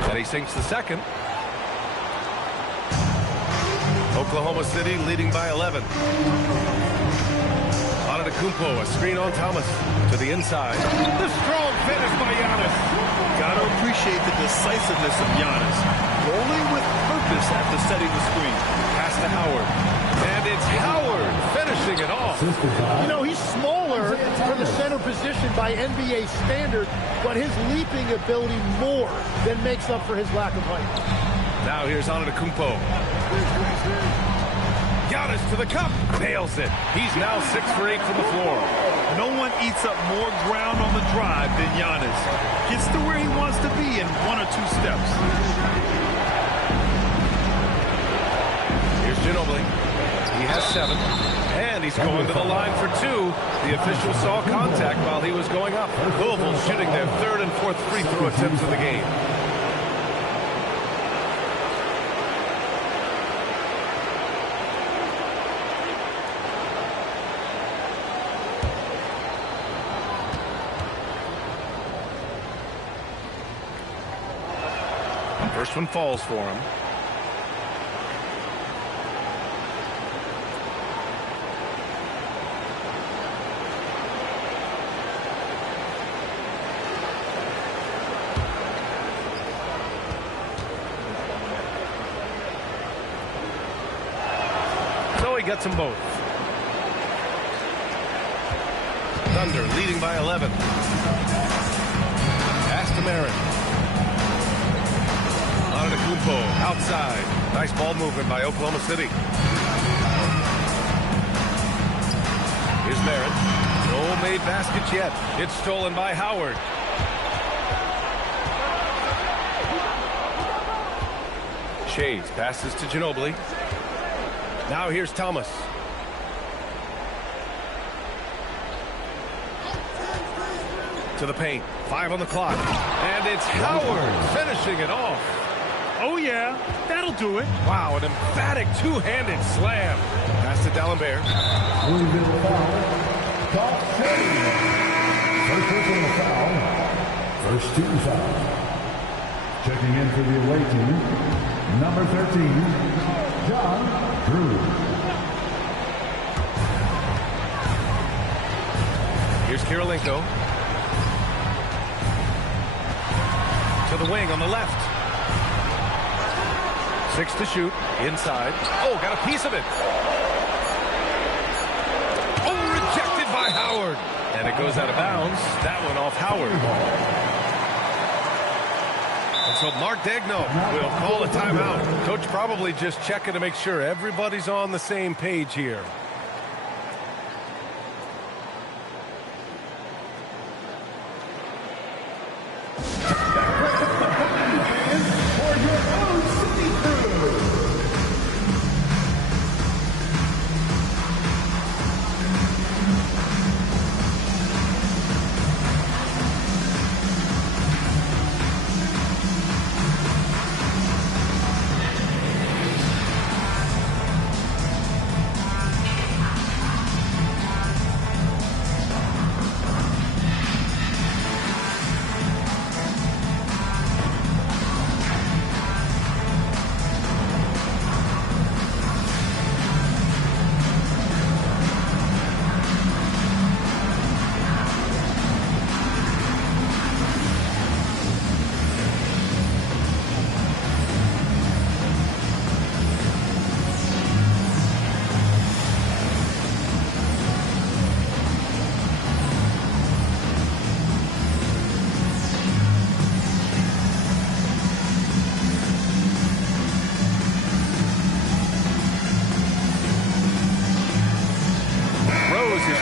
And he sinks the second. Oklahoma City leading by 11. Antetokounmpo, a screen on Thomas to the inside. The strong finish by Giannis. Got to appreciate the decisiveness of Giannis. Rolling with purpose after setting the screen. Pass to Howard. And it's Howard finishing it off. You know, he's smaller for the center position by NBA standard, but his leaping ability more than makes up for his lack of height. Now here's Antetokounmpo. Giannis to the cup. Nails it. He's now 6 for 8 from the floor. No one eats up more ground on the drive than Giannis. Gets to where he wants to be in 1 or 2 steps. Here's Ginobili. He has 7. And he's going to the line for 2. The official saw contact while he was going up. Louisville shooting their 3rd and 4th free throw attempts of the game. First one falls for him. So he gets them both. Thunder leading by 11. Pass to Marin. Antetokounmpo outside. Nice ball movement by Oklahoma City. Here's Merritt. No made baskets yet. It's stolen by Howard. Chase passes to Ginobili. Now here's Thomas. To the paint. 5 on the clock. And it's Howard finishing it off. Oh, yeah. That'll do it. Wow, an emphatic two-handed slam. Pass to D'Alembert. First personal foul. First team foul. Checking in for the away team, number 13, John Drew. Here's Kirilenko. To the wing on the left. 6 to shoot. Inside. Oh, got a piece of it. Oh, rejected by Howard. And it goes out of bounds. That one off Howard. And so Mark Degno will call a timeout. Coach probably just checking to make sure everybody's on the same page here.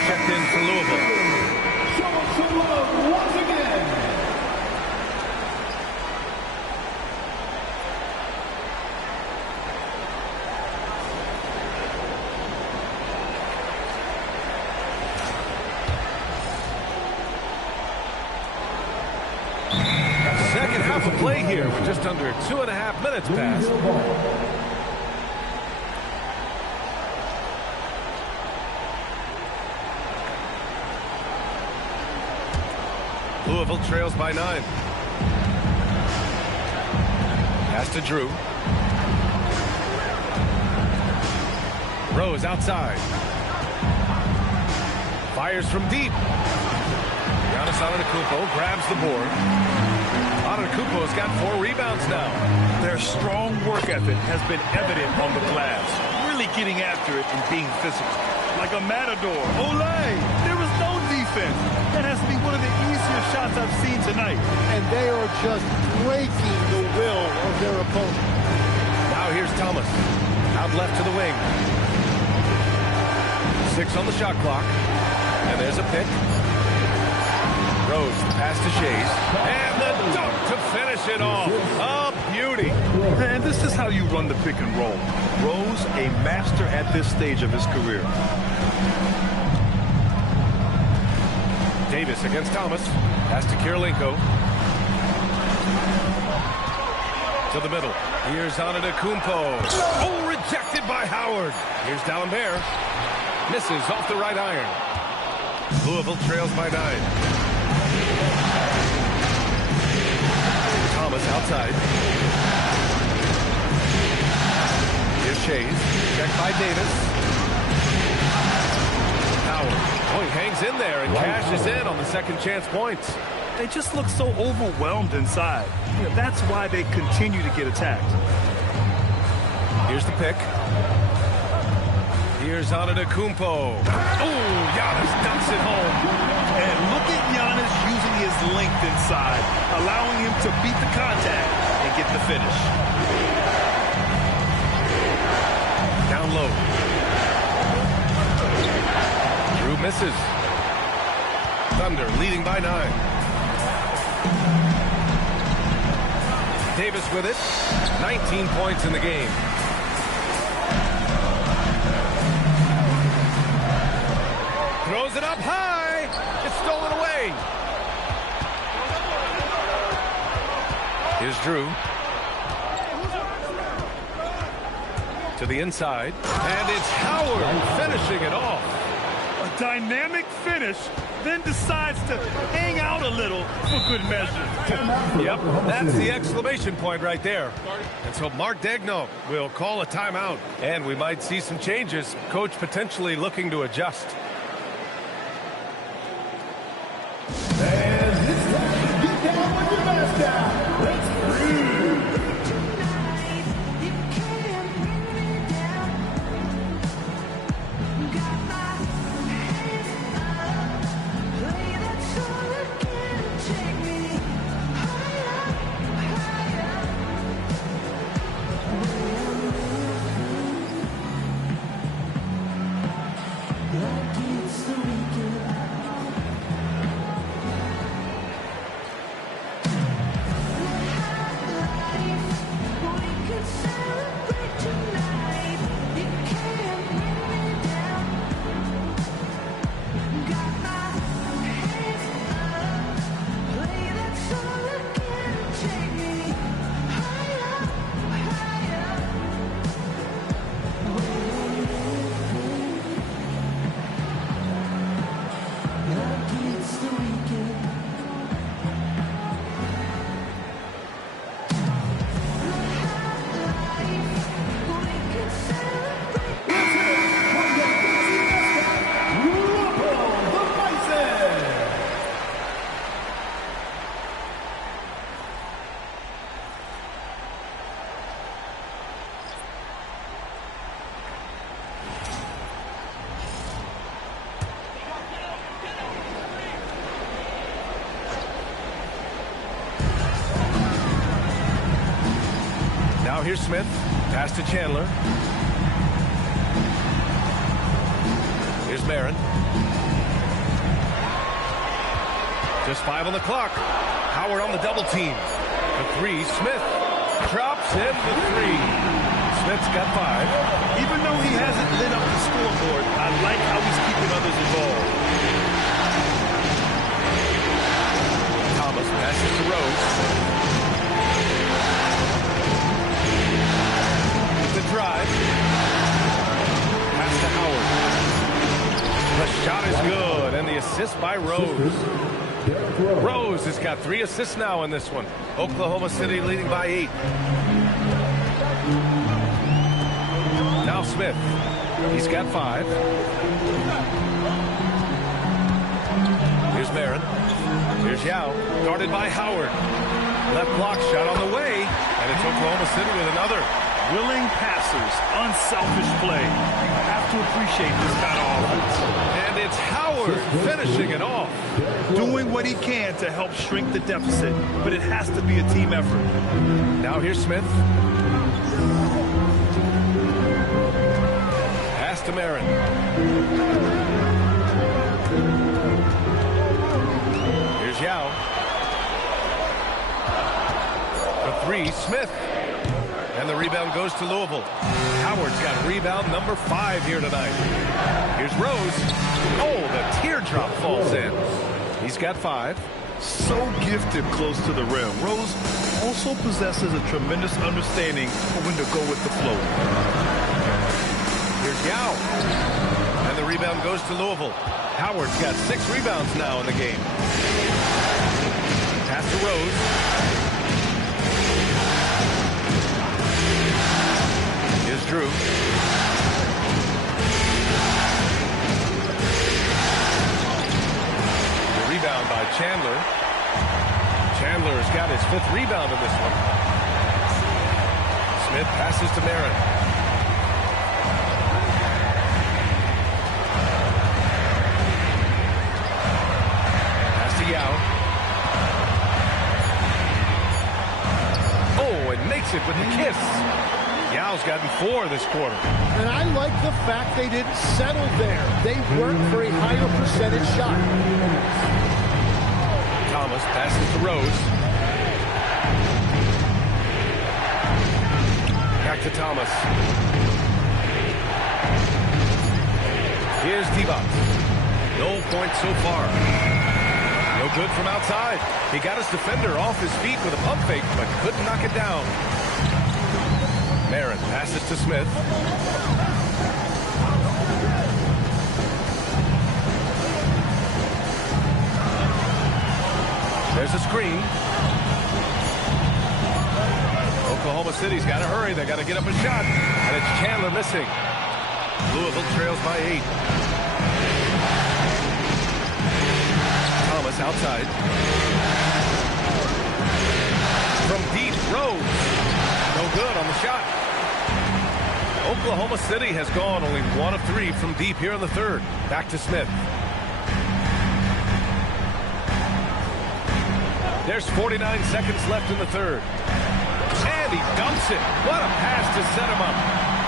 Checked in for Louisville. Show us some love once again. Second half of play here with just under 2.5 minutes passed. Louisville trails by 9. Pass to Drew. Rose outside. Fires from deep. Giannis Antetokounmpo grabs the board. Antetokounmpo's got 4 rebounds now. Their strong work ethic has been evident on the glass. Really getting after it and being physical. Like a matador. Olay! There was no defense. That has to be one of the easier shots I've seen tonight. And they are just breaking the will of their opponent. Now here's Thomas. Out left to the wing. 6 on the shot clock. And there's a pick. Rose, pass to Shays. And the dunk to finish it off. A beauty. And this is how you run the pick and roll. Rose, a master at this stage of his career. Davis against Thomas. Pass to Kirilenko. To the middle. Here's Antetokounmpo. Oh, rejected by Howard. Here's D'Alembert. Misses off the right iron. Louisville trails by 9. Thomas outside. Here's Shays. Checked by Davis. Howard. Oh, he hangs in there and cashes in on the second chance points. They just look so overwhelmed inside. That's why they continue to get attacked. Here's the pick. Here's Antetokounmpo. Oh, Giannis dumps it home. And look at Giannis using his length inside, allowing him to beat the contact and get the finish. Down low. Drew misses. Thunder leading by 9. Davis with it. 19 points in the game. Throws it up high. It's stolen away. Here's Drew. To the inside. And it's Howard finishing it off. A dynamic finish, then decides to hang out a little for good measure. Yep, that's the exclamation point right there. And so Mark Degno will call a timeout. And we might see some changes. Coach potentially looking to adjust. And it's time to get down with your best down. Let's breathe. Now here's Smith. Pass to Chandler. Here's Marin. Just 5 on the clock. Howard on the double team. The 3, Smith drops in the 3. Smith's got 5. Even though he hasn't lit up the scoreboard, I like how he's keeping others involved. Thomas passes to Rose. The drive. Pass to Howard. The shot is good, and the assist by Rose. Rose has got 3 assists now in this one. Oklahoma City leading by 8. Now Smith. He's got 5. Here's Marin. Here's Yao. Guarded by Howard. Left block shot on the way. And it's Oklahoma City with another. Willing passers, unselfish play. You have to appreciate this kind of offense. And it's Howard finishing it off. Doing what he can to help shrink the deficit, but it has to be a team effort. Now here's Smith. Pass to Marin. Here's Yao. The 3, Smith. And the rebound goes to Louisville. Howard's got rebound number 5 here tonight. Here's Rose. Oh, the teardrop falls in. He's got 5. So gifted close to the rim. Rose also possesses a tremendous understanding of when to go with the flow. Here's Yao. And the rebound goes to Louisville. Howard's got 6 rebounds now in the game. Pass to Rose. Here's Drew. The rebound by Chandler. Chandler's got his 5th rebound in this one. Smith passes to Marin. Pass to Yao. Oh, and makes it with the kiss. Yao's gotten 4 this quarter. And I like the fact they didn't settle there. They worked for a higher percentage shot. Thomas passes to Rose. Back to Thomas. Here's Divac. No points so far. No good from outside. He got his defender off his feet with a pump fake, but couldn't knock it down. Marin passes to Smith. There's a screen. Oklahoma City's got to hurry. They got to get up a shot. And it's Chandler missing. Louisville trails by 8. Thomas outside. From deep, Rose. No good on the shot. Oklahoma City has gone only 1 of 3 from deep here in the 3rd. Back to Smith. There's 49 seconds left in the 3rd. And he dumps it. What a pass to set him up.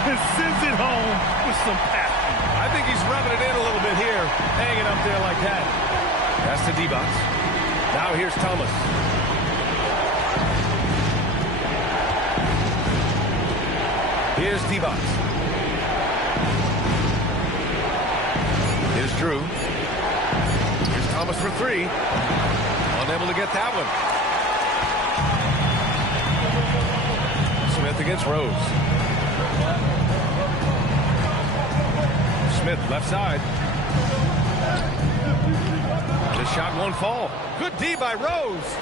And sends it home with some passion. I think he's rubbing it in a little bit here. Hanging up there like that. Pass to Divac. Now here's Thomas. Here's Divac. Here's Drew. Here's Thomas for 3. Unable to get that one. Smith against Rose. Smith left side. The shot won't fall. Good D by Rose.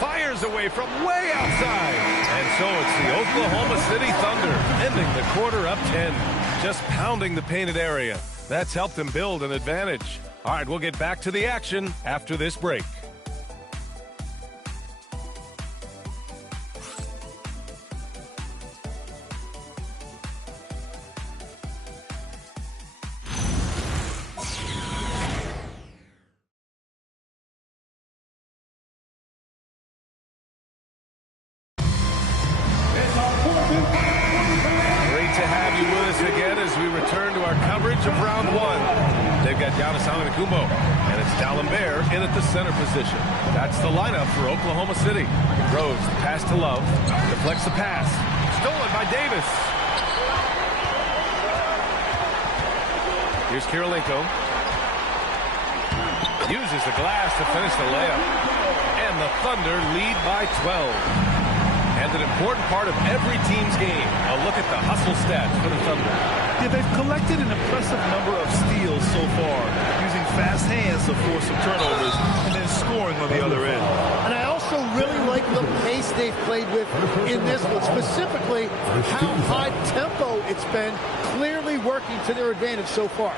Fires away from way outside. And so it's the Oklahoma City Thunder ending the quarter up 10. Just pounding the painted area. That's helped them build an advantage. All right, we'll get back to the action after this break. the center position. That's the lineup for Oklahoma City. Rose, the pass to Love. Deflects the pass. Stolen by Davis. Here's Kirilenko. Uses the glass to finish the layup. And the Thunder lead by 12. And an important part of every team's game. A look at the hustle stats for the Thunder. Yeah, they've collected an impressive number of steals so far, using fast hands to force some turnovers and then scoring on the other end. And I also really like the pace they've played with in this one, specifically how high tempo it's been, clearly working to their advantage so far.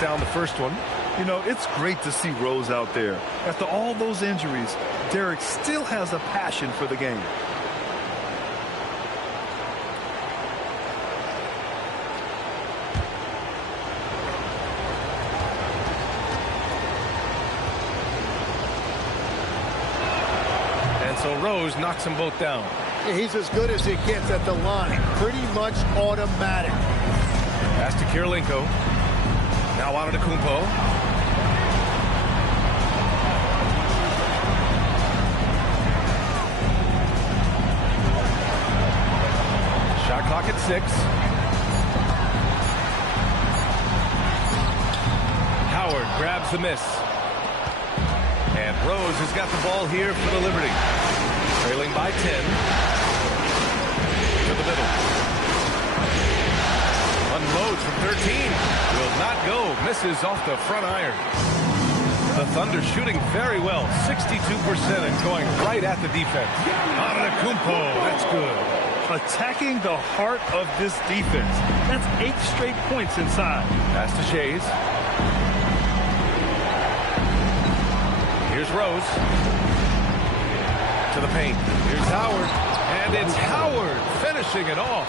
Down the first one. You know, it's great to see Rose out there. After all those injuries, Derek still has a passion for the game. And so Rose knocks them both down. Yeah, he's as good as it gets at the line. Pretty much automatic. Pass to Kirilenko. Now Antetokounmpo. Shot clock at 6. Howard grabs the miss. And Rose has got the ball here for the Liberty. Trailing by 10. To the middle. Unloads from 13. Will not go. Misses off the front iron. The Thunder shooting very well. 62% and going right at the defense. Antetokounmpo. That's good. Attacking the heart of this defense. That's 8 straight points inside. Pass to Shays. Here's Rose. To the paint. Here's Howard. And it's Howard finishing it off.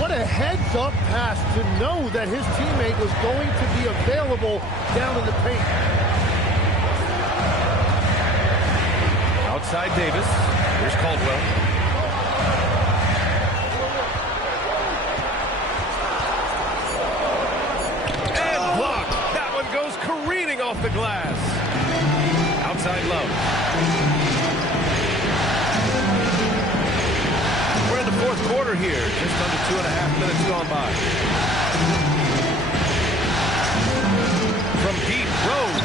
What a heads-up pass to know that his teammate was going to be available down in the paint. Outside Davis. Here's Caldwell. And blocked. That one goes careening off the glass. Outside Love. We're in the fourth quarter here. Just under 2.5 minutes gone by. From deep, Rose.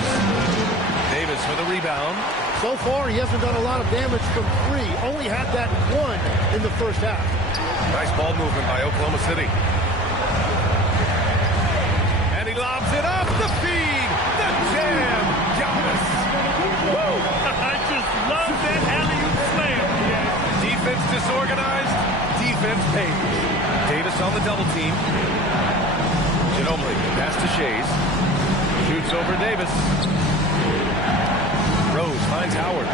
Davis for the rebound. So far, he hasn't done a lot of damage from 3. Only had that 1 in the first half. Nice ball movement by Oklahoma City. And he lobs it up. The feed. The jam. Giannis. Woo! I just love that alley-oop slam. Defense disorganized. Defense paid. Davis on the double team. Ginobili. Pass to Shays. Shoots over Davis. Rose finds Howard.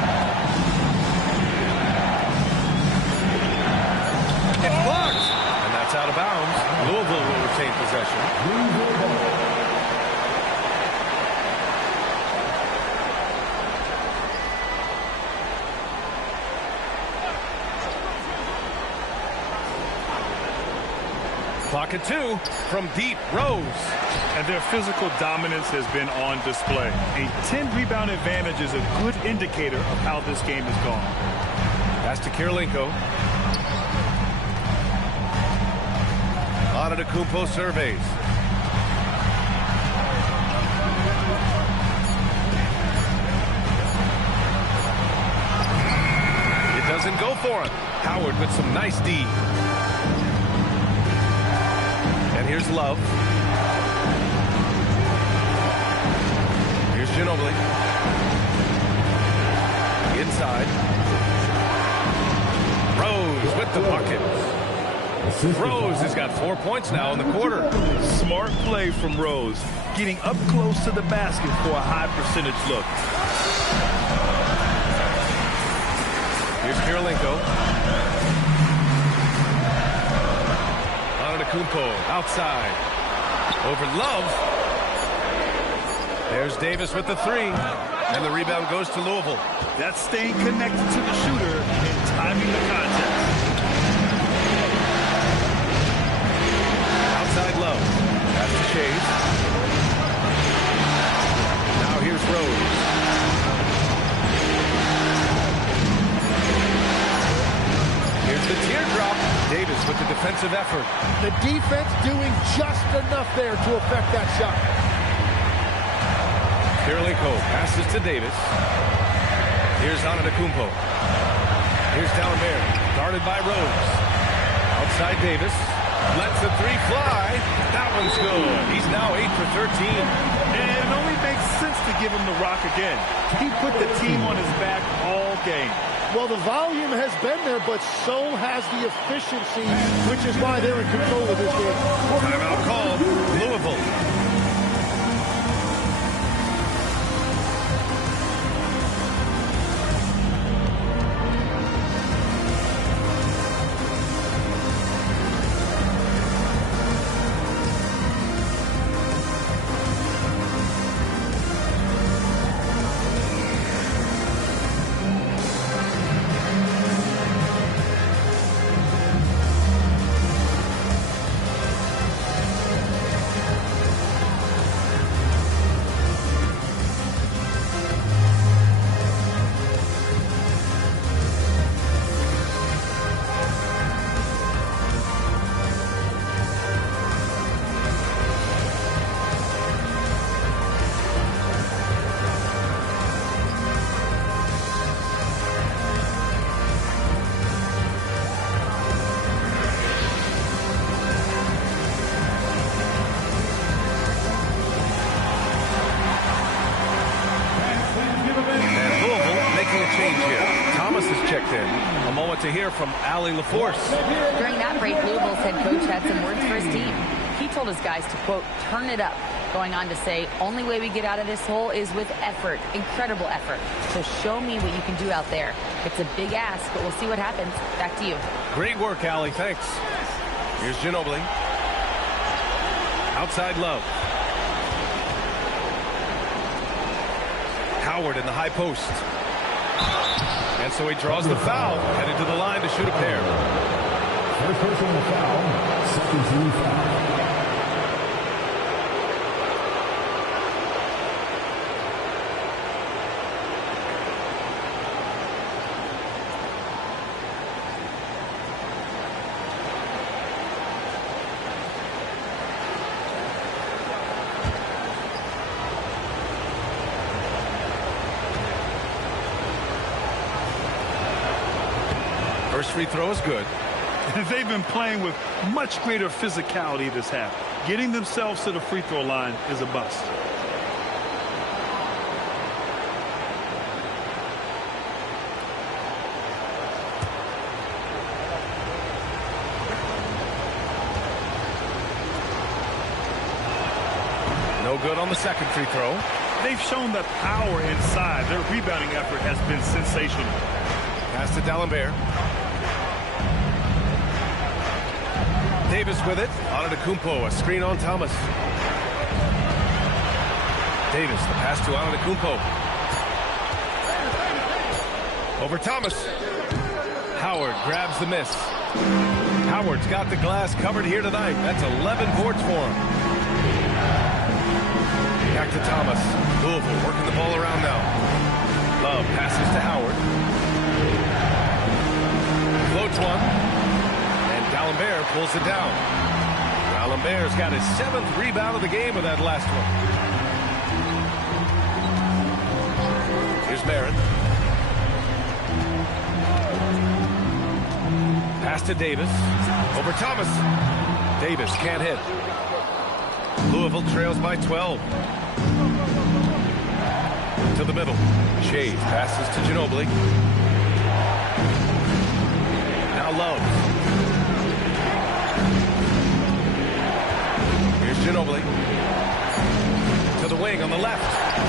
It's blocked. And that's out of bounds. Louisville will retain possession. Clock at 2 from deep, Rose. And their physical dominance has been on display. A 10-rebound advantage is a good indicator of how this game has gone. Pass to Kirilenko. Antetokounmpo surveys. It doesn't go for him. Howard with some nice D. And here's Love. Here's Ginobili. Inside. Rose with the bucket. Rose has got 4 points now in the quarter. Smart play from Rose, getting up close to the basket for a high percentage look. Here's Kirilenko. Antetokounmpo outside. Over Love. There's Davis with the three. And the rebound goes to Louisville. That's staying connected to the shooter and timing the contest. Outside low. That's to Chase. Now here's Rose. Here's the teardrop. Davis with the defensive effort. The defense doing just enough there to affect that shot. Kirilenko passes to Davis. Here's Antetokounmpo. Here's D'Alembert, guarded by Rose. Outside Davis. Lets the three fly. That one's good. He's now 8 for 13. And it only makes sense to give him the rock again. He put the team on his back all game. Well, the volume has been there, but so has the efficiency, which is why they're in control of this game. Timeout called. Louisville. To hear from Allie LaForce. During that break, Louisville's head coach had some words for his team. He told his guys to, quote, turn it up, going on to say, only way we get out of this hole is with effort, incredible effort. So show me what you can do out there. It's a big ask, but we'll see what happens. Back to you. Great work, Allie. Thanks. Here's Ginobili. Outside Love. Howard in the high post. And so he draws the foul, headed to the line to shoot a pair. First personal foul, second team foul. First free throw is good. They've been playing with much greater physicality this half. Getting themselves to the free throw line is a bust. No good on the second free throw. They've shown the power inside. Their rebounding effort has been sensational. Pass to D'Alembert. Davis with it. Antetokounmpo, a screen on Thomas. Davis, the pass to Antetokounmpo. Over Thomas. Howard grabs the miss. Howard's got the glass covered here tonight. That's 11 boards for him. Back to Thomas. Louisville working the ball around now. Love passes to Howard. Floats one. And D'Alembert pulls it down. D'Alembert's got his 7th rebound of the game with that last one. Here's Barrett. Pass to Davis. Over Thomas. Davis can't hit. Louisville trails by 12. To the middle. Shades passes to Ginobili. Now Love. Here's Ginobili. To the wing on the left.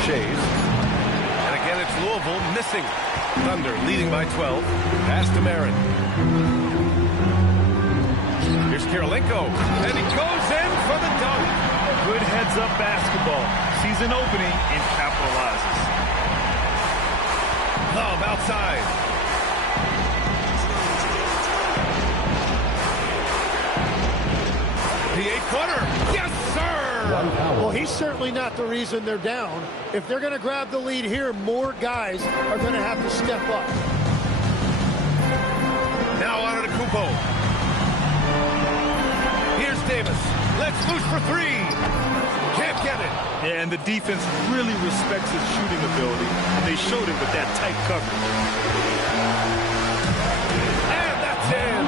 Shades. And again it's Louisville missing. Thunder leading by 12. Pass to Marin. Here's Kirilenko. And he goes in for the dunk. Good heads-up basketball. Sees an opening and capitalizes. Love outside. The 8-footer. Yes, sir! Well, he's certainly not the reason they're down. If they're going to grab the lead here, more guys are going to have to step up. Now on to Kupo. Here's Davis. Let's loose for three. Can't get it. Yeah, and the defense really respects his shooting ability, and they showed it with that tight coverage. And that's in.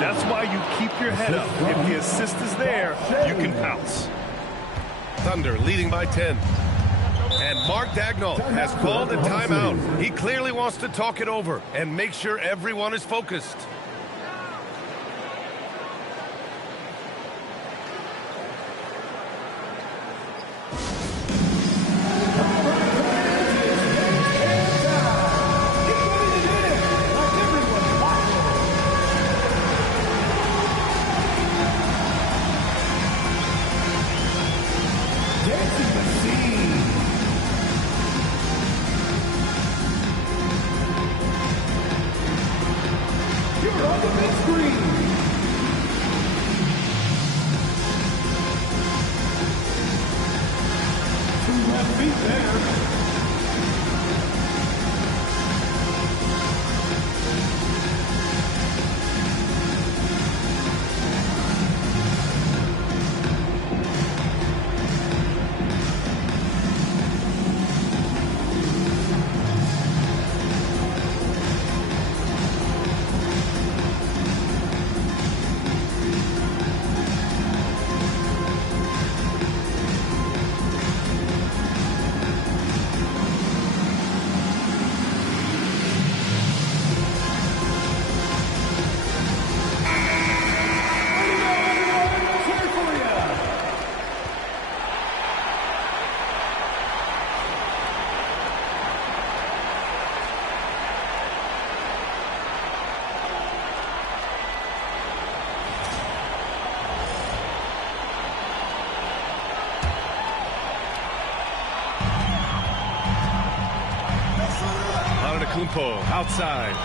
That's why you keep your head up. If the assist is there, you can pounce. Thunder leading by 10. And Mark Daigneault has called a timeout. He clearly wants to talk it over and make sure everyone is focused. Outside.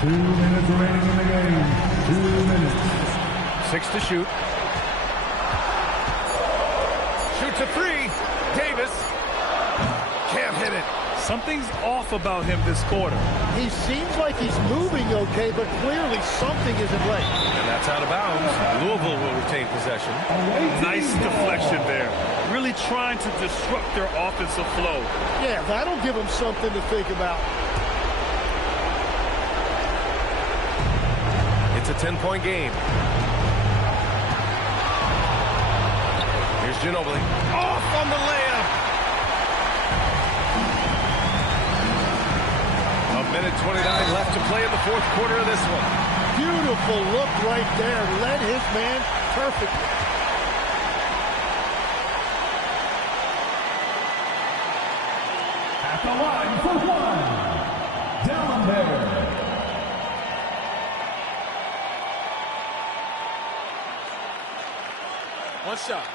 2 minutes remaining in the game. 2 minutes. 6 to shoot. Shoots a three. Davis can't hit it. Something's off about him this quarter. He seems like he's moving okay, but clearly something isn't right. And that's out of bounds. Louisville will retain possession. Nice deflection there. Really trying to disrupt their offensive flow. Yeah, that'll give them something to think about. It's a 10-point game. Here's Ginobili. Off on the layup. A minute 29 left to play in the fourth quarter of this one. Beautiful look right there. Led his man perfectly. At the line for one, down there. One shot.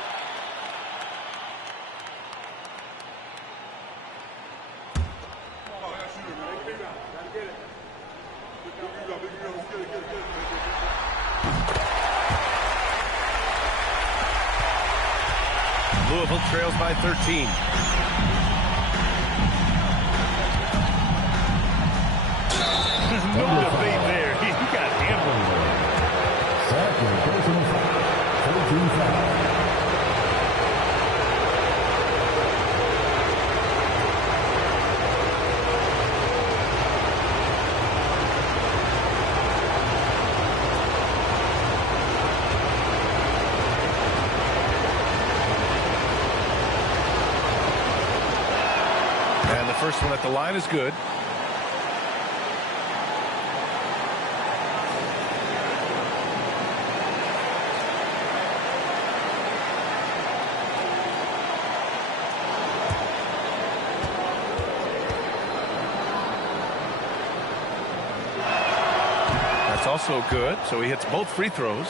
Louisville trails by 13. No debate there. He got handled. Second personal foul. 14 foul. And the first one at the line is good. Also good, so he hits both free throws.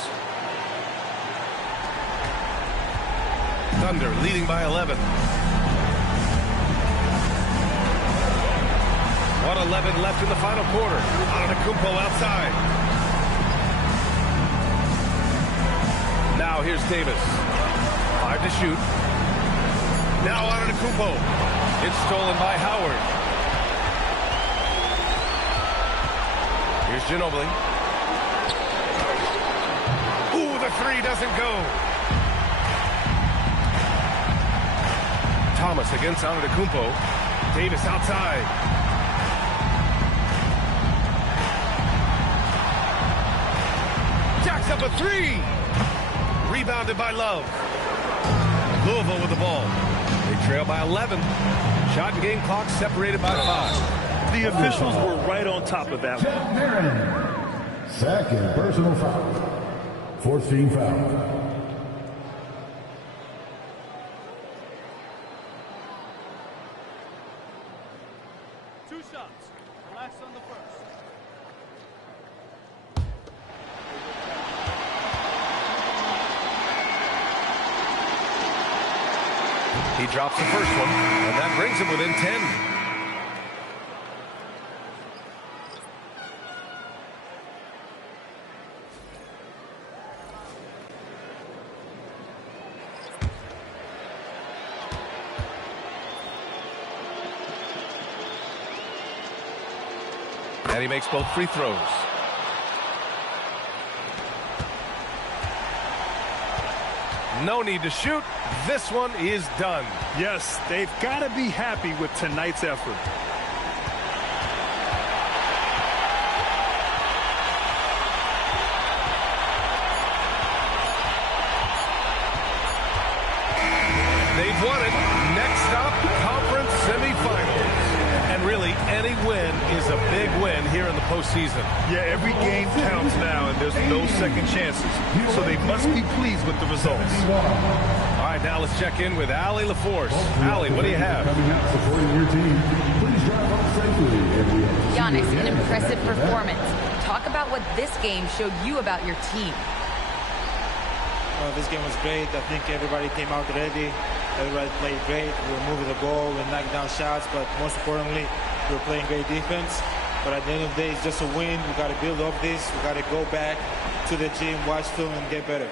Thunder leading by 11. 1:11 left in the final quarter. Antetokounmpo outside. Now here's Davis. 5 to shoot. Now Antetokounmpo. It's stolen by Howard. Here's Ginobili. Ooh, the three doesn't go. Thomas against Antetokounmpo. Davis outside. Jacks up a three. Rebounded by Love. Louisville with the ball. They trail by 11. Shot and game clock separated by 5. The officials were right on top of that one. Second personal foul. 14 foul. Two shots. Relax on the first. He drops the first one, and that brings him within 10. And he makes both free throws. No need to shoot. This one is done. Yes, they've got to be happy with tonight's effort. They've won it. Next up, conference semifinals. And really, any win is a big win here in the postseason. Yeah, every game counts now, and there's no second chances. So they must be pleased with the results. All right, now let's check in with Allie LaForce. Allie, what do you have? Giannis, an impressive performance. Talk about what this game showed you about your team. This game was great. I think everybody came out ready. Everybody played great. We were moving the ball. We were knocking down shots. But most importantly, we were playing great defense. But at the end of the day, it's just a win. We got to build off this. We got to go back to the gym, watch film, and get better.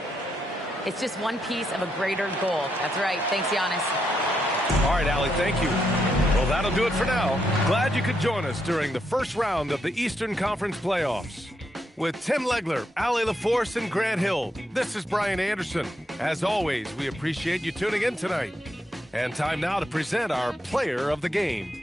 It's just one piece of a greater goal. That's right. Thanks, Giannis. All right, Allie, thank you. Well, that'll do it for now. Glad you could join us during the first round of the Eastern Conference playoffs. With Tim Legler, Allie LaForce, and Grant Hill, this is Brian Anderson. As always, we appreciate you tuning in tonight. And time now to present our player of the game.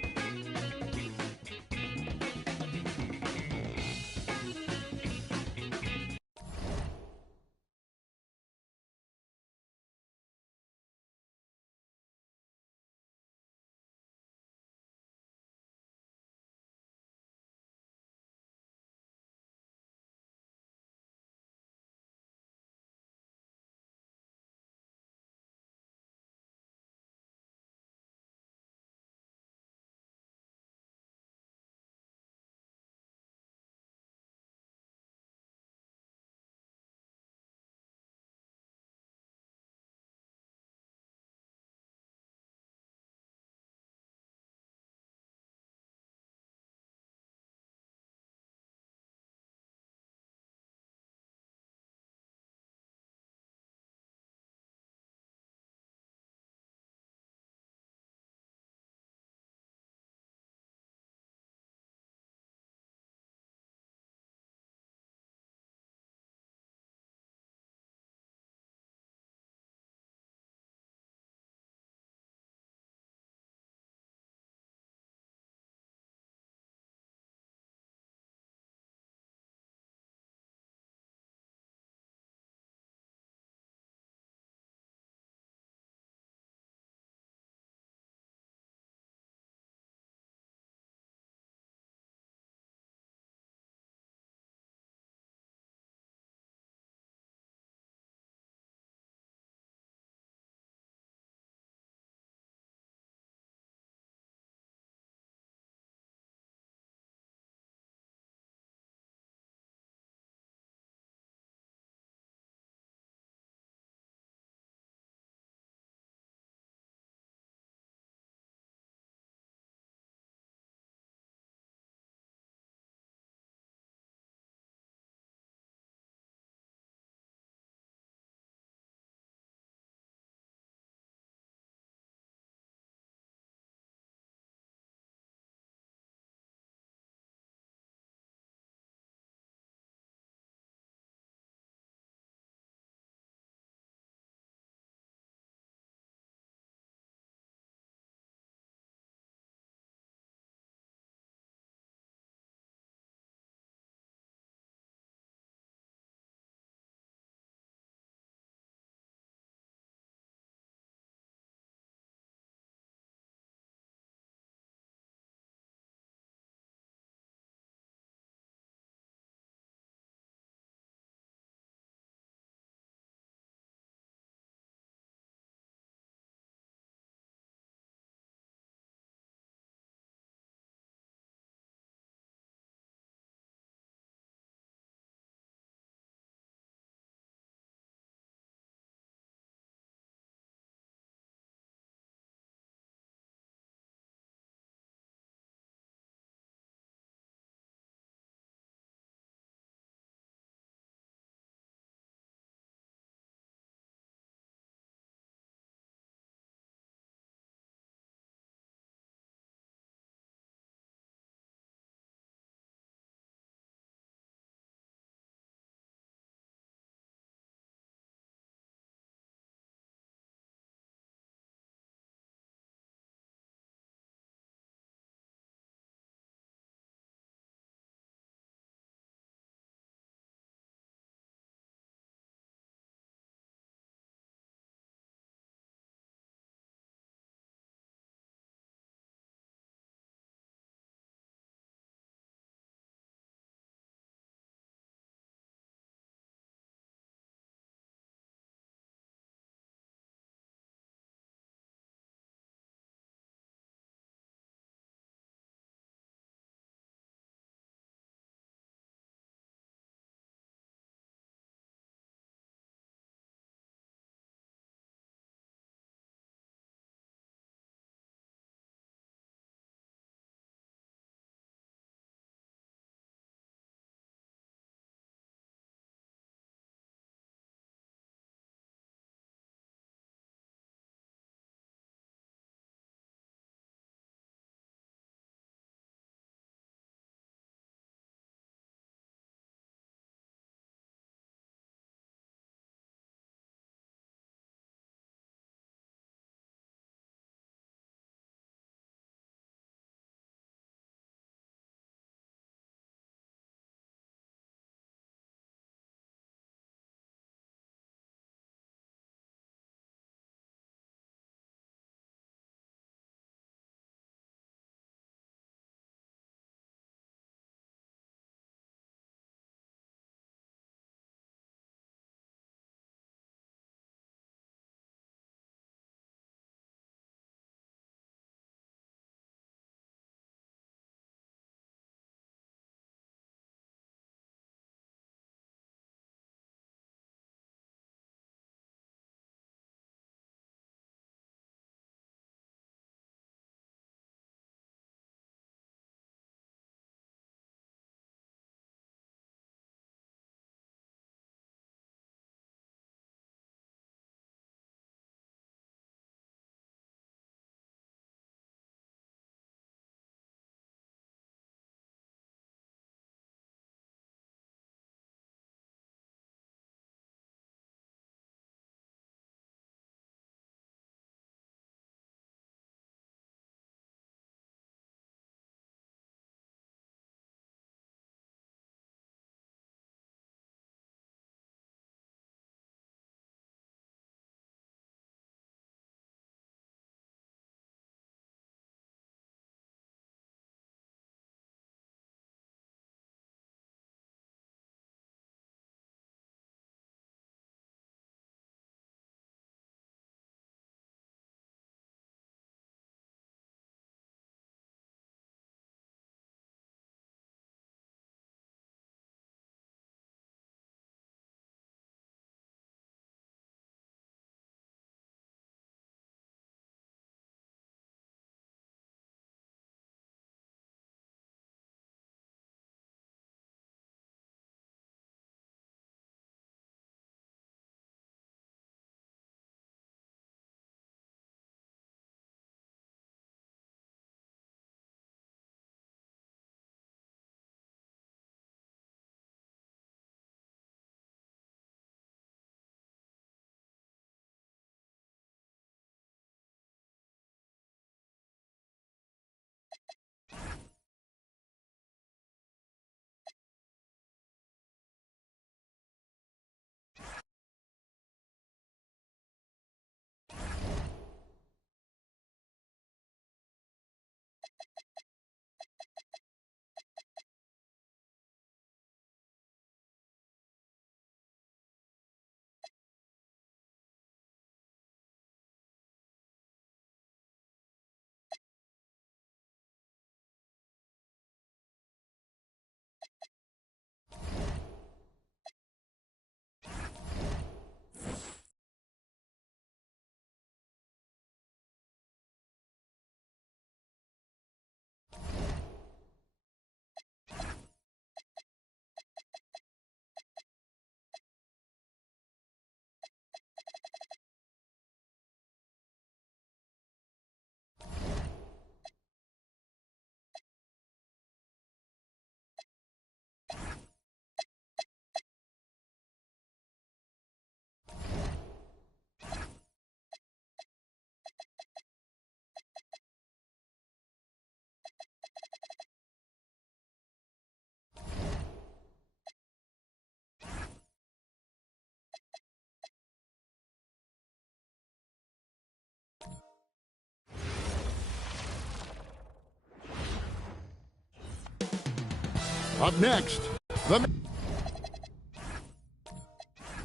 Up next, the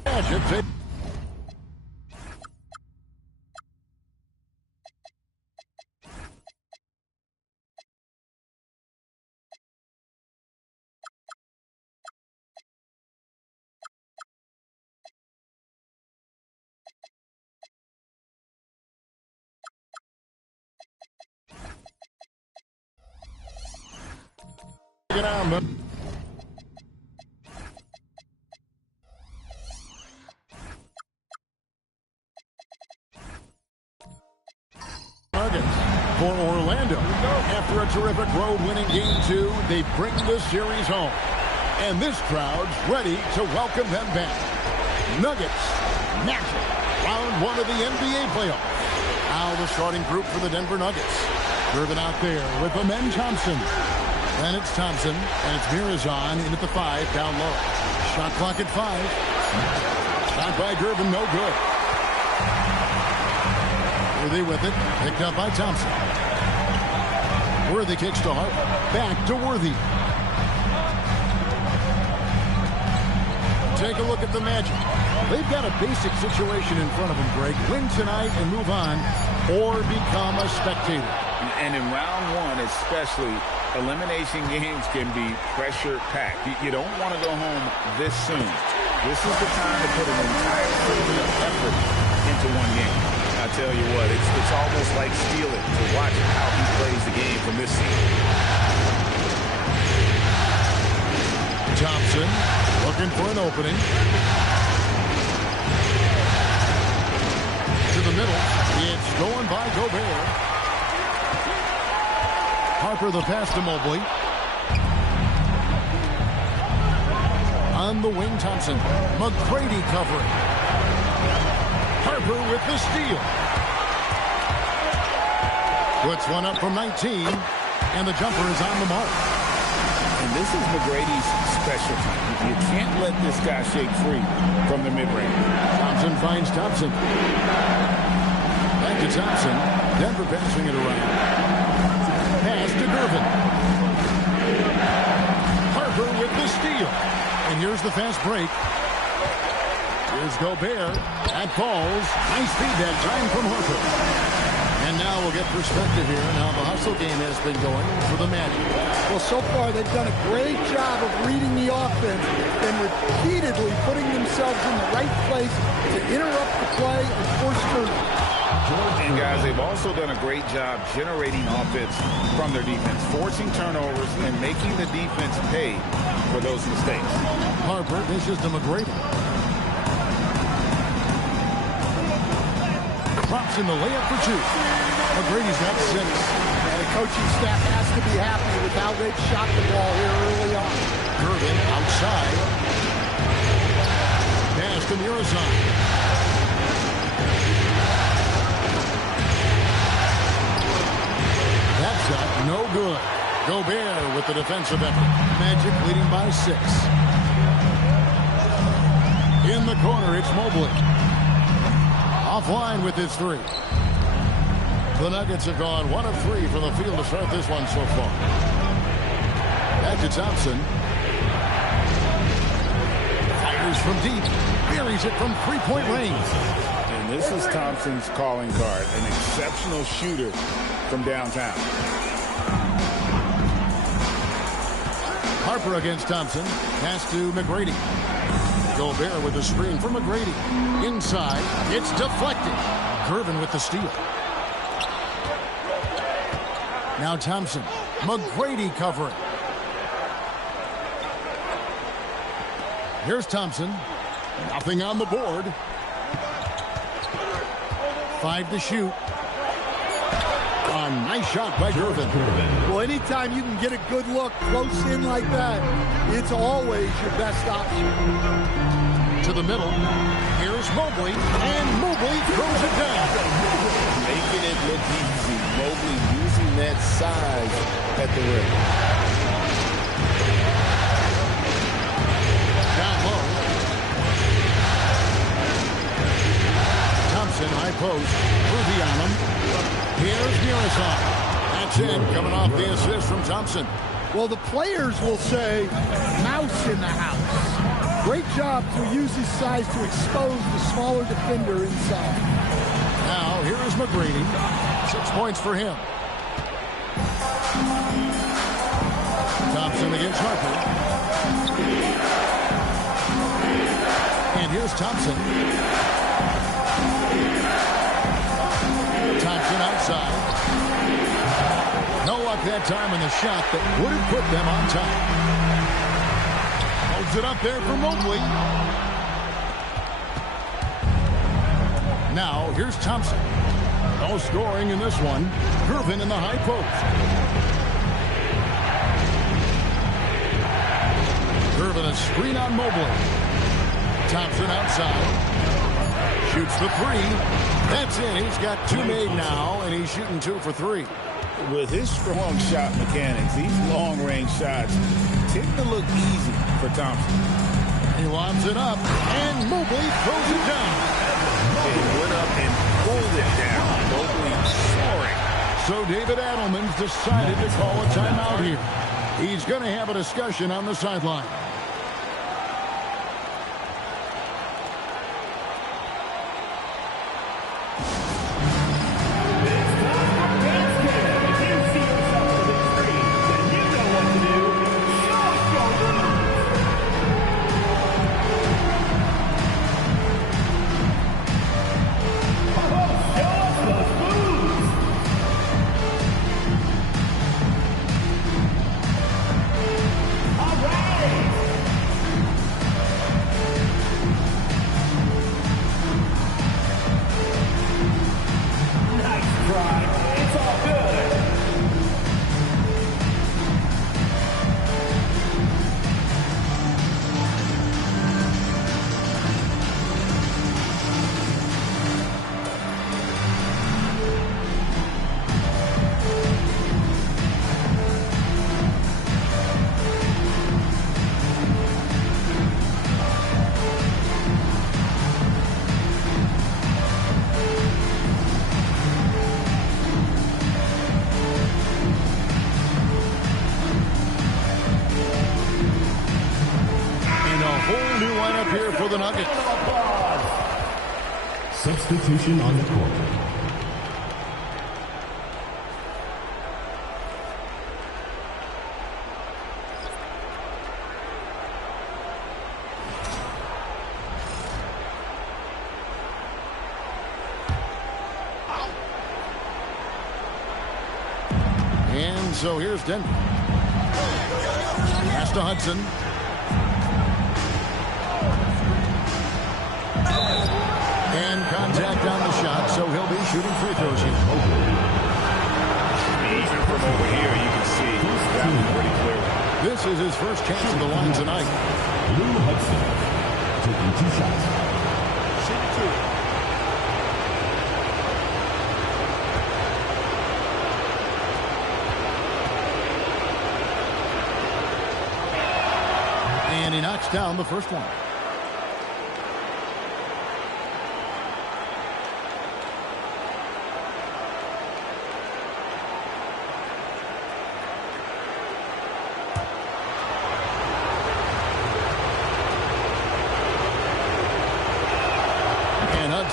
Magic. Get on the Nuggets for Orlando. After a terrific road winning game 2, they bring the series home. And this crowd's ready to welcome them back. Nuggets, Magic, round 1 of the NBA playoffs. Now the starting group for the Denver Nuggets. Driven out there with Amen Thompson. Then it's Thompson, and it's Mirazon in at the 5, down low. Shot clock at 5. Shot by Gervin, no good. Worthy with it, picked up by Thompson. Worthy kicks to Hart, back to Worthy. Take a look at the Magic. They've got a basic situation in front of them, Greg. Win tonight and move on, or become a spectator. And in round 1 especially, elimination games can be pressure-packed. You don't want to go home this soon. This is the time to put an entire season of effort into one game. I tell you what, it's almost like stealing to watch how he plays the game from this season. Thompson looking for an opening. To the middle. It's going by Gobert. Harper the pass to Mobley. On the wing, Thompson. McGrady covering. Harper with the steal. Puts one up from 19, and the jumper is on the mark. And this is McGrady's specialty. You can't let this guy shake free from the mid-range. Thompson finds Thompson. Back to Thompson. Denver passing it around. Pass to Gervin. Harper with the steal. And here's the fast break. Here's Gobert. That falls. Nice feed that time from Harper. And now we'll get perspective here on how the hustle game has been going for the Magic. Well, so far they've done a great job of reading the offense and repeatedly putting themselves in the right place to interrupt the play and force turnovers. And guys, they've also done a great job generating offense from their defense, forcing turnovers and making the defense pay for those mistakes. Harper dishes to McGrady. Drops in the layup for 2. McGrady's got 6. And the coaching staff has to be happy with how they've shot the ball here early on. Gervin outside. Pass to Mirazon. That shot, no good. Gobert with the defensive effort. Magic leading by 6. In the corner, it's Mobley. Offline with his 3. The Nuggets have gone 1 of 3 from the field to start this one so far. Back to Thompson. Fires from deep. Buries it from 3-point range. And this is Thompson's calling card. An exceptional shooter from downtown. Harper against Thompson. Pass to McGrady. Gobert with the screen for McGrady. Inside. It's deflected. Gervin with the steal. Now Thompson. McGrady covering. Here's Thompson. Nothing on the board. 5 to shoot. A nice shot by Gervin. Well, anytime you can get a good look close in like that, it's always your best option. To the middle. Here's Mobley, and Mobley throws it down. Making it look easy. Mobley using that size at the rim. Down low. Thompson, high post. Worthy on him. Here's Mirazon. That's it, coming off the assist from Thompson. Well, the players will say, mouse in the house. Great job to use his size to expose the smaller defender inside. Now, here is McGrady. 6 points for him. Thompson against Harper. And here's Thompson. Thompson outside. No luck that time in the shot that would have put them on top. Holds it up there for Mobley. Now, here's Thompson. No scoring in this one. Gervin in the high post. Gervin a screen on Mobley. Thompson outside. Shoots the three. That's in. He's got 2 made now, and he's shooting 2 for 3. With his strong shot mechanics, these long-range shots tend to look easy for Thompson. He lobs it up, and Mobley throws it down. It went up and pulled it down. Mobley soaring. So David Adelman's decided to call a timeout here. He's going to have a discussion on the sideline. Substitution on the court. And so here's Denver. Pass to Hudson. And contact on the shot, so he'll be shooting free throws here. Even from over here, you can see that was pretty clear. This is his first chance at the line tonight. Lou Hudson taking 2 shots. Shoot 2. And he knocks down the first one.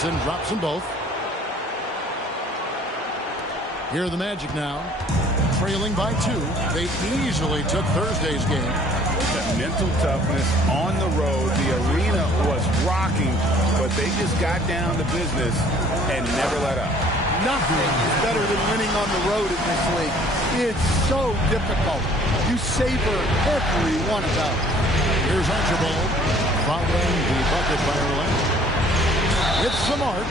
And drops them both. Here are the Magic now, trailing by 2. They easily took Thursday's game. The mental toughness on the road. The arena was rocking, but they just got down to business and never let up. Nothing is better than winning on the road in this league. It's so difficult. You savor every one of them. Here's Archibald following the bucket by Orlando. It's Smart.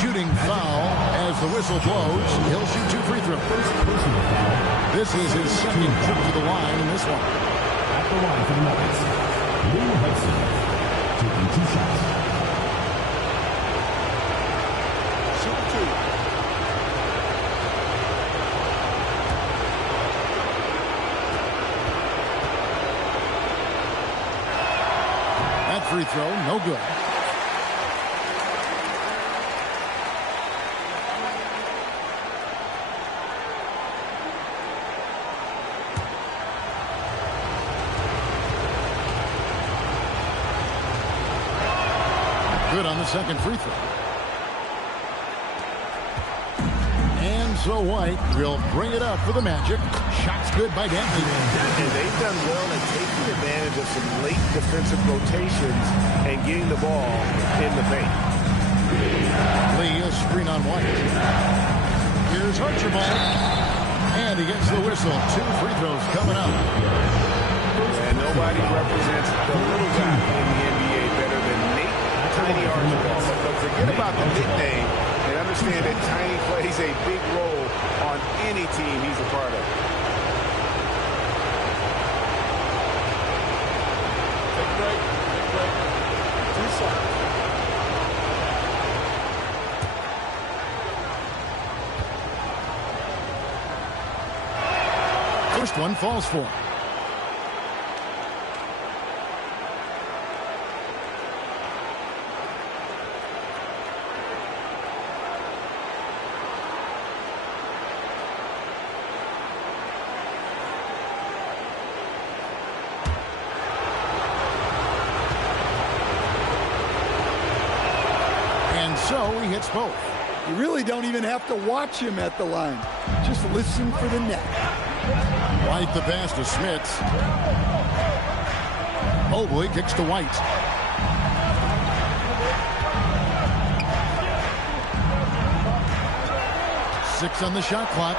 Shooting foul as the whistle blows. He'll shoot 2 free throws. Personal foul. This is his second trip to the line in this one. At the line for the Nuggets, Lou Hudson taking 2 shots. Shoot 2. That free throw, no good. good on the second free throw. And so White will bring it up for the Magic. Shots good by Dantley. And they've done well at taking advantage of some late defensive rotations and getting the ball in the paint. Lee, a screen on White. Here's Archibald. And he gets the whistle. 2 free throws coming up. And nobody represents the little guy in the NBA better than Nate Tiny Archibald. But forget about the nickname and understand that Tiny plays a big role on any team he's a part of. Take a break. 2 seconds. First one falls for him. And so he hits both. You really don't even have to watch him at the line. Just listen for the net. White the pass to Smits. Mobley kicks to White. Six on the shot clock.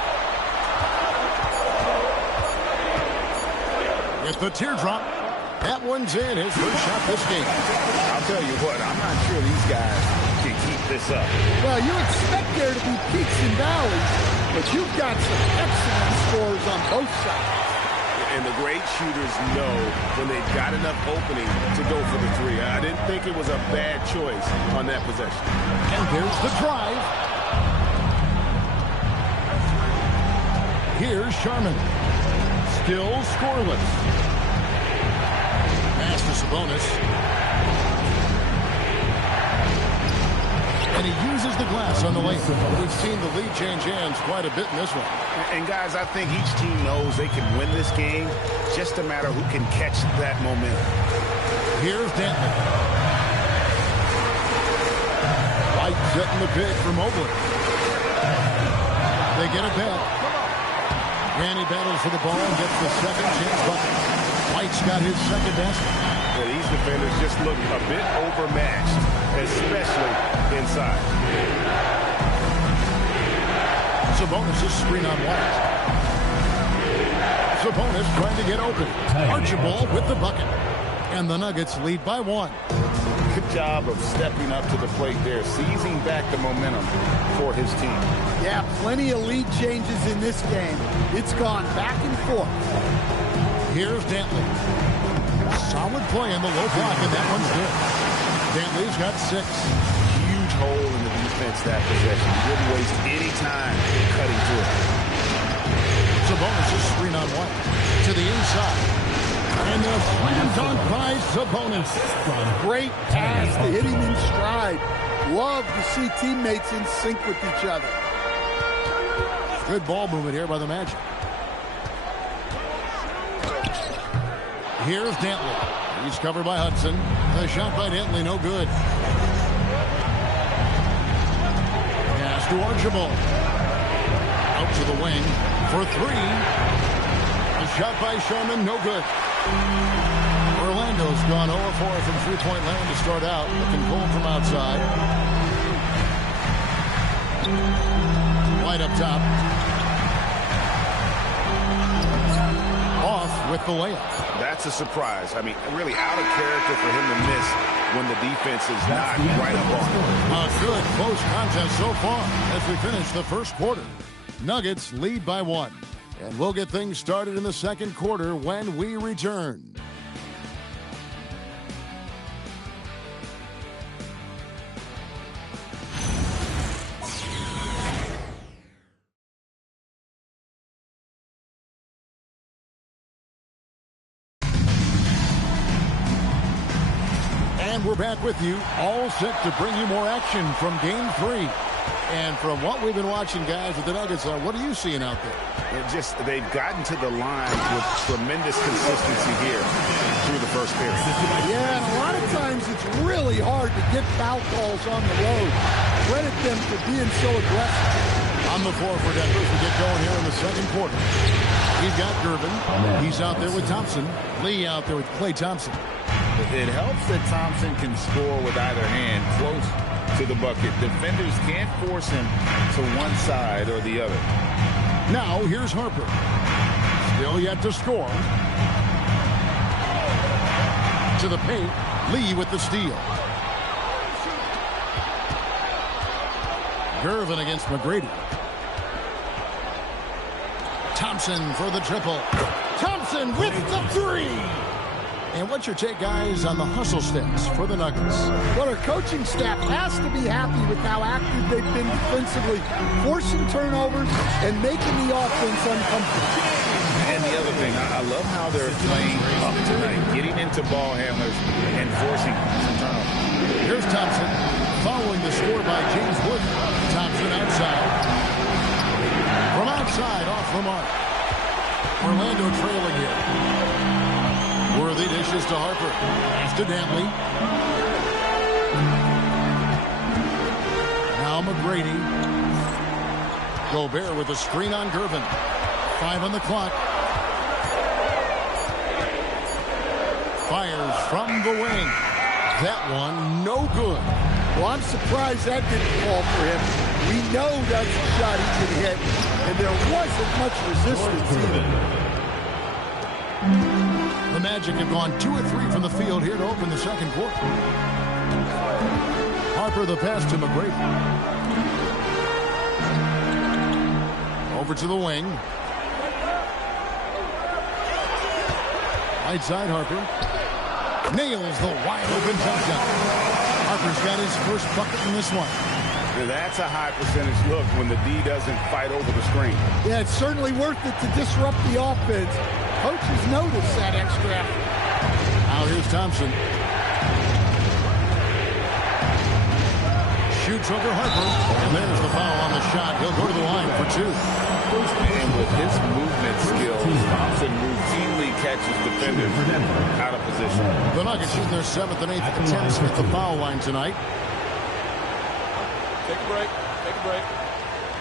With the teardrop. That one's in. His first shot this game. I'll tell you what, I'm not sure these guys can keep this up. Well, you expect there to be peaks and valleys, but you've got some excellent scores on both sides. And the great shooters know when they've got enough opening to go for the three. I didn't think it was a bad choice on that possession. And there's the drive. Here's Sharman. Still scoreless. Pass to Sabonis. And he uses the glass on the lane. We've seen the lead change hands quite a bit in this one. And guys, I think each team knows they can win this game. Just a matter who can catch that momentum. Here's Dantley. White setting the pick for Mobley. They get it back. Randy battles for the ball and gets the second chance bucket. White's got his second basket. Yeah, these defenders just look a bit overmatched, especially inside. Sabonis' screen on White. Sabonis trying to get open. Archibald with the bucket. And the Nuggets lead by 1. Good job of stepping up to the plate there, seizing back the momentum for his team. Yeah, plenty of lead changes in this game. It's gone back and forth. Here's Dantley. Solid play in the low block, and that one's good. Dantley's got 6. Huge hole in the defense that possession. Didn't waste any time cutting to it. Sabonis' screen on White. To the inside. And the slam dunk by Sabonis. Great pass to hit him in stride. Love to see teammates in sync with each other. Good ball movement here by the Magic. Here's Dantley. He's covered by Hudson. The shot by Dantley, no good. Pass to Archibald. Out to the wing for 3. A shot by Sharman, no good. Orlando's gone 0-4 from three-point land to start out. Looking cold from outside. White up top. Off with the layup. That's a surprise. I mean, really out of character for him to miss when the defense is not right up on him. A good close contest so far as we finish the first quarter. Nuggets lead by 1. And we'll get things started in the second quarter when we return. And we're back with you, all set to bring you more action from Game 3. And from what we've been watching, guys, with the Nuggets, what are you seeing out there? They've gotten to the line with tremendous consistency here through the first period. Yeah, and a lot of times it's really hard to get foul calls on the road. Credit them for being so aggressive. On the floor for Denver as we get going here in the second quarter. He's got Gervin. He's out there with Thompson. Lee out there with Klay Thompson. It helps that Thompson can score with either hand close to the bucket. Defenders can't force him to one side or the other. Now here's Harper. Still yet to score. To the paint. Lee with the steal. Gervin against McGrady. Thompson for the triple. Thompson with the three. And what's your take, guys, on the hustle stats for the Nuggets? Well, our coaching staff has to be happy with how active they've been defensively, forcing turnovers and making the offense uncomfortable. And the other thing, I love how they're playing up tonight, getting into ball handlers and forcing some turnovers. Here's Thompson, following the score by James Wood. Thompson outside. From outside, off the mark. Orlando trailing here. Worthy dishes to Harper. Pass to Dantley. Now McGrady. Gobert with a screen on Gervin. 5 on the clock. Fires from the wing. That one, no good. Well, I'm surprised that didn't fall for him. We know that's a shot he could hit, and there wasn't much resistance either. The Magic have gone 2 of 3 from the field here to open the second quarter. Harper the pass to McGrady. Over to the wing. Right side Harper. Nails the wide open jump shot. Harper's got his first bucket in this one. That's a high percentage look when the D doesn't fight over the screen. Yeah, it's certainly worth it to disrupt the offense. Coaches notice that extra effort. Now here's Thompson. Shoots over Harper. And there's the foul on the shot. He'll go to the line for 2. And with his movement skills, Thompson routinely catches defenders out of position. The Nuggets shooting their 7th and 8th attempts at the foul line tonight. Take a break. Take a break.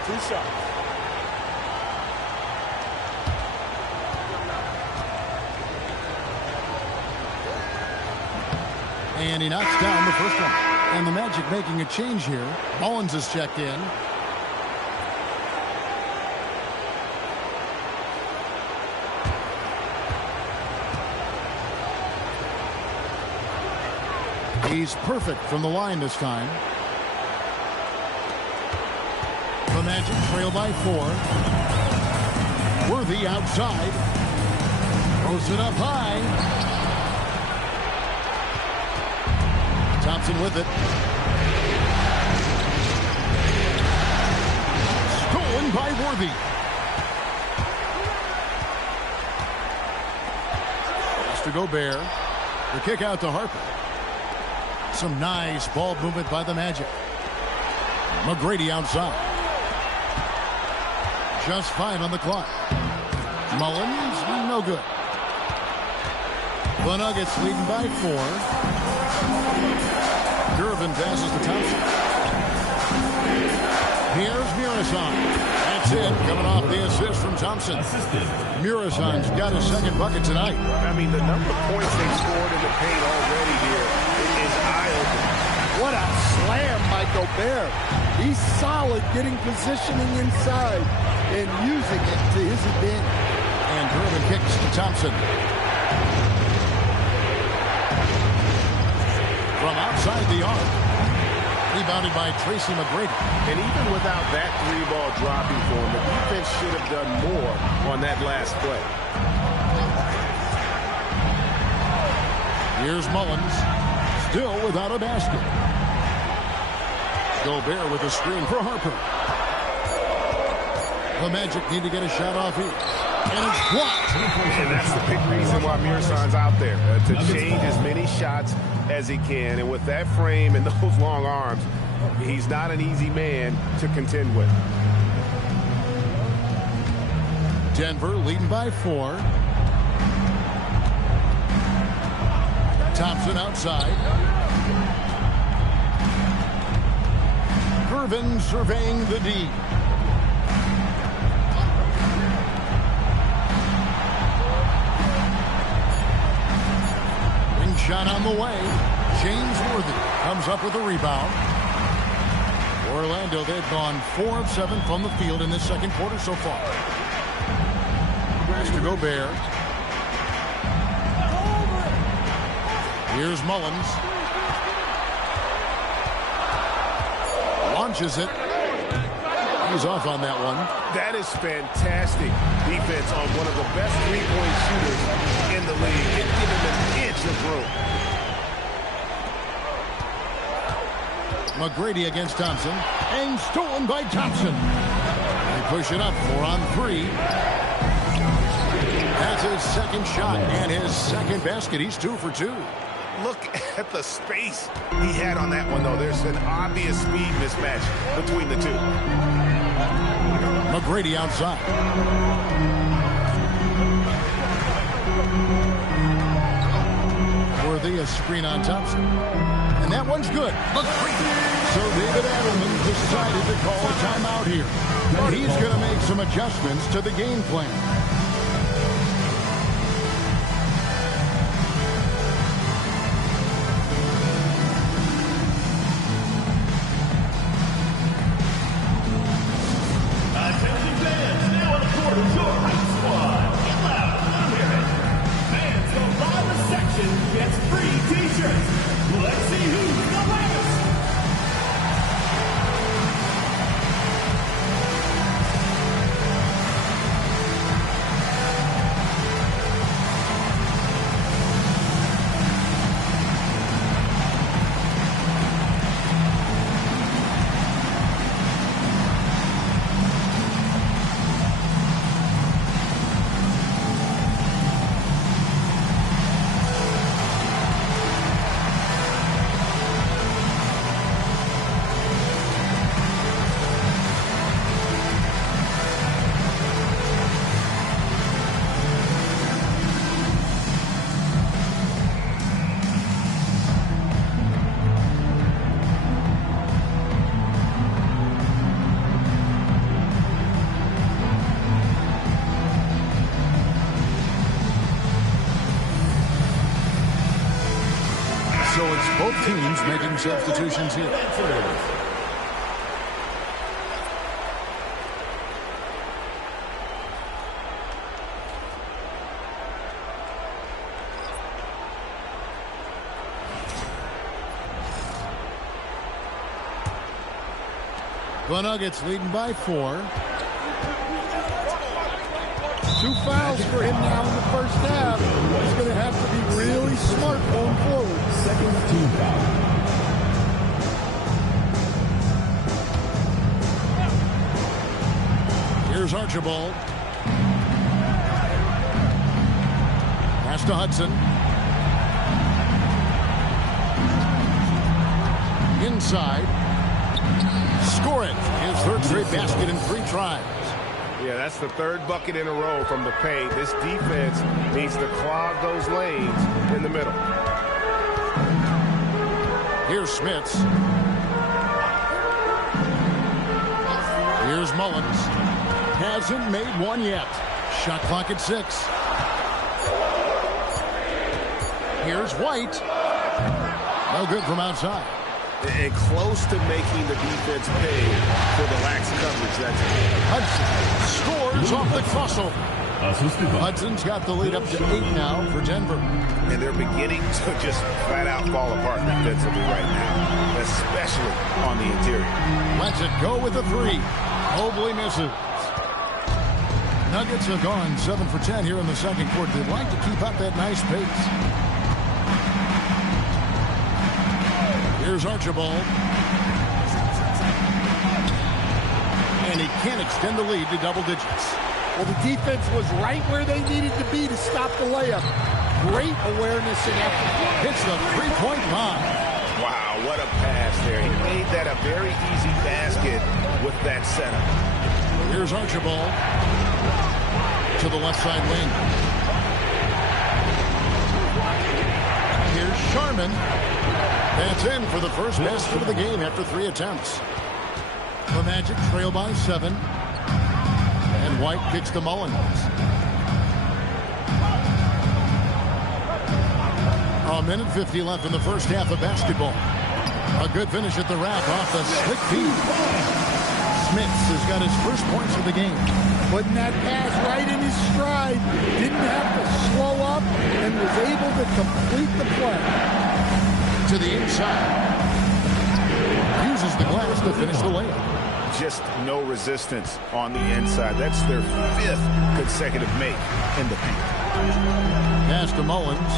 2 shots. And he knocks down the first one. And the Magic making a change here. Mullins has checked in. He's perfect from the line this time. The Magic trail by 4. Worthy outside. Throws it up high. Thompson with it. Stolen by Worthy. Pass to Gobert. The kick out to Harper. Some nice ball movement by the Magic. McGrady outside. Just 5 on the clock. Mullins, no good. The Nuggets leading by 4. Gervin passes to Thompson. Here's Murison. That's it. Coming off the assist from Thompson. Murison's got his second bucket tonight. I mean, the number of points they've scored in the paint already here is eye-opening. What a slam by Gobert. He's solid getting positioning inside and using it to his advantage. And Gervin kicks to Thompson. From outside the arc. Rebounded by Tracy McGrady. And even without that 3-ball dropping for him, the defense should have done more on that last play. Here's Mullins. Still without a basket. Gobert with a screen for Harper. The Magic need to get a shot off here. And it's blocked. And that's the big reason why Murison's out there, to change as many shots as he can. And with that frame and those long arms, he's not an easy man to contend with. Denver leading by 4. Thompson outside. Irvin surveying the D. Ring shot on the way. James Worthy comes up with a rebound. Orlando, they've gone 4 of 7 from the field in this second quarter so far. Pass to Gobert. Here's Mullins. Launches it. He's off on that one. That is fantastic defense on one of the best three-point shooters in the league and give him an inch of room. McGrady against Thompson. And stolen by Thompson. They push it up 4 on 3. That's his second shot and his second basket. He's 2 for 2. Look at the space he had on that one, though. There's an obvious speed mismatch between the two. McGrady outside. Worthy a screen on Thompson. And that one's good. McGrady. So David Adelman decided to call a timeout here. And he's going to make some adjustments to the game plan. So it's both teams making substitutions here. The Nuggets leading by 4. 2 fouls for him now in the first half. He's going to have to be really smart going forward. Second team foul. Here's Archibald. Pass to Hudson. Inside. Score it. His third straight basket in 3 tries. Yeah, that's the third bucket in a row from the paint. This defense needs to clog those lanes in the middle. Here's Smits. Here's Mullins. Hasn't made one yet. Shot clock at 6. Here's White. No good from outside. And close to making the defense pay for the lax coverage. That's Hudson scores off the crossover. Hudson's got the lead up to 8 now for Denver. And they're beginning to just flat out fall apart defensively right now, especially on the interior. Lets it go with a 3. Mobley misses. Nuggets have gone 7 for 10 here in the second quarter. They'd like to keep up that nice pace. Here's Archibald. And he can't extend the lead to double digits. Well, the defense was right where they needed to be to stop the layup. Great awareness and effort. Hits the three-point line. Wow, what a pass there. He made that a very easy basket with that setup. Here's Archibald. to the left side wing. Here's Sharman. That's in for the first basket of the game after 3 attempts. The Magic trail by 7. And White kicks to Mullins. A minute 50 left in the first half of basketball. A good finish at the rack off the slick feed. Smith has got his first points of the game. Putting that pass right in his stride. Didn't have to slow up and was able to complete the play. To the inside. Uses the glass to finish the layup. Just no resistance on the inside. That's their 5th consecutive make in the paint. Pass to Mullins.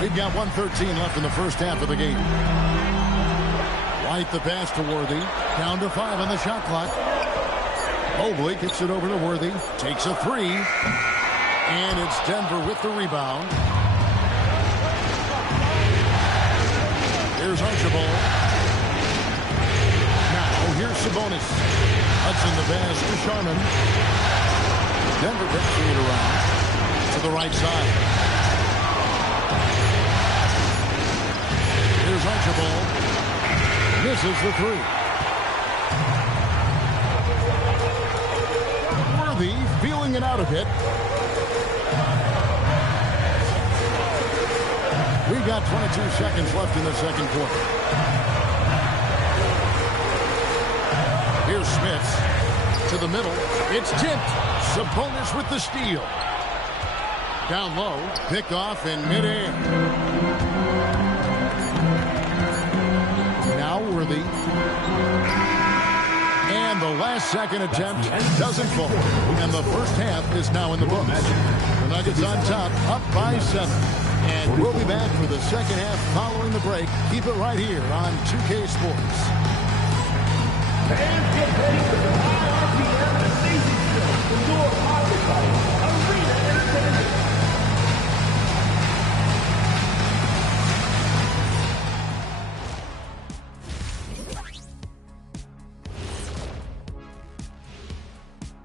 We've got 1:13 left in the first half of the game. White the pass to Worthy. Down to 5 on the shot clock. Mobley kicks it over to Worthy. Takes a 3. And it's Denver with the rebound. Here's Archibald. Now here's Sabonis. Hudson the pass to Sharman. Denver backing it around to the right side. Here's Archibald. Misses the 3. Worthy feeling it out a bit. We've got 22 seconds left in the second quarter. Here's Smith to the middle. It's tipped. Sabonis with the steal. Down low. Picked off in midair. Now Worthy. And the last second attempt doesn't fall. And the first half is now in the books. The Nuggets on top, up by 7. And we'll be back for the second half following the break. Keep it right here on 2K Sports. Fans get ready for the high RPM and amazing show. Indoor powered by Arena Entertainment.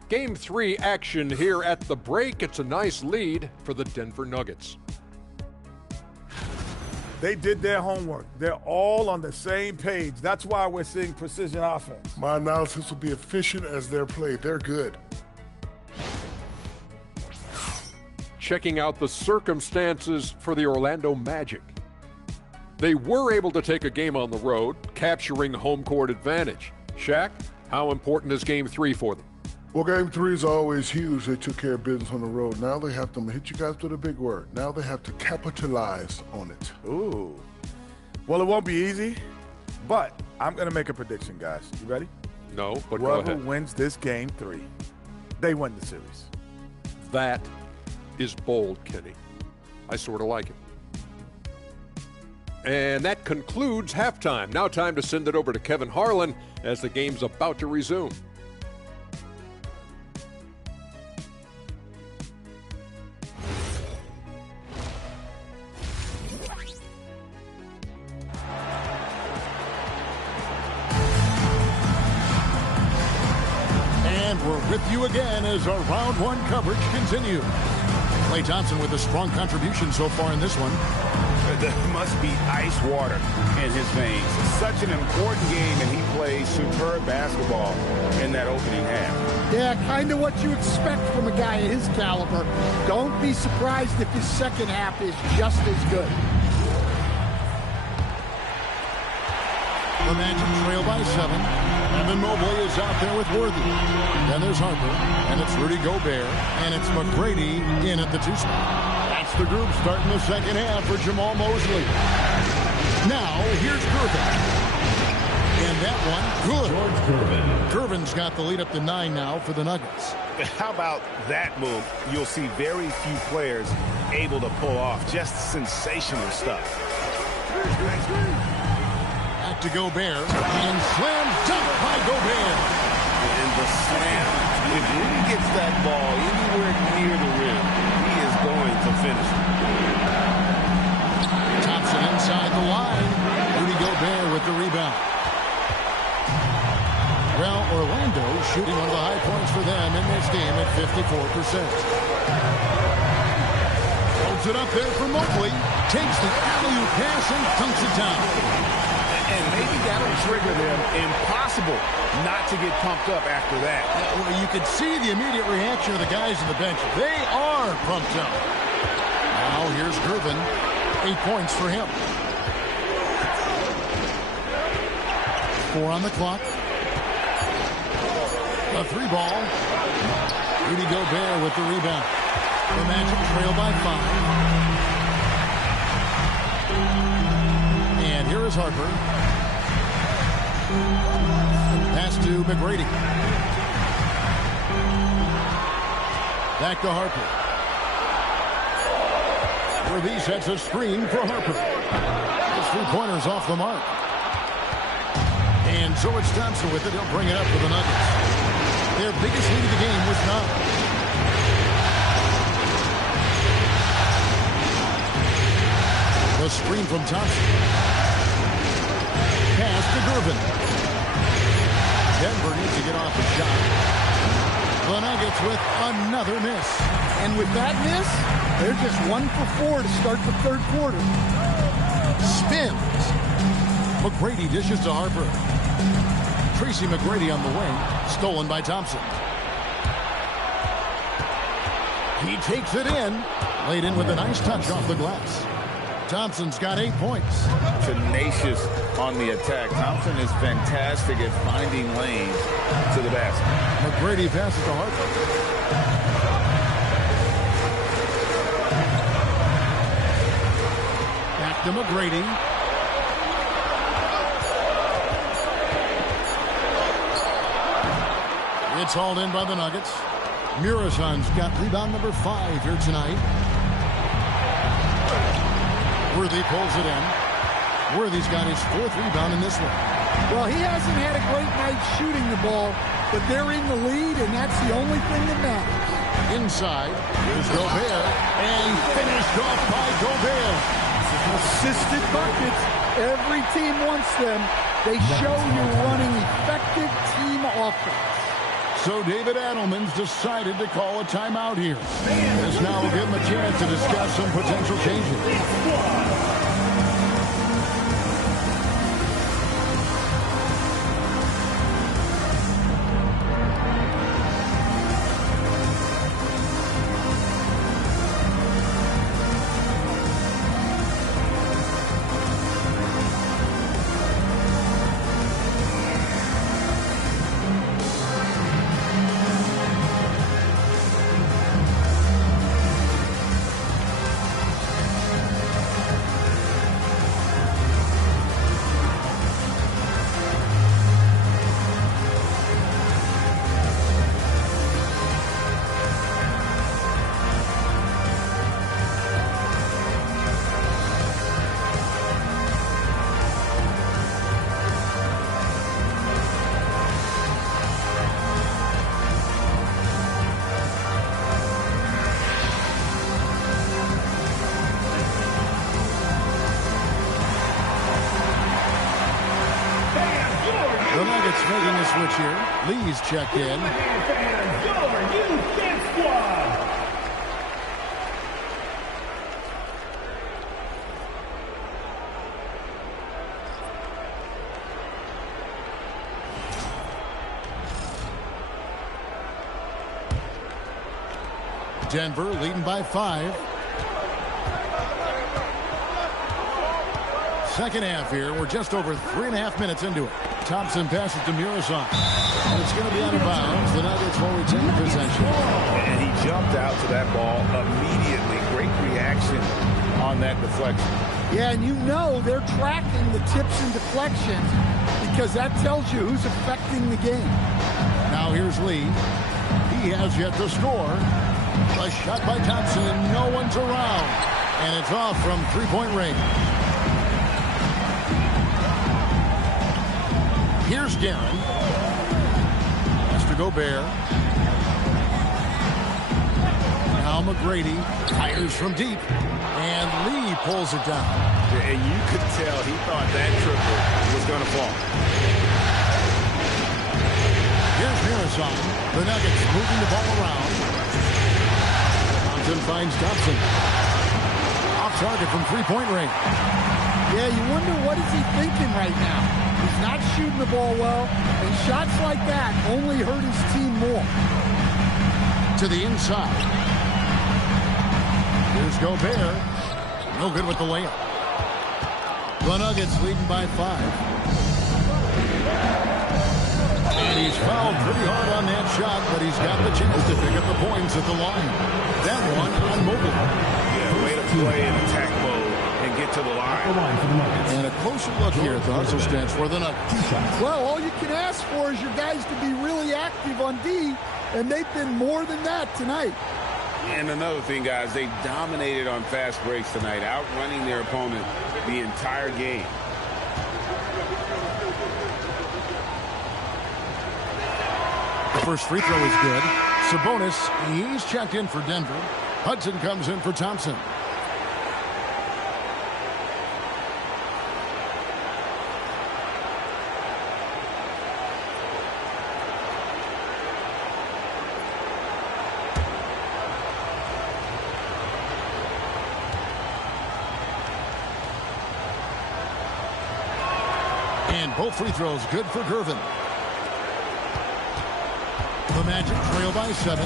Game 3 action here at the break. It's a nice lead for the Denver Nuggets. They did their homework. They're all on the same page. That's why we're seeing precision offense. My analysis will be efficient as their play. They're good. Checking out the circumstances for the Orlando Magic. They were able to take a game on the road, capturing home court advantage. Shaq, how important is Game 3 for them? Well, Game 3 is always huge. They took care of business on the road. Now they have to hit you guys with a big word. Now they have to capitalize on it. Ooh. Well, it won't be easy, but I'm going to make a prediction, guys. You ready? No, but go Whoever ahead. wins this Game 3, they win the series. That is bold, Kenny. I sort of like it. And that concludes halftime. Now time to send it over to Kevin Harlan as the game's about to resume. We're with you again as our round 1 coverage continues. Klay Thompson with a strong contribution so far in this one. There must be ice water in his veins. Such an important game, and he plays superb basketball in that opening half. Yeah, kind of what you expect from a guy of his caliber. Don't be surprised if his second half is just as good. The Magic trail by 7. Evan Mobley is out there with Worthy. Then there's Harper, and it's Rudy Gobert, and it's McGrady in at the 2 spot. That's the group starting the second half for Jamal Mosley. Now, here's Gervin. And that one, good. George Gervin. Gervin's got the lead up to 9 now for the Nuggets. How about that move? You'll see very few players able to pull off just sensational stuff. Back to Gobert, and slam dunk by Gobert. And the slam. If Rudy gets that ball anywhere near the rim, he is going to finish it. Thompson inside the line. Rudy Gobert with the rebound. Well, Orlando shooting one of the high points for them in this game at 54%. Holds it up there for Mobley. Takes the alley-oop pass and dunks it down. And maybe that'll trigger them. Impossible not to get pumped up after that. Well, you could see the immediate reaction of the guys on the bench. They are pumped up. Now here's Gervin. 8 points for him. 4 on the clock. A 3 ball. Rudy Gobert with the rebound. The Magic trail by 5. And here is Harper. Pass to McGrady. Back to Harper. Worthy sets a screen for Harper. His 3-pointers off the mark. And so it's Thompson with it. He'll bring it up for the Nuggets. Their biggest lead of the game was 9. The screen from Thompson. Pass to Gervin. Denver needs to get off the shot. The Nuggets with another miss. And with that miss, they're just 1 for 4 to start the third quarter. Spins. McGrady dishes to Harper. Tracy McGrady on the wing. Stolen by Thompson. He takes it in. Laid in with a nice touch off the glass. Thompson's got 8 points. Tenacious on the attack. Thompson is fantastic at finding lanes to the basket. McGrady passes to Harper. Back to McGrady. It's hauled in by the Nuggets. Murason's got rebound number 5 here tonight. Worthy pulls it in. Worthy's got his 4th rebound in this one. Well, he hasn't had a great night shooting the ball, but they're in the lead, and that's the only thing that matters. Inside, here's Gobert, and finished off by Gobert. Assisted buckets. Every team wants them. They show you're running effective team offense. So David Adelman's decided to call a timeout here. This now will give him a chance to discuss some potential changes. The Nuggets making a switch here. Lee's checked in. Denver leading by 5. Second half here. We're just over 3.5 minutes into it. Thompson passes to Murasson. And it's going to be out of bounds. The Nuggets will retain possession. And he jumped out to that ball immediately. Great reaction on that deflection. Yeah, and you know they're tracking the tips and deflections because that tells you who's affecting the game. Now here's Lee. He has yet to score. A shot by Thompson, and no one's around. And it's off from three-point range. Here's Guerin. Mr. Gobert. Now McGrady fires from deep. And Lee pulls it down. And you could tell he thought that triple was going to fall. Here's Harrison. The Nuggets moving the ball around. Thompson finds Thompson. Off target from three-point range. Yeah, you wonder what is he thinking right now. He's not shooting the ball well, and shots like that only hurt his team more. To the inside. Here's Gobert. No good with the layup. The Nuggets leading by 5. And he's fouled pretty hard on that shot, but he's got the chance to pick up the points at the line. That one on Mobley. Yeah, way to play in attack mode and get to the line. And a closer look here at the hustle stats for the Nuggets. Well, all you can ask for is your guys to be really active on D, and they've been more than that tonight. And another thing, guys, they dominated on fast breaks tonight, outrunning their opponent the entire game. The first free throw is good. Sabonis, he's checked in for Denver. Hudson comes in for Thompson. And both free throws good for Gervin. The Magic trail by 7.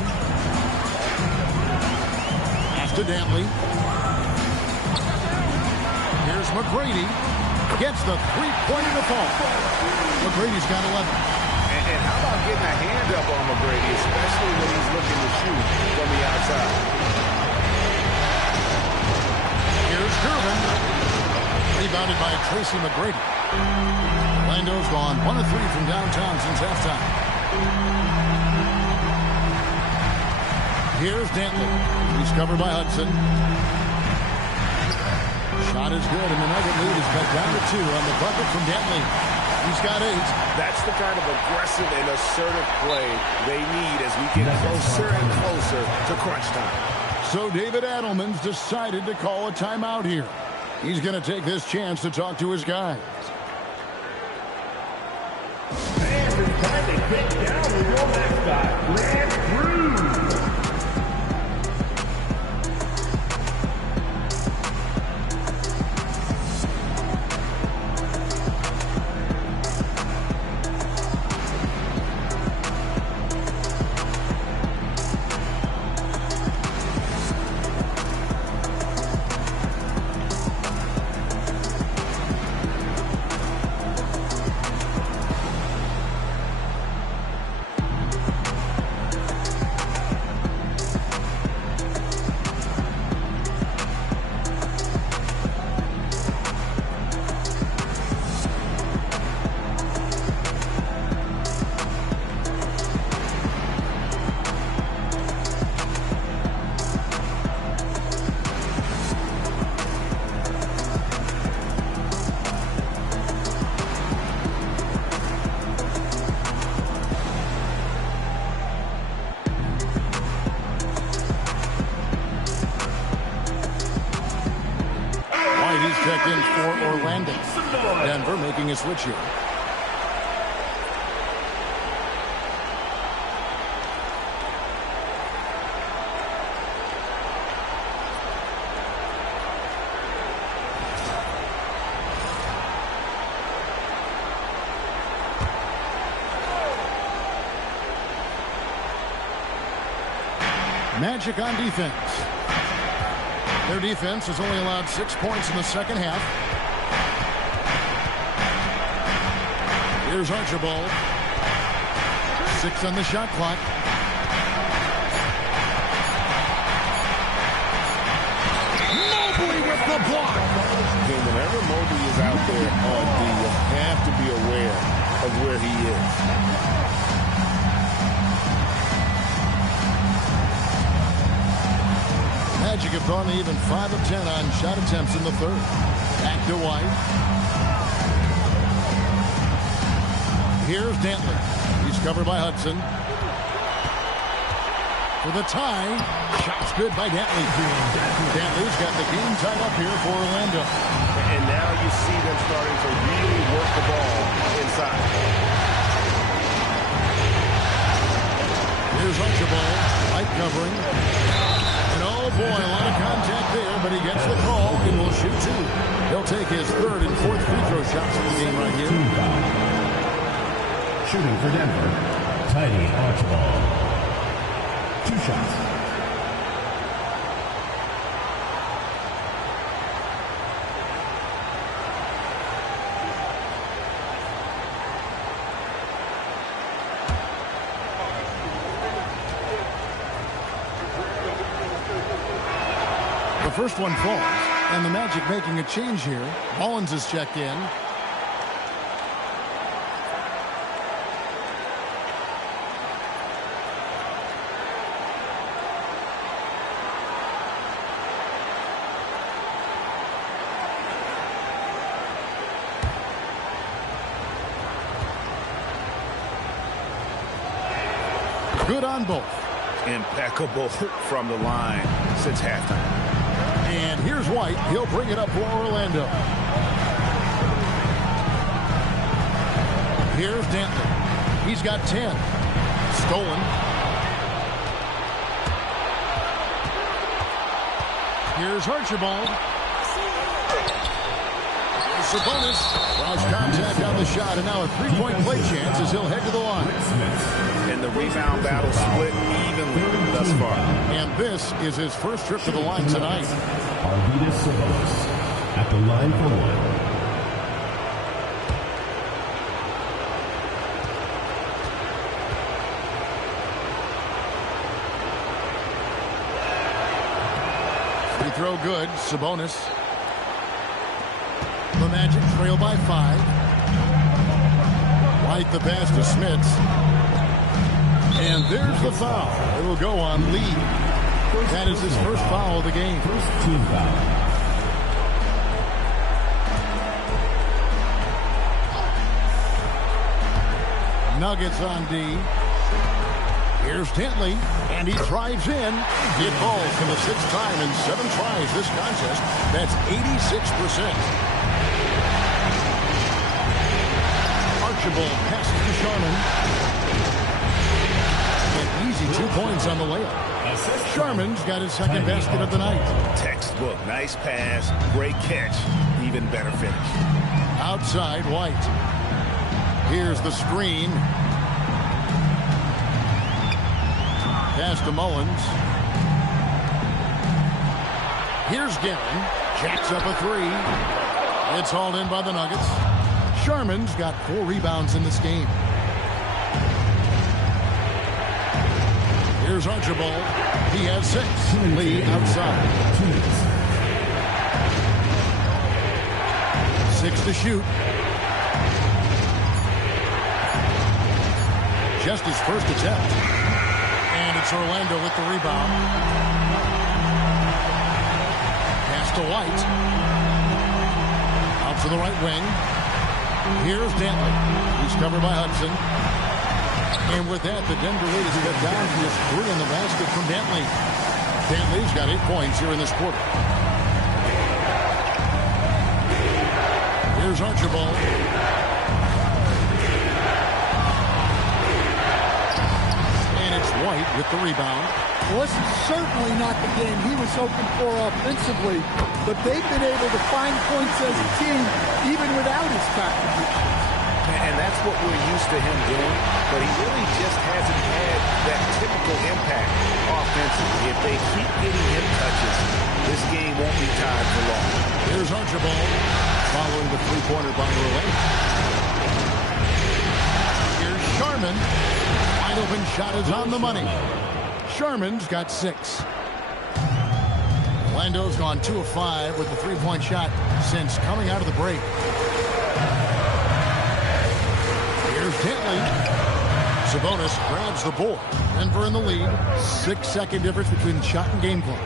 Pass to Dantley. Here's McGrady. Gets the three-pointer to fall. McGrady's got 11. And how about getting a hand up on McGrady, especially when he's looking to shoot from the outside. Here's Gervin. Rebounded by Tracy McGrady. Orlando's gone 1 of 3 from downtown since halftime. Here's Dantley. He's covered by Hudson. Shot is good, and the Nugget lead is cut down to 2 on the bucket from Dantley. He's got 8. That's the kind of aggressive and assertive play they need as we get closer and closer to crunch time. So David Adelman's decided to call a timeout here. He's going to take this chance to talk to his guys. And it's time to get down with your mascot, Grant Cruz. Checked in for Orlando. Denver making a switch here. Magic on defense. Their defense has only allowed 6 points in the second half. Here's Archibald. 6 on the shot clock. Mobley with the block. Okay, whenever Mobley is out there on D, you have to be aware of where he is. Magic have gone even 5 of 10 on shot attempts in the third. Back to White. Here's Dantley. He's covered by Hudson. For the tie. Shot's good by Dantley. Dantley's got the game tied up here for Orlando. And now you see them starting to really work the ball inside. Here's Archibald. Light covering. And oh boy, a lot of contact there, but he gets the call and will shoot two. He'll take his third and fourth free throw shots in the game right here. Shooting for Denver, Tiny Archibald. 2 shots. The first one falls, and the Magic making a change here. Mullins is checked in. Good on both. Impeccable from the line since halftime. And here's White. He'll bring it up for Orlando. Here's Dantley. He's got 10. Stolen. Here's Archibald. Sabonis draws contact on the shot, and now a three-point play chance as he'll head to the line. And the rebound battle split evenly thus far. And this is his first trip to the line tonight. Arvidas Sabonis at the line for one. Free throw good. Sabonis. The Magic trail by 5. White the pass to Smits. And there's the foul. It'll go on Lee. That is his first foul of the game. First team foul. Nuggets on D. Here's Dantley, and he drives in. It falls for the 6th time in 7 tries this contest. That's 86%. Archibald passes to Sharman. An easy 2 points on the layup. Sharman's got his second basket of the night. Textbook. Nice pass. Great catch. Even better finish. Outside, White. Here's the screen. Pass to Mullins. Here's Guerin. Jacks up a 3. It's hauled in by the Nuggets. Sharman's got 4 rebounds in this game. Here's Archibald. He has 6. Lee outside. 6 to shoot. Just his first attempt. And it's Orlando with the rebound. Pass to White. Out to the right wing. Here's Dantley. He's covered by Hudson. And with that, the Denver lead is cut down to just 3 in the basket from Dantley. Dantley's got 8 points here in this quarter. Here's Archibald. And it's White with the rebound. Well, this is certainly not the game he was hoping for offensively, but they've been able to find points as a team even without his contributions. And that's what we're used to him doing, but he really just hasn't had that typical impact offensively. If they keep getting him touches, this game won't be tied for long. Here's Archibald following the three-pointer by Orlando. Here's Sharman. Wide open shot is on the money. Sharman's got 6. Orlando's gone 2 of 5 with the three-point shot since coming out of the break. Here's Dantley. Sabonis grabs the board. Denver in the lead. 6-second difference between shot and game clock.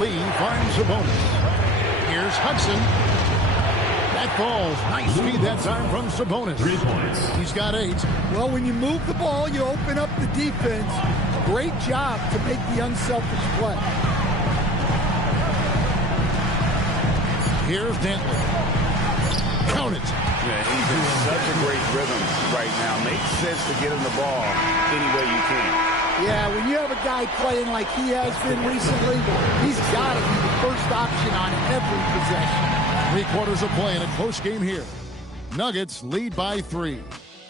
Lee finds Sabonis. Here's Hudson. That falls. Nice speed that time from Sabonis. 3 points. He's got 8. Well, when you move the ball, you open up the defense. Great job to make the unselfish play. Here's Dantley. Count it. Yeah, he's in such a great rhythm right now. Makes sense to get him the ball any way you can. Yeah, when you have a guy playing like he has been recently, he's got to be the first option on every possession. 3 quarters of play in a close game here. Nuggets lead by 3.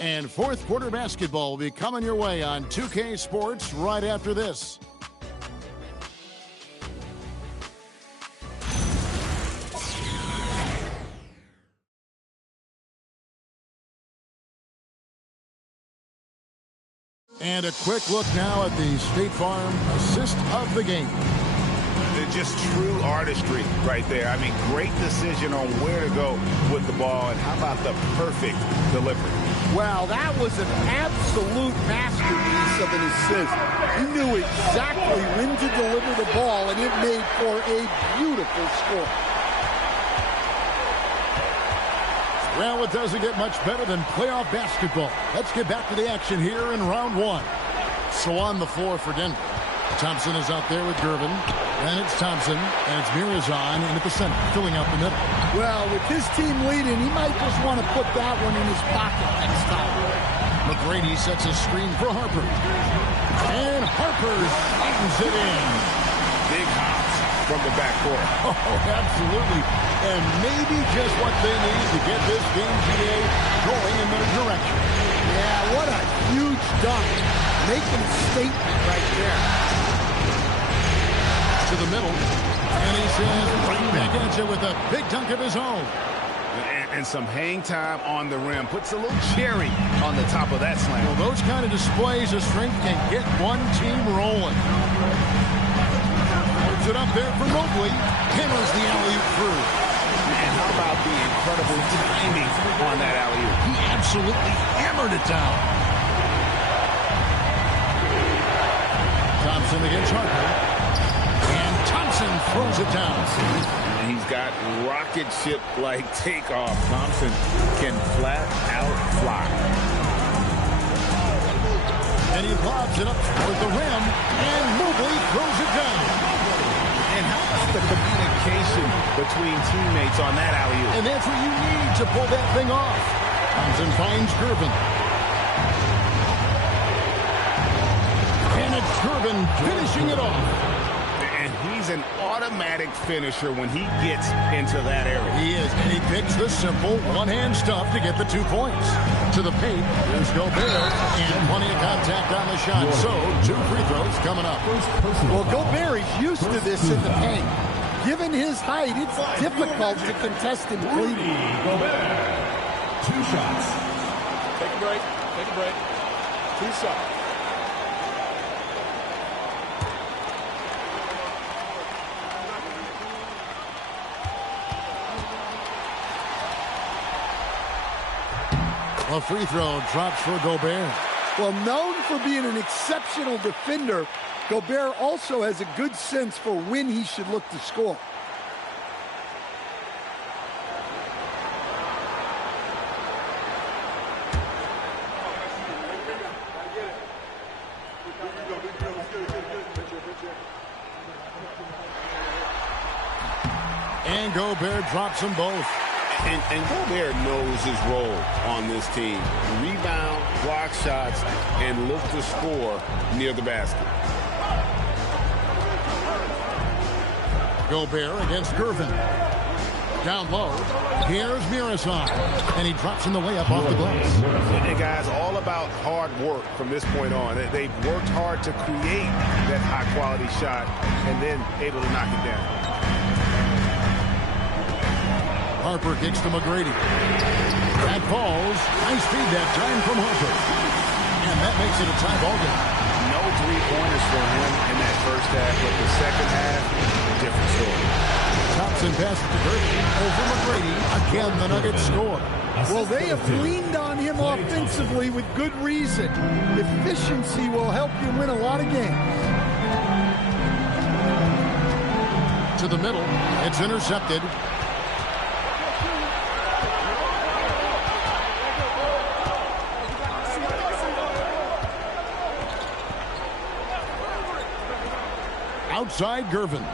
And fourth quarter basketball will be coming your way on 2K Sports right after this. And a quick look now at the State Farm assist of the game. They're just true artistry right there. I mean, great decision on where to go with the ball, and how about the perfect delivery? Well, that was an absolute masterpiece of an assist. He knew exactly when to deliver the ball, and it made for a beautiful score. Well, it doesn't get much better than playoff basketball. Let's get back to the action here in round 1. So on the floor for Denver. Thompson is out there with Gervin. And it's Thompson, and it's Mirazon in at the center, filling out the middle. Well, with his team leading, he might just want to put that one in his pocket next time. McGrady sets a screen for Harper. And Harper slams it in. Big hops from the backcourt. Oh, absolutely. And maybe just what they need to get this game, GA, going in their direction. Yeah, what a huge dunk. Making a statement right there. To the middle, and he says right back at you with a big dunk of his own. And some hang time on the rim. Puts a little cherry on the top of that slam. Well, those kind of displays of strength can get one team rolling. Puts it up there for Mobley. Hammers the alley-oop through. And how about the incredible timing on that alley-oop? He absolutely hammered it down. Thompson against Harper. Thompson throws it down. And he's got rocket ship-like takeoff. Thompson can flat out fly. And he lobs it up toward the rim, and Mobley throws it down. And how about the communication between teammates on that alley-oop? And that's what you need to pull that thing off. Thompson finds Gervin. And it's Gervin finishing it off. He's an automatic finisher when he gets into that area. He is, and he picks the simple one-hand stuff to get the 2 points. To the paint, here's Gobert, and plenty of contact on the shot. So, 2 free throws coming up. Well, Gobert is used to this in the paint. Given his height, it's difficult to contest him cleanly. Gobert, 2 shots. Take a break. Take a break. 2 shots. A free throw drops for Gobert. Well, known for being an exceptional defender, Gobert also has a good sense for when he should look to score. And Gobert drops them both. And Gobert knows his role on this team. Rebound, block shots, and look to score near the basket. Gobert against Gervin. Down low. Here's Mirazon. And he drops in the way up off the glass. And guys, all about hard work from this point on. They've worked hard to create that high-quality shot and then able to knock it down. Harper kicks to McGrady. That falls. Nice feed that time from Harper. And that makes it a tie ball game. No 3-pointers for him in that first half, but the second half, different story. Thompson passes to Gervin. Over McGrady. Again, the Nuggets score. Well, they have leaned on him offensively with good reason. Efficiency will help you win a lot of games. To the middle. It's intercepted. Outside Gervin.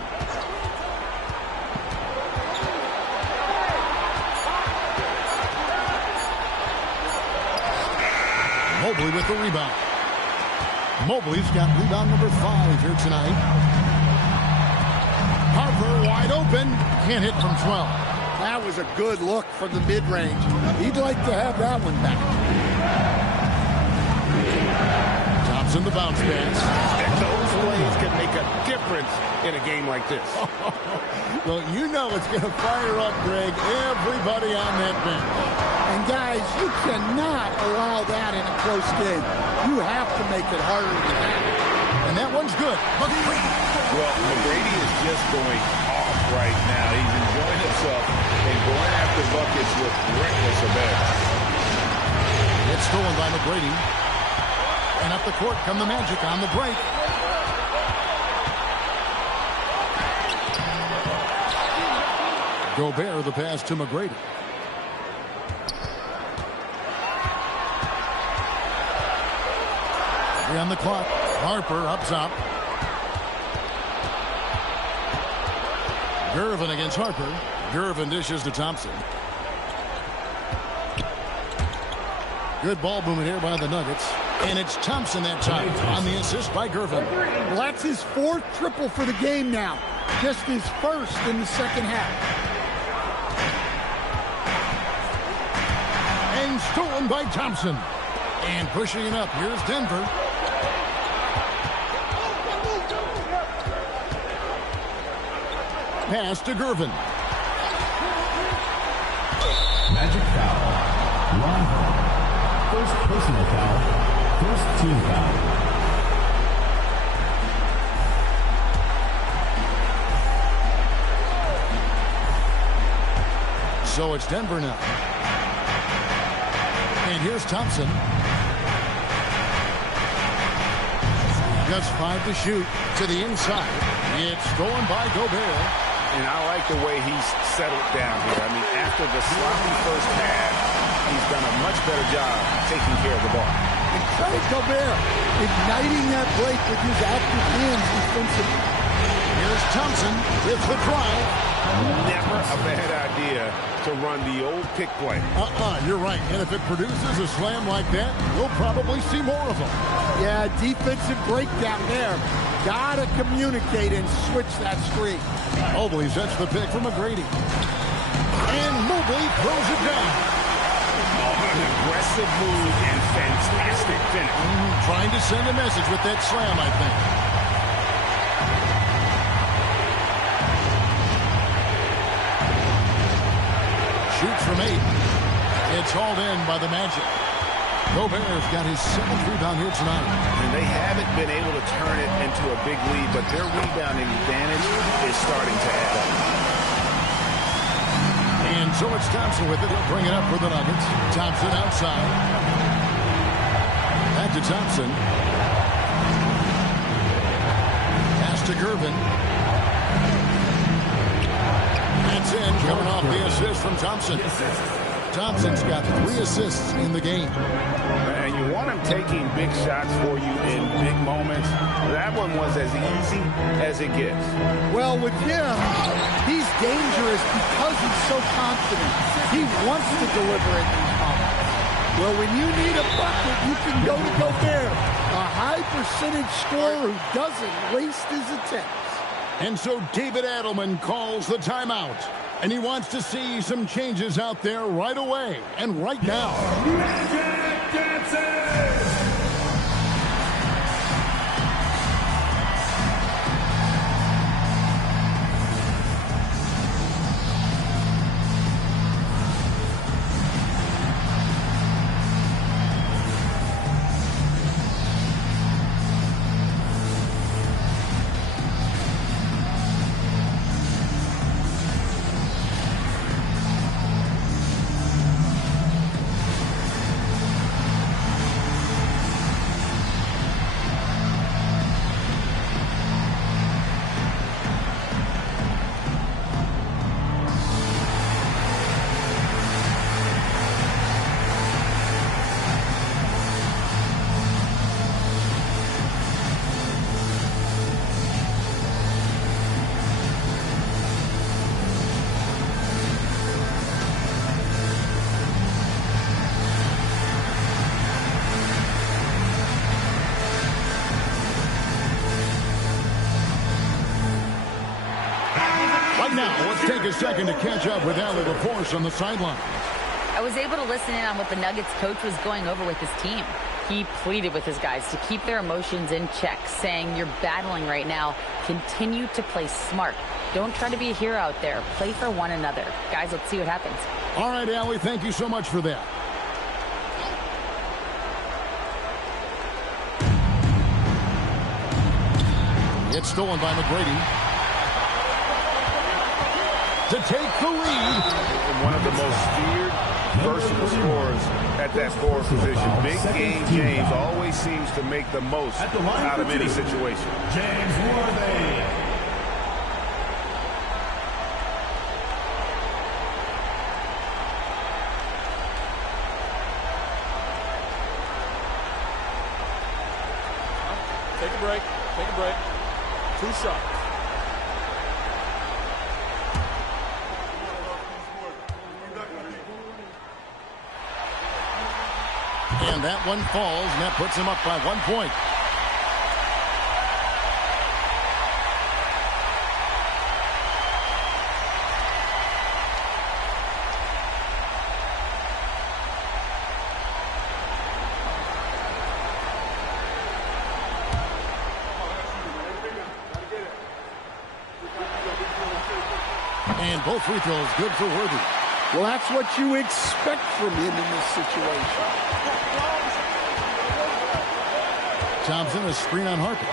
Mobley with the rebound. Mobley's got rebound number 5 here tonight. Harper wide open. Can't hit from 12. That was a good look from the mid-range. He'd like to have that one back. Thompson the bounce pass. And those plays can make a difference in a game like this. Well, you know it's going to fire up, Greg, everybody on that bench. And guys, you cannot allow that in a close game. You have to make it harder than that. And that one's good. Well, McGrady is just going off right now. He's enjoying himself and going after buckets with reckless abandon. It's stolen by McGrady. And up the court come the Magic on the break. Gobert the pass to McGrady. On the clock. Harper up top. Gervin against Harper. Gervin dishes to Thompson. Good ball movement here by the Nuggets. And it's Thompson that time on the assist by Gervin. Well, that's his 4th triple for the game now. Just his 1st in the second half. And stolen by Thompson. And pushing it up. Here's Denver. Pass to Gervin. Magic foul. Ron Harper. First personal foul. First team foul. So it's Denver now. And here's Thompson. Just 5 to shoot to the inside. It's stolen by Gobert. And I like the way he's settled down here. I mean, after the sloppy first half, he's done a much better job taking care of the ball. And credit Gobert, igniting that break with his active hands defensively. Here's Thompson with the drive. Never a bad idea to run the old pick play. You're right. And if it produces a slam like that, we'll probably see more of them. Yeah, defensive breakdown there. Gotta communicate and switch that streak. Mobley sets the pick for McGrady. And Mobley throws it down. An aggressive move and fantastic finish. Trying to send a message with that slam, I think. Shoots from 8. It's hauled in by the Magic. Gobert's got his 7th rebound here tonight. And they haven't been able to turn it into a big lead, but their rebounding advantage is starting to add up. And so it's Thompson with it. He'll bring it up for the Nuggets. Thompson outside. Back to Thompson. Pass to Gervin. That's in. Coming off the assist from Thompson. Thompson's got 3 assists in the game. And you want him taking big shots for you in big moments. That one was as easy as it gets. Well, with him, he's dangerous because he's so confident. He wants to deliver in these moments. Well, when you need a bucket, you can go to Gobert, a high percentage scorer who doesn't waste his attempts. And so David Adelman calls the timeout. And he wants to see some changes out there right away and right now. Magic Johnson! Now, let's take a second to catch up with Allie LaForce on the sideline. I was able to listen in on what the Nuggets coach was going over with his team. He pleaded with his guys to keep their emotions in check, saying, you're battling right now. Continue to play smart. Don't try to be a hero out there. Play for one another. Guys, let's see what happens. All right, Allie, thank you so much for that. It's stolen by McGrady. To take the lead. One of the most feared, versatile scorers at that forward position. Big game James always seems to make the most out of any situation. James Worthy. Take a break. Take a break. 2 shots. And that one falls, and that puts him up by 1 point. And both free throws good for Worthy. Well, that's what you expect from him in this situation. Thompson, a screen on Harper.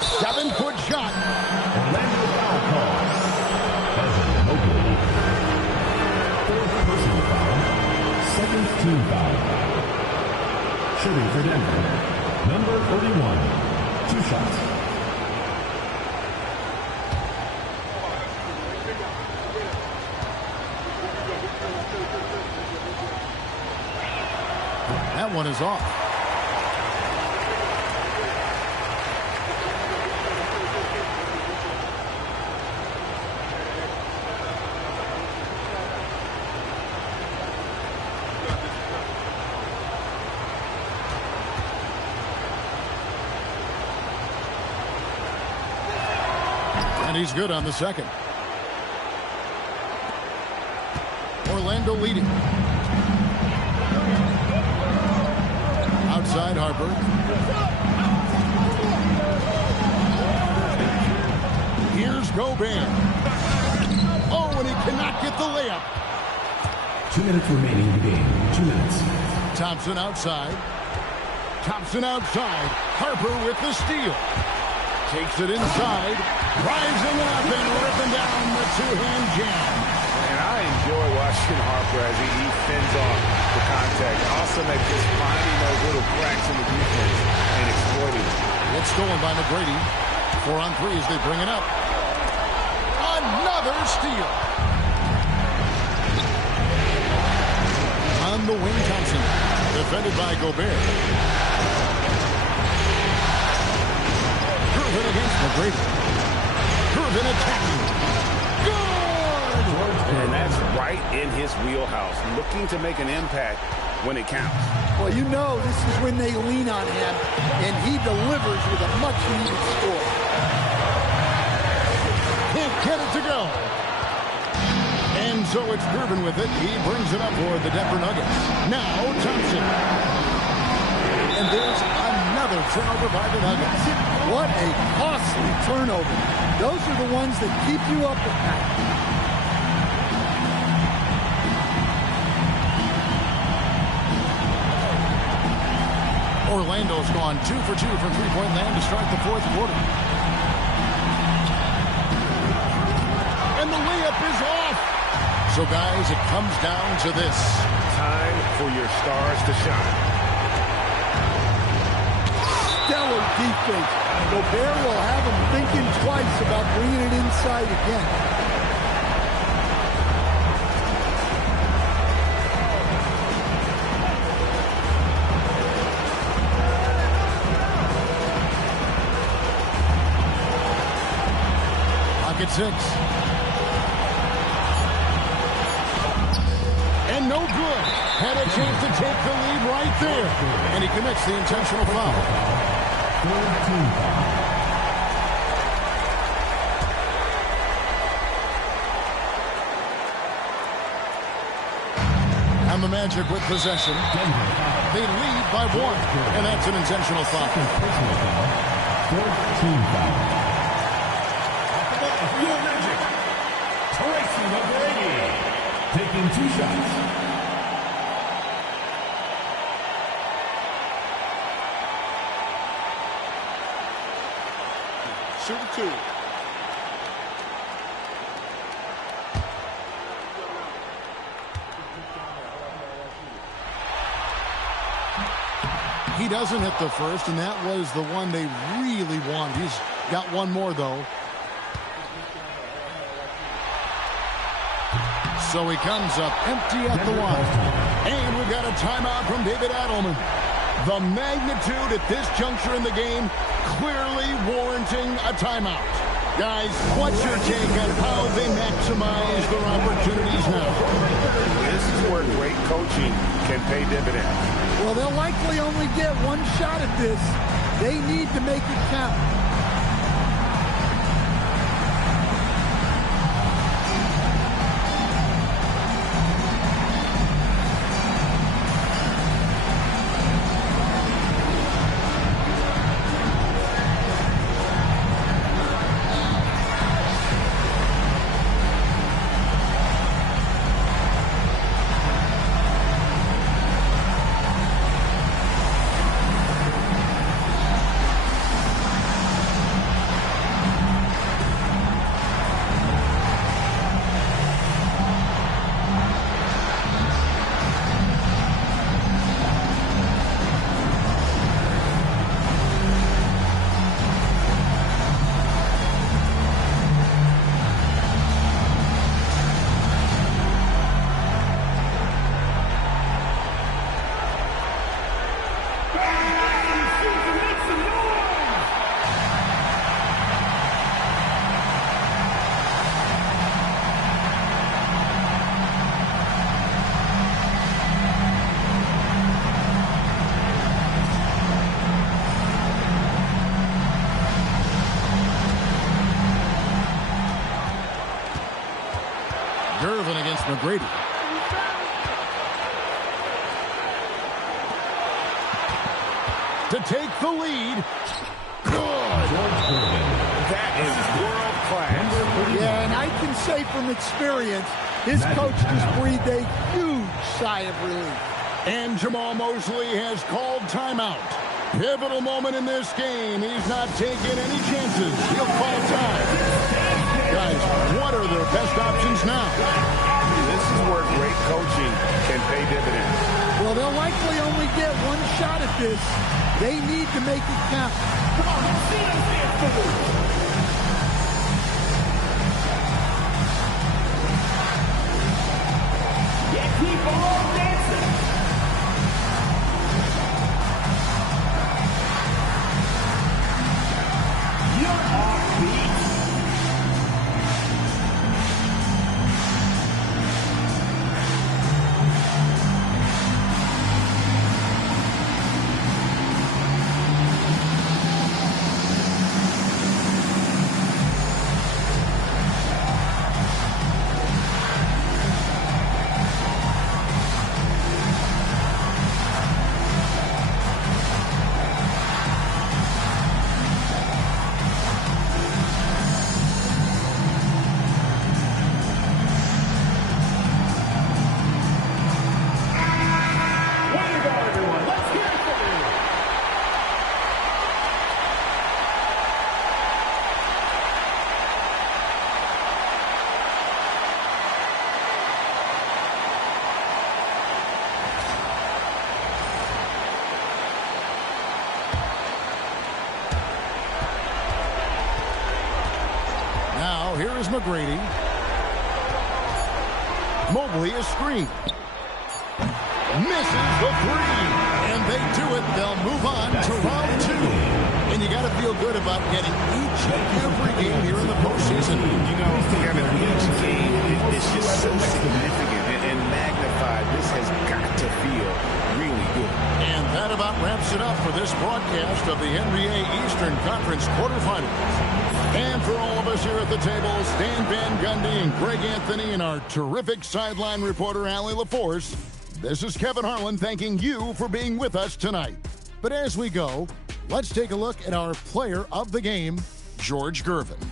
7-foot shot. Orlando foul call. Evan Mobley. 4th personal foul. 2nd team foul. Shooting for Denver. Number 31. 2 shots. That one is off. And he's good on the second. Orlando leading. Outside Harper. Here's Gobert. Oh, and he cannot get the layup. 2 minutes remaining in the game. 2 minutes. Thompson outside. Thompson outside. Harper with the steal. Takes it inside. Rising up and ripping down the two-hand jam. And I enjoy watching Harper as he fends off the contact. Awesome at just finding those little cracks in the defense and exploiting it. It's stolen by McGrady. 4 on 3 as they bring it up. Another steal. On the wing, Thompson. Defended by Gobert. Curvin against McGrady. Curvin attacking. And that's right in his wheelhouse, looking to make an impact when it counts. Well, you know this is when they lean on him, and he delivers with a much-needed score. Can't get it to go. And so it's Curvin with it. He brings it up for the Denver Nuggets. Now Thompson. And there's another turnover by the Nuggets. What a costly turnover. Those are the ones that keep you up at night. Orlando's gone 2 for 2 from three-point land to start the 4th quarter. And the layup is off. So, guys, it comes down to this. Time for your stars to shine. Stellar defense. Gobert will have him thinking twice about bringing it inside again. At 6. And no good. Had a chance to take the lead right there. And he commits the intentional foul. 14 foul. Magic with possession. They lead by 1, and that's an intentional foul. Personal foul. 14 foul. Your Magic. Tracy McGrady. Taking 2 shots. Shooting 2. He doesn't hit the first, and that was the one they really want. He's got one more, though. So he comes up empty at the line. And we've got a timeout from David Adelman. The magnitude at this juncture in the game clearly warranting a timeout. Guys, what's your take on how they maximize their opportunities now? This is where great coaching can pay dividends. Well, they'll likely only get one shot at this. They need to make it count. McGrady. To take the lead. Good. That is world class. Yeah, and I can say from experience, his coach just breathed a huge sigh of relief. And Jamal Mosley has called timeout. Pivotal moment in this game. He's not taking any chances. He'll call time. Guys, what are their best options now? This is where great coaching can pay dividends. Well, they'll likely only get one shot at this. They need to make it count. Come on, see us there. Keep on dancing. You're offbeat. Here is McGrady. Mobley is screened. Misses the three. And they do it. They'll move on to round 2. And you got to feel good about getting each and every game here in the postseason. You know, Kevin, each game is just so significant and magnified. This has got to feel really good. And that about wraps it up for this broadcast of the NBA Eastern Conference quarterfinals. And for all of us here at the table, Stan Van Gundy and Greg Anthony and our terrific sideline reporter, Allie LaForce, This is Kevin Harlan thanking you for being with us tonight. But as we go, let's take a look at our player of the game, George Gervin.